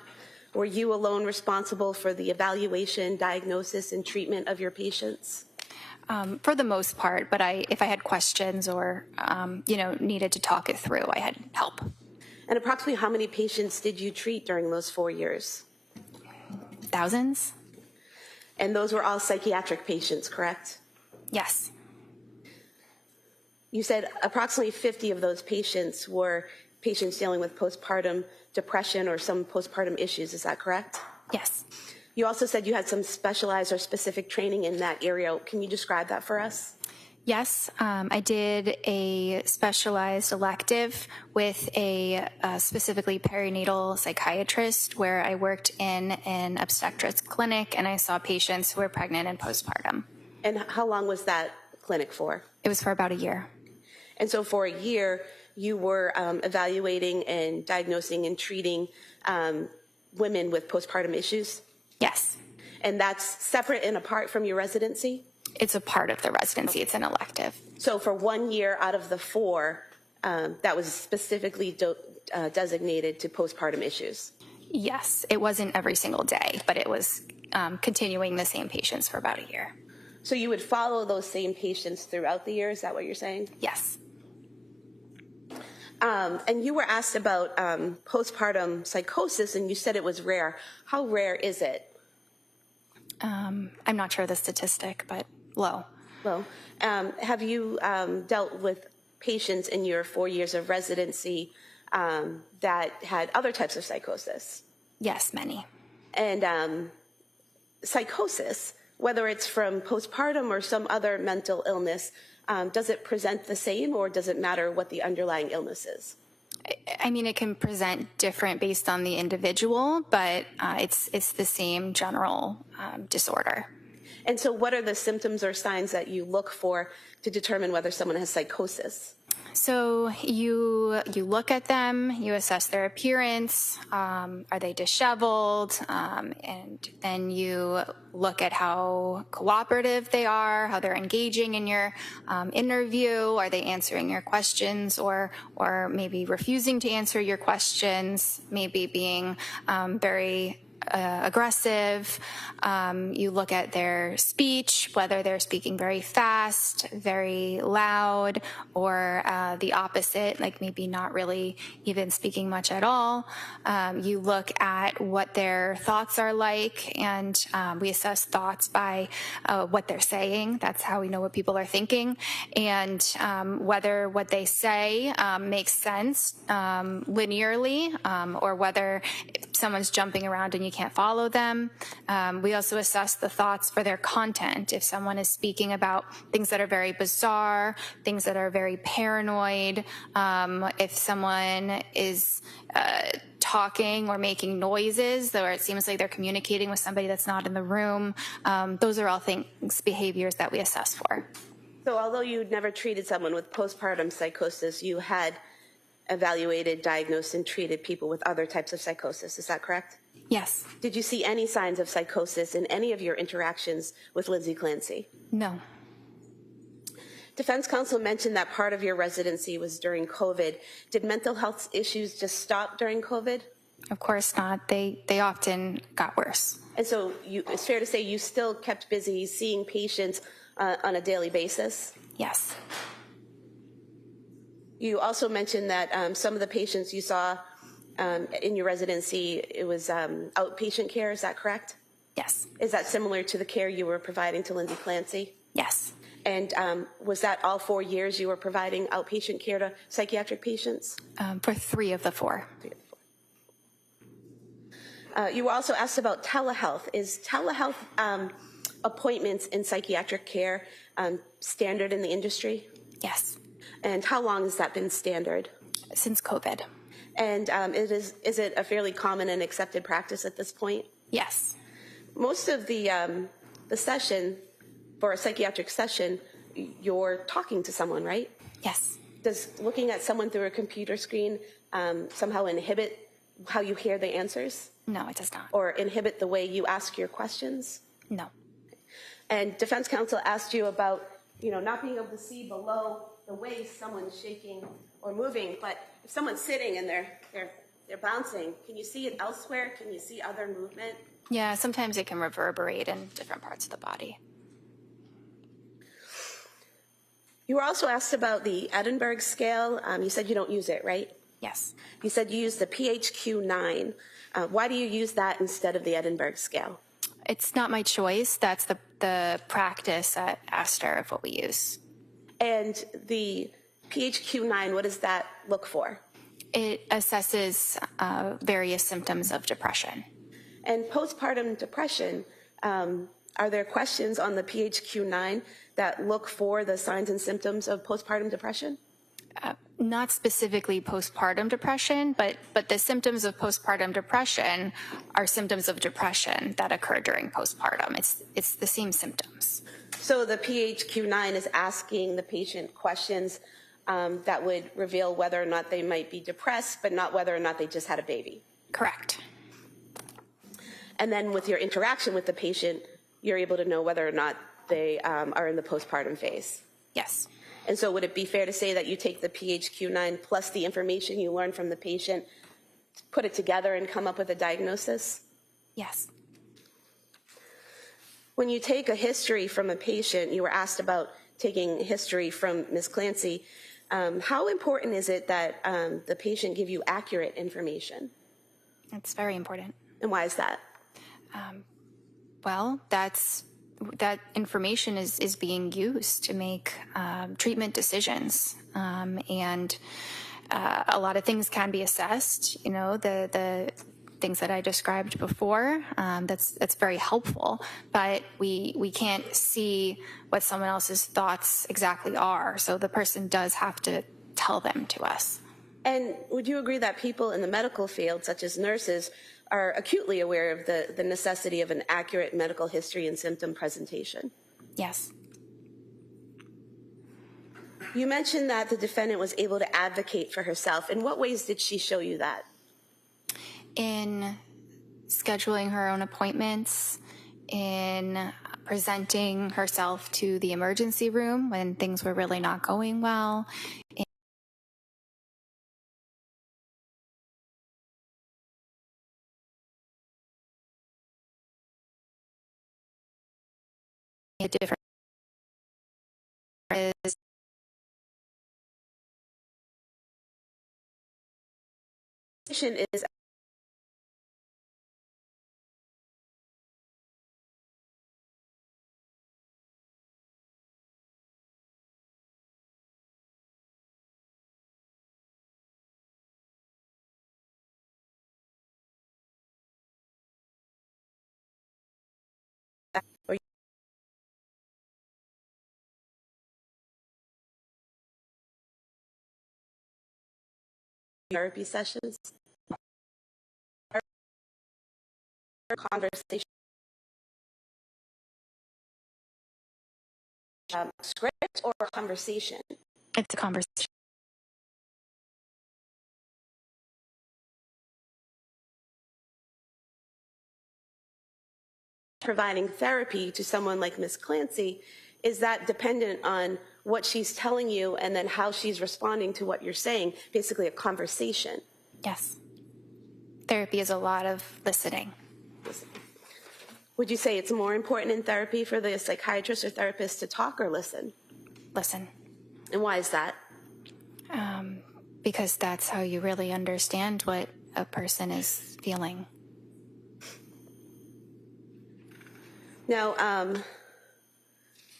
Were you alone responsible for the evaluation, diagnosis, and treatment of your patients? For the most part, but if I had questions or, needed to talk it through, I had help. And approximately how many patients did you treat during those 4 years? Thousands? And those were all psychiatric patients, correct? Yes. You said approximately 50 of those patients were patients dealing with postpartum depression or some postpartum issues. Is that correct? Yes. You also said you had some specialized or specific training in that area. Can you describe that for us? Yes, I did a specialized elective with a specifically perinatal psychiatrist where I worked in an obstetrics clinic and I saw patients who were pregnant and postpartum. And how long was that clinic for? It was for about a year. And so for a year, you were evaluating and diagnosing and treating women with postpartum issues? Yes. And that's separate and apart from your residency? It's a part of the residency. It's an elective. So for 1 year out of the 4, that was specifically designated to postpartum issues? Yes. It wasn't every single day, but it was continuing the same patients for about a year. So you would follow those same patients throughout the year? Is that what you're saying? Yes. And you were asked about postpartum psychosis, and you said it was rare. How rare is it? I'm not sure the statistic, but low. Low. Have you dealt with patients in your 4 years of residency that had other types of psychosis? Yes, many. And psychosis, whether it's from postpartum or some other mental illness, does it present the same, or does it matter what the underlying illness is? I mean, it can present different based on the individual, but it's the same general disorder. And so what are the symptoms or signs that you look for to determine whether someone has psychosis? So you look at them, you assess their appearance, are they disheveled, and then you look at how cooperative they are, how they're engaging in your interview, are they answering your questions or maybe refusing to answer your questions, maybe being very aggressive. You look at their speech, whether they're speaking very fast, very loud, or the opposite, like maybe not really even speaking much at all. You look at what their thoughts are like, and we assess thoughts by what they're saying. That's how we know what people are thinking, and whether what they say makes sense linearly, or whether someone's jumping around and you can't follow them. We also assess the thoughts for their content. If someone is speaking about things that are very bizarre, things that are very paranoid, if someone is talking or making noises, or it seems like they're communicating with somebody that's not in the room, those are all things, behaviors that we assess for. So although you'd never treated someone with postpartum psychosis, you had evaluated, diagnosed, and treated people with other types of psychosis. Is that correct? Yes. Did you see any signs of psychosis in any of your interactions with Lindsay Clancy? No. Defense counsel mentioned that part of your residency was during COVID. Did mental health issues just stop during COVID? Of course not. They often got worse. And so it's fair to say you still kept busy seeing patients on a daily basis? Yes. You also mentioned that some of the patients you saw in your residency, it was outpatient care. Is that correct? Yes. Is that similar to the care you were providing to Lindsay Clancy? Yes. And was that all 4 years you were providing outpatient care to psychiatric patients? For 3 of the 4. You were also asked about telehealth. Is telehealth appointments in psychiatric care standard in the industry? Yes, And how long has that been standard? since COVID. And is it a fairly common and accepted practice at this point? Yes, Most of the session, for a psychiatric session, you're talking to someone, right? yes. Does looking at someone through a computer screen somehow inhibit how you hear the answers? No, it does not. Or inhibit the way you ask your questions? No. And defense counsel asked you about, not being able to see below the waist someone's shaking or moving, but if someone's sitting and they're bouncing, can you see it elsewhere? Can you see other movement? Yeah, sometimes it can reverberate in different parts of the body. You were also asked about the Edinburgh scale. You said you don't use it, right? Yes. You said you use the PHQ-9. Why do you use that instead of the Edinburgh scale? It's not my choice. That's the practice at Astor of what we use. And the PHQ-9, what does that look for? It assesses various symptoms of depression. And postpartum depression, are there questions on the PHQ-9 that look for the signs and symptoms of postpartum depression? Not specifically postpartum depression, but the symptoms of postpartum depression are symptoms of depression that occur during postpartum. It's the same symptoms. So the PHQ-9 is asking the patient questions that would reveal whether or not they might be depressed, but not whether or not they just had a baby. Correct. And then with your interaction with the patient, you're able to know whether or not they are in the postpartum phase. Yes. And so would it be fair to say that you take the PHQ-9 plus the information you learn from the patient, put it together and come up with a diagnosis? Yes. When you take a history from a patient, you were asked about taking history from Ms. Clancy. How important is it that the patient give you accurate information? It's very important. And why is that? Well, that information is being used to make treatment decisions, and a lot of things can be assessed. The things that I described before. That's very helpful, but we can't see what someone else's thoughts exactly are. So the person does have to tell them to us. And would you agree that people in the medical field, such as nurses, are acutely aware of the necessity of an accurate medical history and symptom presentation? Yes. You mentioned that the defendant was able to advocate for herself. In what ways did she show you that? In scheduling her own appointments, in presenting herself to the emergency room when things were really not going well, a different Is therapy sessions? Conversation. Script or conversation? it's a conversation. Providing therapy to someone like Ms. Clancy, is that dependent on what she's telling you and then how she's responding to what you're saying? Basically a conversation. Yes. Therapy is a lot of listening. Would you say it's more important in therapy for the psychiatrist or therapist to talk or listen? Listen. And why is that? Because that's how you really understand what a person is feeling. Now,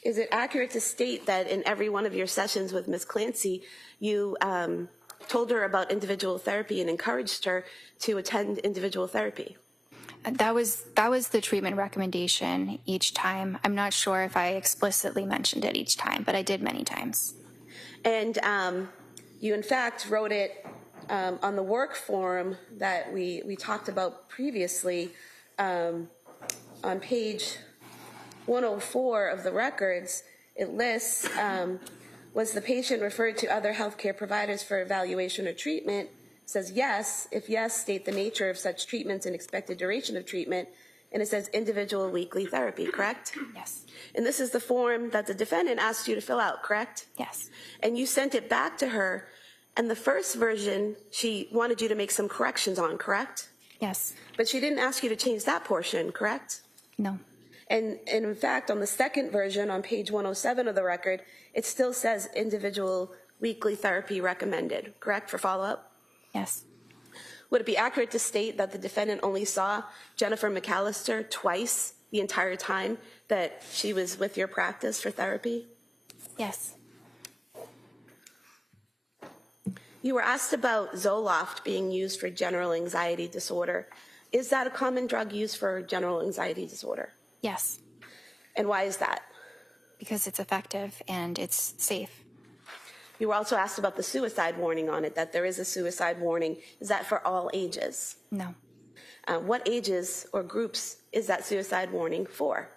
is it accurate to state that in every one of your sessions with Ms. Clancy, you told her about individual therapy and encouraged her to attend individual therapy? That was the treatment recommendation each time. I'm not sure if I explicitly mentioned it each time, but I did many times. And you, in fact, wrote it on the work form that we talked about previously on page 104 of the records. It lists, was the patient referred to other healthcare providers for evaluation or treatment? It says yes. If yes, state the nature of such treatments and expected duration of treatment. And it says individual weekly therapy, correct? Yes. And this is the form that the defendant asked you to fill out, correct? Yes. And you sent it back to her, and the first version she wanted you to make some corrections on, correct? Yes. But she didn't ask you to change that portion, correct? No. And in fact, on the second version, on page 107 of the record, it still says individual weekly therapy recommended, correct, for follow-up? Yes. Would it be accurate to state that the defendant only saw Jennifer McAllister twice the entire time that she was with your practice for therapy? Yes. You were asked about Zoloft being used for general anxiety disorder. Is that a common drug used for general anxiety disorder? Yes. And why is that? Because it's effective and it's safe. You were also asked about the suicide warning on it, that there is a suicide warning. Is that for all ages? No. What ages or groups is that suicide warning for?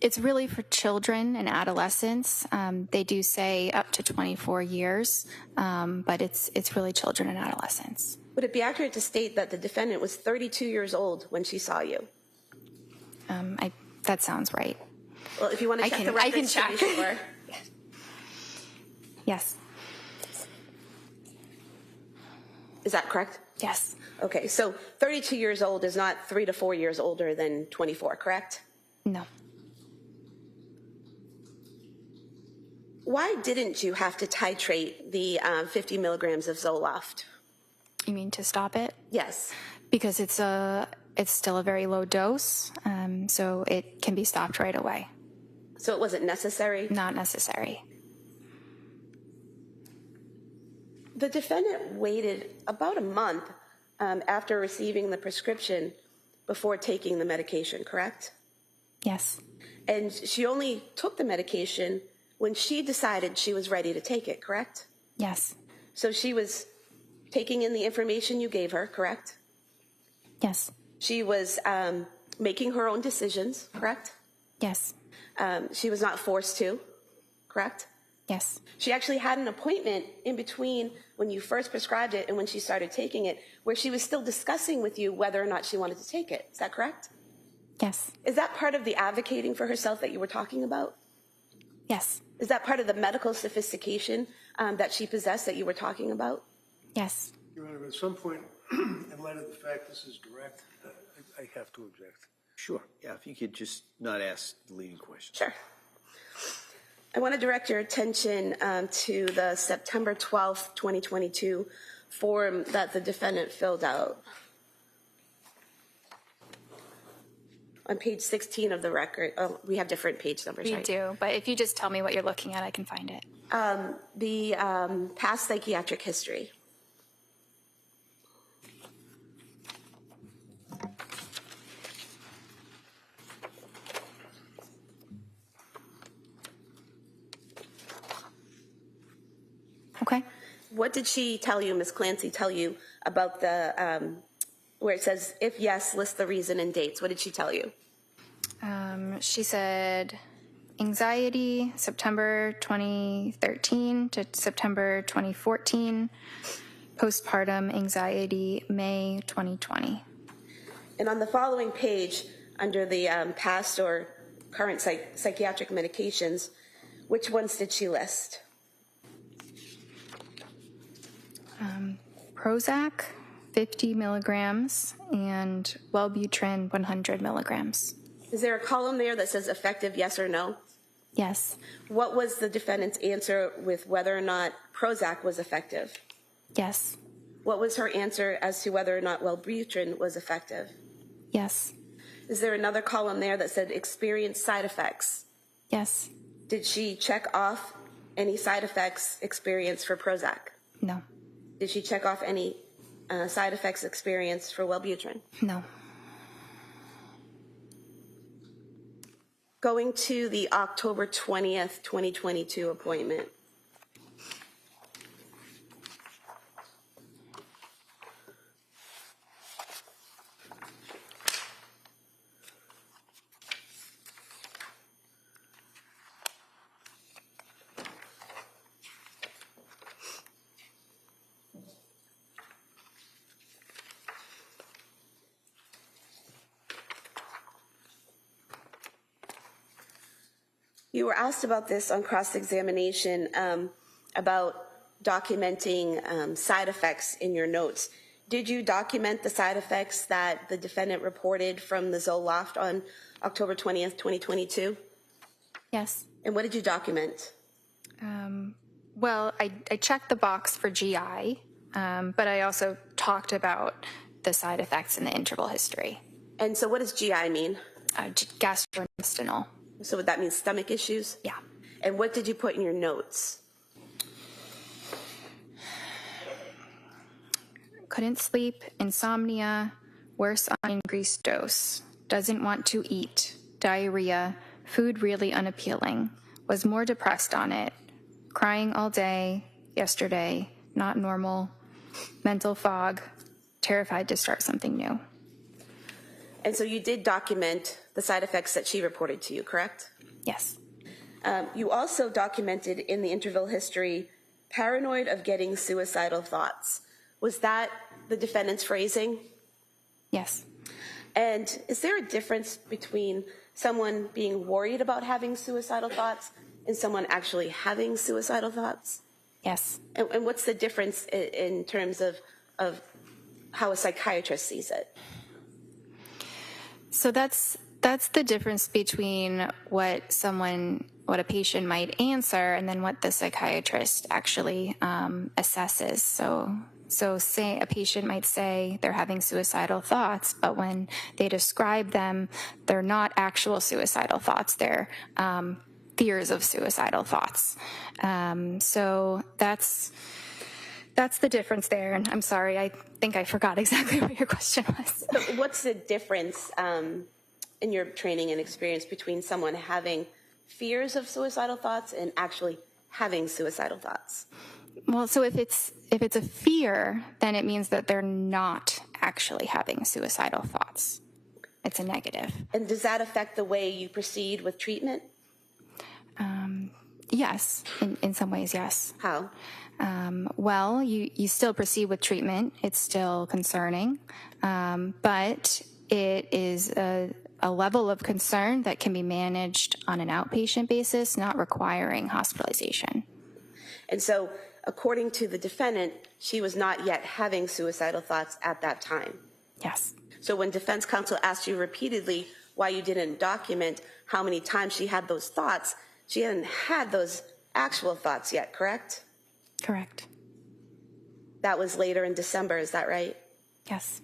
It's really for children and adolescents. They do say up to 24 years, but it's really children and adolescents. Would it be accurate to state that the defendant was 32 years old when she saw you? That sounds right. Well, if you want to check the records, I can check. to be sure. Yes. Is that correct? Yes. Okay, so 32 years old is not 3 to 4 years older than 24, correct? No. Why didn't you have to titrate the 50 milligrams of Zoloft? You mean to stop it? Yes. Because it's still a very low dose, so it can be stopped right away. So it wasn't necessary? Not necessary. The defendant waited about a month after receiving the prescription before taking the medication, correct? Yes. And she only took the medication when she decided she was ready to take it, correct? Yes. So she was taking in the information you gave her, correct? Yes. She was making her own decisions, correct? Yes. She was not forced to, correct? Yes. She actually had an appointment in between when you first prescribed it and when she started taking it, where she was still discussing with you whether or not she wanted to take it. Is that correct? Yes. Is that part of the advocating for herself that you were talking about? Yes. Is that part of the medical sophistication that she possessed that you were talking about? Yes. Your Honor, at some point, in light of the fact this is direct, I have to object. Sure. Yeah, if you could just not ask the leading question. Sure. I want to direct your attention to the September 12th, 2022 form that the defendant filled out. On page 16 of the record, we have different page numbers, We right? do, but if you just tell me what you're looking at, I can find it. The past psychiatric history. Okay. What did she tell you, Ms. Clancy, tell you about the, where it says, if yes, list the reason and dates? What did she tell you? She said anxiety, September 2013 to September 2014, postpartum anxiety, May 2020. And on the following page, under the past or current psychiatric medications, which ones did she list? Prozac, 50 milligrams, and Wellbutrin, 100 milligrams. Is there a column there that says effective yes or no? Yes. What was the defendant's answer with whether or not Prozac was effective? Yes. What was her answer as to whether or not Wellbutrin was effective? Yes. Is there another column there that said experienced side effects? Yes. Did she check off any side effects experienced for Prozac? No. Did she check off any side effects experienced for Wellbutrin? No. Going to the October 20th, 2022 appointment. You were asked about this on cross-examination, about documenting side effects in your notes. Did you document the side effects that the defendant reported from the Zoloft on October 20th, 2022? Yes. And what did you document? Well, I checked the box for GI, but I also talked about the side effects in the interval history. And so what does GI mean? Gastrointestinal. So would that mean stomach issues? Yeah. And what did you put in your notes? Couldn't sleep, insomnia, worse on increased dose, doesn't want to eat, diarrhea, food really unappealing, was more depressed on it, crying all day, yesterday, not normal, mental fog, terrified to start something new. And so you did document the side effects that she reported to you, correct? Yes. You also documented in the interval history, paranoid of getting suicidal thoughts. Was that the defendant's phrasing? Yes. And is there a difference between someone being worried about having suicidal thoughts and someone actually having suicidal thoughts? Yes. And what's the difference in terms of how a psychiatrist sees it? So that's the difference between what a patient might answer and then what the psychiatrist actually assesses. So say a patient might say they're having suicidal thoughts, but when they describe them, they're not actual suicidal thoughts. They're fears of suicidal thoughts. So that's the difference there. And I'm sorry, I think I forgot exactly what your question was. So what's the difference in your training and experience between someone having fears of suicidal thoughts and actually having suicidal thoughts? Well, so if it's a fear, then it means that they're not actually having suicidal thoughts. It's a negative. And does that affect the way you proceed with treatment? Yes, in some ways, yes. How? Well, you still proceed with treatment. It's still concerning, but it is a level of concern that can be managed on an outpatient basis, not requiring hospitalization. And so, according to the defendant, she was not yet having suicidal thoughts at that time. Yes. So when defense counsel asked you repeatedly why you didn't document how many times she had those thoughts, she hadn't had those actual thoughts yet, correct? Correct. That was later in December, is that right? Yes.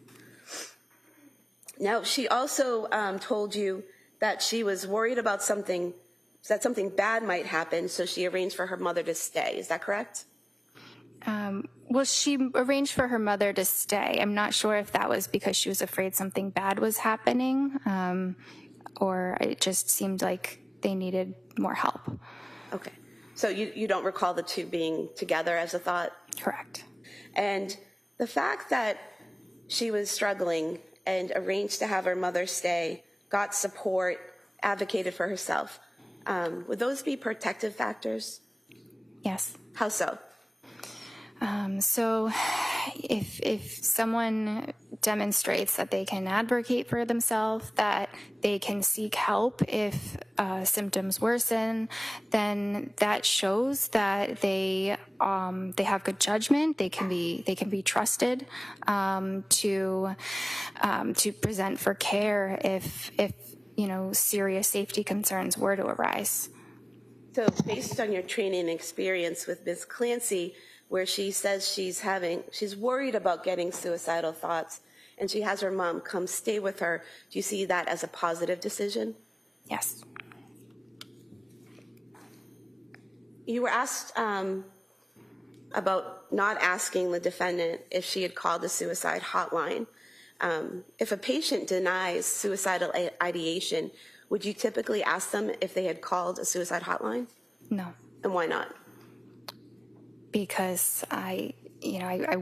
Now, she also told you that she was worried about that something bad might happen, so she arranged for her mother to stay. Is that correct? Well, she arranged for her mother to stay. I'm not sure if that was because she was afraid something bad was happening, or it just seemed like they needed more help. Okay. So you don't recall the two being together as a thought? Correct. And the fact that she was struggling and arranged to have her mother stay, got support, advocated for herself, would those be protective factors? Yes. How so? So if someone demonstrates that they can advocate for themselves, that they can seek help if symptoms worsen, then that shows that they have good judgment. They can be trusted to present for care if serious safety concerns were to arise. So based on your training and experience with Ms. Clancy, where she says she's worried about getting suicidal thoughts, and she has her mom come stay with her, do you see that as a positive decision? Yes. You were asked about not asking the defendant if she had called the suicide hotline. If a patient denies suicidal ideation, would you typically ask them if they had called a suicide hotline? No, And why not? because I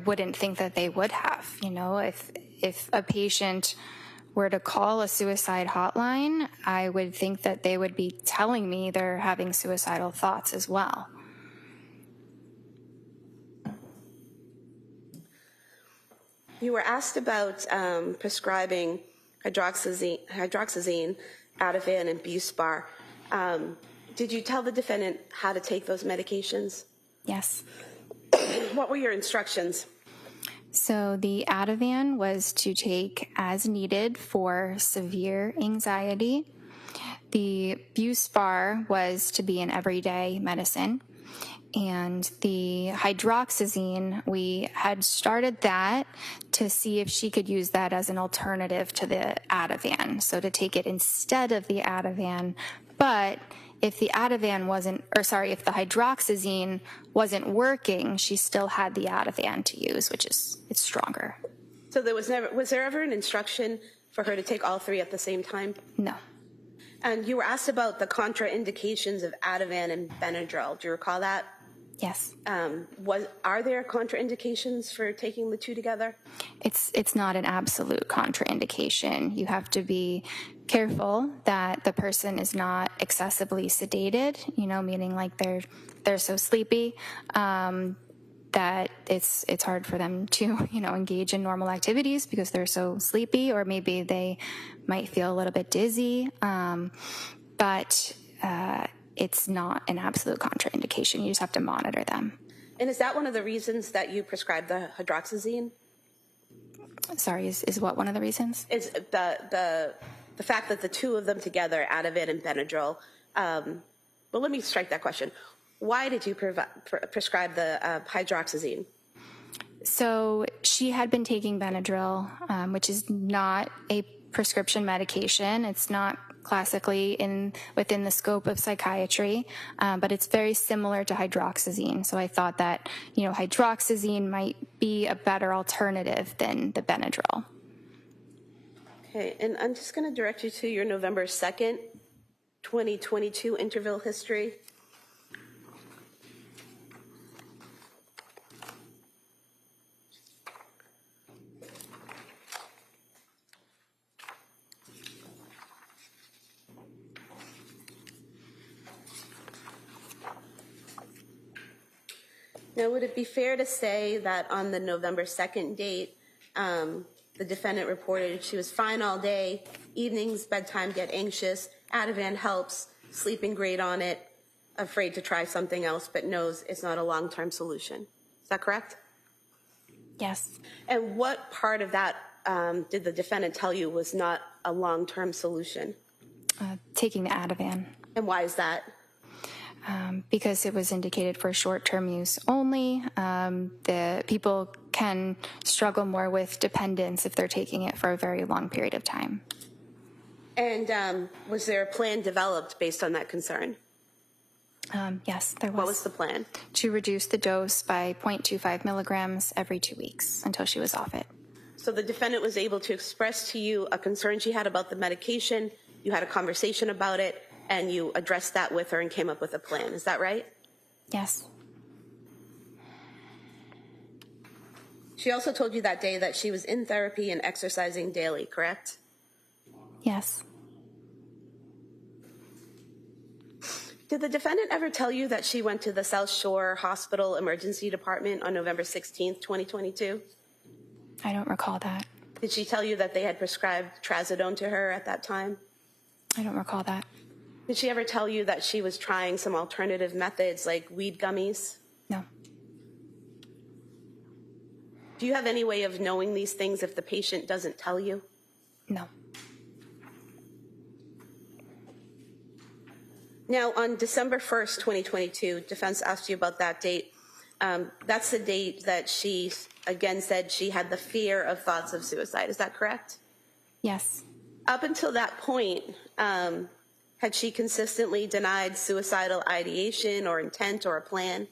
wouldn't think that they would have. If a patient were to call a suicide hotline, I would think that they would be telling me they're having suicidal thoughts as well. You were asked about prescribing hydroxyzine, Ativan, and Buspar. Did you tell the defendant how to take those medications? Yes. What were your instructions? So the Ativan was to take as needed for severe anxiety. The Buspar was to be an everyday medicine. And the hydroxyzine, we had started that to see if she could use that as an alternative to the Ativan. So to take it instead of the Ativan. But if the if the hydroxyzine wasn't working, she still had the Ativan to use, it's stronger. So was there ever an instruction for her to take all three at the same time? No. And you were asked about the contraindications of Ativan and Benadryl. Do you recall that? Yes. Are there contraindications for taking the two together? It's not an absolute contraindication. You have to be careful that the person is not excessively sedated, meaning like they're so sleepy that it's hard for them to, engage in normal activities because they're so sleepy, or maybe they might feel a little bit dizzy. But it's not an absolute contraindication. You just have to monitor them. And is that one of the reasons that you prescribed the hydroxyzine? Sorry, is what one of the reasons? Is the fact that the two of them together, Ativan and Benadryl. Well, let me strike that question. Why did you prescribe the hydroxyzine? So she had been taking Benadryl, which is not a prescription medication. It's not classically within the scope of psychiatry, but it's very similar to hydroxyzine. So I thought that, hydroxyzine might be a better alternative than the Benadryl. Okay, and I'm just going to direct you to your November 2nd, 2022 interval history. Now, would it be fair to say that on the November 2nd date, the defendant reported she was fine all day, evenings, bedtime, get anxious, Ativan helps, sleeping great on it, afraid to try something else, but knows it's not a long-term solution? Is that correct? Yes. And what part of that did the defendant tell you was not a long-term solution? Taking the Ativan. And why is that? Because it was indicated for short-term use only. The people can struggle more with dependence if they're taking it for a very long period of time. And was there a plan developed based on that concern? Yes, there was. What was the plan? To reduce the dose by 0.25 milligrams every 2 weeks until she was off it. So the defendant was able to express to you a concern she had about the medication, you had a conversation about it, and you addressed that with her and came up with a plan. Is that right? Yes. She also told you that day that she was in therapy and exercising daily, correct? Yes. Did the defendant ever tell you that she went to the South Shore Hospital Emergency Department on November 16th, 2022? I don't recall that. Did she tell you that they had prescribed trazodone to her at that time? I don't recall that. Did she ever tell you that she was trying some alternative methods like weed gummies? No. Do you have any way of knowing these things if the patient doesn't tell you? No. Now, on December 1st, 2022, defense asked you about that date. That's the date that she, again, said she had the fear of thoughts of suicide. Is that correct? Yes. Up until that point, had she consistently denied suicidal ideation or intent or a plan?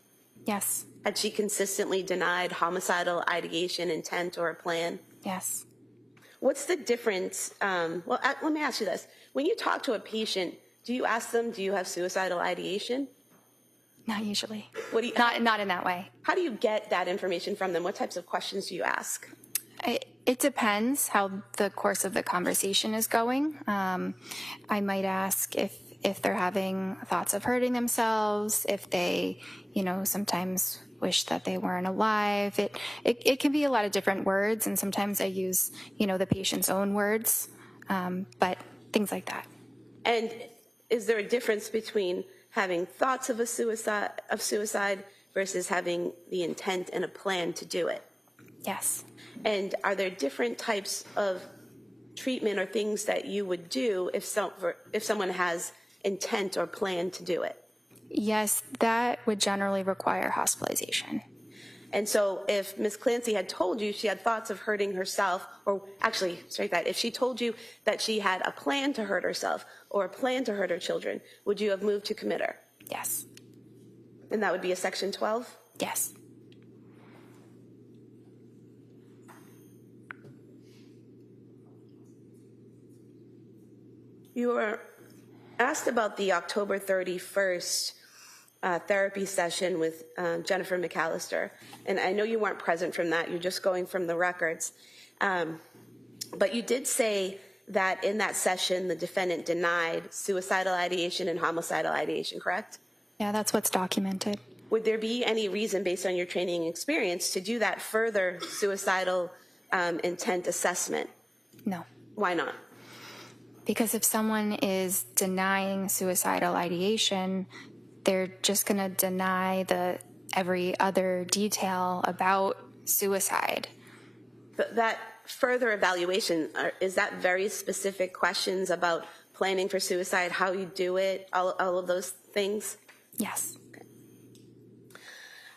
Yes. Had she consistently denied homicidal ideation, intent, or a plan? Yes. What's the difference? Let me ask you this. When you talk to a patient, do you ask them, do you have suicidal ideation? Not usually. What do you, Not in that way. how do you get that information from them? What types of questions do you ask? It depends how the course of the conversation is going. I might ask if they're having thoughts of hurting themselves, if they, sometimes wish that they weren't alive. It can be a lot of different words, and sometimes I use, the patient's own words, but things like that. And is there a difference between having thoughts of suicide versus having the intent and a plan to do it? Yes. And are there different types of treatment or things that you would do if someone has intent or plan to do it? Yes, that would generally require hospitalization. And so if Ms. Clancy had told you she had thoughts of hurting herself, or actually, if she told you that she had a plan to hurt herself or a plan to hurt her children, would you have moved to commit her? Yes. And that would be a Section 12? Yes. You were asked about the October 31st therapy session with Jennifer McAllister, and I know you weren't present from that, you're just going from the records, but you did say that in that session the defendant denied suicidal ideation and homicidal ideation, correct? Yeah, that's what's documented. Would there be any reason, based on your training and experience, to do that further suicidal intent assessment? No. Why not? Because if someone is denying suicidal ideation, they're just going to deny every other detail about suicide. But that further evaluation, is that very specific questions about planning for suicide, how you do it, all of those things? Yes.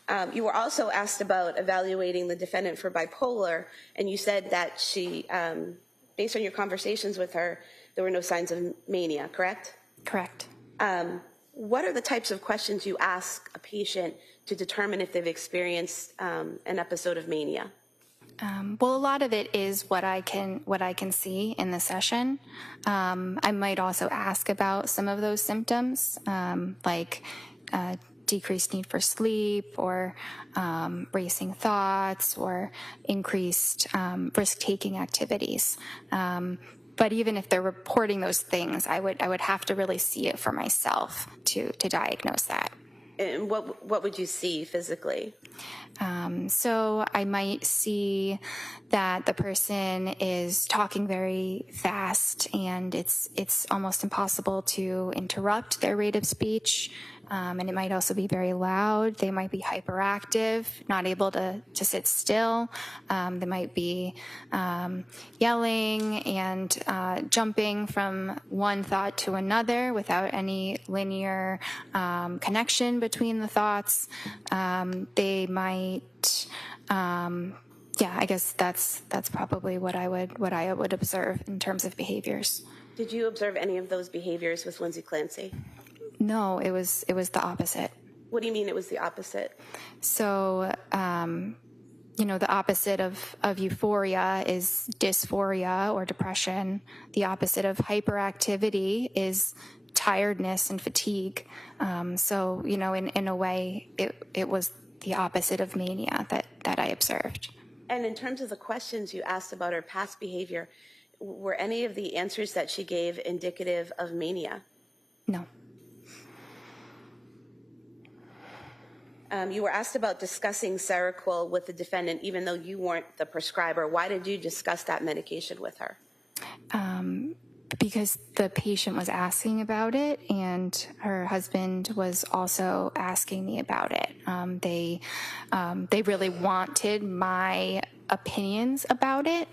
Okay. You were also asked about evaluating the defendant for bipolar, and you said that she, based on your conversations with her, there were no signs of mania, correct? Correct. What are the types of questions you ask a patient to determine if they've experienced an episode of mania? Well, a lot of it is what I can see in the session. I might also ask about some of those symptoms, like decreased need for sleep, or racing thoughts, or increased risk-taking activities. But even if they're reporting those things, I would have to really see it for myself to diagnose that. And what would you see physically? So I might see that the person is talking very fast, and it's almost impossible to interrupt their rate of speech. And it might also be very loud. They might be hyperactive, not able to sit still. They might be yelling and jumping from one thought to another without any linear connection between the thoughts. They might, I guess that's probably what I would observe in terms of behaviors. Did you observe any of those behaviors with Lindsay Clancy? No, it was the opposite. What do you mean it was the opposite? So, the opposite of euphoria is dysphoria or depression. The opposite of hyperactivity is tiredness and fatigue. So, in a way, it was the opposite of mania that I observed. And in terms of the questions you asked about her past behavior, were any of the answers that she gave indicative of mania? No. You were asked about discussing Seroquel with the defendant, even though you weren't the prescriber. Why did you discuss that medication with her? Because the patient was asking about it, and her husband was also asking me about it. They really wanted my opinions about it.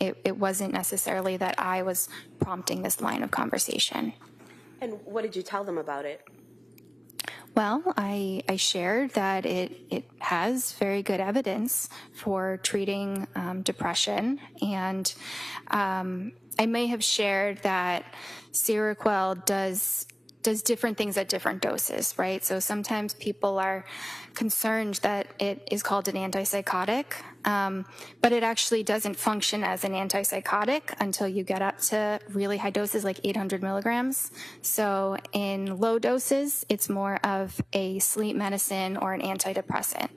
It wasn't necessarily that I was prompting this line of conversation. And what did you tell them about it? Well, I shared that it has very good evidence for treating depression, and I may have shared that Seroquel does different things at different doses, right? So sometimes people are concerned that it is called an antipsychotic, but it actually doesn't function as an antipsychotic until you get up to really high doses, like 800 milligrams. So in low doses, it's more of a sleep medicine or an antidepressant.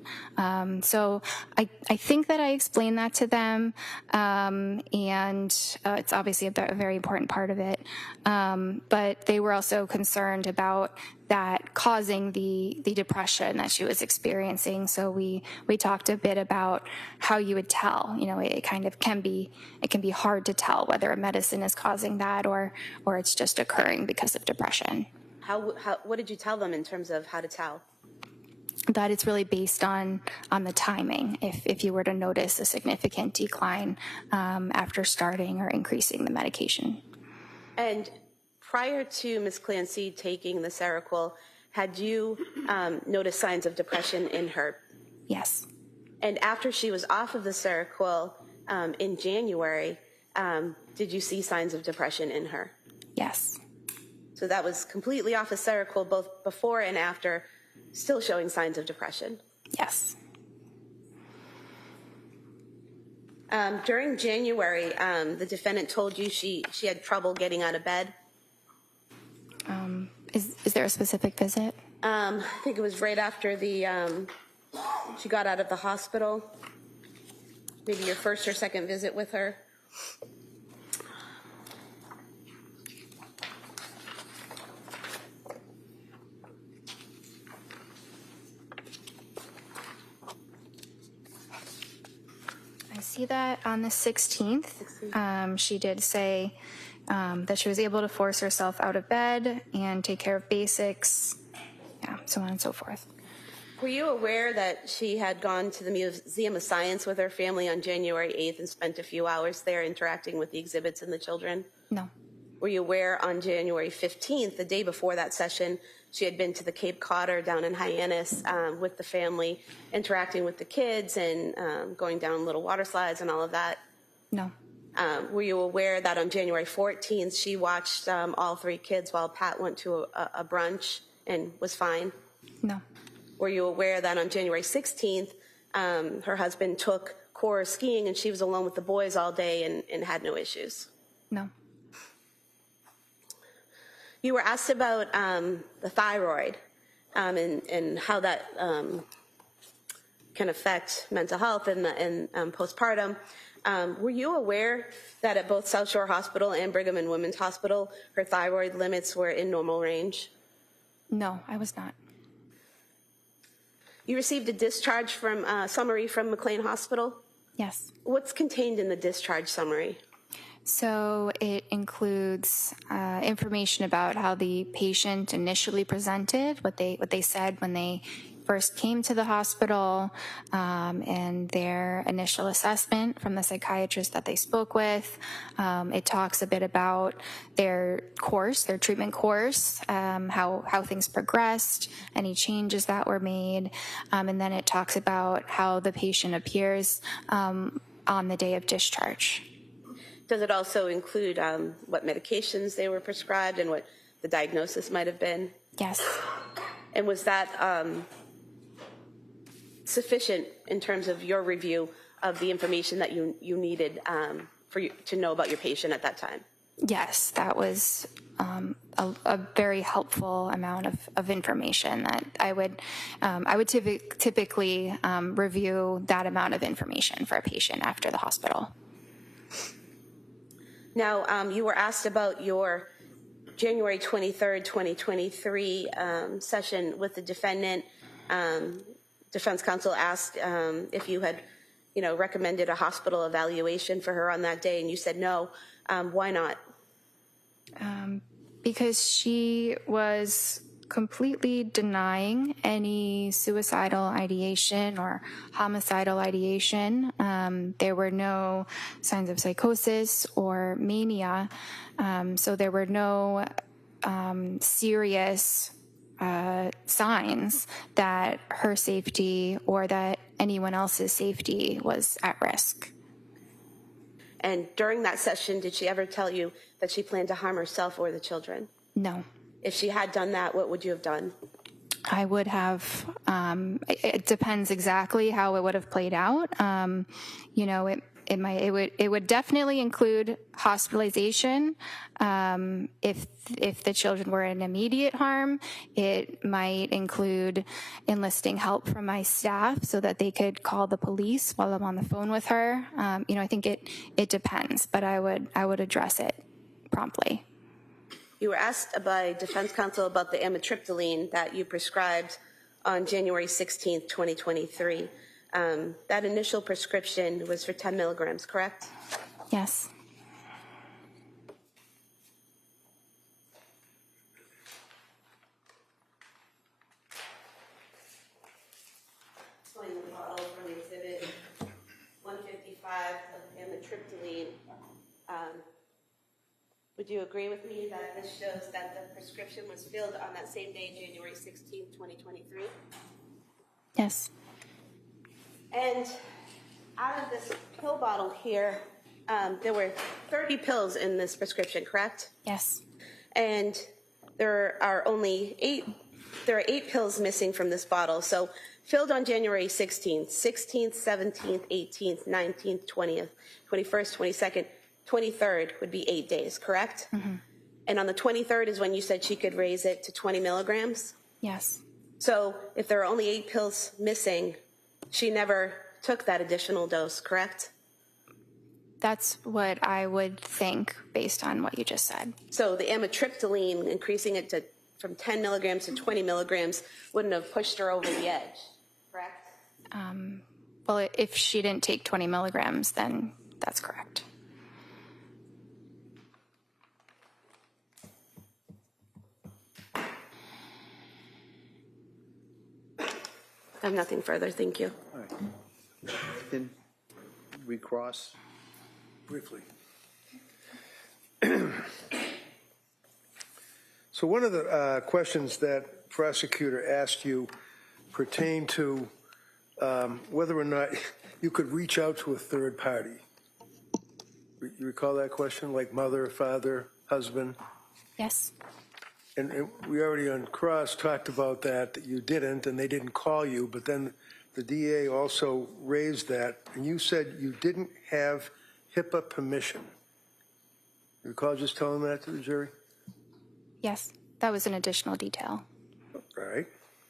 So I think that I explained that to them, and it's obviously a very important part of it. But they were also concerned about that causing the depression that she was experiencing. So we talked a bit about how you would tell. You know, it can be hard to tell whether a medicine is causing that or it's just occurring because of depression. What did you tell them in terms of how to tell? That it's really based on the timing. If you were to notice a significant decline after starting or increasing the medication. And prior to Ms. Clancy taking the Seroquel, had you noticed signs of depression in her? Yes. And after she was off of the Seroquel in January, did you see signs of depression in her? Yes. So that was completely off of Seroquel, both before and after, still showing signs of depression? Yes. During January, the defendant told you she had trouble getting out of bed? Is there a specific visit? I think it was right after she got out of the hospital. Maybe your first or second visit with her. I see that on the 16th, she did say that she was able to force herself out of bed and take care of basics, so on and so forth. Were you aware that she had gone to the Museum of Science with her family on January 8th and spent a few hours there interacting with the exhibits and the children? No. Were you aware on January 15th, the day before that session, she had been to the Cape Codder down in Hyannis with the family, interacting with the kids and going down little water slides and all of that? No. Were you aware that on January 14th, she watched all three kids while Pat went to a brunch and was fine? No. Were you aware that on January 16th, her husband took Cora skiing and she was alone with the boys all day and had no issues? No. You were asked about the thyroid and how that can affect mental health and postpartum. Were you aware that at both South Shore Hospital and Brigham and Women's Hospital, her thyroid limits were in normal range? No, I was not. You received a discharge summary from McLean Hospital? Yes. What's contained in the discharge summary? So it includes information about how the patient initially presented, what they said when they first came to the hospital, and their initial assessment from the psychiatrist that they spoke with. It talks a bit about their treatment course, how things progressed, any changes that were made, and then it talks about how the patient appears on the day of discharge. Does it also include what medications they were prescribed and what the diagnosis might have been? Yes. And was that sufficient in terms of your review of the information that you needed for you to know about your patient at that time? Yes, that was a very helpful amount of information that I would typically review that amount of information for a patient after the hospital. Now, you were asked about your January 23rd, 2023 session with the defendant. Defense counsel asked if you had, recommended a hospital evaluation for her on that day, and you said no. Why not? Because she was completely denying any suicidal ideation or homicidal ideation. There were no signs of psychosis or mania, so there were no serious signs that her safety or that anyone else's safety was at risk. And during that session, did she ever tell you that she planned to harm herself or the children? No. If she had done that, what would you have done? I would have, it depends exactly how it would have played out. You know, it would definitely include hospitalization. If the children were in immediate harm, it might include enlisting help from my staff so that they could call the police while I'm on the phone with her. You know, I think it depends, but I would address it promptly. You were asked by defense counsel about the amitriptyline that you prescribed on January 16th, 2023. That initial prescription was for 10 milligrams, correct? Yes. Pulling the bottle from exhibit 155 of amitriptyline. Would you agree with me that this shows that the prescription was filled on that same day, January 16th, 2023? Yes. And out of this pill bottle here, there were 30 pills in this prescription, correct? Yes. And there are 8 pills missing from this bottle. So filled on January 16th, 16th, 17th, 18th, 19th, 20th, 21st, 22nd, 23rd would be 8 days, correct? Mm-hmm. And on the 23rd is when you said she could raise it to 20 milligrams? Yes. So if there are only 8 pills missing, she never took that additional dose, correct? That's what I would think based on what you just said. So the amitriptyline, increasing it from 10 milligrams to 20 milligrams, wouldn't have pushed her over the edge, correct? Well, if she didn't take 20 milligrams, then that's correct. I have nothing further, thank you. All right. Then recross. Briefly. So one of the questions that prosecutor asked you pertained to whether or not you could reach out to a third party. You recall that question, like mother, father, husband? Yes. And we already on cross talked about that you didn't, and they didn't call you, but then the DA also raised that, and you said you didn't have HIPAA permission. You recall just telling that to the jury? Yes. That was an additional detail. All right.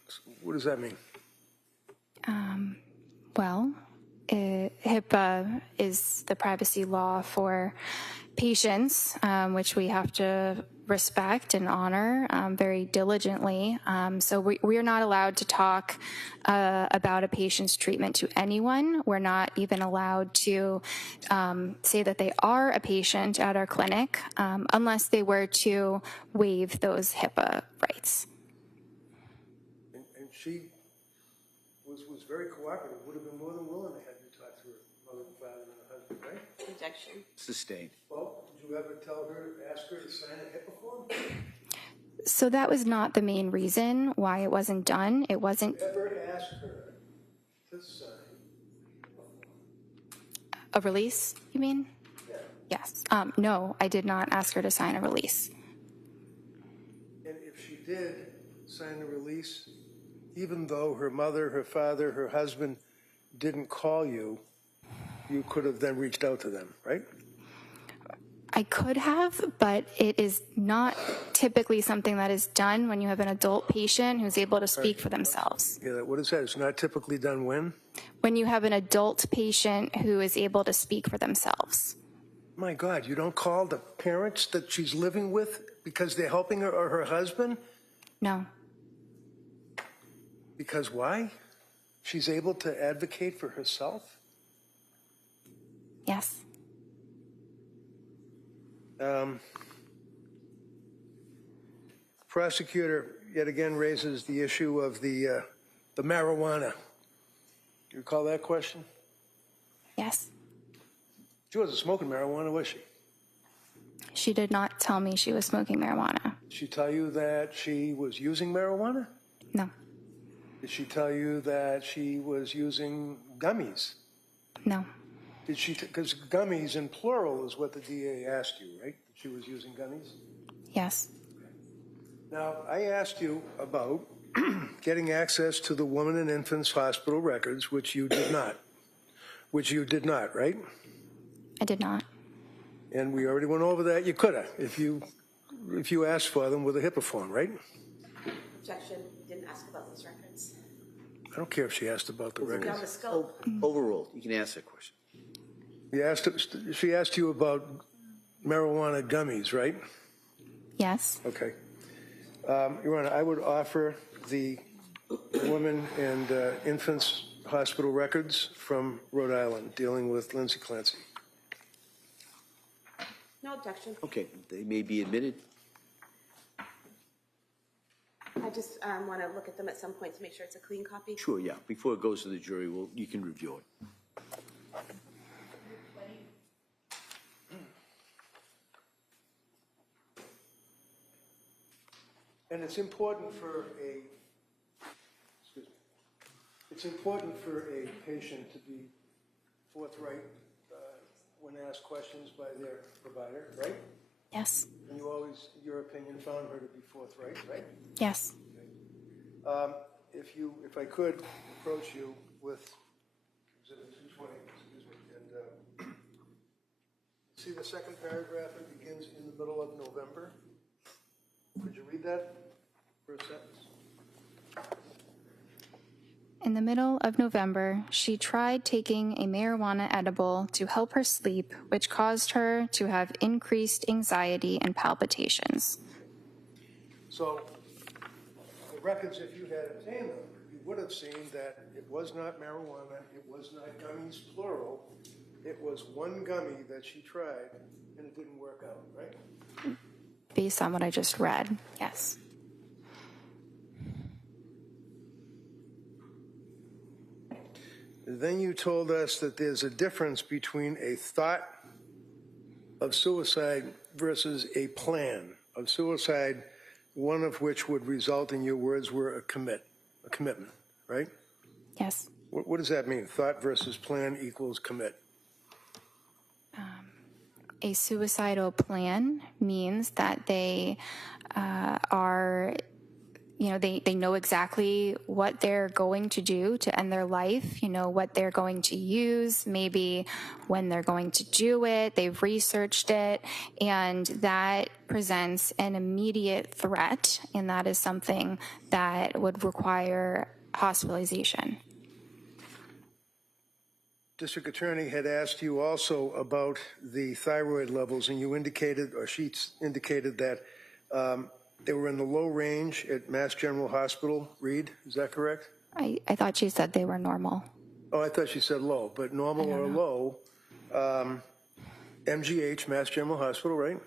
So what does that mean? Well, HIPAA is the privacy law for patients, which we have to respect and honor very diligently. So we are not allowed to talk about a patient's treatment to anyone. We're not even allowed to say that they are a patient at our clinic unless they were to waive those HIPAA rights. And she was very cooperative, would have been more than willing to have you talk to her mother and father and her husband, right? Objection. Sustained. Well, did you ever ask her to sign a HIPAA form? So that was not the main reason why it wasn't done. It wasn't. Did you ever ask her to sign A release, you mean? Yeah. Yes. No, I did not ask her to sign a release. And if she did sign a release, even though her mother, her father, her husband didn't call you, you could have then reached out to them, right? I could have, but it is not typically something that is done when you have an adult patient who's able to speak for themselves. Yeah, what is that? It's not typically done when? When you have an adult patient who is able to speak for themselves. My God, you don't call the parents that she's living with because they're helping her or her husband? No. Because why? She's able to advocate for herself? Yes. Prosecutor yet again raises the issue of the marijuana. You recall that question? Yes. She wasn't smoking marijuana, was she? She did not tell me she was smoking marijuana. Did she tell you that she was using marijuana? No. Did she tell you that she was using gummies? No. Did she, because gummies in plural is what the DA asked you, right? That she was using gummies? Yes. Now, I asked you about getting access to the Women and Infants Hospital records, which you did not. Which you did not, right? I did not. And we already went over that. You could have, if you asked for them with a HIPAA form, right? Objection, didn't ask about those records. I don't care if she asked about the records. Beyond the scope. Overruled. You can ask that question. She asked you about marijuana gummies, right? Yes. Okay. Your Honor, I would offer the Women and Infants Hospital records from Rhode Island dealing with Lindsay Clancy. No objection. Okay, they may be admitted. I just want to look at them at some point to make sure it's a clean copy. Sure, yeah. Before it goes to the jury, you can review it. And it's important for a patient to be forthright when asked questions by their provider, right? Yes. And you always, in your opinion, found her to be forthright, right? Yes. If I could approach you with Exhibit 220, excuse me, and see the second paragraph, it begins in the middle of November. Could you read that first sentence? In the middle of November, she tried taking a marijuana edible to help her sleep, which caused her to have increased anxiety and palpitations. So, the records, if you had obtained them, you would have seen that it was not marijuana, it was not gummies, plural. It was one gummy that she tried, and it didn't work out, right? Based on what I just read, yes. Then you told us that there's a difference between a thought of suicide versus a plan of suicide, one of which would result, in your words, were a commitment, right? Yes. What does that mean? Thought versus plan equals commit. A suicidal plan means that they are, they know exactly what they're going to do to end their life, what they're going to use, maybe when they're going to do it, they've researched it, and that presents an immediate threat, and that is something that would require hospitalization. District Attorney had asked you also about the thyroid levels, and you indicated, or she indicated that they were in the low range at Mass General Hospital, Reed. Is that correct? I thought she said they were normal. Oh, I thought she said low, but normal or low. MGH, Mass General Hospital, right?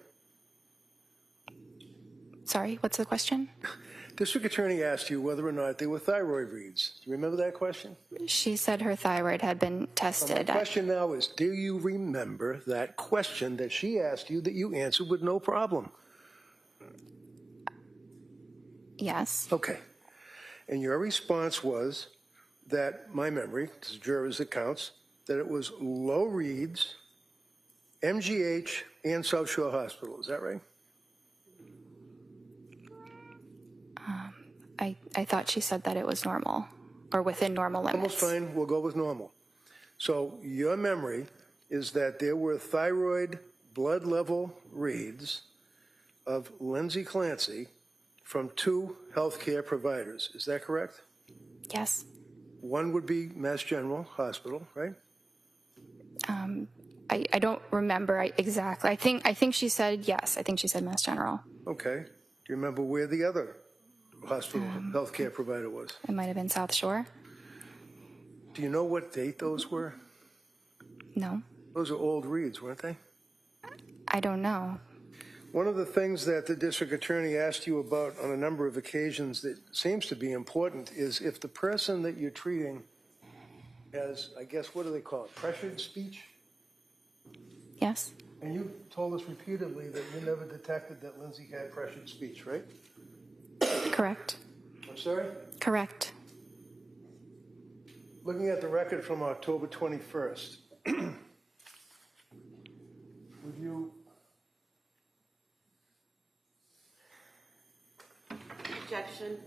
Sorry, what's the question? District Attorney asked you whether or not they were thyroid reads. Do you remember that question? She said her thyroid had been tested. The question now is, do you remember that question that she asked you that you answered with no problem? Yes. Okay. And your response was that, my memory, this is jurors' accounts, that it was low reads, MGH, and South Shore Hospital. Is that right? I thought she said that it was normal, or within normal limits. Almost fine. We'll go with normal. So your memory is that there were thyroid blood level reads of Lindsay Clancy from 2 healthcare providers. Is that correct? Yes. One would be Mass General Hospital, right? I don't remember exactly. I think she said yes. I think she said Mass General. Okay. Do you remember where the other hospital healthcare provider was? It might have been South Shore. Do you know what date those were? No. Those are old reads, weren't they? I don't know. One of the things that the district attorney asked you about on a number of occasions that seems to be important is if the person that you're treating has, I guess, what do they call it, pressured speech? Yes. And you told us repeatedly that you never detected that Lindsay had pressured speech, right? Correct. I'm sorry? Correct. Looking at the record from October 21st, would you... Objection.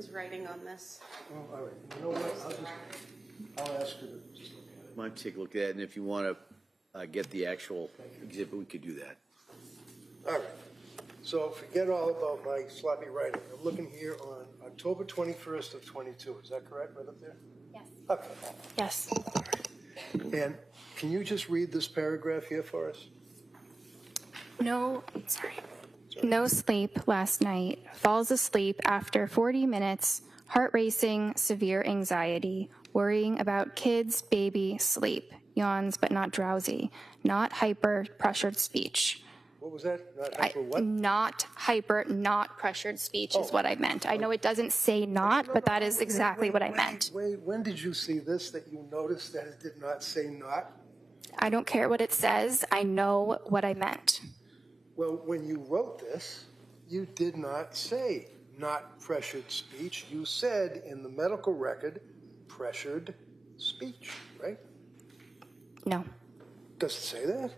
is writing on this. Oh, all right, you know what, I'll ask her to just look at it. Might take a look at it, and if you want to get the actual exhibit, we could do that. All right, so forget all about my sloppy writing. I'm looking here on October 21st of 22, is that correct, right up there? Yes. Okay. Yes. And can you just read this paragraph here for us? No sleep last night. Falls asleep after 40 minutes. Heart racing, severe anxiety. Worrying about kids, baby, sleep. Yawns but not drowsy. Not hyper, pressured speech. What was that? Not hyper what? Not hyper, not pressured speech is what I meant. I know it doesn't say not, but that is exactly what I meant. When did you see this that you noticed that it did not say not? I don't care what it says. I know what I meant. Well, when you wrote this, you did not say not pressured speech. You said in the medical record, pressured speech, right? No. Does it say that?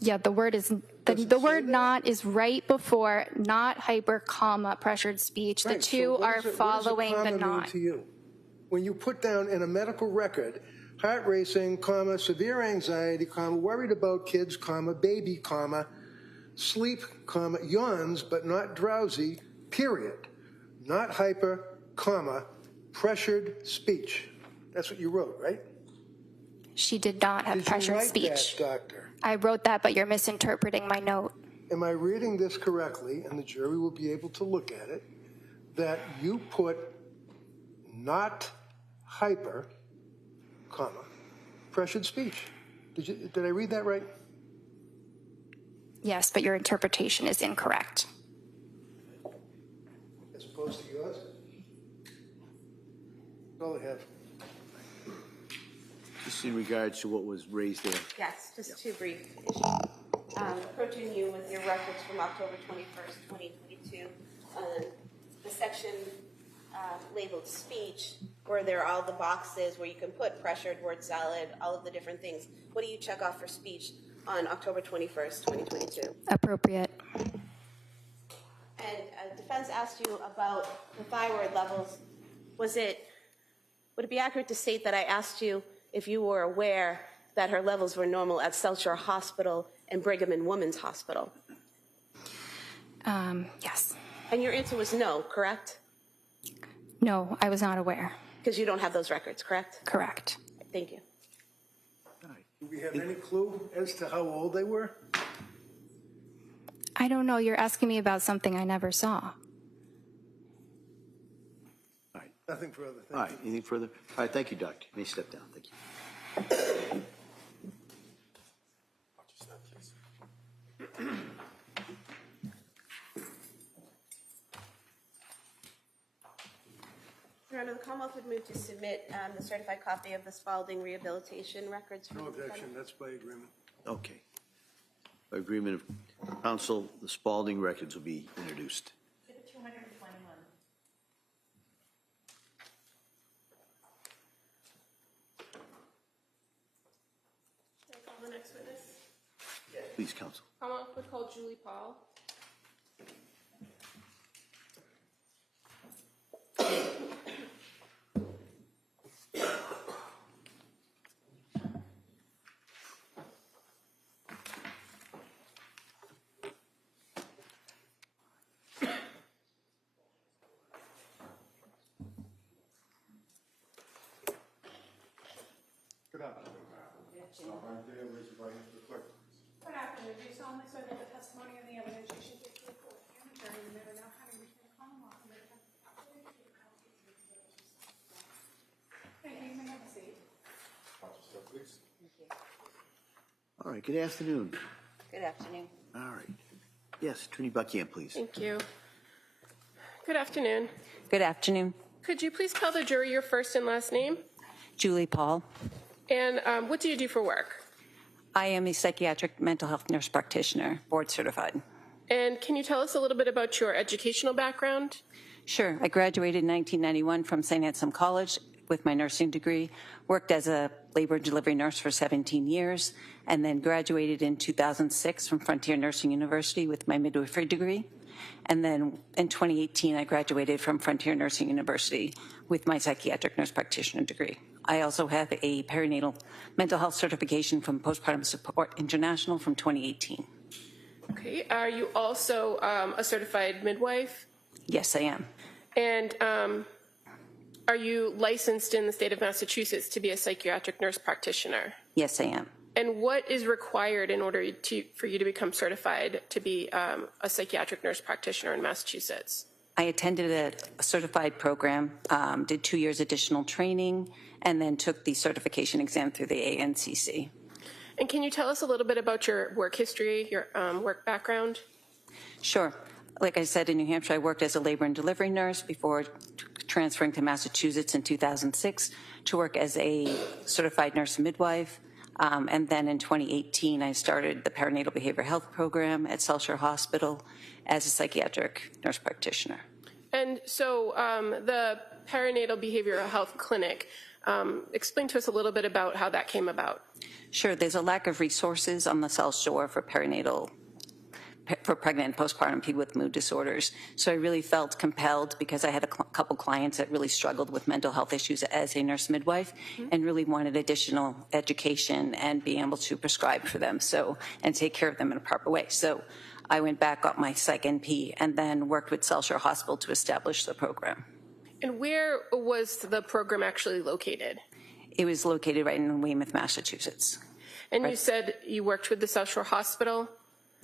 Yeah, the word is the word not is right before not hyper, comma, pressured speech. The Right, so two what are does it- following what the does a comma mean not. to you? When you put down in a medical record, heart racing, comma, severe anxiety, comma, worried about kids, comma, baby, comma, sleep, comma, yawns but not drowsy, period. Not hyper, comma, pressured speech. That's what you wrote, right? She did not have Did you pressured write speech. that, doctor? I wrote that, but you're misinterpreting my note. Am I reading this correctly, and the jury will be able to look at it, that you put not hyper, comma, pressured speech? Did I read that right? Yes, but your interpretation is incorrect. As opposed to yours? That's all I have. Just in regards to what was raised there. Yes, just two brief issues. Approaching you with your records from October 21st, 2022, the section labeled speech, where there are all the boxes where you can put pressured, word salad, all of the different things. What do you check off for speech on October 21st, 2022? Appropriate. And defense asked you about the thyroid levels. Would it be accurate to state that I asked you if you were aware that her levels were normal at South Shore Hospital and Brigham and Women's Hospital? Yes. And your answer was no, correct? No, I was not aware. Because you don't have those records, correct? Correct. Thank you. Do we have any clue as to how old they were? I don't know. You're asking me about something I never saw. All right. Nothing further. All right. Anything further? All right. Thank you, doctor. You may step down. Thank you. Your Honor, the Commonwealth would move to submit the certified copy of the Spalding rehabilitation records. For No the objection, defendant. that's by agreement. Okay. By agreement of counsel, the Spalding records will be introduced. 221. Can I call the next witness? Please, counsel. Commonwealth would call Julie Paul. Good afternoon. Stop right there, raise your right hand for the clerk. Good afternoon. Do you solemnly swear that the testimony and the evidence you should give to the court and the jury will never now having reached the Commonwealth and the defense of the Thank you. You may have a seat. Watch yourself, please. All right. Good afternoon. Good afternoon. All right. Yes, Attorney Buckingham, please. Thank you. Good afternoon. Good afternoon. Could you please tell the jury your first and last name? Julie Paul. And what do you do for work? I am a psychiatric mental health nurse practitioner, board certified. And can you tell us a little bit about your educational background? Sure. I graduated in 1991 from St. Anselm College with my nursing degree, worked as a labor and delivery nurse for 17 years, and then graduated in 2006 from Frontier Nursing University with my midwifery degree. And then in 2018, I graduated from Frontier Nursing University with my psychiatric nurse practitioner degree. I also have a perinatal mental health certification from Postpartum Support International from 2018. Okay. Are you also a certified midwife? Yes, I am. And are you licensed in the state of Massachusetts to be a psychiatric nurse practitioner? Yes, I am. And what is required in order for you to become certified to be a psychiatric nurse practitioner in Massachusetts? I attended a certified program, did 2 years additional training, and then took the certification exam through the ANCC. And can you tell us a little bit about your work history, your work background? Sure. Like I said, in New Hampshire, I worked as a labor and delivery nurse before transferring to Massachusetts in 2006 to work as a certified nurse midwife. And then in 2018, I started the perinatal behavioral health program at South Shore Hospital as a psychiatric nurse practitioner. And so the perinatal behavioral health clinic, explain to us a little bit about how that came about. Sure. There's a lack of resources on the South Shore for pregnant and postpartum people with mood disorders. So I really felt compelled, because I had a couple clients that really struggled with mental health issues as a nurse midwife, and really wanted additional education and being able to prescribe for them and take care of them in a proper way. So I went back, got my Psych NP, and then worked with South Shore Hospital to establish the program. And where was the program actually located? It was located right in Weymouth, Massachusetts. And you said you worked with the South Shore Hospital?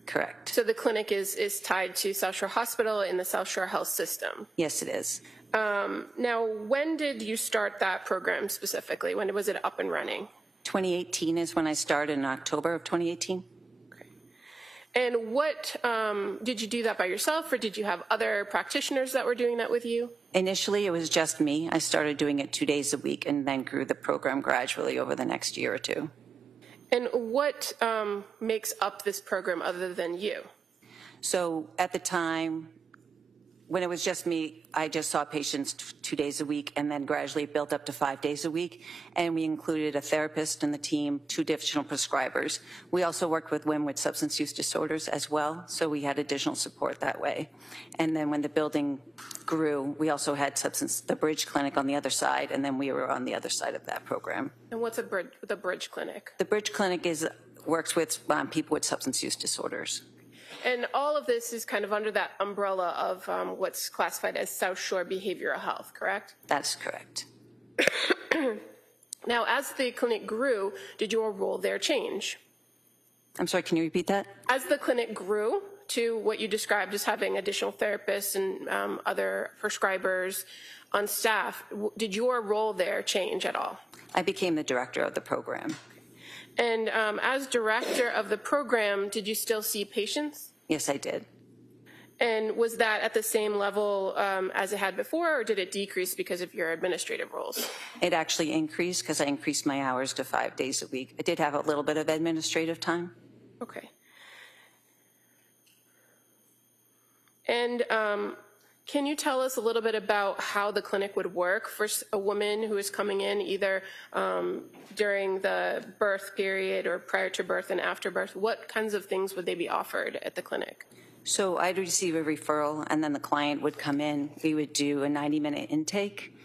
Correct. So the clinic is tied to South Shore Hospital in the South Shore Health System? Yes, it is. Now, when did you start that program specifically? When was it up and running? 2018 is when I started, in October of 2018. Okay. And what, did you do that by yourself, or did you have other practitioners that were doing that with you? Initially, it was just me. I started doing it 2 days a week and then grew the program gradually over the next year or two. And what makes up this program other than you? So at the time, when it was just me, I just saw patients 2 days a week, and then gradually built up to 5 days a week. And we included a therapist in the team, 2 additional prescribers. We also worked with women with substance use disorders as well, so we had additional support that way. And then when the building grew, we also had the Bridge Clinic on the other side, and then we were on the other side of that program. And what's the Bridge Clinic? The Bridge Clinic works with people with substance use disorders. And all of this is kind of under that umbrella of what's classified as South Shore Behavioral Health, correct? That's correct. Now, as the clinic grew, did your role there change? I'm sorry, can you repeat that? As the clinic grew to what you described as having additional therapists and other prescribers on staff, did your role there change at all? I became the director of the program. And as director of the program, did you still see patients? Yes, I did. And was that at the same level as it had before, or did it decrease because of your administrative roles? It actually increased because I increased my hours to 5 days a week. I did have a little bit of administrative time. Okay. And can you tell us a little bit about how the clinic would work for a woman who is coming in either during the birth period or prior to birth and after birth? What kinds of things would they be offered at the clinic? So I'd receive a referral, and then the client would come in. We would do a 90-minute intake.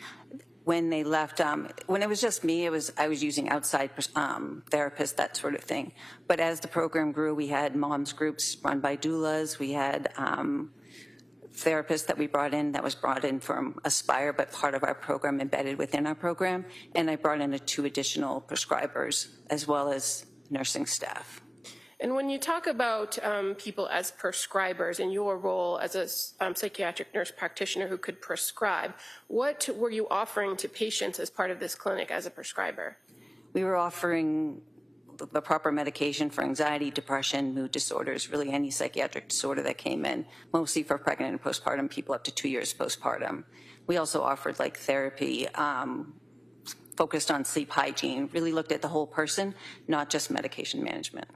When they left, when it was just me, I was using outside therapists, that sort of thing. But as the program grew, we had moms groups run by doulas. We had therapists that was brought in from Aspire, but part of our program embedded within our program. And I brought in 2 additional prescribers as well as nursing staff. And when you talk about people as prescribers and your role as a psychiatric nurse practitioner who could prescribe, what were you offering to patients as part of this clinic as a prescriber? We were offering the proper medication for anxiety, depression, mood disorders, really any psychiatric disorder that came in, mostly for pregnant and postpartum people up to 2 years postpartum. We also offered therapy focused on sleep hygiene, really looked at the whole person, not just medication management.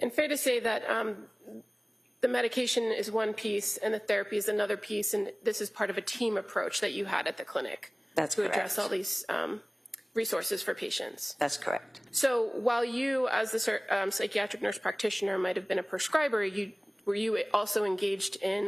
And fair to say that the medication is one piece and the therapy is another piece, and this is part of a team approach that you had at the clinic. That's correct. To address all these resources for patients. That's correct. So while you, as the psychiatric nurse practitioner, might have been a prescriber, you were you also engaged in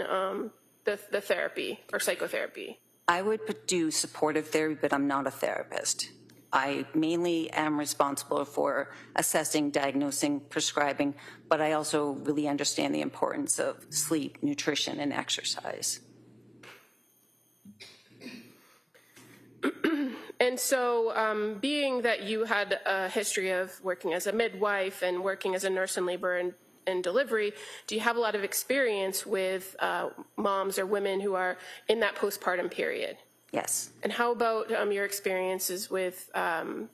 the therapy or psychotherapy? I would do supportive therapy, but I'm not a therapist. I mainly am responsible for assessing, diagnosing, prescribing, but I also really understand the importance of sleep, nutrition, and exercise. And so, being that you had a history of working as a midwife and working as a nurse in labor and delivery, do you have a lot of experience with moms or women who are in that postpartum period? Yes. And how about your experiences with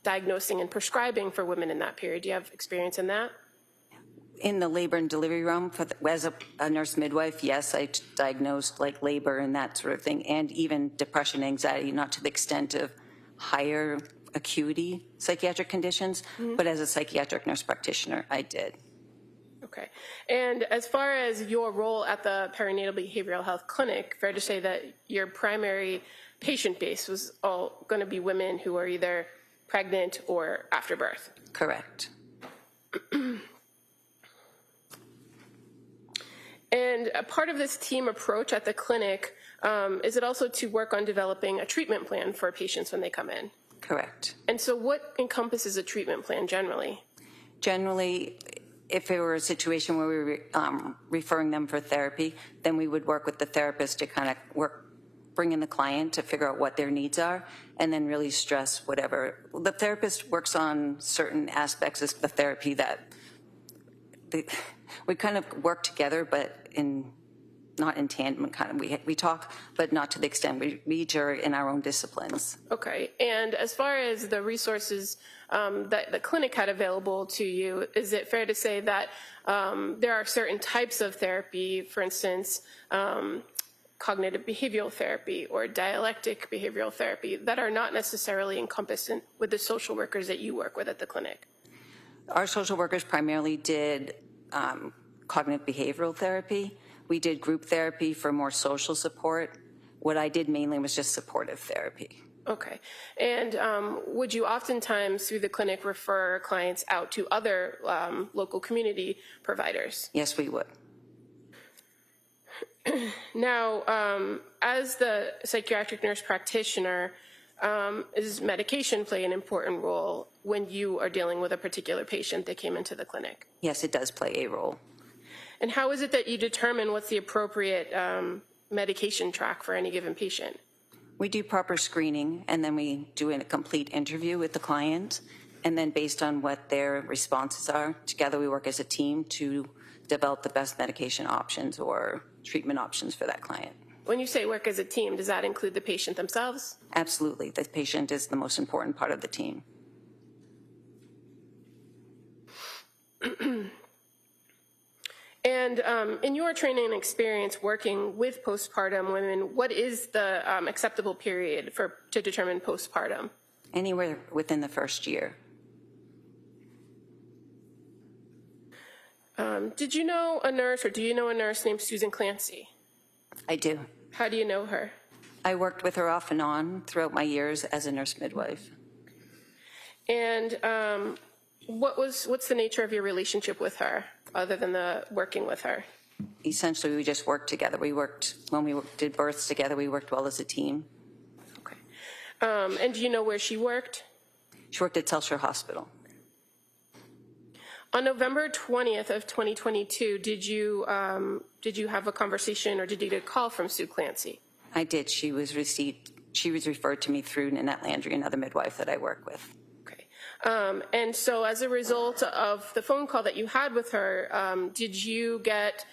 diagnosing and prescribing for women in that period? Do you have experience in that? In the labor and delivery realm, as a nurse midwife, yes, I diagnosed like labor and that sort of thing, and even depression, anxiety, not to the extent of higher acuity psychiatric conditions, but as a psychiatric nurse practitioner, I did. Okay. And as far as your role at the perinatal behavioral health clinic, fair to say that your primary patient base was all going to be women who are either pregnant or after birth? Correct. And a part of this team approach at the clinic, is it also to work on developing a treatment plan for patients when they come in? Correct. And so what encompasses a treatment plan generally? Generally, if it were a situation where we were referring them for therapy, then we would work with the therapist to kind of bring in the client to figure out what their needs are, and then really stress whatever. The therapist works on certain aspects of the therapy that we kind of work together, but not in tandem, kind of. We talk, but not to the extent we each are in our own disciplines. Okay. And as far as the resources that the clinic had available to you, is it fair to say that there are certain types of therapy, for instance, cognitive behavioral therapy or dialectic behavioral therapy, that are not necessarily encompassed with the social workers that you work with at the clinic? Our social workers primarily did cognitive behavioral therapy. We did group therapy for more social support. What I did mainly was just supportive therapy. Okay. And would you oftentimes, through the clinic, refer clients out to other local community providers? Yes, we would. Now, as the psychiatric nurse practitioner, does medication play an important role when you are dealing with a particular patient that came into the clinic? Yes, it does play a role. And how is it that you determine what's the appropriate medication track for any given patient? We do proper screening, and then we do a complete interview with the client, and then based on what their responses are, together we work as a team to develop the best medication options or treatment options for that client. When you say work as a team, does that include the patient themselves? Absolutely. The patient is the most important part of the team. And in your training and experience working with postpartum women, what is the acceptable period to determine postpartum? Anywhere within the first year. Did you know a nurse, or do you know a nurse named Susan Clancy? I do. How do you know her? I worked with her off and on throughout my years as a nurse midwife. And what's the nature of your relationship with her, other than the working with her? Essentially, we just worked together. When we did births together, we worked well as a team. Okay. And do you know where she worked? She worked at Telshire Hospital. On November 20th of 2022, did you have a conversation, or did you get a call from Sue Clancy? I did. She was referred to me through Nanette Landry, another midwife that I work with. Okay. And so as a result of the phone call that you had with her, did you get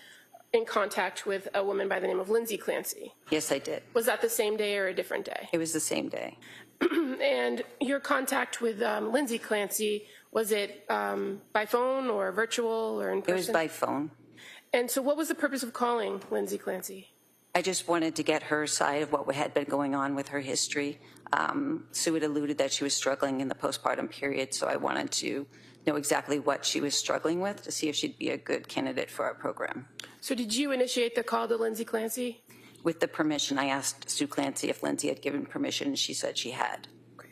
in contact with a woman by the name of Lindsay Clancy? Yes, I did. Was that the same day or a different day? It was the same day. And your contact with Lindsay Clancy, was it by phone or virtual or in person? It was by phone. And so what was the purpose of calling Lindsay Clancy? I just wanted to get her side of what had been going on with her history. Sue had alluded that she was struggling in the postpartum period, so I wanted to know exactly what she was struggling with to see if she'd be a good candidate for our program. So did you initiate the call to Lindsay Clancy? With the permission, I asked Sue Clancy if Lindsay had given permission, and she said she had. Okay.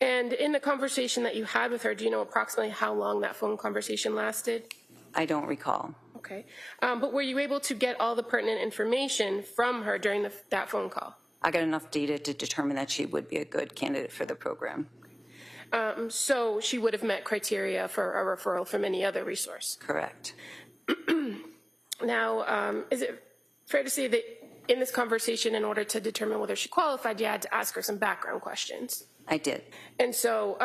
And in the conversation that you had with her, do you know approximately how long that phone conversation lasted? I don't recall. Okay. Okay. But were you able to get all the pertinent information from her during that phone call? I got enough data to determine that she would be a good candidate for the program. So she would have met criteria for a referral from any other resource? Correct. Now, is it fair to say that in this conversation, in order to determine whether she qualified, you had to ask her some background questions? I did. And so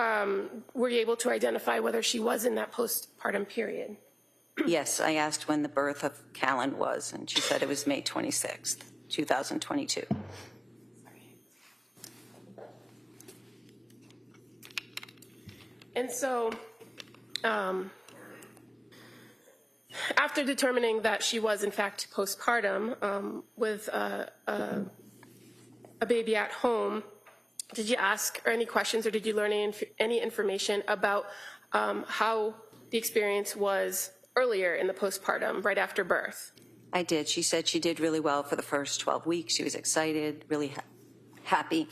were you able to identify whether she was in that postpartum period? Yes, I asked when the birth of Callan was, and she said it was May 26th, 2022. And so after determining that she was in fact postpartum with a baby at home, did you ask her any questions or did you learn any information about how the experience was earlier in the postpartum, right after birth? I did. She said she did really well for the first 12 weeks. She was excited, really happy.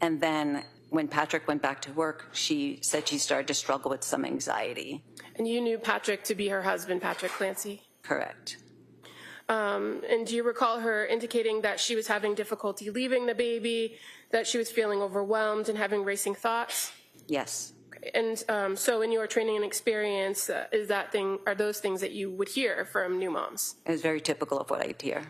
And then when Patrick went back to work, she said she started to struggle with some anxiety. And you knew Patrick to be her husband, Patrick Clancy? Correct. And do you recall her indicating that she was having difficulty leaving the baby, that she was feeling overwhelmed and having racing thoughts? Yes. And so in your training and experience, are those things that you would hear from new moms? It was very typical of what I'd hear.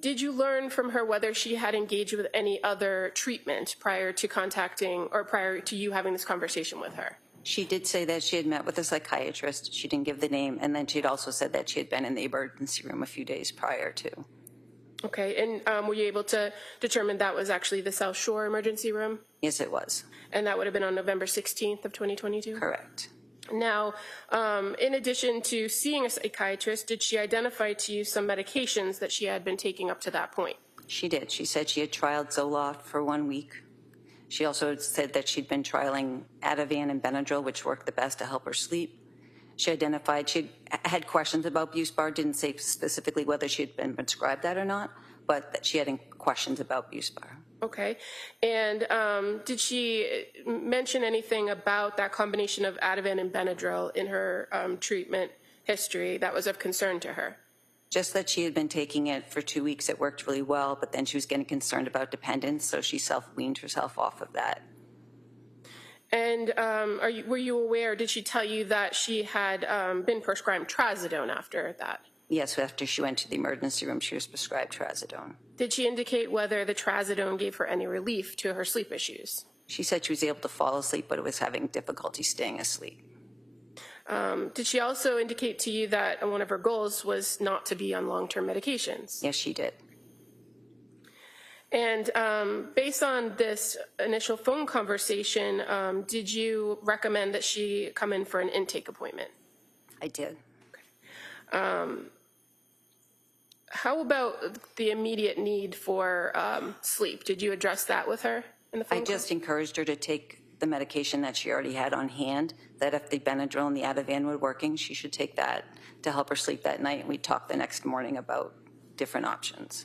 Did you learn from her whether she had engaged with any other treatment prior to contacting or prior to you having this conversation with her? She did say that she had met with a psychiatrist. She didn't give the name. And then she had also said that she had been in the emergency room a few days prior to. Okay, and were you able to determine that was actually the South Shore emergency room? Yes, it was. And that would have been on November 16th of 2022? Correct. Now, in addition to seeing a psychiatrist, did she identify to you some medications that she had been taking up to that point? She did. She said she had trialed Zoloft for 1 week. She also said that she'd been trialing Ativan and Benadryl, which worked the best to help her sleep. She identified she had questions about Buspar, didn't say specifically whether she had been prescribed that or not, but that she had questions about Buspar. Okay. And did she mention anything about that combination of Ativan and Benadryl in her treatment history that was of concern to her? Just that she had been taking it for 2 weeks. It worked really well, but then she was getting concerned about dependence, so she self-weaned herself off of that. And were you aware, did she tell you that she had been prescribed trazodone after that? Yes, after she went to the emergency room, she was prescribed trazodone. Did she indicate whether the trazodone gave her any relief to her sleep issues? She said she was able to fall asleep, but it was having difficulty staying asleep. Did she also indicate to you that one of her goals was not to be on long-term medications? Yes, she did. And based on this initial phone conversation, did you recommend that she come in for an intake appointment? I did. How about the immediate need for sleep? Did you address that with her in the phone call? I just encouraged her to take the medication that she already had on hand, that if the Benadryl and the Ativan were working, she should take that to help her sleep that night. And we talked the next morning about different options.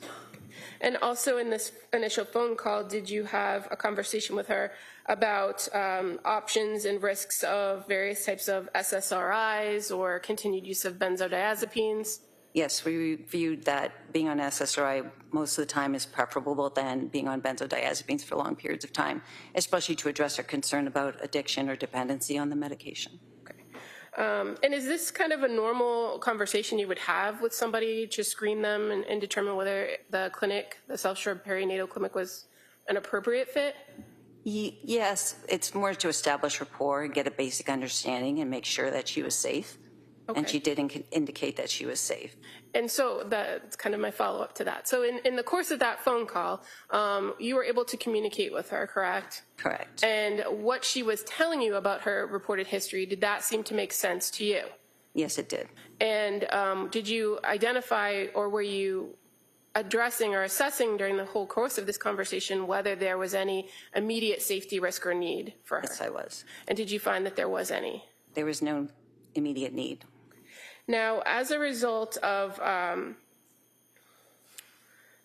And also in this initial phone call, did you have a conversation with her about options and risks of various types of SSRIs or continued use of benzodiazepines? Yes, we reviewed that being on SSRI most of the time is preferable than being on benzodiazepines for long periods of time, especially to address her concern about addiction or dependency on the medication. Okay. And is this kind of a normal conversation you would have with somebody to screen them and determine whether the clinic, the South Shore Perinatal Clinic, was an appropriate fit? Yes, it's more to establish rapport and get a basic understanding and make sure that she was safe. Okay. And she did indicate that she was safe. And so that's kind of my follow-up to that. So in the course of that phone call, you were able to communicate with her, correct? Correct. And what she was telling you about her reported history, did that seem to make sense to you? Yes, it did. And did you identify, or were you addressing or assessing during the whole course of this conversation whether there was any immediate safety risk or need for her? Yes, I was. And did you find that there was any? There was no immediate need. Now, as a result of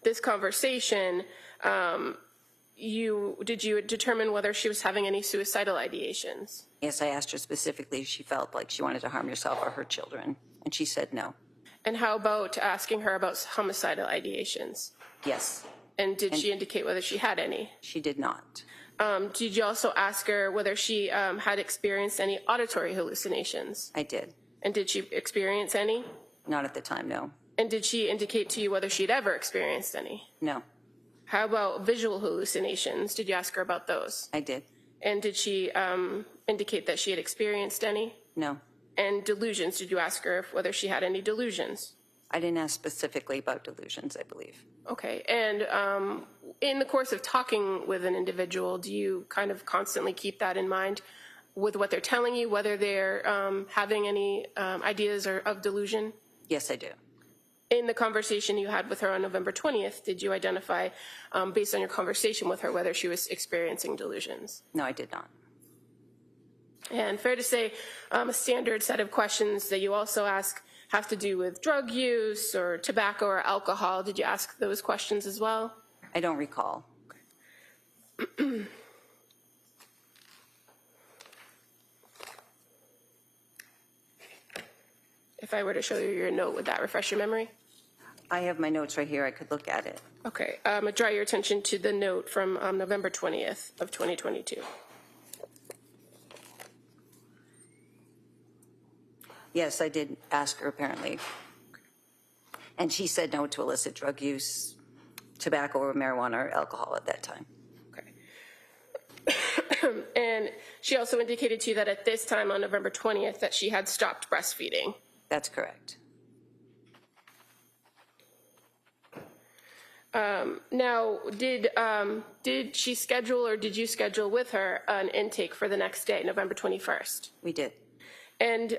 this conversation, did you determine whether she was having any suicidal ideations? Yes, I asked her specifically if she felt like she wanted to harm herself or her children, and she said no. And how about asking her about homicidal ideations? Yes. And did she indicate whether she had any? She did not. Did you also ask her whether she had experienced any auditory hallucinations? I did. And did she experience any? Not at the time, no. And did she indicate to you whether she'd ever experienced any? No. How about visual hallucinations? Did you ask her about those? I did. And did she indicate that she had experienced any? No. And delusions, did you ask her whether she had any delusions? I didn't ask specifically about delusions, I believe. Okay. And in the course of talking with an individual, do you kind of constantly keep that in mind with what they're telling you, whether they're having any ideas of delusion? Yes, I do. In the conversation you had with her on November 20th, did you identify, based on your conversation with her, whether she was experiencing delusions? No, I did not. And fair to say, a standard set of questions that you also ask have to do with drug use or tobacco or alcohol. Did you ask those questions as well? I don't recall. If I were to show you your note, would that refresh your memory? I have my notes right here. I could look at it. Okay. I'm going to draw your attention to the note from November 20th of 2022. Yes, I did ask her apparently. And she said no to illicit drug use, tobacco or marijuana or alcohol at that time. Okay. And she also indicated to you that at this time on November 20th that she had stopped breastfeeding. That's correct. Now, did she schedule or did you schedule with her an intake for the next day, November 21st? We did. And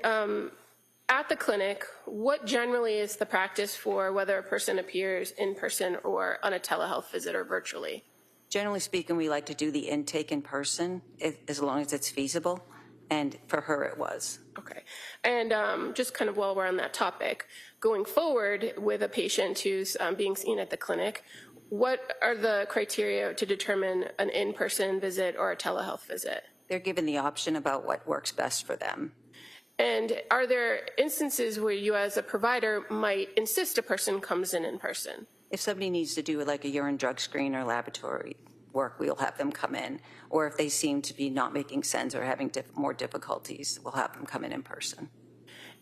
at the clinic, what generally is the practice for whether a person appears in person or on a telehealth visit or virtually? Generally speaking, we like to do the intake in person as long as it's feasible. And for her, it was. Okay. And just kind of while we're on that topic, going forward with a patient who's being seen at the clinic, what are the criteria to determine an in-person visit or a telehealth visit? They're given the option about what works best for them. And are there instances where you as a provider might insist a person comes in person? If somebody needs to do like a urine drug screen or laboratory work, we'll have them come in. Or if they seem to be not making sense or having more difficulties, we'll have them come in person.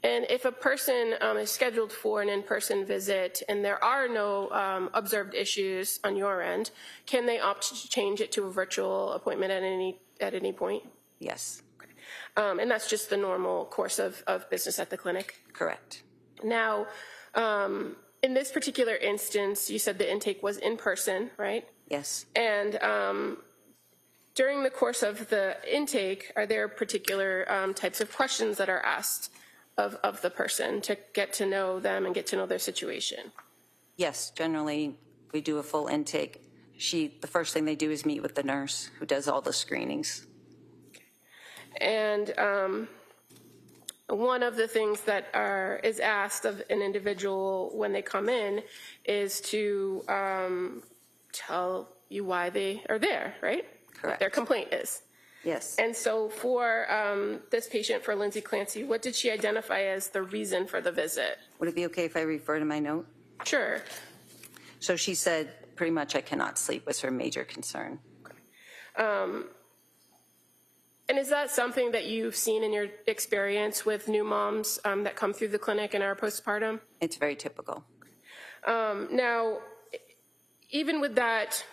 And if a person is scheduled for an in-person visit and there are no observed issues on your end, can they opt to change it to a virtual appointment at any point? Yes. And that's just the normal course of business at the clinic? Correct. Now, in this particular instance, you said the intake was in person, right? Yes. And during the course of the intake, are there particular types of questions that are asked of the person to get to know them and get to know their situation? Yes, generally we do a full intake. The first thing they do is meet with the nurse who does all the screenings. And one of the things that is asked of an individual when they come in is to tell you why they are there, right? Correct. What their complaint is. Yes. And so for this patient, for Lindsay Clancy, what did she identify as the reason for the visit? Would it be okay if I refer to my note? Sure. So she said pretty much I cannot sleep was her major concern. Okay. And is that something that you've seen in your experience with new moms that come through the clinic and are postpartum? It's very typical. Now, even with that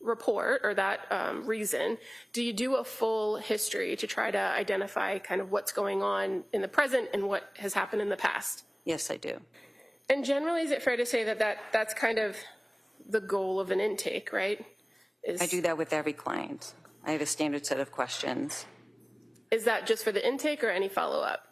report or that reason, do you do a full history to try to identify kind of what's going on in the present and what has happened in the past? Yes, I do. And generally, is it fair to say that's kind of the goal of an intake, right? I do that with every client. I have a standard set of questions. Is that just for the intake or any follow-up?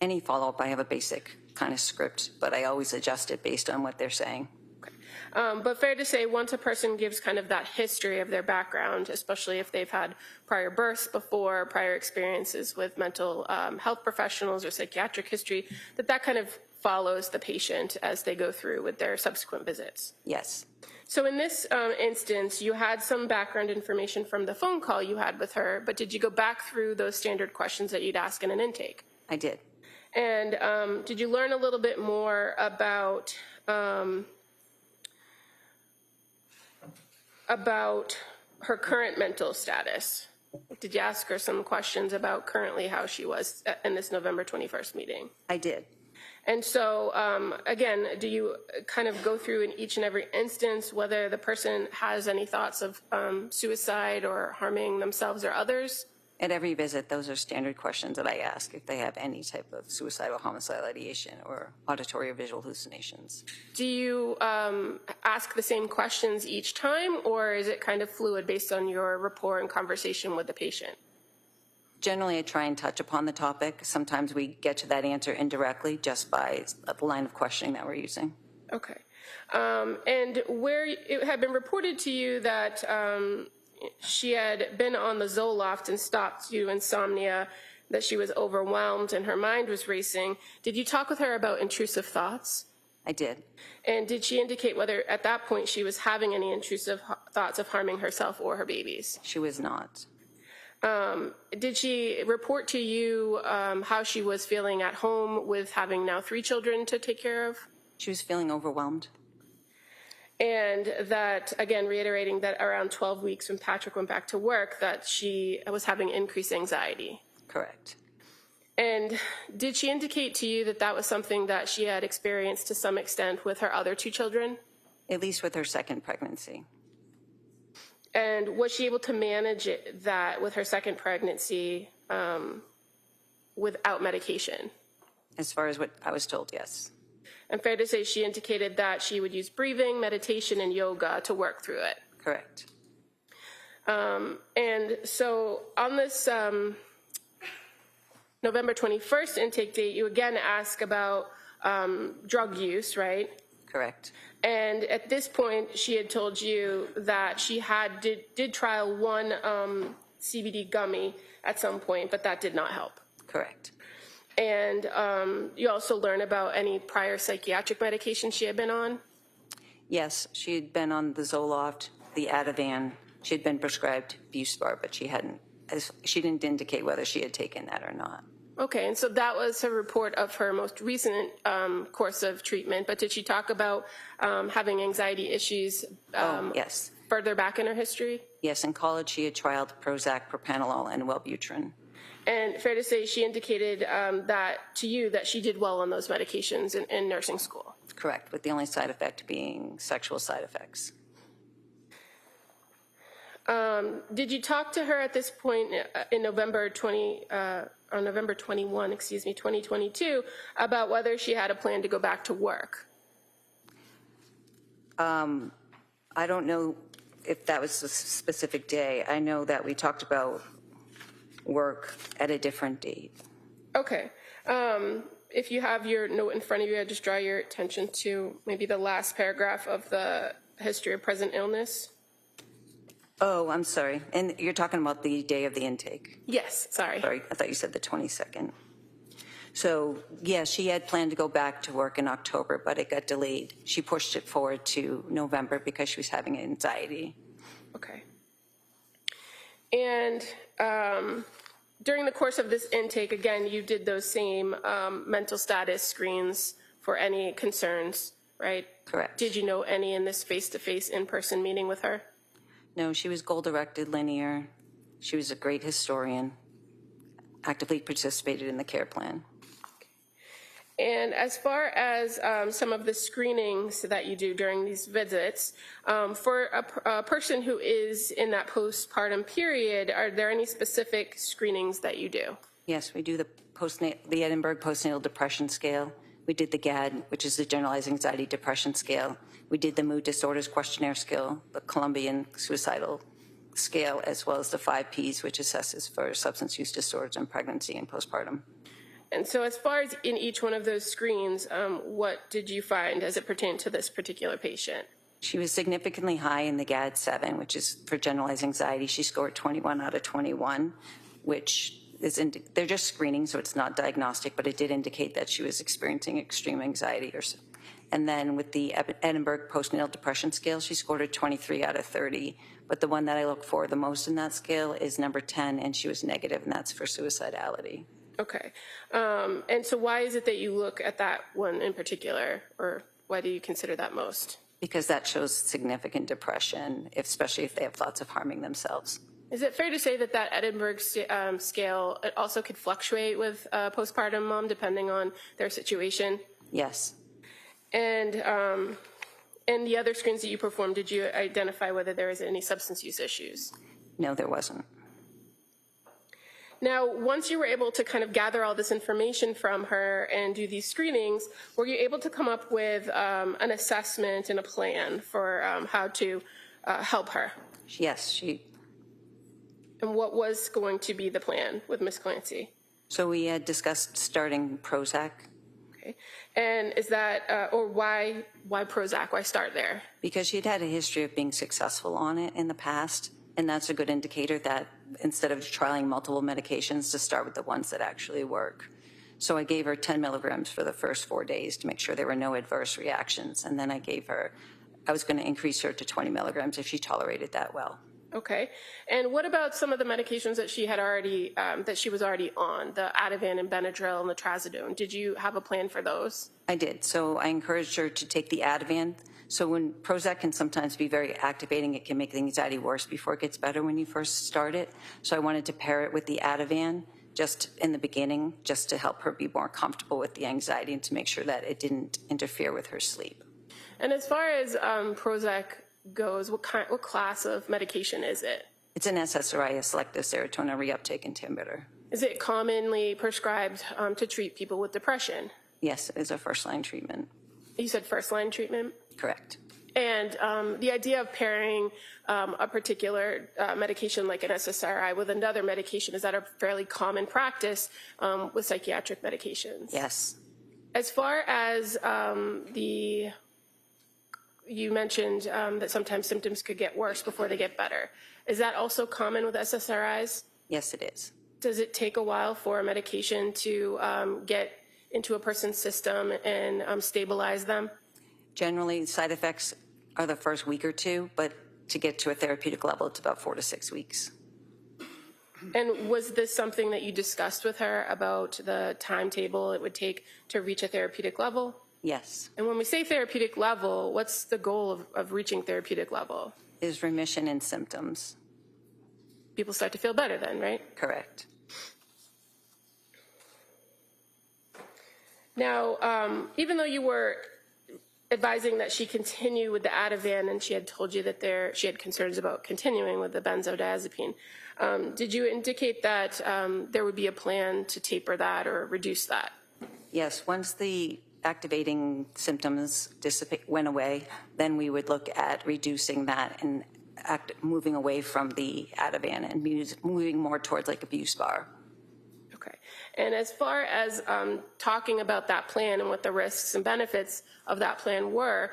Any follow-up, I have a basic kind of script, but I always adjust it based on what they're saying. Okay. But fair to say, once a person gives kind of that history of their background, especially if they've had prior births before, prior experiences with mental health professionals or psychiatric history, that kind of follows the patient as they go through with their subsequent visits. Yes. So in this instance, you had some background information from the phone call you had with her, but did you go back through those standard questions that you'd ask in an intake? I did. And did you learn a little bit more about her current mental status? Did you ask her some questions about currently how she was in this November 21st meeting? I did. And so, again, do you kind of go through in each and every instance whether the person has any thoughts of suicide or harming themselves or others? At every visit, those are standard questions that I ask if they have any type of suicidal homicidal ideation or auditory or visual hallucinations. Do you ask the same questions each time, or is it kind of fluid based on your rapport and conversation with the patient? Generally, I try and touch upon the topic. Sometimes we get to that answer indirectly just by the line of questioning that we're using. Okay. And where it had been reported to you that she had been on the Zoloft and stopped due to insomnia, that she was overwhelmed and her mind was racing, did you talk with her about intrusive thoughts? I did. And did she indicate whether at that point she was having any intrusive thoughts of harming herself or her babies? She was not. Did she report to you how she was feeling at home with having now 3 children to take care of? She was feeling overwhelmed. And that, again, reiterating that around 12 weeks when Patrick went back to work, that she was having increased anxiety. Correct. And did she indicate to you that that was something that she had experienced to some extent with her other 2 children? At least with her second pregnancy. And was she able to manage that with her second pregnancy without medication? As far as what I was told, yes. And fair to say she indicated that she would use breathing, meditation, and yoga to work through it. Correct. And so on this November 21st intake date, you again ask about drug use, right? Correct. And at this point, she had told you that she did trial one CBD gummy at some point, but that did not help. Correct. And you also learn about any prior psychiatric medication she had been on? Yes, she had been on the Zoloft, the Ativan. She had been prescribed Buspar, but she didn't indicate whether she had taken that or not. Okay, and so that was her report of her most recent course of treatment, but did she talk about having anxiety issues yes. further back in her history? Yes, in college she had trialed Prozac, propranolol, and Wellbutrin. And fair to say she indicated that to you that she did well on those medications in nursing school? Correct, with the only side effect being sexual side effects. Did you talk to her at this point in November 21, 2022, about whether she had a plan to go back to work? I don't know if that was a specific day. I know that we talked about work at a different date. Okay. If you have your note in front of you, I'd just draw your attention to maybe the last paragraph of the history of present illness. Oh, I'm sorry. And you're talking about the day of the intake? Yes, sorry. Sorry, I thought you said the 22nd. So, yeah, she had planned to go back to work in October, but it got delayed. She pushed it forward to November because she was having anxiety. Okay. And during the course of this intake, again, you did those same mental status screens for any concerns, right? Correct. Did you know any in this face-to-face in-person meeting with her? No, she was goal-directed, linear. She was a great historian, actively participated in the care plan. And as far as some of the screenings that you do during these visits, for a person who is in that postpartum period, are there any specific screenings that you do? Yes, we do the Edinburgh Postnatal Depression Scale. We did the GAD, which is the Generalized Anxiety Depression Scale. We did the Mood Disorders Questionnaire Scale, the Colombian Suicidal Scale, as well as the 5 Ps, which assesses for substance use disorders in pregnancy and postpartum. And so as far as in each one of those screens, what did you find as it pertained to this particular patient? She was significantly high in the GAD-7, which is for generalized anxiety. She scored 21 out of 21, which is they're just screening, so it's not diagnostic, but it did indicate that she was experiencing extreme anxiety And then with the Edinburgh postnatal depression scale, she scored a 23 out of 30. But the one that I look for the most in that scale is number 10, and she was negative, and that's for suicidality. Okay. And so why is it that you look at that one in particular, or why do you consider that most? Because that shows significant depression, especially if they have thoughts of harming themselves. Is it fair to say that that Edinburgh scale it also could fluctuate with postpartum mom depending on their situation? Yes. And the other screens that you performed, did you identify whether there was any substance use issues? No, there wasn't. Now, once you were able to kind of gather all this information from her and do these screenings, were you able to come up with an assessment and a plan for how to help her? Yes, And what was going to be the plan with Ms. Clancy? So we had discussed starting Prozac. Okay. And is that, or why Prozac? Why start there? Because she'd had a history of being successful on it in the past, and that's a good indicator that instead of trialing multiple medications, to start with the ones that actually work. So I gave her 10 milligrams for the first 4 days to make sure there were no adverse reactions, and then I was going to increase her to 20 milligrams if she tolerated that well. Okay. And what about some of the medications that she had already, that she was already on, the Ativan and Benadryl and the Trazodone? Did you have a plan for those? I did. So I encouraged her to take the Ativan. So when Prozac can sometimes be very activating, it can make the anxiety worse before it gets better when you first start it. So I wanted to pair it with the Ativan just in the beginning, just to help her be more comfortable with the anxiety and to make sure that it didn't interfere with her sleep. And as far as Prozac goes, what class of medication is it? It's an SSRI, a selective serotonin reuptake inhibitor. Is it commonly prescribed to treat people with depression? Yes, it is a first-line treatment. You said first-line treatment? Correct. And the idea of pairing a particular medication like an SSRI with another medication, is that a fairly common practice with psychiatric medications? Yes. As far as you mentioned that sometimes symptoms could get worse before they get better. Is that also common with SSRIs? Yes, it is. Does it take a while for a medication to get into a person's system and stabilize them? Generally, side effects are the first week or two, but to get to a therapeutic level, it's about 4 to 6 weeks. And was this something that you discussed with her about the timetable it would take to reach a therapeutic level? Yes. And when we say therapeutic level, what's the goal of reaching therapeutic level? Is remission in symptoms. People start to feel better then, right? Correct. Now, even though you were advising that she continue with the Ativan and she had told you that she had concerns about continuing with the benzodiazepine, did you indicate that there would be a plan to taper that or reduce that? Yes, once the activating symptoms went away, then we would look at reducing that and moving away from the Ativan and moving more towards like a Buspar. Okay. And as far as talking about that plan and what the risks and benefits of that plan were,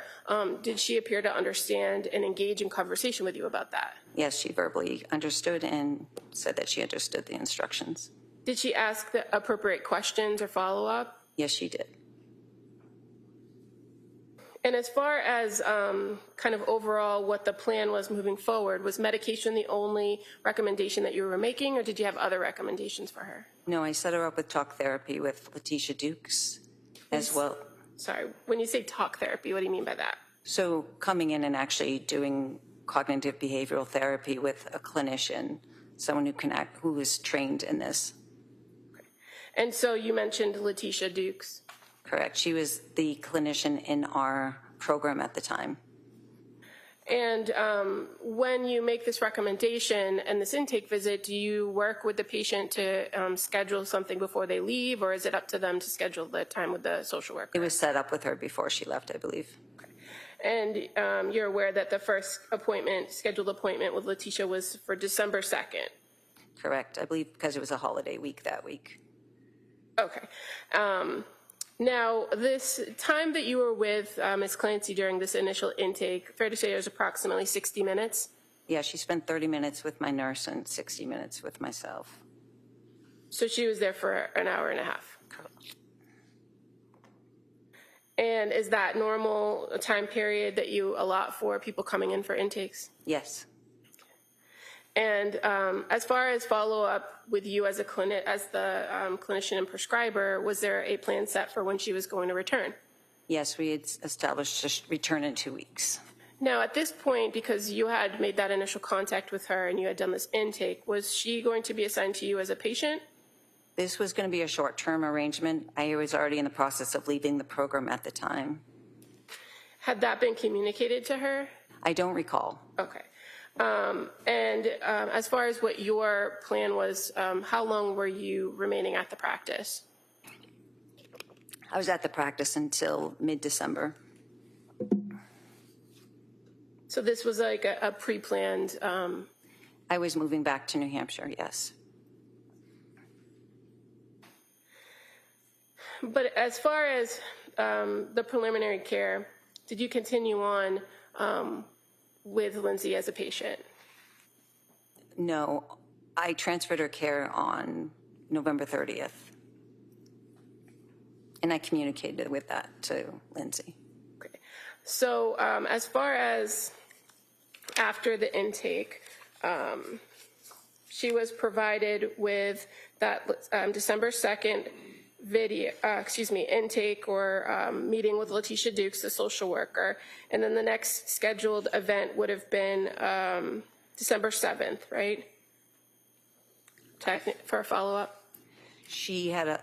did she appear to understand and engage in conversation with you about that? Yes, she verbally understood and said that she understood the instructions. Did she ask the appropriate questions or follow up? Yes, she did. And as far as kind of overall what the plan was moving forward, was medication the only recommendation that you were making, or did you have other recommendations for her? No, I set her up with talk therapy with Letitia Dukes as well. Sorry, when you say talk therapy, what do you mean by that? So coming in and actually doing cognitive behavioral therapy with a clinician, someone who is trained in this. Okay. And so you mentioned Letitia Dukes. Correct. She was the clinician in our program at the time. And when you make this recommendation and this intake visit, do you work with the patient to schedule something before they leave, or is it up to them to schedule the time with the social worker? It was set up with her before she left, I believe. Okay. And you're aware that the first scheduled appointment with Letitia was for December 2nd? Correct. I believe because it was a holiday week that week. Okay. Now, this time that you were with Ms. Clancy during this initial intake, fair to say it was approximately 60 minutes? Yeah, she spent 30 minutes with my nurse and 60 minutes with myself. So she was there for an hour and a half. And is that normal time period that you allot for people coming in for intakes? Yes. And as far as follow-up with you as a clinician and prescriber, was there a plan set for when she was going to return? Yes, we had established a return in 2 weeks. Now, at this point, because you had made that initial contact with her and you had done this intake, was she going to be assigned to you as a patient? This was going to be a short-term arrangement. I was already in the process of leaving the program at the time. Had that been communicated to her? I don't recall. Okay. As far as what your plan was, how long were you remaining at the practice? I was at the practice until mid-December. So this was like a pre-planned... I was moving back to New Hampshire, yes. But as far as the preliminary care, did you continue on with Lindsay as a patient? No, I transferred her care on November 30th. And I communicated with that to Lindsay. Okay. So as far as after the intake, she was provided with that December 2nd intake or meeting with Letitia Dukes, the social worker. And then the next scheduled event would have been December 7th, right? For a follow-up? She had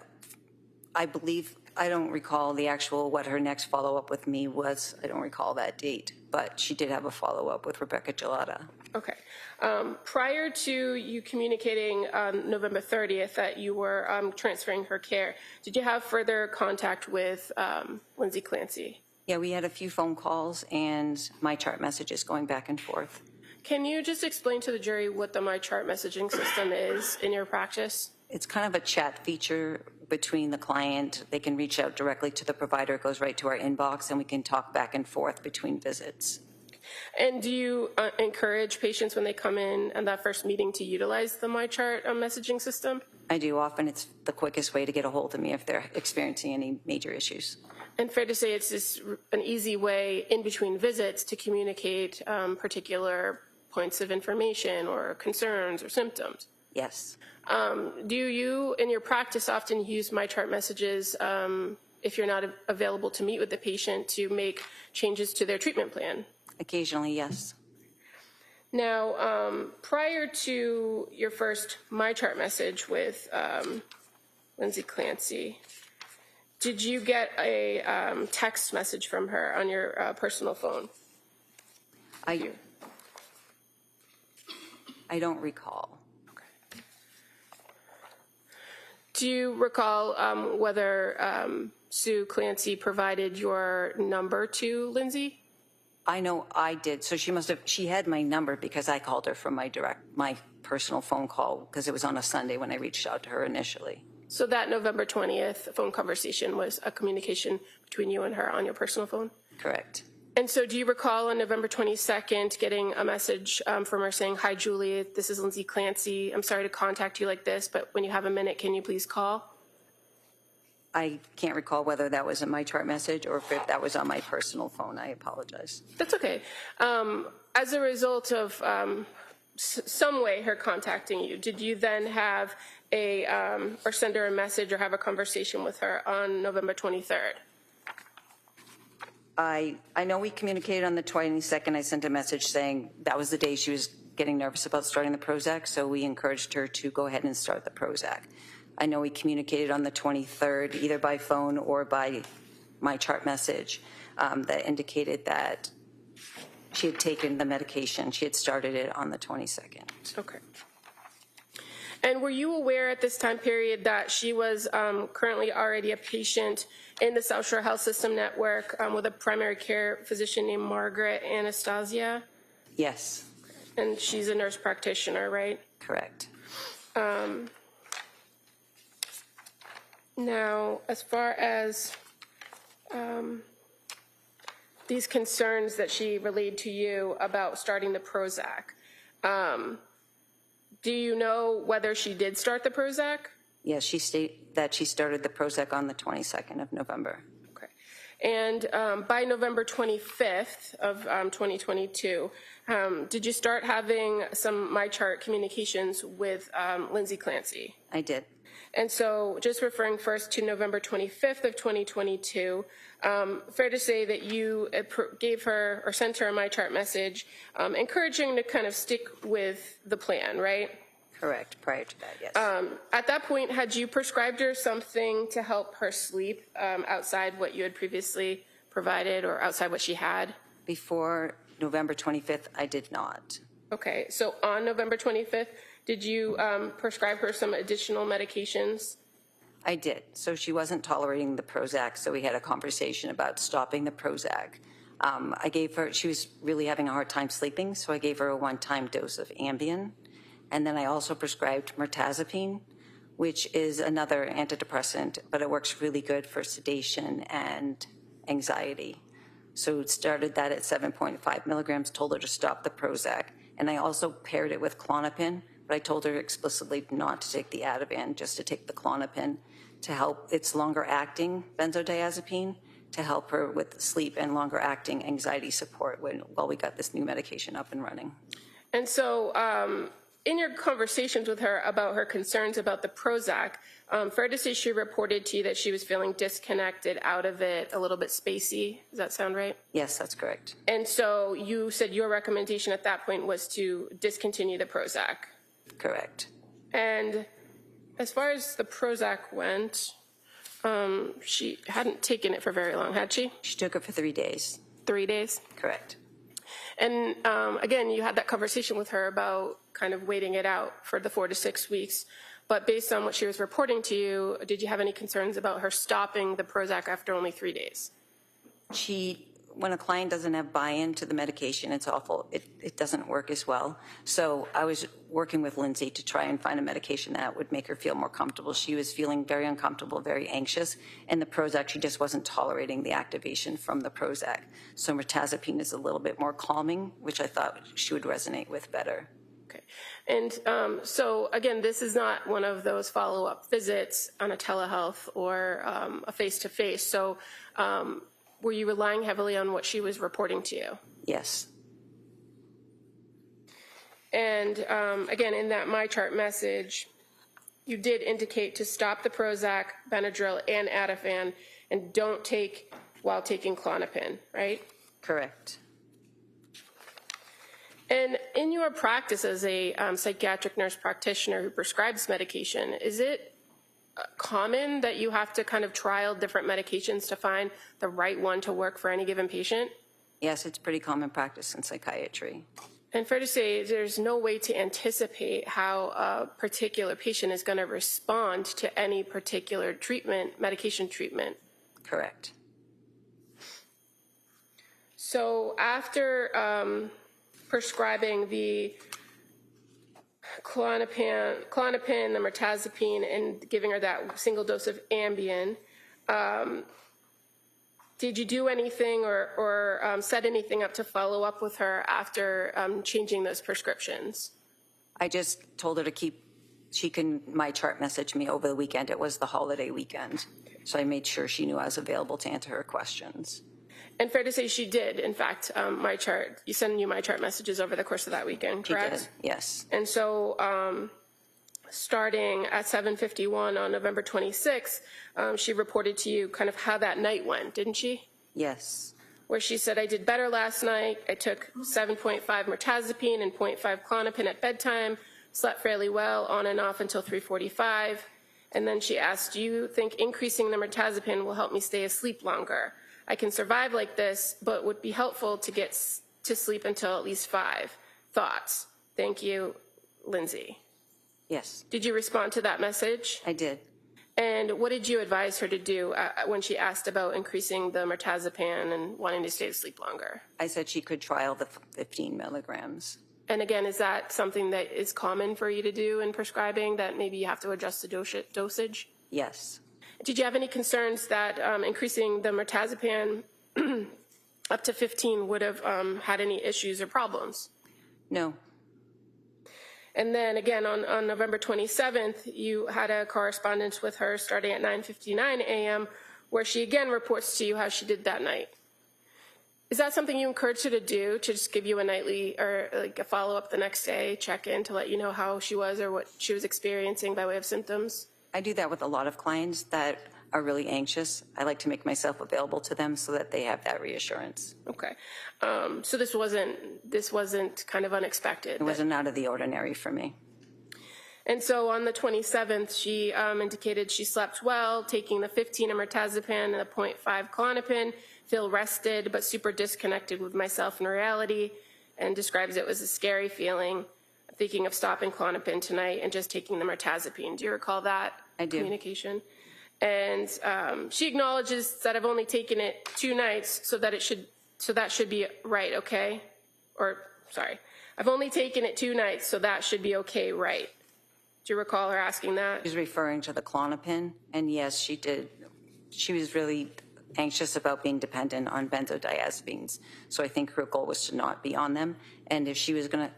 I don't recall the actual, what her next follow-up with me was. I don't recall that date, but she did have a follow-up with Rebecca Gelada. Okay. Prior to you communicating on November 30th that you were transferring her care, did you have further contact with Lindsay Clancy? Yeah, we had a few phone calls and MyChart messages going back and forth. Can you just explain to the jury what the MyChart messaging system is in your practice? It's kind of a chat feature between the client. They can reach out directly to the provider. It goes right to our inbox, and we can talk back and forth between visits. And do you encourage patients when they come in and that first meeting to utilize the MyChart messaging system? I do. Often it's the quickest way to get a hold of me if they're experiencing any major issues. And fair to say it's just an easy way in between visits to communicate particular points of information or concerns or symptoms? Yes. Do you, in your practice, often use MyChart messages if you're not available to meet with the patient to make changes to their treatment plan? Occasionally, yes. Now, prior to your first MyChart message with Lindsay Clancy, did you get a text message from her on your personal phone? I don't recall. Okay. Do you recall whether Sue Clancy provided your number to Lindsay? I know I did. So she had my number because I called her from my personal phone call because it was on a Sunday when I reached out to her initially. So that November 20th phone conversation was a communication between you and her on your personal phone? Correct. And so do you recall on November 22nd getting a message from her saying, "Hi, Julie, this is Lindsay Clancy. I'm sorry to contact you like this, but when you have a minute, can you please call?" I can't recall whether that was a MyChart message or if that was on my personal phone. I apologize. That's okay. As a result of some way her contacting you, did you then have or send her a message or have a conversation with her on November 23rd? I know we communicated on the 22nd. I sent a message saying that was the day she was getting nervous about starting the Prozac, so we encouraged her to go ahead and start the Prozac. I know we communicated on the 23rd, either by phone or by MyChart message, that indicated that she had taken the medication. She had started it on the 22nd. Okay. And were you aware at this time period that she was currently already a patient in the South Shore Health System Network with a primary care physician named Margaret Anastasia? Yes. And she's a nurse practitioner, right? Correct. Now, as far as these concerns that she relayed to you about starting the Prozac, do you know whether she did start the Prozac? Yes, she stated that she started the Prozac on the 22nd of November. Okay. And by November 25th of 2022, did you start having some MyChart communications with Lindsay Clancy? I did. And so just referring first to November 25th of 2022, fair to say that you gave her or sent her a MyChart message encouraging to kind of stick with the plan, right? Correct. Prior to that, yes. At that point, had you prescribed her something to help her sleep outside what you had previously provided or outside what she had? Before November 25th, I did not. Okay, so on November 25th, did you prescribe her some additional medications? I did. So she wasn't tolerating the Prozac, so we had a conversation about stopping the Prozac. I gave her, she was really having a hard time sleeping, so I gave her a one-time dose of Ambien. And then I also prescribed mirtazapine, which is another antidepressant, but it works really good for sedation and anxiety. So started that at 7.5 milligrams, told her to stop the Prozac. And I also paired it with Klonopin, but I told her explicitly not to take the Ativan, just to take the Klonopin to help. It's longer acting benzodiazepine to help her with sleep and longer acting anxiety support while we got this new medication up and running. And so in your conversations with her about her concerns about the Prozac, fair to say she reported to you that she was feeling disconnected, out of it, a little bit spacey. Does that sound right? Yes, that's correct. And so you said your recommendation at that point was to discontinue the Prozac. Correct. And as far as the Prozac went, she hadn't taken it for very long, had she? She took it for 3 days. 3 days? Correct. And again, you had that conversation with her about kind of waiting it out for the 4 to 6 weeks. But based on what she was reporting to you, did you have any concerns about her stopping the Prozac after only 3 days? When a client doesn't have buy-in to the medication, it's awful. It doesn't work as well. So I was working with Lindsay to try and find a medication that would make her feel more comfortable. She was feeling very uncomfortable, very anxious, and the Prozac, she just wasn't tolerating the activation from the Prozac. So mirtazapine is a little bit more calming, which I thought she would resonate with better. Okay. And so again, this is not one of those follow-up visits on a telehealth or a face-to-face. So were you relying heavily on what she was reporting to you? Yes. And again, in that MyChart message, you did indicate to stop the Prozac, Benadryl, and Ativan, and don't take while taking Klonopin, right? Correct. And in your practice as a psychiatric nurse practitioner who prescribes medication, is it common that you have to kind of trial different medications to find the right one to work for any given patient? Yes, it's pretty common practice in psychiatry. And fair to say, there's no way to anticipate how a particular patient is going to respond to any particular treatment, medication treatment. Correct. So after prescribing the Klonopin, the mirtazapine, and giving her that single dose of Ambien, did you do anything or set anything up to follow up with her after changing those prescriptions? I just told her to she can MyChart message me over the weekend. It was the holiday weekend. So I made sure she knew I was available to answer her questions. And fair to say she did, in fact, MyChart. You sent you MyChart messages over the course of that weekend, correct? She did, yes. And so starting at 7:51 on November 26th, she reported to you kind of how that night went, didn't she? Yes. Where she said, I did better last night. I took 7.5 mirtazapine and 0.5 Klonopin at bedtime, slept fairly well on and off until 3:45. And then she asked, do you think increasing the mirtazapine will help me stay asleep longer? I can survive like this, but would be helpful to get to sleep until at least 5. Thoughts? Thank you, Lindsay. Yes. Did you respond to that message? I did. And what did you advise her to do when she asked about increasing the mirtazapine and wanting to stay asleep longer? I said she could trial the 15 milligrams. And again, is that something that is common for you to do in prescribing, that maybe you have to adjust the dosage? Yes. Did you have any concerns that increasing the mirtazapine up to 15 would have had any issues or problems? No. And then again, on November 27th, you had a correspondence with her starting at 9:59 a.m. where she again reports to you how she did that night. Is that something you encourage her to do, to just give you a nightly or like a follow-up the next day, check in to let you know how she was or what she was experiencing by way of symptoms? I do that with a lot of clients that are really anxious. I like to make myself available to them so that they have that reassurance. Okay. So this wasn't kind of unexpected. It wasn't out of the ordinary for me. And so on the 27th, she indicated she slept well, taking the 15 mirtazapine and the 0.5 Klonopin, feel rested but super disconnected with myself and reality, and describes it as a scary feeling, thinking of stopping Klonopin tonight and just taking the mirtazapine. Do you recall that I do. Communication? And she acknowledges that I've only taken it 2 nights, so that should be right, okay? Or, sorry, I've only taken it 2 nights, so that should be okay, right? Do you recall her asking that? She's referring to the Klonopin, and yes, she did. She was really anxious about being dependent on benzodiazepines, so I think her goal was to not be on them. And if she was going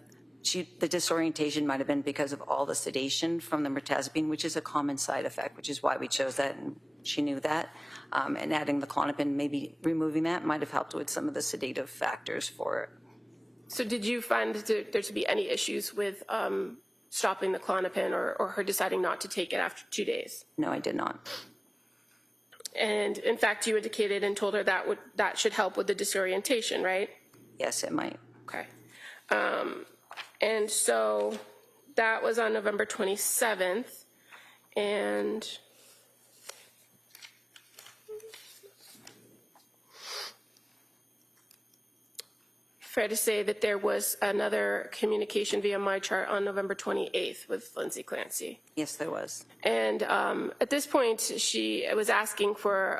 to, the disorientation might have been because of all the sedation from the mirtazapine, which is a common side effect, which is why we chose that, and she knew that. And adding the Klonopin, maybe removing that, might have helped with some of the sedative factors for it. So did you find there to be any issues with stopping the Klonopin or her deciding not to take it after 2 days? No, I did not. And in fact, you indicated and told her that should help with the disorientation, right? Yes, it might. Okay. And so that was on November 27th. And fair to say that there was another communication via my chart on November 28th with Lindsay Clancy. Yes, there was. And at this point, she was asking for,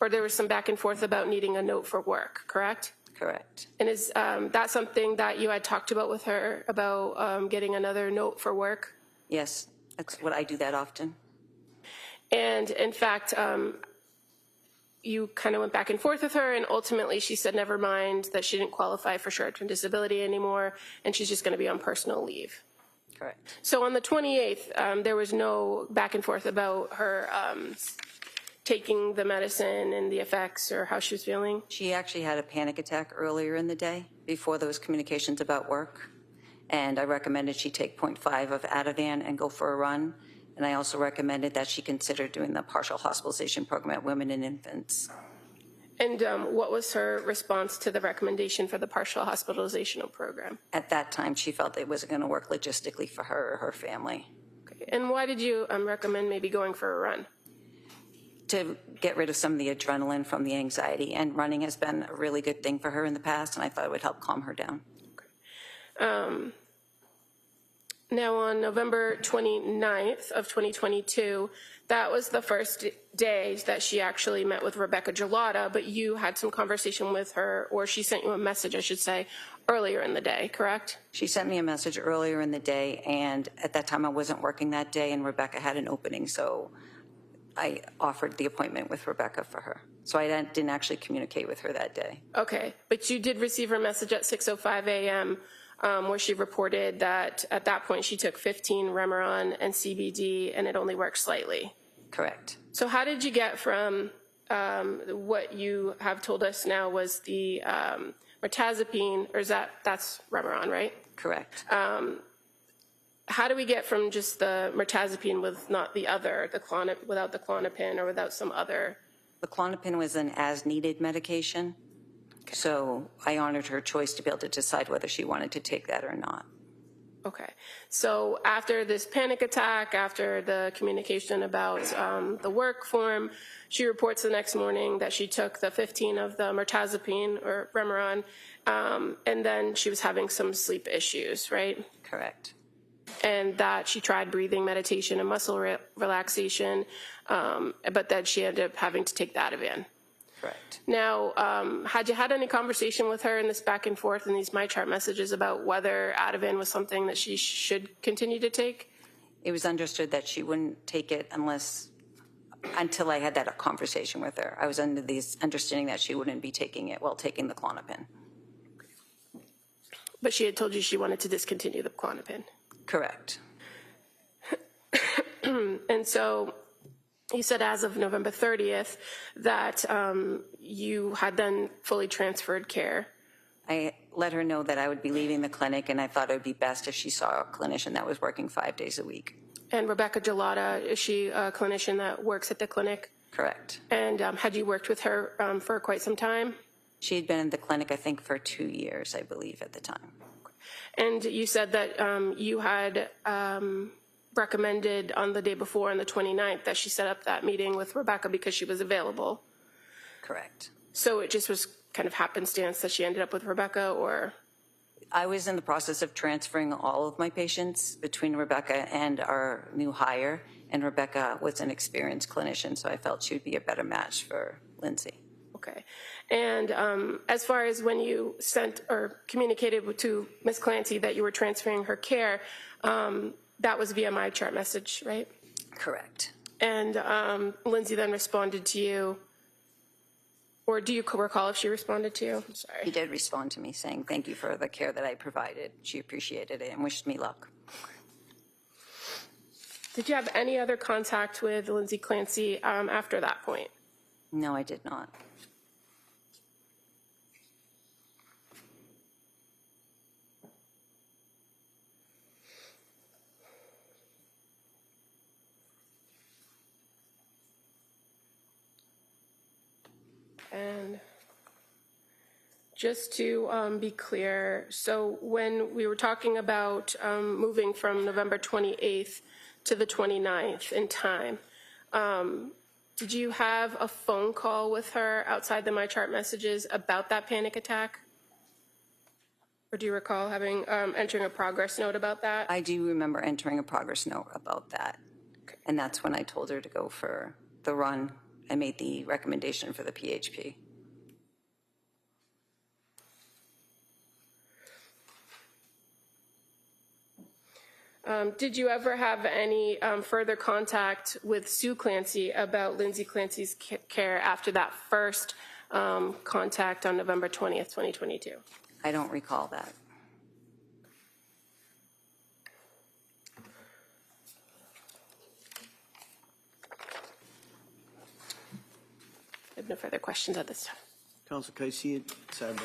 or there was some back and forth about needing a note for work, correct? Correct. And is that something that you had talked about with her, about getting another note for work? Yes, that's what I do that often. And in fact, you kind of went back and forth with her, and ultimately she said never mind, that she didn't qualify for short-term disability anymore, and she's just going to be on personal leave. Correct. So on the 28th, there was no back and forth about her taking the medicine and the effects or how she was feeling? She actually had a panic attack earlier in the day before those communications about work, and I recommended she take 0.5 of Ativan and go for a run. And I also recommended that she consider doing the partial hospitalization program at women and infants. And what was her response to the recommendation for the partial hospitalization program? At that time, she felt it wasn't going to work logistically for her or her family. Okay. And why did you recommend maybe going for a run? To get rid of some of the adrenaline from the anxiety. And running has been a really good thing for her in the past, and I thought it would help calm her down. Okay. Now on November 29th of 2022, that was the first day that she actually met with Rebecca Gelada, but you had some conversation with her, or she sent you a message, I should say, earlier in the day, correct? She sent me a message earlier in the day, and at that time I wasn't working that day, and Rebecca had an opening, so I offered the appointment with Rebecca for her. So I didn't actually communicate with her that day. Okay, but you did receive her message at 6:05 a.m., where she reported that at that point she took 15 Remeron and CBD and it only worked slightly. Correct. So how did you get from what you have told us now was the mirtazapine, or that's Remeron, right? Correct. How do we get from just the mirtazapine with not the other, without the Klonopin or without some other? The Klonopin was an as-needed medication. So I honored her choice to be able to decide whether she wanted to take that or not. Okay. So after this panic attack, after the communication about the work form, she reports the next morning that she took the 15 of the mirtazapine or Remeron, and then she was having some sleep issues, right? Correct. And that she tried breathing meditation and muscle relaxation, but then she ended up having to take the Ativan. Correct. Now, had you had any conversation with her in this back and forth and these MyChart messages about whether Ativan was something that she should continue to take? It was understood that she wouldn't take it until I had that conversation with her. I was under the understanding that she wouldn't be taking it while taking the Klonopin. But she had told you she wanted to discontinue the Klonopin. Correct. And so you said as of November 30th that you had then fully transferred care. I let her know that I would be leaving the clinic, and I thought it would be best if she saw a clinician that was working 5 days a week. And Rebecca Gelada, is she a clinician that works at the clinic? Correct. And had you worked with her for quite some time? She had been in the clinic, I think, for 2 years, I believe, at the time. And you said that you had recommended on the day before, on the 29th, that she set up that meeting with Rebecca because she was available. Correct. So it just was kind of happenstance that she ended up with Rebecca, or? I was in the process of transferring all of my patients between Rebecca and our new hire, and Rebecca was an experienced clinician, so I felt she would be a better match for Lindsay. Okay. And as far as when you sent or communicated to Ms. Clancy that you were transferring her care, that was via my chart message, right? Correct. And Lindsay then responded to you, or do you recall if she responded to you? I'm sorry. She did respond to me saying thank you for the care that I provided. She appreciated it and wished me luck. Did you have any other contact with Lindsay Clancy after that point? No, I did not. And just to be clear, so when we were talking about moving from November 28th to the 29th in time, did you have a phone call with her outside the MyChart messages about that panic attack? Or do you recall having entering a progress note about that? I do remember entering a progress note about that. Okay. And that's when I told her to go for the run. I made the recommendation for the PHP. Did you ever have any further contact with Sue Clancy about Lindsay Clancy's care after that first contact on November 20th, 2022? I don't recall that. I have no further questions at this time. Counsel, can I see it? Sidebar.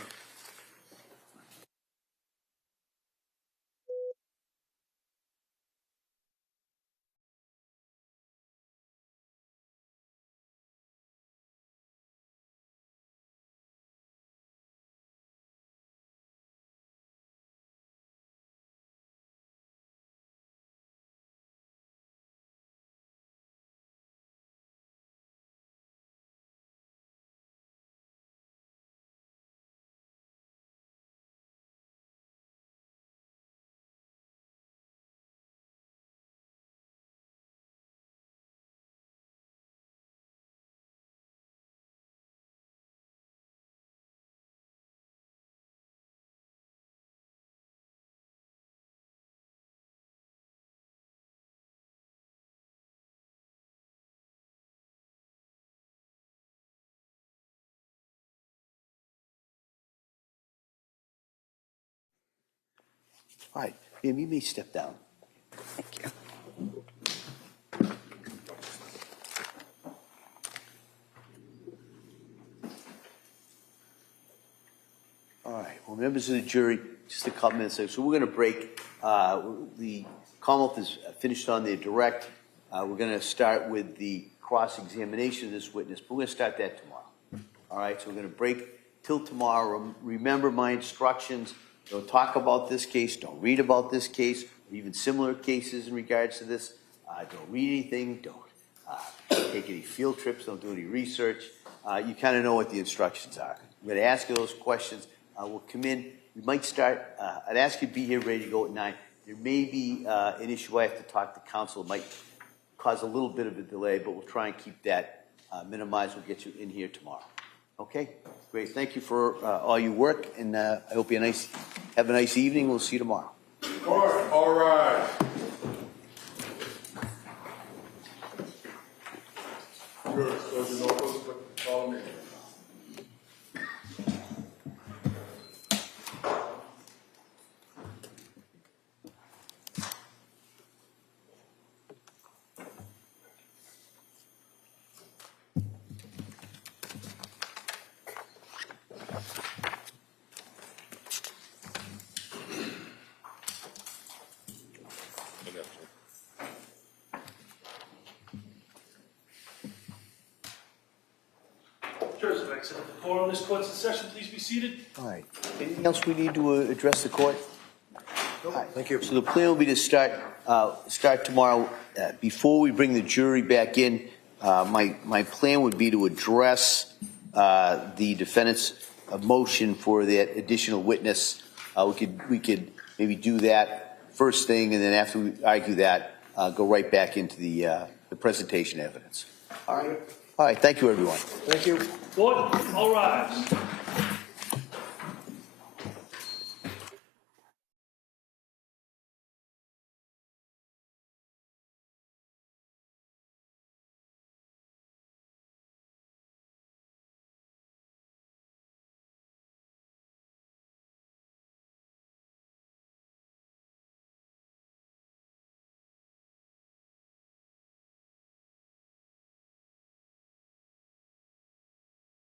All right, ma'am, you may step down. Thank you. All right, well, members of the jury, just a couple minutes. So we're going to break. The Commonwealth is finished on their direct. We're going to start with the cross-examination of this witness, but we're going to start that tomorrow. All right, so we're going to break till tomorrow. Remember my instructions. Don't talk about this case. Don't read about this case, or even similar cases in regards to this. Don't read anything. Don't take any field trips. Don't do any research. You kind of know what the instructions are. I'm going to ask you those questions. We'll come in. We might start. I'd ask you to be here ready to go at 9. There may be an issue I have to talk to counsel. It might cause a little bit of a delay, but we'll try and keep that minimized. We'll get you in here tomorrow. Okay? Great. Thank you for all your work, and I hope you have a nice evening. We'll see you tomorrow. Court, all rise. Good. So you know what's follow me. right, so the quorum of this court's in session, please be seated. All right. Anything else we need to address the court? All right. Thank you. So the plan will be to start tomorrow. Before we bring the jury back in, my plan would be to address the defendant's motion for that additional witness. We could maybe do that first thing, and then after we argue that, go right back into the presentation evidence. All right. All right. Thank you, everyone. Thank you. Court, all rise.